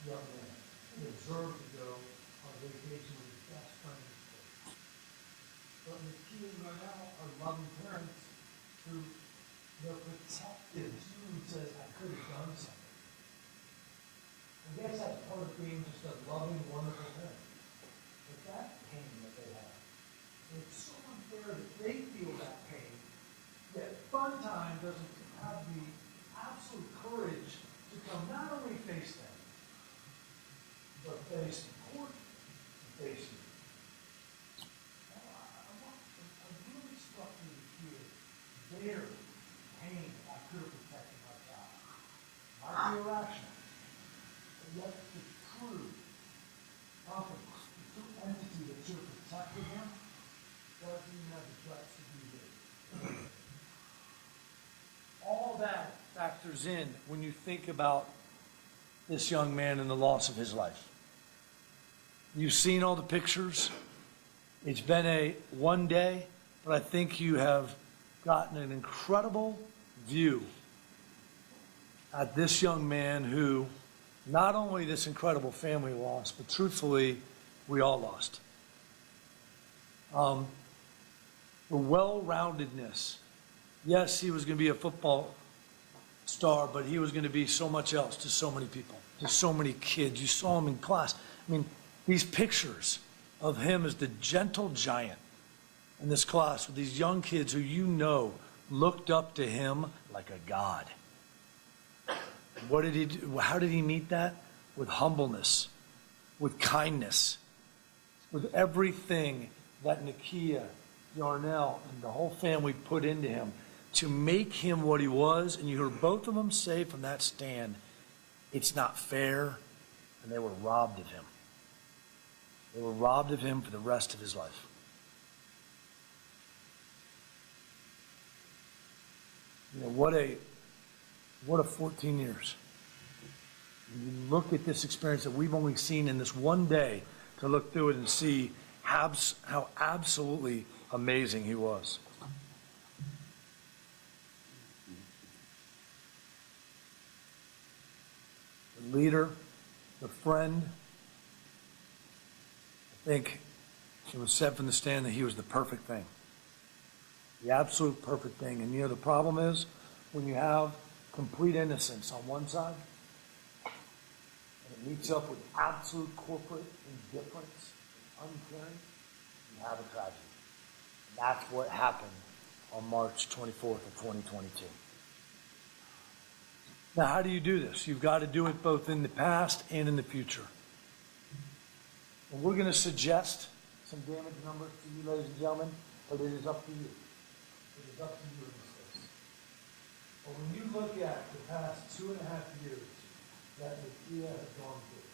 young man. He deserved to go on vacation with his best friend. But the kids right now are loving parents who they're protective. Who says, I could have done something. I guess that's part of being just a loving, wonderful parent. But that pain that they have, it's so unfair that they feel that pain, yet Fun Time doesn't have the absolute courage to come not only face them, but face the court and face you. I'm really struck with the kid. Their pain, I could have protected my child. Might be irrational, but yet the true company, the true entity that should have protected him, doesn't even have the guts to do this. All that factors in when you think about this young man and the loss of his life. You've seen all the pictures. It's been a one day, but I think you have gotten an incredible view at this young man who not only this incredible family lost, but truthfully, we all lost. The well-roundedness. Yes, he was going to be a football star, but he was going to be so much else to so many people, to so many kids. You saw him in class. I mean, these pictures of him as the gentle giant in this class with these young kids who looked up to him like a god. What did he do? How did he meet that? With humbleness, with kindness, with everything that Nakia, Yarnell, and the whole family put into him to make him what he was. And you heard both of them say from that stand, it's not fair, and they were robbed of him. They were robbed of him for the rest of his life. What a 14 years. You look at this experience that we've only seen in this one day to look through it and see how absolutely amazing he was. The leader, the friend. I think it was said from the stand that he was the perfect thing. The absolute perfect thing. And the problem is when you have complete innocence on one side and it meets up with absolute corporate indifference and uncaring, you have a tragedy. And that's what happened on March 24th of 2022. Now, how do you do this? You've got to do it both in the past and in the future. And we're going to suggest some damage numbers to you, ladies and gentlemen, but it is up to you. It is up to you in this case. But when you look at the past 2.5 years that Nakia has gone through,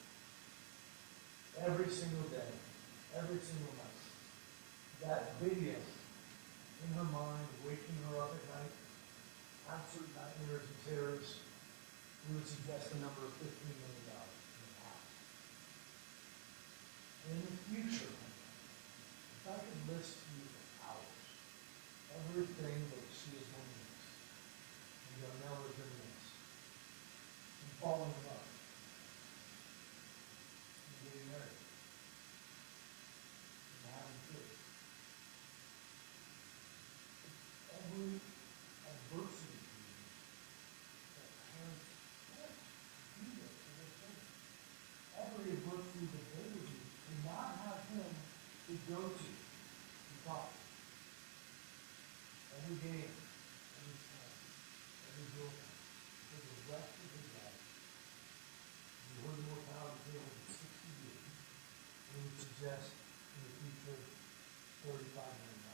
every single day, every single night, that video in her mind, waking her up at night, absolute nightmares and terrors, we would suggest a number of $15 million in the past. And in the future, if I could list to you for hours, everything that she is going to miss, and Yarnell is going to miss, and falling in love, and getting married, and having kids. Every adversity that parents do this for their children. Every adversity that they would do to not have him suggest in the future, $35 million.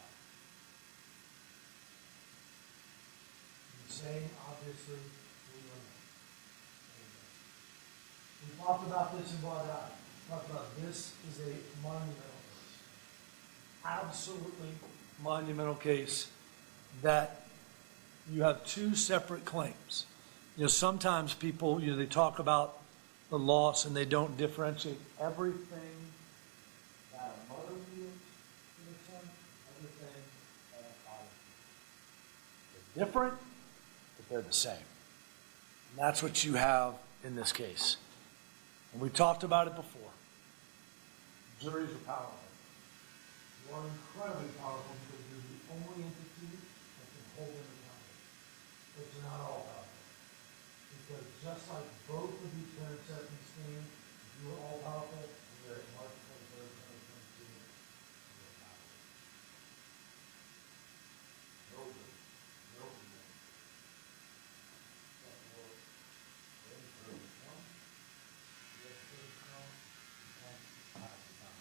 And the same, obviously, we limit. We talked about this in voir. Talked about this is a monumental case. Absolutely monumental case that you have two separate claims. Sometimes people, they talk about the loss and they don't differentiate everything that a mother feels for their son, everything that a father feels. They're different, but they're the same. And that's what you have in this case. And we talked about it before. Juries are powerful. You are incredibly powerful because you're the only entity that can hold them accountable. But you're not all powerful. Because just like both of these parents set in stand, if you were all powerful, you were at March 23rd, 2022, you were powerful. Nobody. That will encourage one. Yes, they come and pass it on.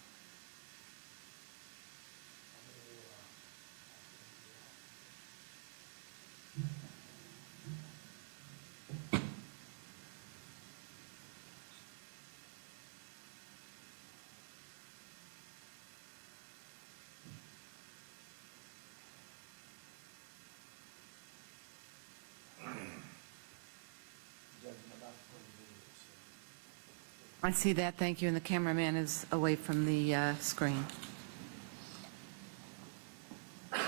I see that, thank you, and the cameraman is away from the screen. I'm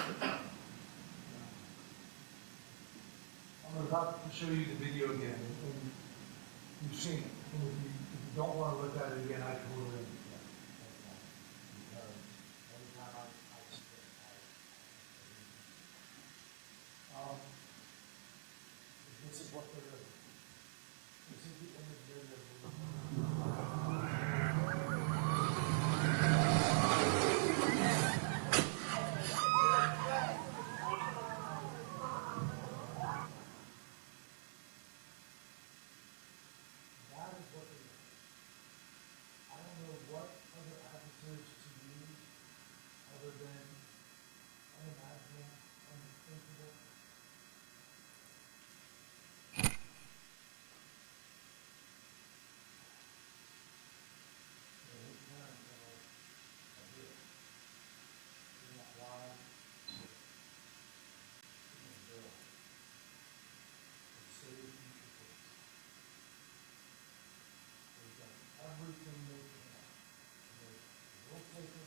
about to show you the video again, and you've seen it. And if you don't want to look at it again, I can ruin it. Because every time I see it, this is what they're doing. This is the image they're doing. That is what they do. I don't know what other adjectives to use other than unimaginable, unthinkable. Everything they can to make the world safer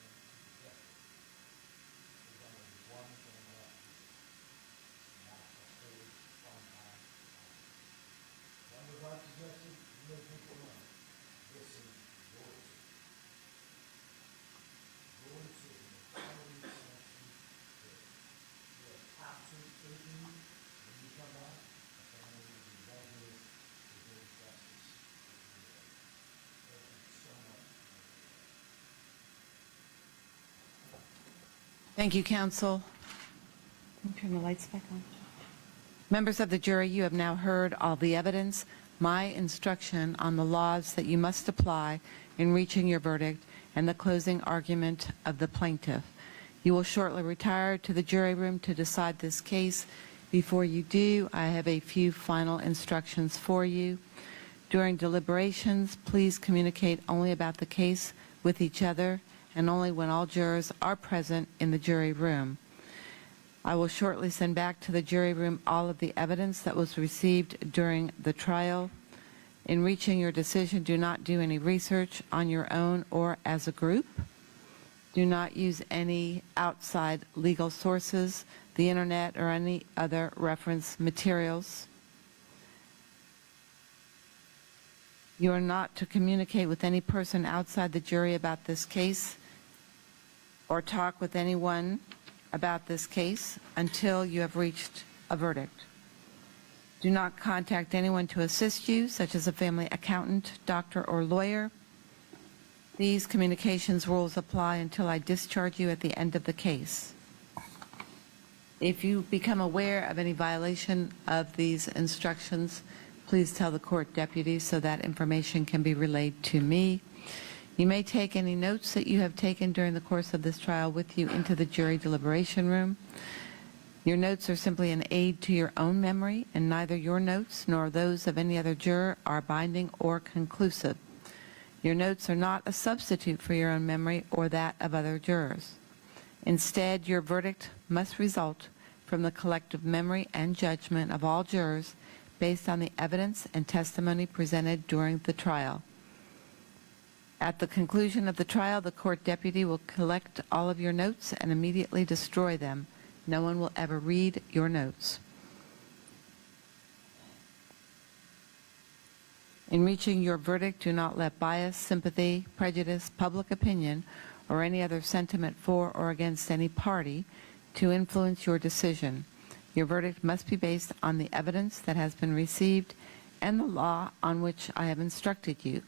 and protect it. There's only one thing left, and that's a whole fun time. Remember what I suggested? You may think alone. This is your decision. Your decision. Tyre Sampson did. You have absolute faith in you. When you come back, the family will be well-being to do justice. Thank you, counsel. Can you turn the lights back on? Members of the jury, you have now heard all the evidence, my instruction on the laws that you must apply in reaching your verdict, and the closing argument of the plaintiff. You will shortly retire to the jury room to decide this case. Before you do, I have a few final instructions for you. During deliberations, please communicate only about the case with each other and only when all jurors are present in the jury room. I will shortly send back to the jury room all of the evidence that was received during the trial. In reaching your decision, do not do any research on your own or as a group. Do not use any outside legal sources, the internet, or any other reference materials. You are not to communicate with any person outside the jury about this case or talk with anyone about this case until you have reached a verdict. Do not contact anyone to assist you, such as a family accountant, doctor, or lawyer. These communications rules apply until I discharge you at the end of the case. If you become aware of any violation of these instructions, please tell the court deputy so that information can be relayed to me. You may take any notes that you have taken during the course of this trial with you into the jury deliberation room. Your notes are simply an aid to your own memory, and neither your notes nor those of any other juror are binding or conclusive. Your notes are not a substitute for your own memory or that of other jurors. Instead, your verdict must result from the collective memory and judgment of all jurors based on the evidence and testimony presented during the trial. At the conclusion of the trial, the court deputy will collect all of your notes and immediately destroy them. No one will ever read your notes. In reaching your verdict, do not let bias, sympathy, prejudice, public opinion, or any other sentiment for or against any party to influence your decision. Your verdict must be based on the evidence that has been received and the law on which I have instructed you.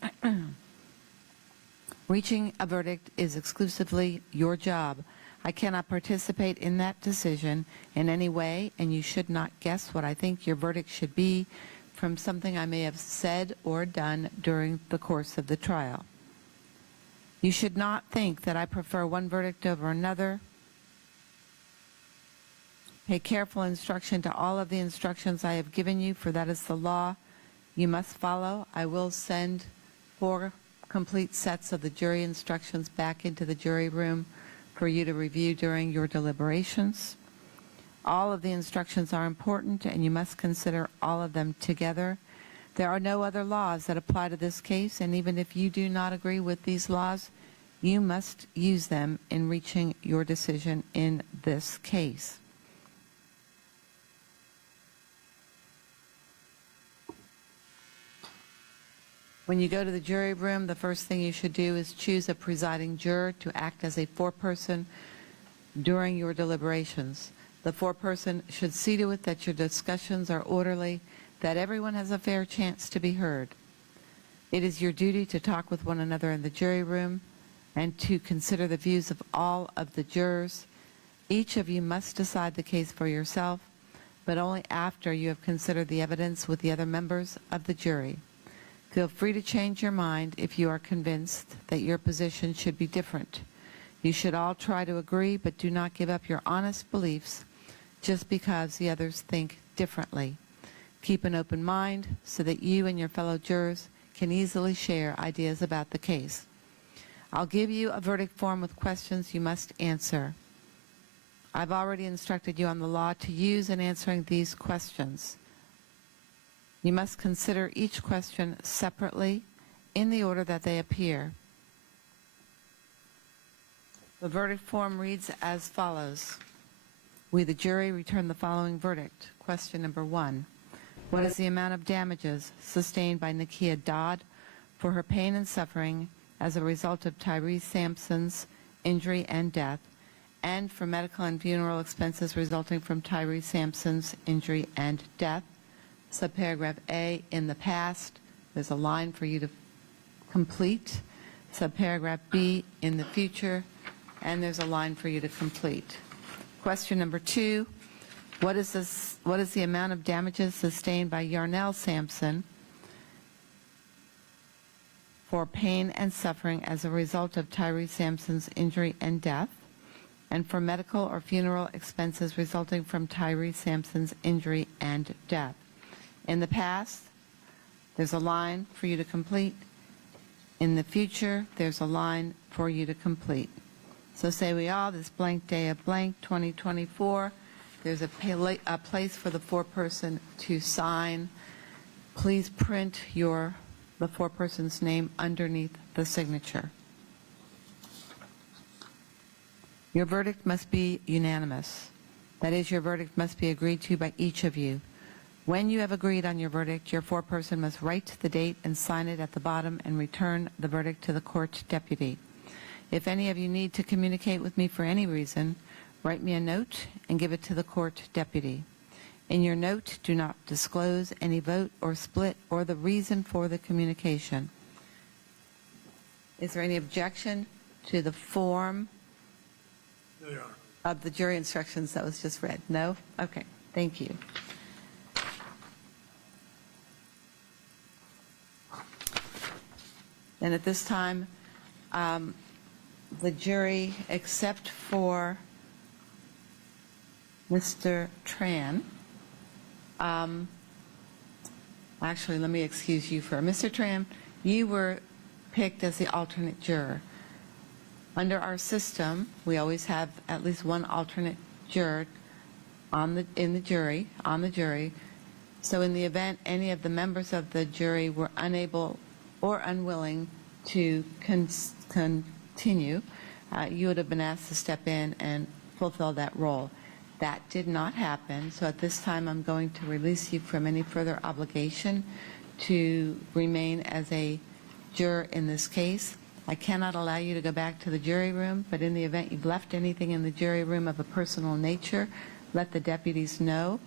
Reaching a verdict is exclusively your job. I cannot participate in that decision in any way, and you should not guess what I think your verdict should be from something I may have said or done during the course of the trial. You should not think that I prefer one verdict over another. Pay careful instruction to all of the instructions I have given you, for that is the law you must follow. I will send 4 complete sets of the jury instructions back into the jury room for you to review during your deliberations. All of the instructions are important, and you must consider all of them together. There are no other laws that apply to this case, and even if you do not agree with these laws, you must use them in reaching your decision in this case. When you go to the jury room, the first thing you should do is choose a presiding juror to act as a foreperson during your deliberations. The foreperson should see to it that your discussions are orderly, that everyone has a fair chance to be heard. It is your duty to talk with one another in the jury room and to consider the views of all of the jurors. Each of you must decide the case for yourself, but only after you have considered the evidence with the other members of the jury. Feel free to change your mind if you are convinced that your position should be different. You should all try to agree, but do not give up your honest beliefs just because the others think differently. Keep an open mind so that you and your fellow jurors can easily share ideas about the case. I'll give you a verdict form with questions you must answer. I've already instructed you on the law to use in answering these questions. You must consider each question separately in the order that they appear. The verdict form reads as follows. We, the jury, return the following verdict. Question number 1. What is the amount of damages sustained by Nakia Dodd for her pain and suffering as a result of Tyre Sampson's injury and death, and for medical and funeral expenses resulting from Tyre Sampson's injury and death? Subparagraph A, in the past, there's a line for you to complete. Subparagraph B, in the future, and there's a line for you to complete. Question number 2, what is the amount of damages sustained by Yarnell Sampson for pain and suffering as a result of Tyre Sampson's injury and death, and for medical or funeral expenses resulting from Tyre Sampson's injury and death? In the past, there's a line for you to complete. In the future, there's a line for you to complete. So say we all, this blank day of blank, 2024, there's a place for the foreperson to sign. Please print the foreperson's name underneath the signature. Your verdict must be unanimous. That is, your verdict must be agreed to by each of you. When you have agreed on your verdict, your foreperson must write the date and sign it at the bottom and return the verdict to the court deputy. If any of you need to communicate with me for any reason, write me a note and give it to the court deputy. In your note, do not disclose any vote or split or the reason for the communication. Is there any objection to the form of the jury instructions that was just read? No? Okay. Thank you. And at this time, the jury, except for Mr. Tran, actually, let me excuse you for, Mr. Tran, you were picked as the alternate juror. Under our system, we always have at least one alternate juror on the jury. So in the event any of the members of the jury were unable or unwilling to continue, you would have been asked to step in and fulfill that role. That did not happen, so at this time I'm going to release you from any further obligation to remain as a juror in this case. I cannot allow you to go back to the jury room, but in the event you've left anything in the jury room of a personal nature, let the deputies know,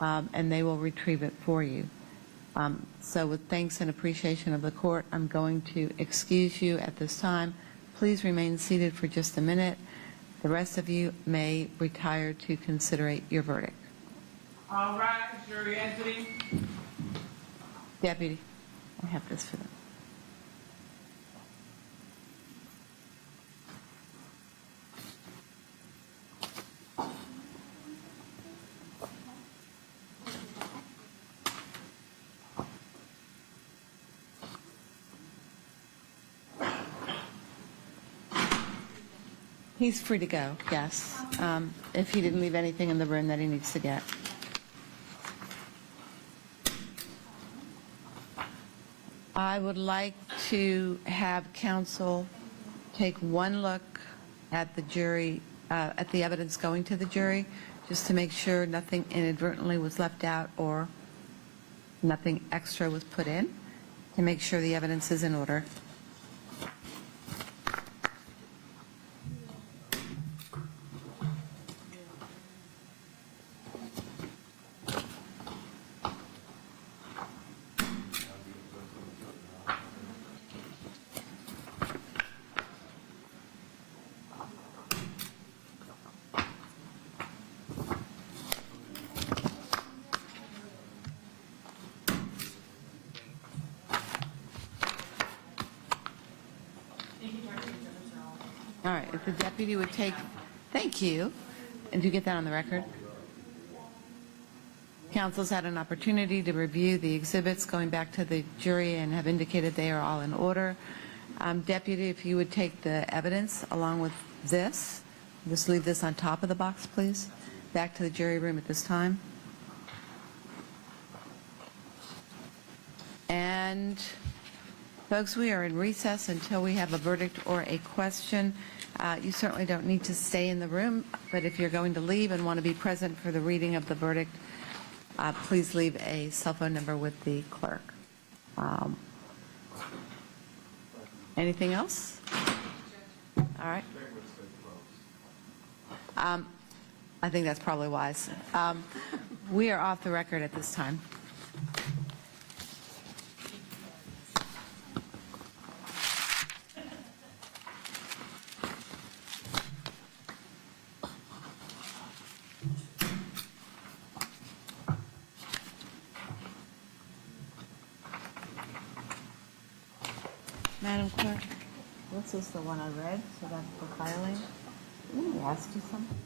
and they will retrieve it for you. So with thanks and appreciation of the court, I'm going to excuse you at this time. Please remain seated for just a minute. The rest of you may retire to consider your verdict. All right, jury entity. Deputy, I have this for them. He's free to go, yes, if he didn't leave anything in the room that he needs to get. I would like to have counsel take one look at the jury, at the evidence going to the jury, just to make sure nothing inadvertently was left out or nothing extra was put in, to make sure the evidence is in order. All right, if the deputy would take, thank you. And do you get that on the record? Council's had an opportunity to review the exhibits going back to the jury and have indicated they are all in order. Deputy, if you would take the evidence along with this, just leave this on top of the box, please. Back to the jury room at this time. And folks, we are in recess until we have a verdict or a question. You certainly don't need to stay in the room, but if you're going to leave and want to be present for the reading of the verdict, please leave a cell phone number with the clerk. Anything else? All right. I think that's probably wise. We are off the record at this time. Madam Clerk, this is the one I read, so that's for filing. Let me ask you something.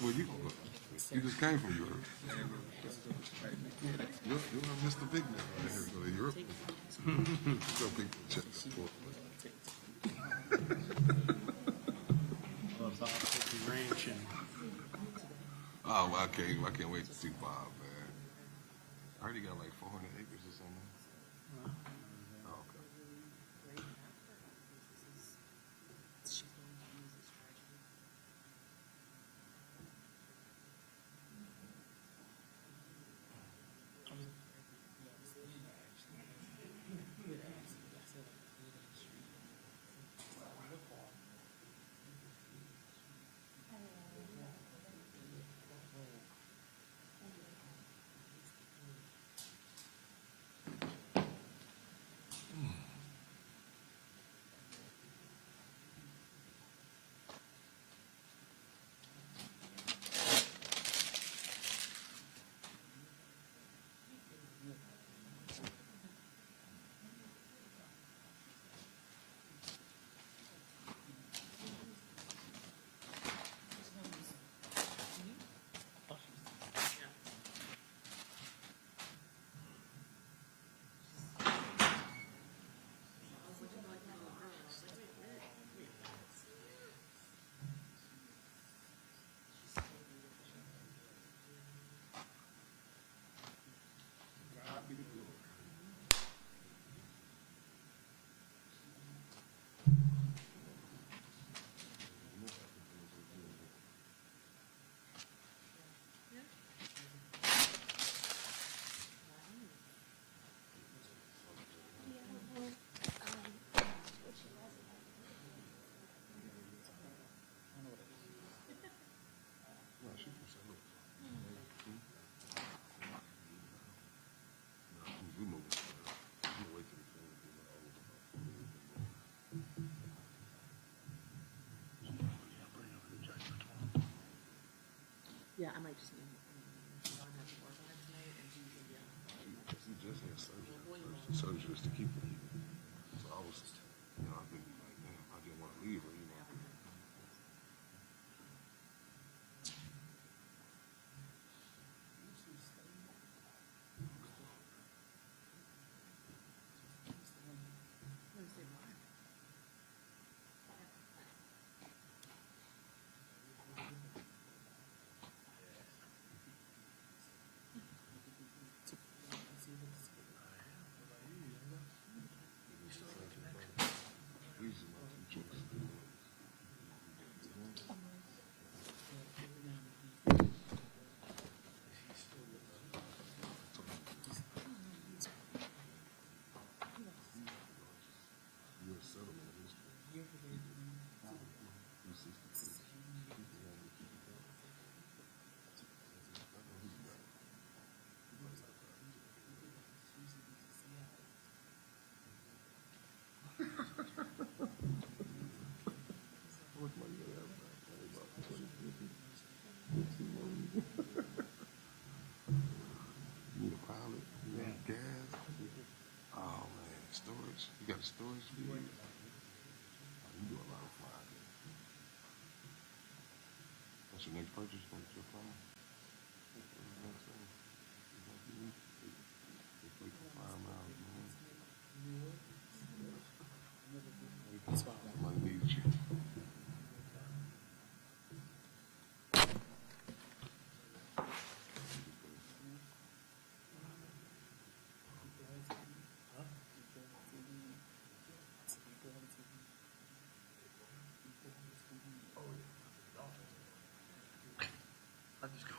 Where you from? You just came from Europe. You're Mr. Big Man right here. Go to Europe. Go people check the sport. Oh, well, I can't wait to see Bob, man. I heard he got like 400 acres or something. Oh, okay. Yeah, I might just need John has to work on it tonight, and he's gonna be out. He just had surgery. Surgery is to keep her. So I was, I've been like, damn, I didn't want to leave her, You got storage for you? You do a lot of flying. What's your next purchase? What's your plan? Somebody needs you. I just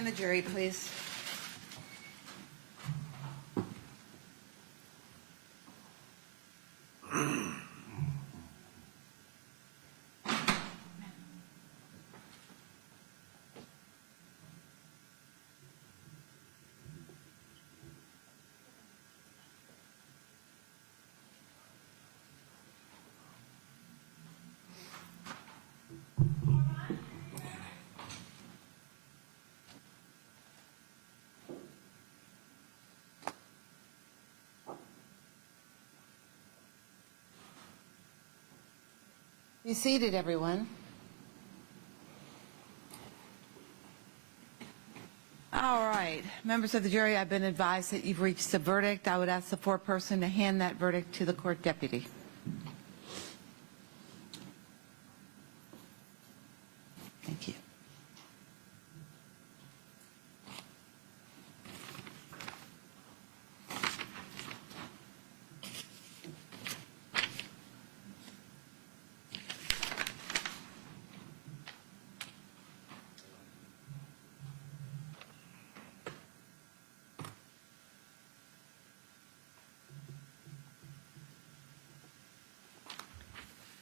in the jury, please. Be seated, everyone. All right. Members of the jury, I've been advised that you've reached a verdict. I would ask the foreperson to hand that verdict to the court deputy. Thank you.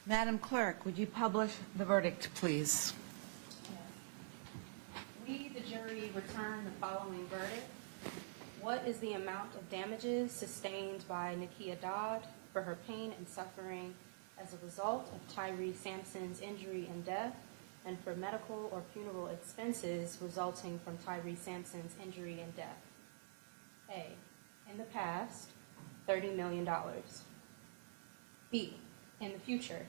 Madam Clerk, would you publish the verdict, please? We, the jury, return the following verdict. What is the amount of damages sustained by Nakia Dodd for her pain and suffering as a result of Tyre Sampson's injury and death, and for medical or funeral expenses resulting from Tyre Sampson's injury and death? A, in the past, $30 million. B, in the future,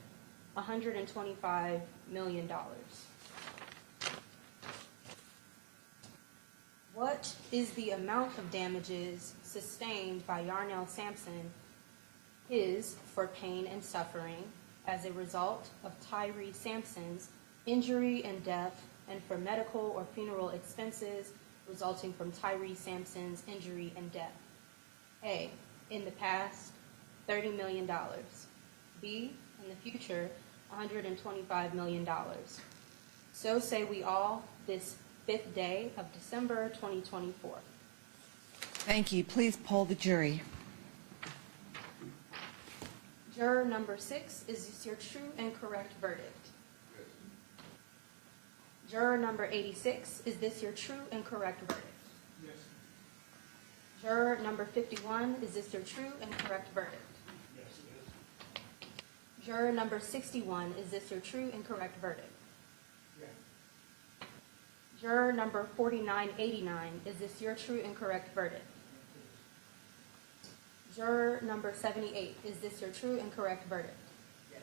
$125 million. What is the amount of damages sustained by Yarnell Sampson, his for pain and suffering as a result of Tyre Sampson's injury and death, and for medical or funeral expenses resulting from Tyre Sampson's injury and death? A, in the past, $30 million. B, in the future, $125 million. So say we all this 5th day of December 2024. Thank you. Please poll the jury. Juror number 6, is this your true and correct verdict? Yes. Juror number 86, is this your true and correct verdict? Yes. Juror number 51, is this your true and correct verdict? Yes, it is. Juror number 61, is this your true and correct verdict? Yes. Juror number 4989, is this your true and correct verdict? Juror number 78, is this your true and correct verdict? Yes.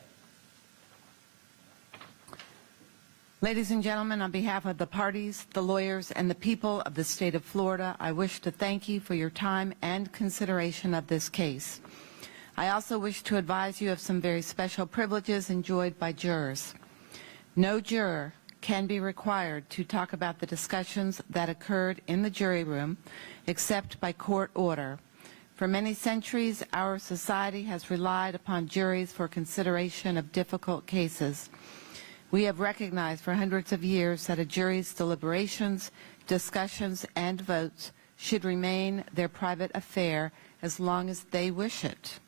Ladies and gentlemen, on behalf of the parties, the lawyers, and the people of the state of Florida, I wish to thank you for your time and consideration of this case. I also wish to advise you of some very special privileges enjoyed by jurors. No juror can be required to talk about the discussions that occurred in the jury room except by court order. For many centuries, our society has relied upon juries for consideration of difficult cases. We have recognized for hundreds of years that a jury's deliberations, discussions, and votes should remain their private affair as long as they wish it.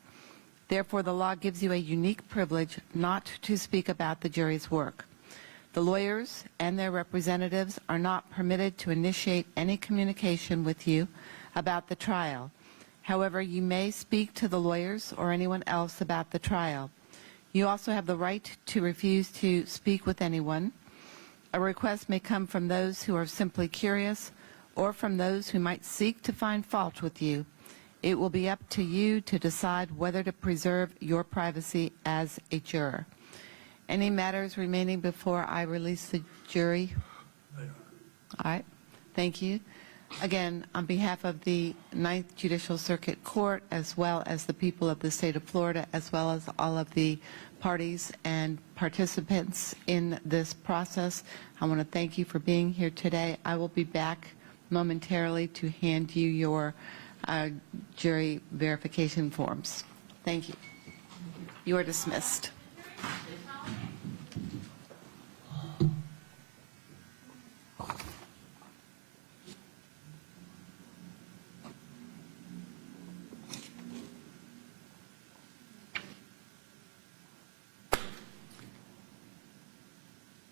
Therefore, the law gives you a unique privilege not to speak about the jury's work. The lawyers and their representatives are not permitted to initiate any communication with you about the trial. However, you may speak to the lawyers or anyone else about the trial. You also have the right to refuse to speak with anyone. A request may come from those who are simply curious or from those who might seek to find fault with you. It will be up to you to decide whether to preserve your privacy as a juror. Any matters remaining before I release the jury? All right. Thank you. Again, on behalf of the Ninth Judicial Circuit Court, as well as the people of the state of Florida, as well as all of the parties and participants in this process, I want to thank you for being here today. I will be back momentarily to hand you your jury verification forms. Thank you. You are dismissed.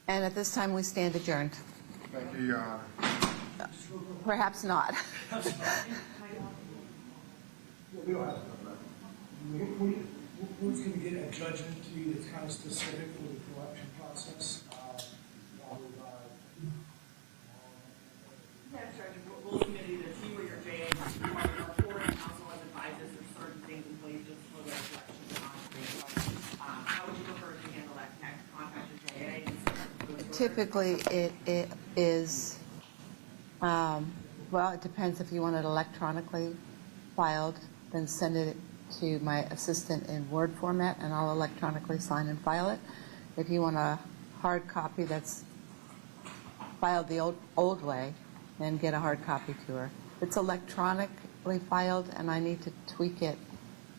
And at this time, we stand adjourned. Thank you, Your Honor. Perhaps not. We don't have to come back. Who's going to get a judgment to you that's kind of specific for the collection process? Yes, Judge, we'll submit either to you or your JA, our foreign counsel has advised us there's certain things in place just for the collection. How would you prefer to handle that next? Contact your JA? Typically, it is, well, it depends if you want it electronically filed, then send it to my assistant in Word format, and I'll electronically sign and file it. If you want a hard copy that's filed the old way, then get a hard copy to her. If it's electronically filed and I need to tweak it,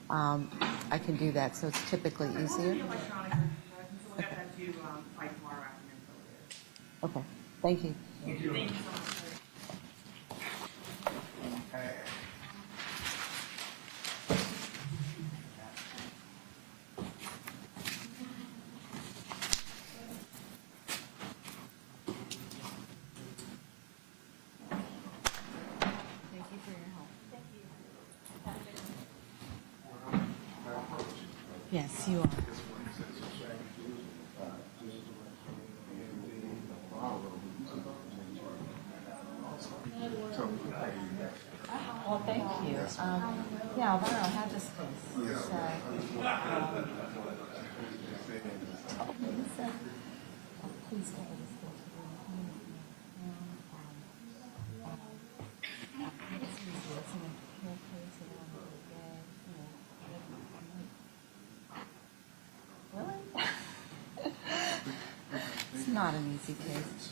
I can do that, so it's typically easier. Electronic, so we'll get that to you by tomorrow afternoon. Okay, thank you. Thank you so much. Thank you for your help. Yes, you are. Well, thank you. Yeah, Alvaro had this case. He said, please go with this case. Really? It's not an easy case.